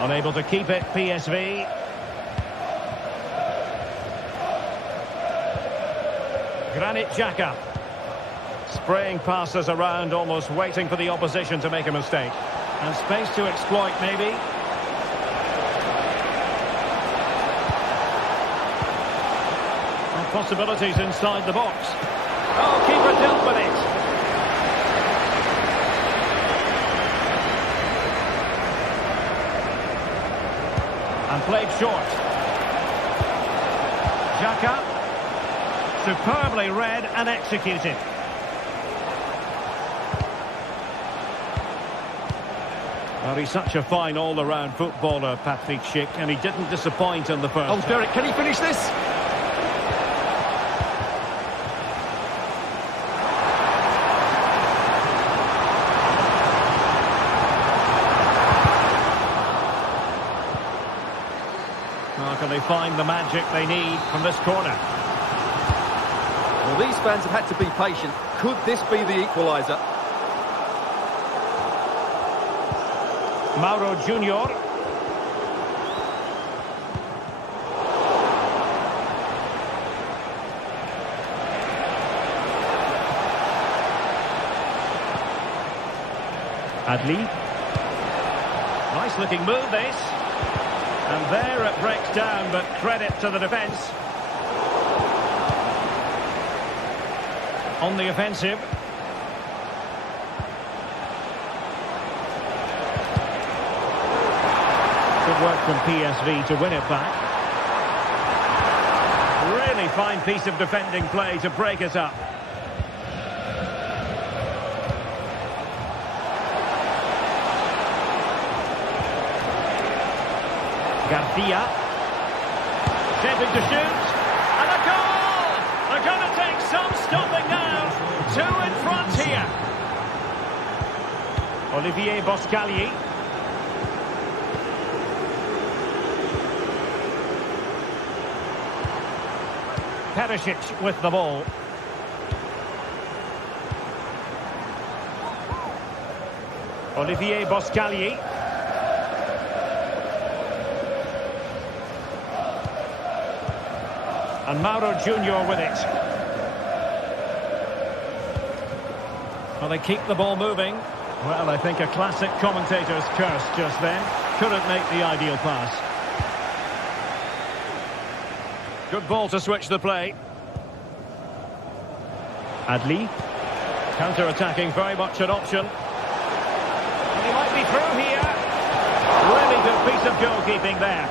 Unable to keep it, PSV. Granit Xhaka. Spraying passes around, almost waiting for the opposition to make a mistake. And space to exploit, maybe. And possibilities inside the box. Oh, keeper dealt with it. And played short. Xhaka. Superbly read and executed. Well, he's such a fine all-around footballer, Patrick Schick, and he didn't disappoint in the first. Oh, Derek, can he finish this? How can they find the magic they need from this corner? Well, these fans have had to be patient. Could this be the equaliser? Mauro Junior. Adli. Nice looking move this. And there it breaks down, but credit to the defence. On the offensive. Good work from PSV to win it back. Really fine piece of defending play to break it up. Garcia. Shaping to shoot. And a goal! They're going to take some stopping now. Two in front here. Olivier Boscagli. Perisic with the ball. Olivier Boscagli. And Mauro Junior with it. Well, they keep the ball moving. Well, I think a classic commentator's curse just then. Couldn't make the ideal pass. Good ball to switch the play. Adli. Counter-attacking, very much an option. And he might be through here. Really good piece of goalkeeping there.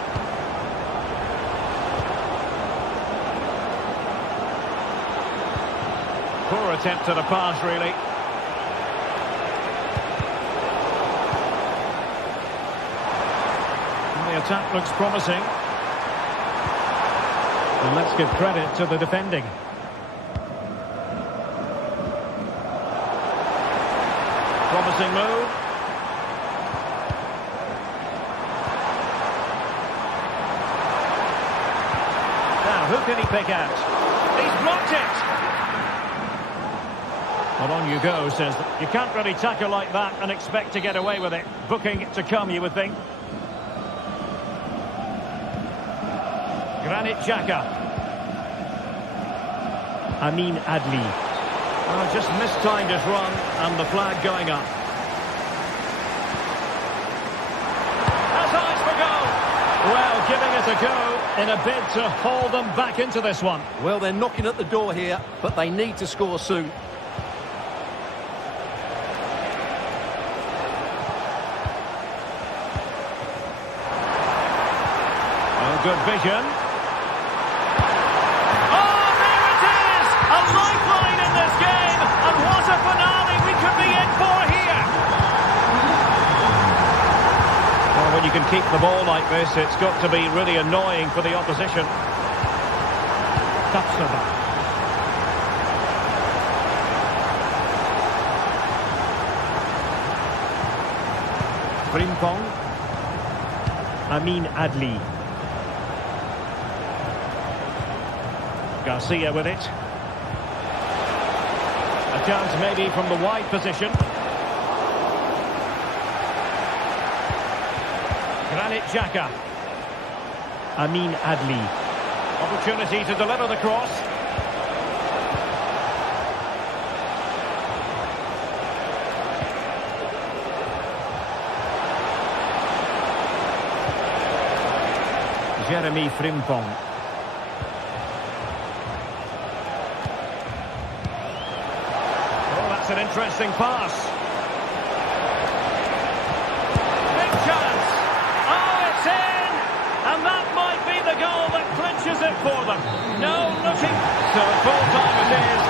Poor attempt at a pass, really. And the attack looks promising. And let's give credit to the defending. Promising move. Now, who can he pick out? He's blocked it! Well, on you go, says that. You can't really tackle like that and expect to get away with it. Booking to come, you would think. Granit Xhaka. Amin Adli. Oh, just mistimed his run and the flag going up. Has eyes for goal. Well, giving it a go in a bid to haul them back into this one. Well, they're knocking at the door here, but they need to score soon. Good vision. Oh, there it is! A lifeline in this game, and what a finale we could be in for here! Well, when you can keep the ball like this, it's got to be really annoying for the opposition. Tapsoba. Frimpong. Amin Adli. Garcia with it. A chance maybe from the wide position. Granit Xhaka. Amin Adli. Opportunity to deliver the cross. Jeremy Frimpong. An interesting pass. Big chance. Oh, it's in! And that might be the goal that clinches it for them. No looking. So full time it is.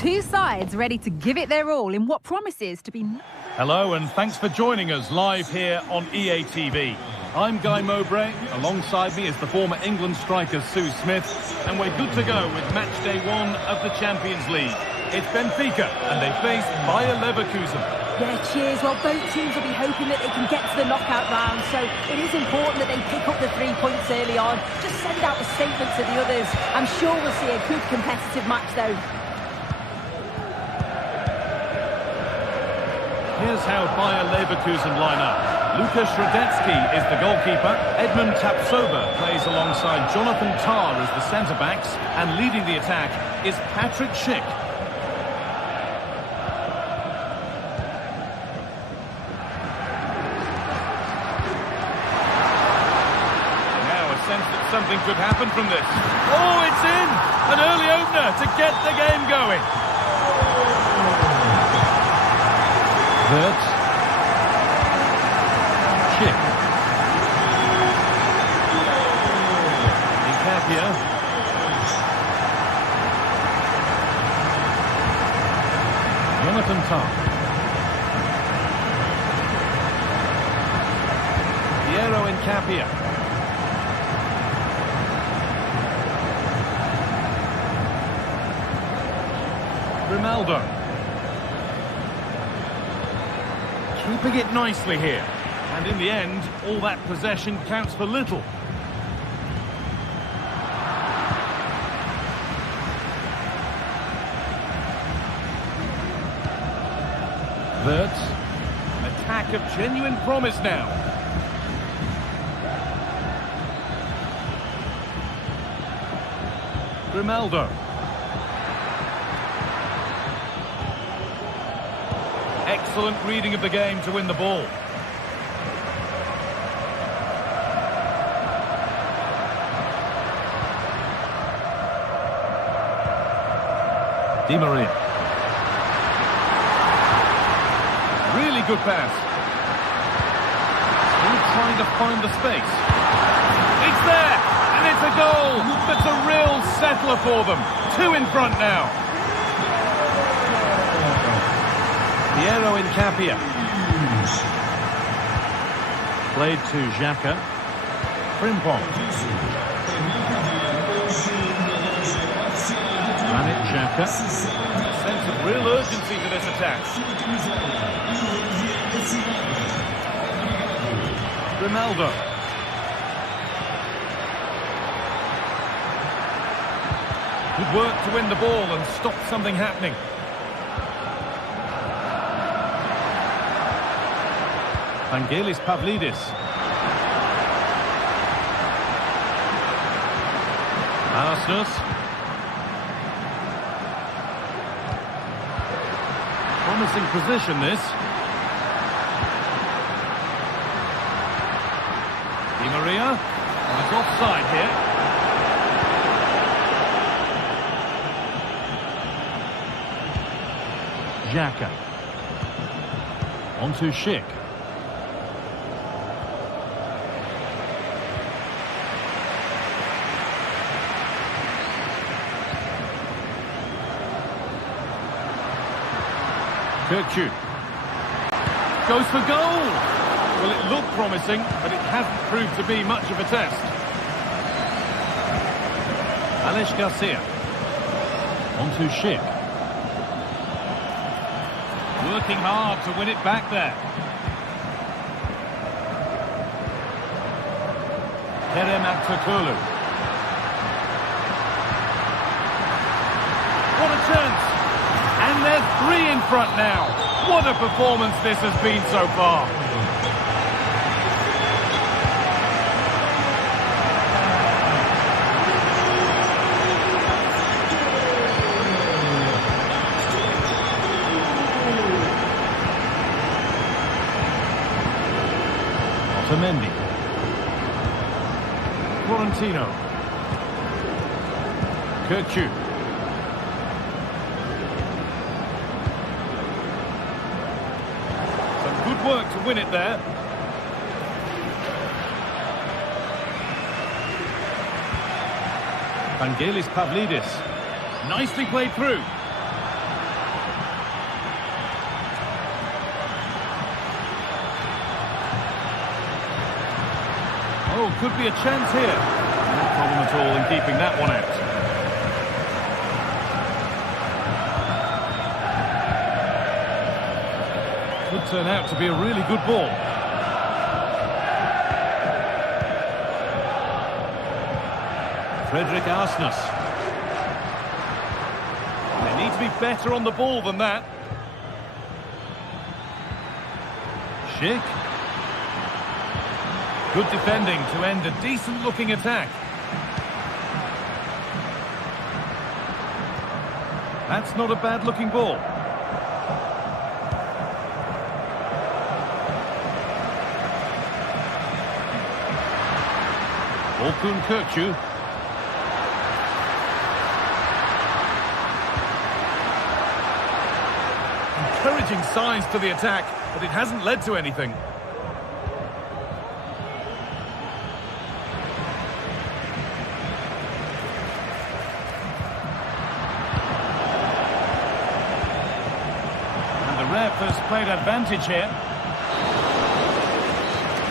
Two sides ready to give it their all in what promises to be... Hello and thanks for joining us live here on EA TV. I'm Guy Mowbray. Alongside me is the former England striker Sue Smith. And we're good to go with match day 1 of the Champions League. It's Benfica and they face Bayer Leverkusen. Yeah, cheers. Well, both teams will be hoping that they can get to the knockout round, so it is important that they pick up the 3 points early on. Just send out a statement to the others. I'm sure we'll see a good competitive match, though. Here's how Bayer Leverkusen line up. Lukas Radetzky is the goalkeeper. Edmund Tapsoba plays alongside Jonathan Tah as the centre-backs. And leading the attack is Patrick Schick. Sense that something could happen from this. Oh, it's in! An early opener to get the game going. Wirtz. Schick. Incapia. Jonathan Tah. Piero Incapia. Ronaldo. Keeping it nicely here. And in the end, all that possession counts for little. Wirtz. An attack of genuine promise now. Ronaldo. Excellent reading of the game to win the ball. Di Maria. Really good pass. Still trying to find the space. It's there! And it's a goal! That's a real settler for them. 2 in front now. Piero Incapia. Played to Xhaka. Frimpong. Granit Xhaka. Sense of real urgency to this attack. Ronaldo. Good work to win the ball and stop something happening. Vangelis Pavlidis. Arsenal. Promising position this. Di Maria. And it's offside here. Xhaka. On to Schick. Kirkju. Goes for goal! Well, it looked promising, but it hasn't proved to be much of a test. Alex Garcia. On to Schick. Working hard to win it back there. Kerem Aktürkoğlu. What a chance! And they're 3 in front now. What a performance this has been so far. Otamendi. Florentino. Kirkju. Good work to win it there. Vangelis Pavlidis. Nicely played through. Oh, could be a chance here. No problem at all in keeping that one out. Could turn out to be a really good ball. Frederick Arsnus. They need to be better on the ball than that. Schick. Good defending to end a decent-looking attack. That's not a bad-looking ball. Orkun Kökçü. Encouraging signs to the attack, but it hasn't led to anything. And the ref has played advantage here.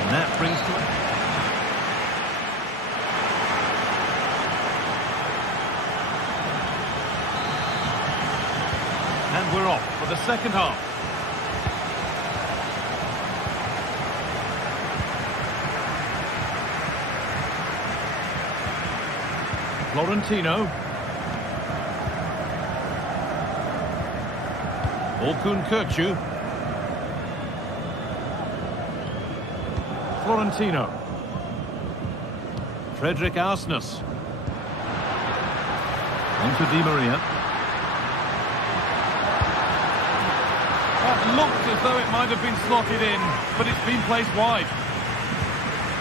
And that brings to it. And we're off for the second half. Florentino. Orkun Kökçü. Florentino. Frederick Arsnus. On to Di Maria. That looked as though it might have been slotted in, but it's been placed wide.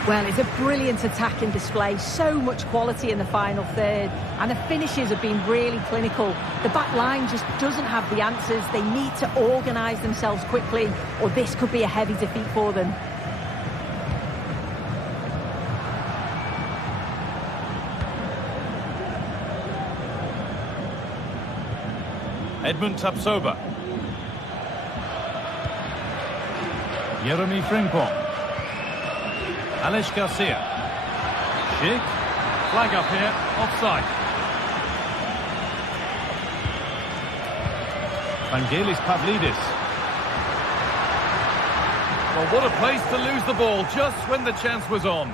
Well, it's a brilliant attacking display, so much quality in the final third, and the finishes have been really clinical. The back line just doesn't have the answers. They need to organise themselves quickly, or this could be a heavy defeat for them. Edmund Tapsoba. Jeremy Frimpong. Alex Garcia. Schick. Flag up here. Offside. Vangelis Pavlidis. Well, what a place to lose the ball just when the chance was on.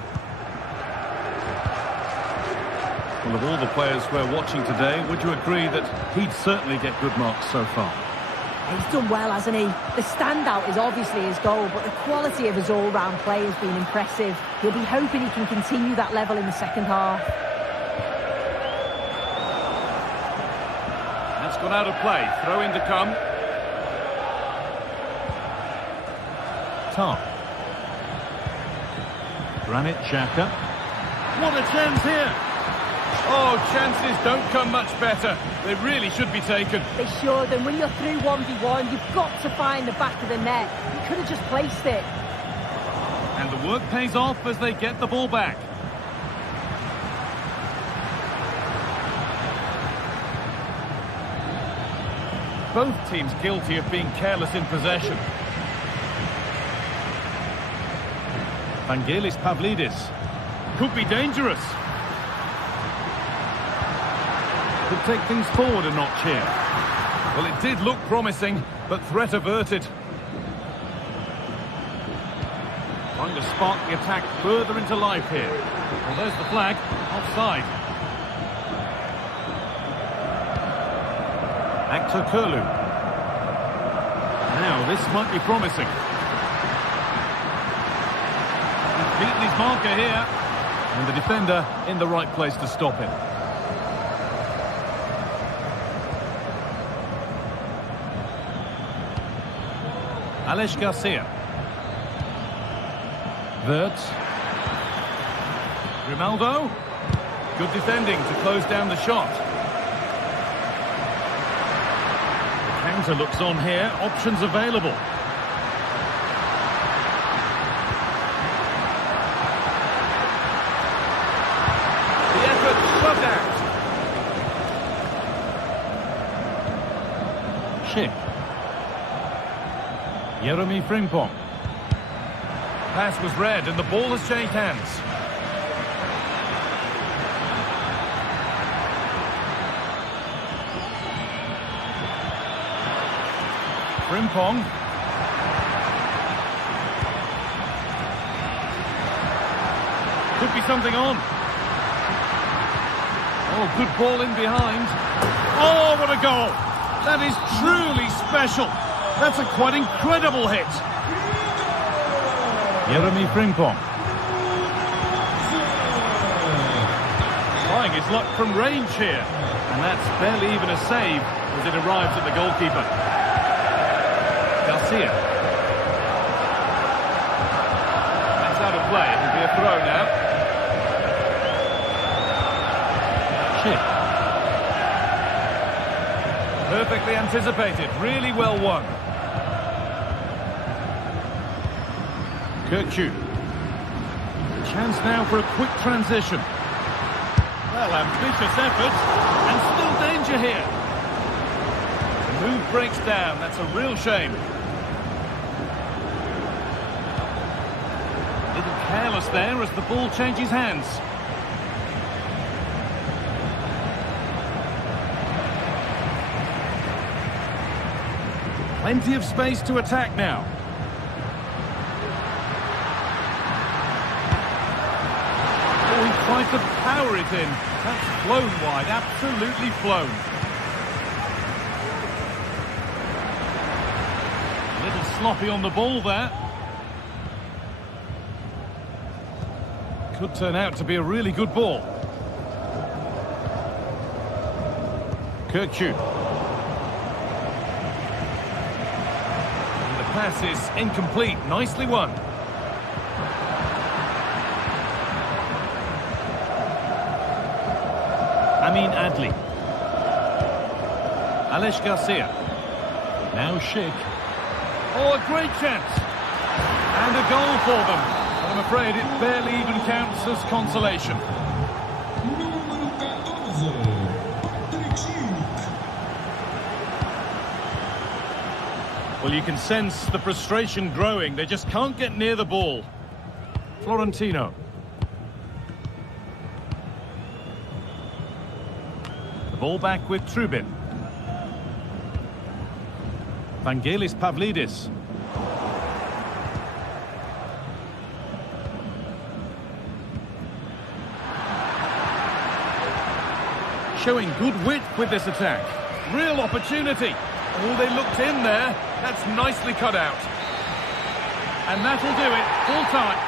Well, of all the players we're watching today, would you agree that he'd certainly get good marks so far? He's done well, hasn't he? The standout is obviously his goal, but the quality of his all-round play has been impressive. He'll be hoping he can continue that level in the second half. That's gone out of play. Throw in to come. Tar. Granit Xhaka. What a chance here! Oh, chances don't come much better. They really should be taken. They should, and when you're through 1v1, you've got to find the back of the net. You could have just placed it. And the work pays off as they get the ball back. Both teams guilty of being careless in possession. Vangelis Pavlidis. Could be dangerous. Could take things forward a notch here. Well, it did look promising, but threat averted. Trying to spark the attack further into life here. Well, there's the flag. Offside. Actor Kurlu. Now, this might be promising. He's beaten his marker here. And the defender in the right place to stop him. Alex Garcia. Wirtz. Grimaldo. Good defending to close down the shot. The counter looks on here. Options available. The effort shut out. Schick. Jeremy Frimpong. Pass was read and the ball has changed hands. Frimpong. Could be something on. Oh, good ball in behind. Oh, what a goal! That is truly special. That's a quite incredible hit. Jeremy Frimpong. Trying his luck from range here. And that's barely even a save as it arrives at the goalkeeper. Garcia. That's out of play. It'll be a throw now. Chip. Perfectly anticipated. Really well won. Kirkju. Chance now for a quick transition. Well, ambitious effort, and still danger here. The move breaks down, that's a real shame. A little careless there as the ball changes hands. Plenty of space to attack now. Oh, he tried to power it in. That's flown wide, absolutely flown. A little sloppy on the ball there. Could turn out to be a really good ball. Kirkju. And the pass is incomplete. Nicely won. Amin Adli. Alex Garcia. Now Schick. Oh, a great chance. And a goal for them. But I'm afraid it barely even counts as consolation. Well, you can sense the frustration growing. They just can't get near the ball. Florentino. Ball back with Trubin. Vangelis Pavlidis. Showing good width with this attack. Real opportunity. Oh, they looked in there. That's nicely cut out. And that'll do it. Full time.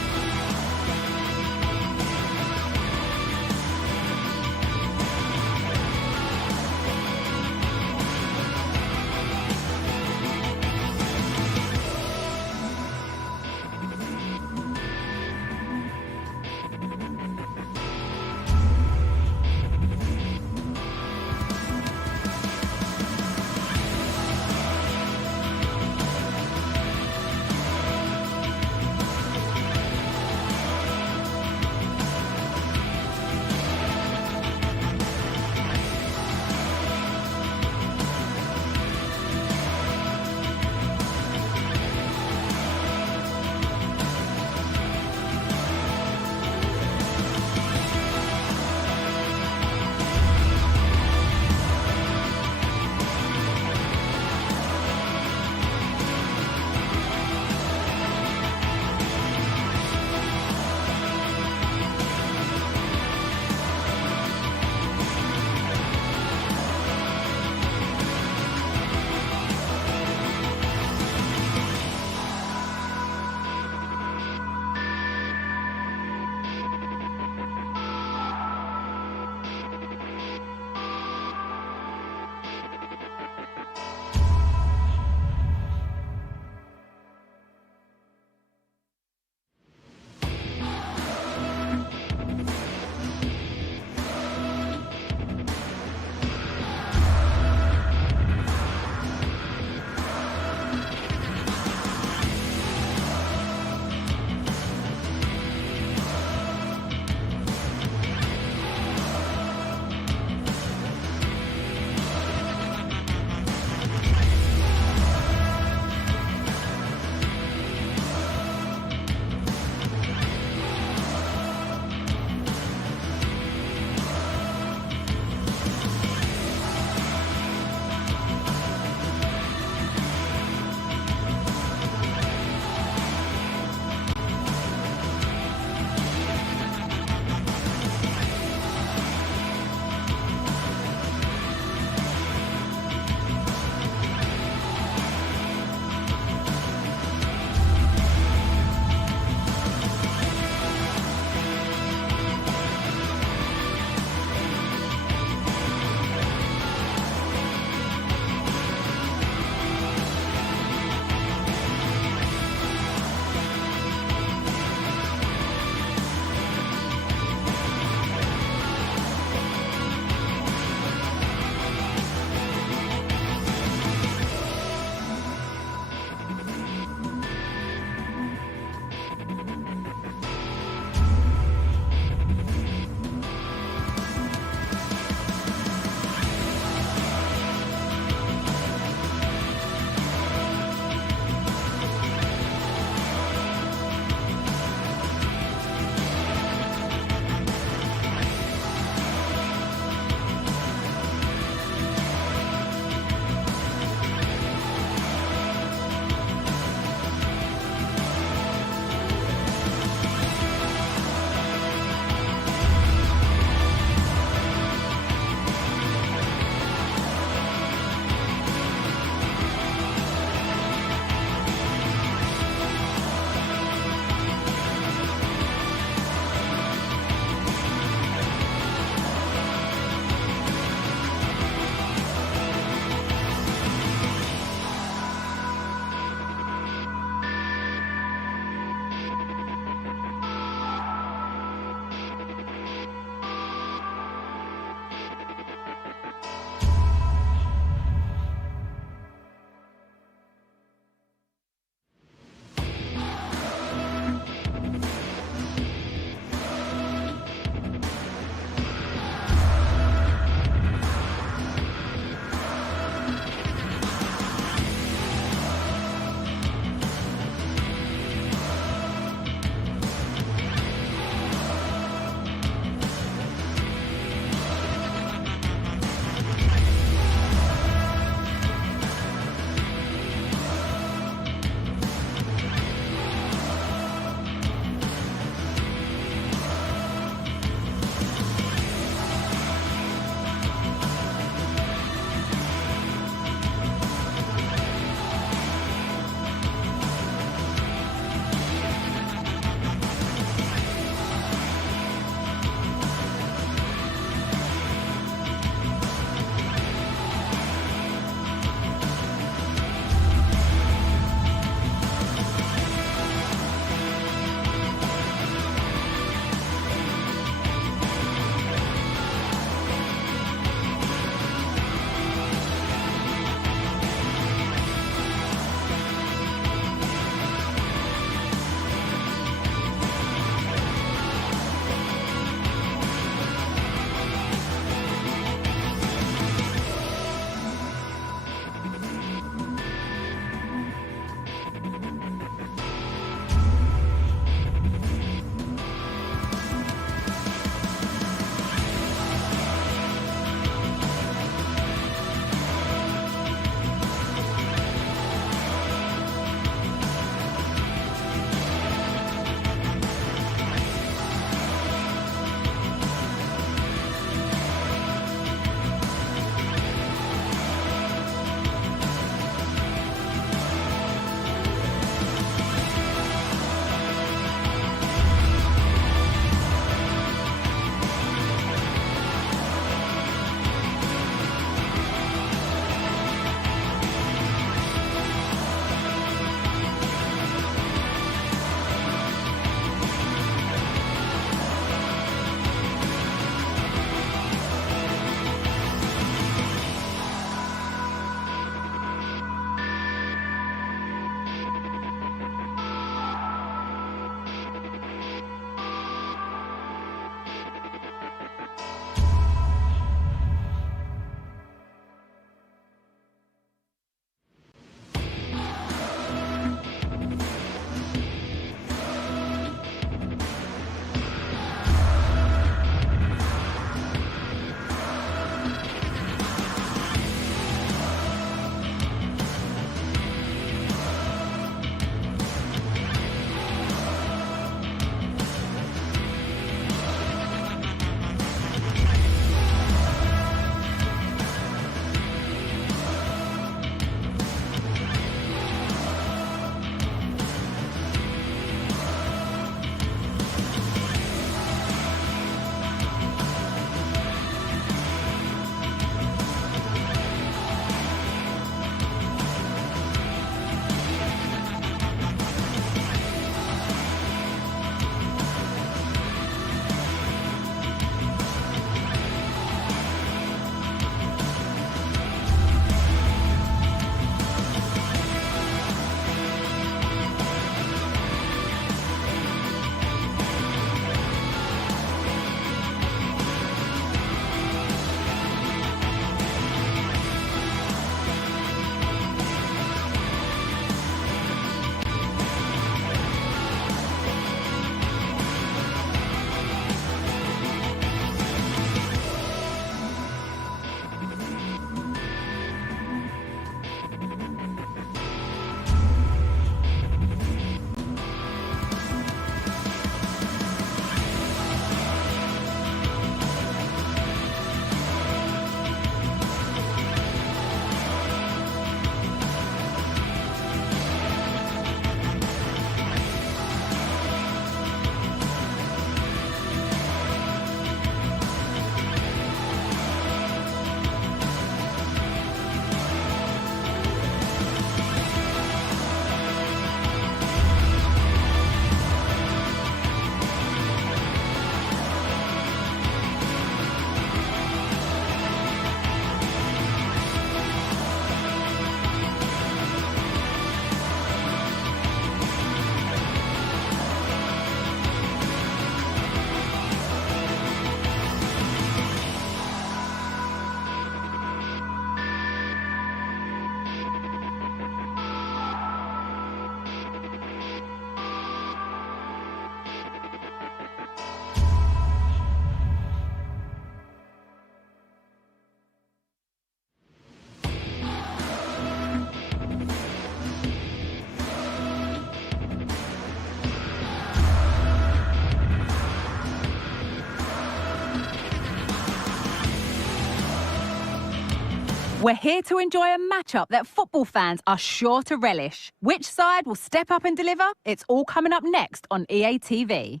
We're here to enjoy a matchup that football fans are sure to relish. Which side will step up and deliver? It's all coming up next on EA TV.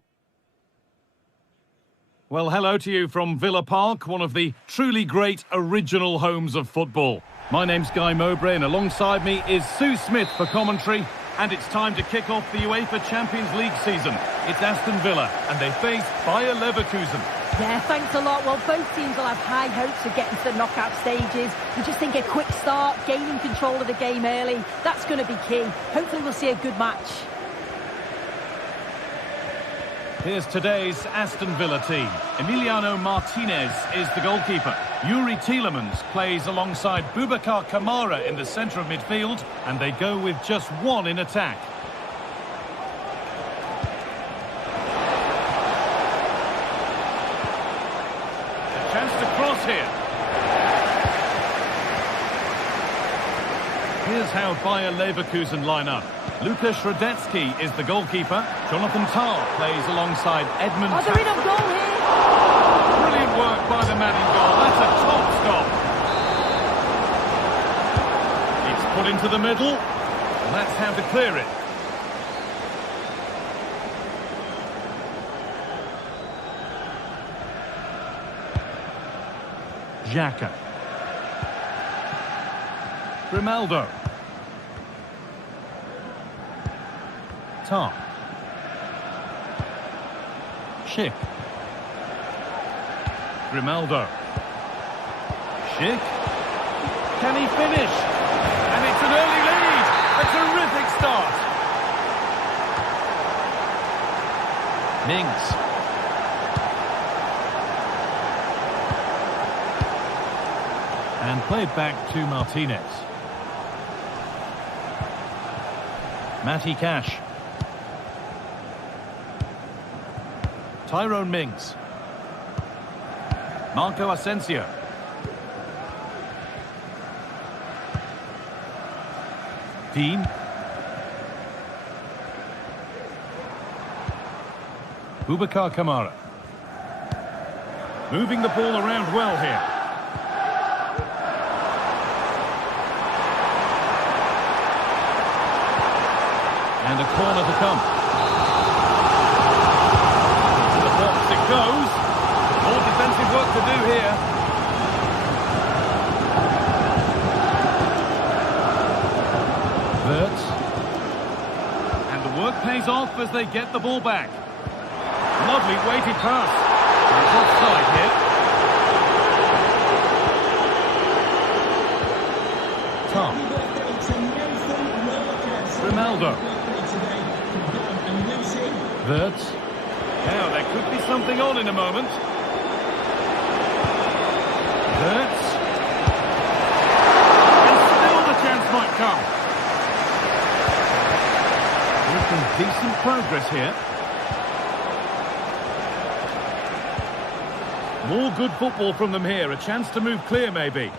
Well, hello to you from Villa Park, one of the truly great original homes of football. My name's Guy Mowbray, and alongside me is Sue Smith for commentary. And it's time to kick off the UEFA Champions League season. It's Aston Villa, and they face Bayer Leverkusen. Yeah, thanks a lot. Well, both teams will have high hopes of getting to the knockout stages. We just think a quick start, gaining control of the game early, that's going to be key. Hopefully we'll see a good match. Here's today's Aston Villa team. Emiliano Martinez is the goalkeeper. Yuri Tielemans plays alongside Boubacar Kamara in the centre of midfield, and they go with just one in attack. A chance to cross here. Here's how Bayer Leverkusen line up. Lukas Radetzky is the goalkeeper. Jonathan Tah plays alongside Edmund. Oh, they're in on goal here! Brilliant work by the man in goal. That's a top stop. It's put into the middle. And that's how to clear it. Xhaka. Grimaldo. Tah. Schick. Grimaldo. Schick. Can he finish? And it's an early lead. A terrific start. Mings. And played back to Martinez. Matty Cash. Tyrone Mings. Marco Asensio. Dean. Boubacar Kamara. Moving the ball around well here. And a corner to come. To the box it goes. More defensive work to do here. Wirtz. And the work pays off as they get the ball back. Lovely weighted pass. It's offside here. Tom. Grimaldo. Wirtz. Now, there could be something on in a moment. Wirtz. And still the chance might come. Making decent progress here. More good football from them here. A chance to move clear, maybe.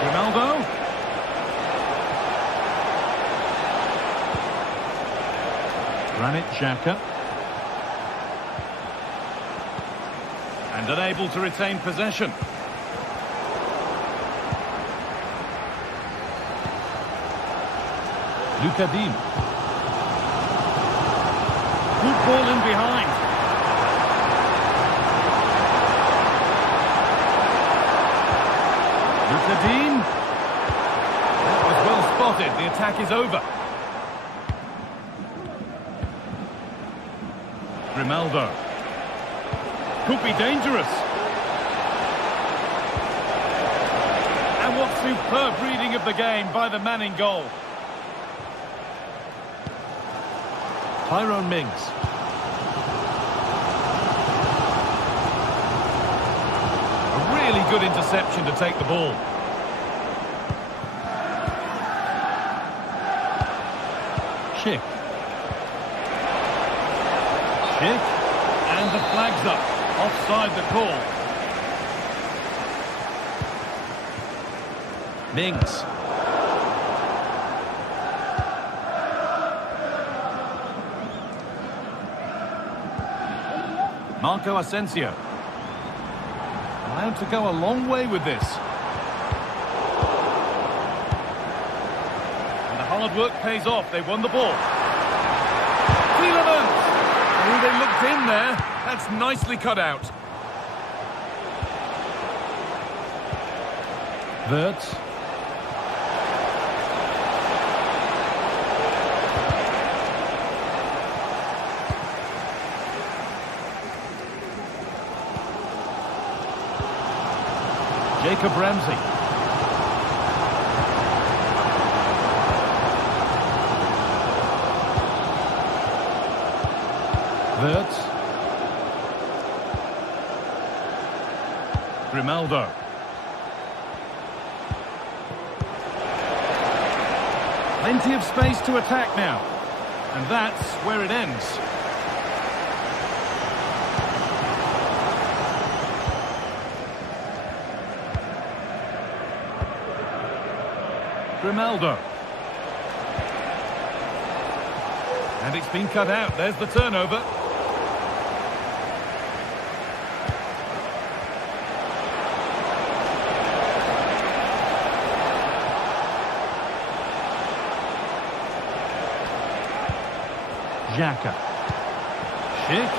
Ronaldo. Granit Xhaka. And unable to retain possession. Luka Dean. Good ball in behind. Luka Dean. That was well spotted. The attack is over. Grimaldo. Could be dangerous. And what superb reading of the game by the man in goal. Tyrone Mings. A really good interception to take the ball. Schick. Schick. And the flag's up. Offside the call. Mings. Marco Asensio. Allowed to go a long way with this. And the hard work pays off. They won the ball. Tielemans! Oh, they looked in there. That's nicely cut out. Wirtz. Jacob Ramsey. Wirtz. Grimaldo. Plenty of space to attack now. And that's where it ends. Grimaldo. And it's been cut out. There's the turnover. Xhaka. Schick.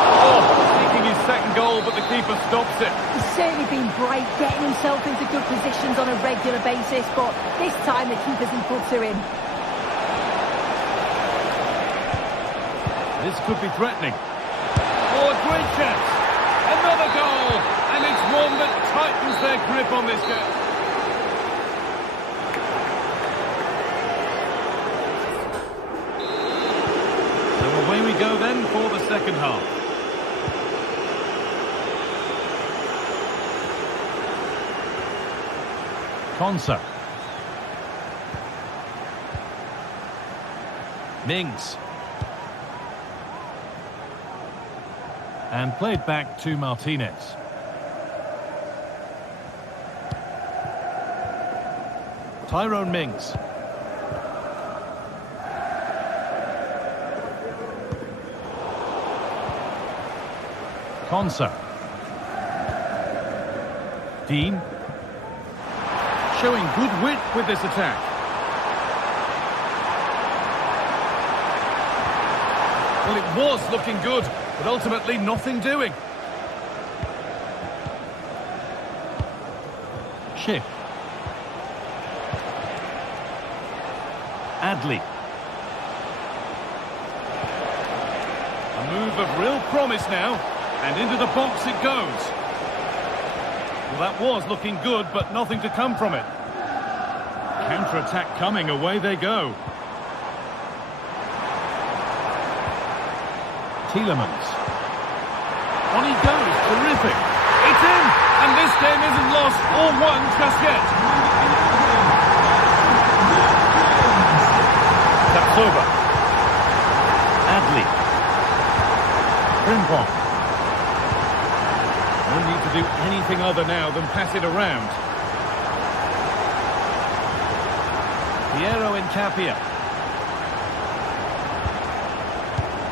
Oh, seeking his second goal, but the keeper stops it. He's certainly been bright, getting himself into good positions on a regular basis, but this time the keeper's equal to him. This could be threatening. Oh, a great chance. Another goal. And it's one that tightens their grip on this game. Away we go then for the second half. Konsa. Mings. And played back to Martinez. Tyrone Mings. Konsa. Dean. Showing good wit with this attack. Well, it was looking good, but ultimately nothing doing. Schick. Adley. A move of real promise now. And into the box it goes. Well, that was looking good, but nothing to come from it. Counter-attack coming, away they go. Tielemans. On he goes, terrific. It's in, and this game isn't lost or won just yet. Tapsoba. Adley. Frimpong. No need to do anything other now than pass it around. Piero Incapia.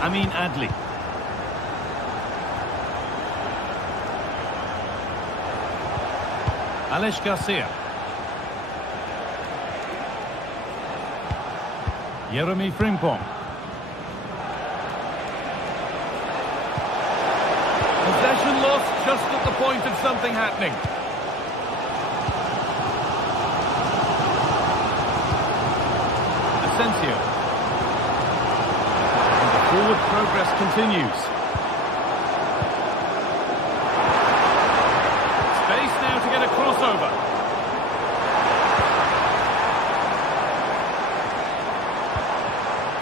Amin Adli. Alex Garcia. Jeremy Frimpong. Possession lost just at the point of something happening. Asensio. And the forward progress continues. Space now to get a crossover.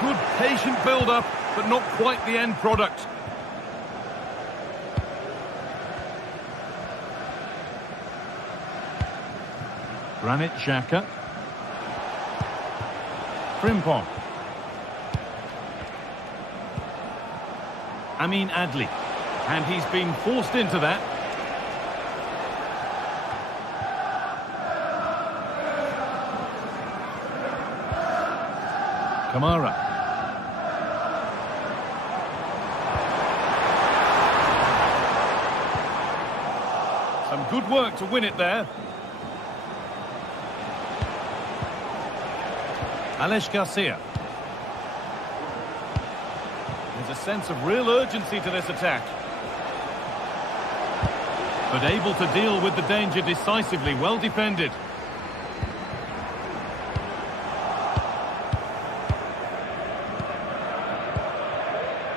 Good patient build-up, but not quite the end product. Granit Xhaka. Frimpong. Amin Adli. And he's been forced into that. Kamara. Some good work to win it there. Alex Garcia. There's a sense of real urgency to this attack. But able to deal with the danger decisively. Well defended.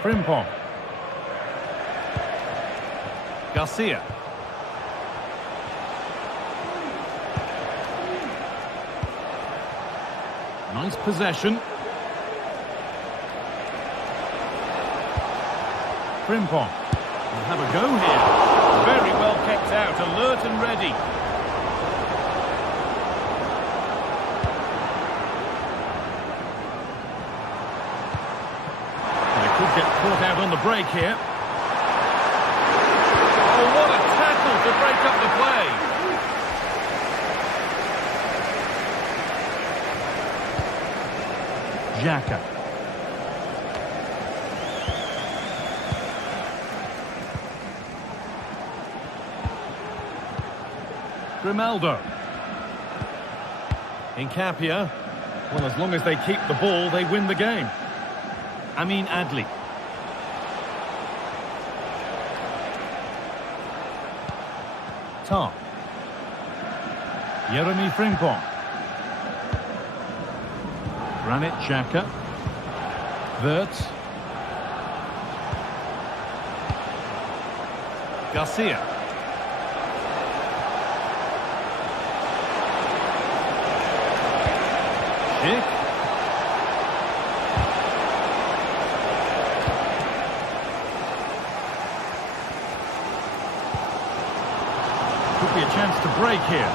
Frimpong. Garcia. Nice possession. Frimpong. We'll have a go here. Very well kept out, alert and ready. They could get caught out on the break here. Oh, what a tackle to break up the play. Xhaka. Grimaldo. Incapia. Well, as long as they keep the ball, they win the game. Amin Adli. Tar. Jeremy Frimpong. Granit Xhaka. Wirtz. Garcia. Schick. Could be a chance to break here.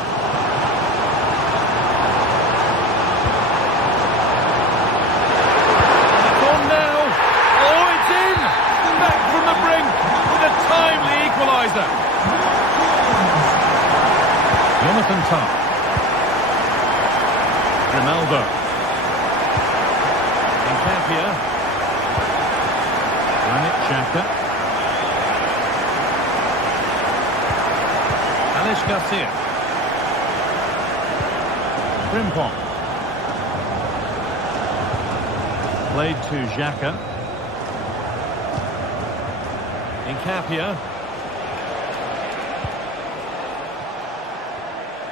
It's on now. Oh, it's in! Back from the brink with a timely equaliser. Jonathan Tah. Grimaldo. Incapia. Granit Xhaka. Alex Garcia. Frimpong. Played to Xhaka. Incapia.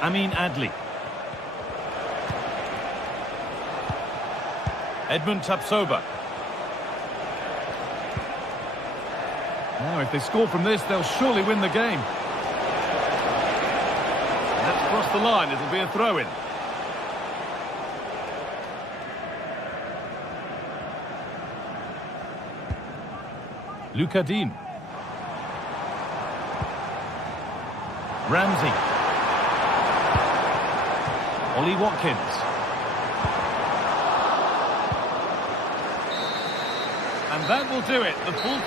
Amin Adli. Edmund Tapsoba. Now, if they score from this, they'll surely win the game. That's crossed the line. It'll be a throw-in. Luka Dean. Ramsey. Ollie Watkins. And that will do it. The full...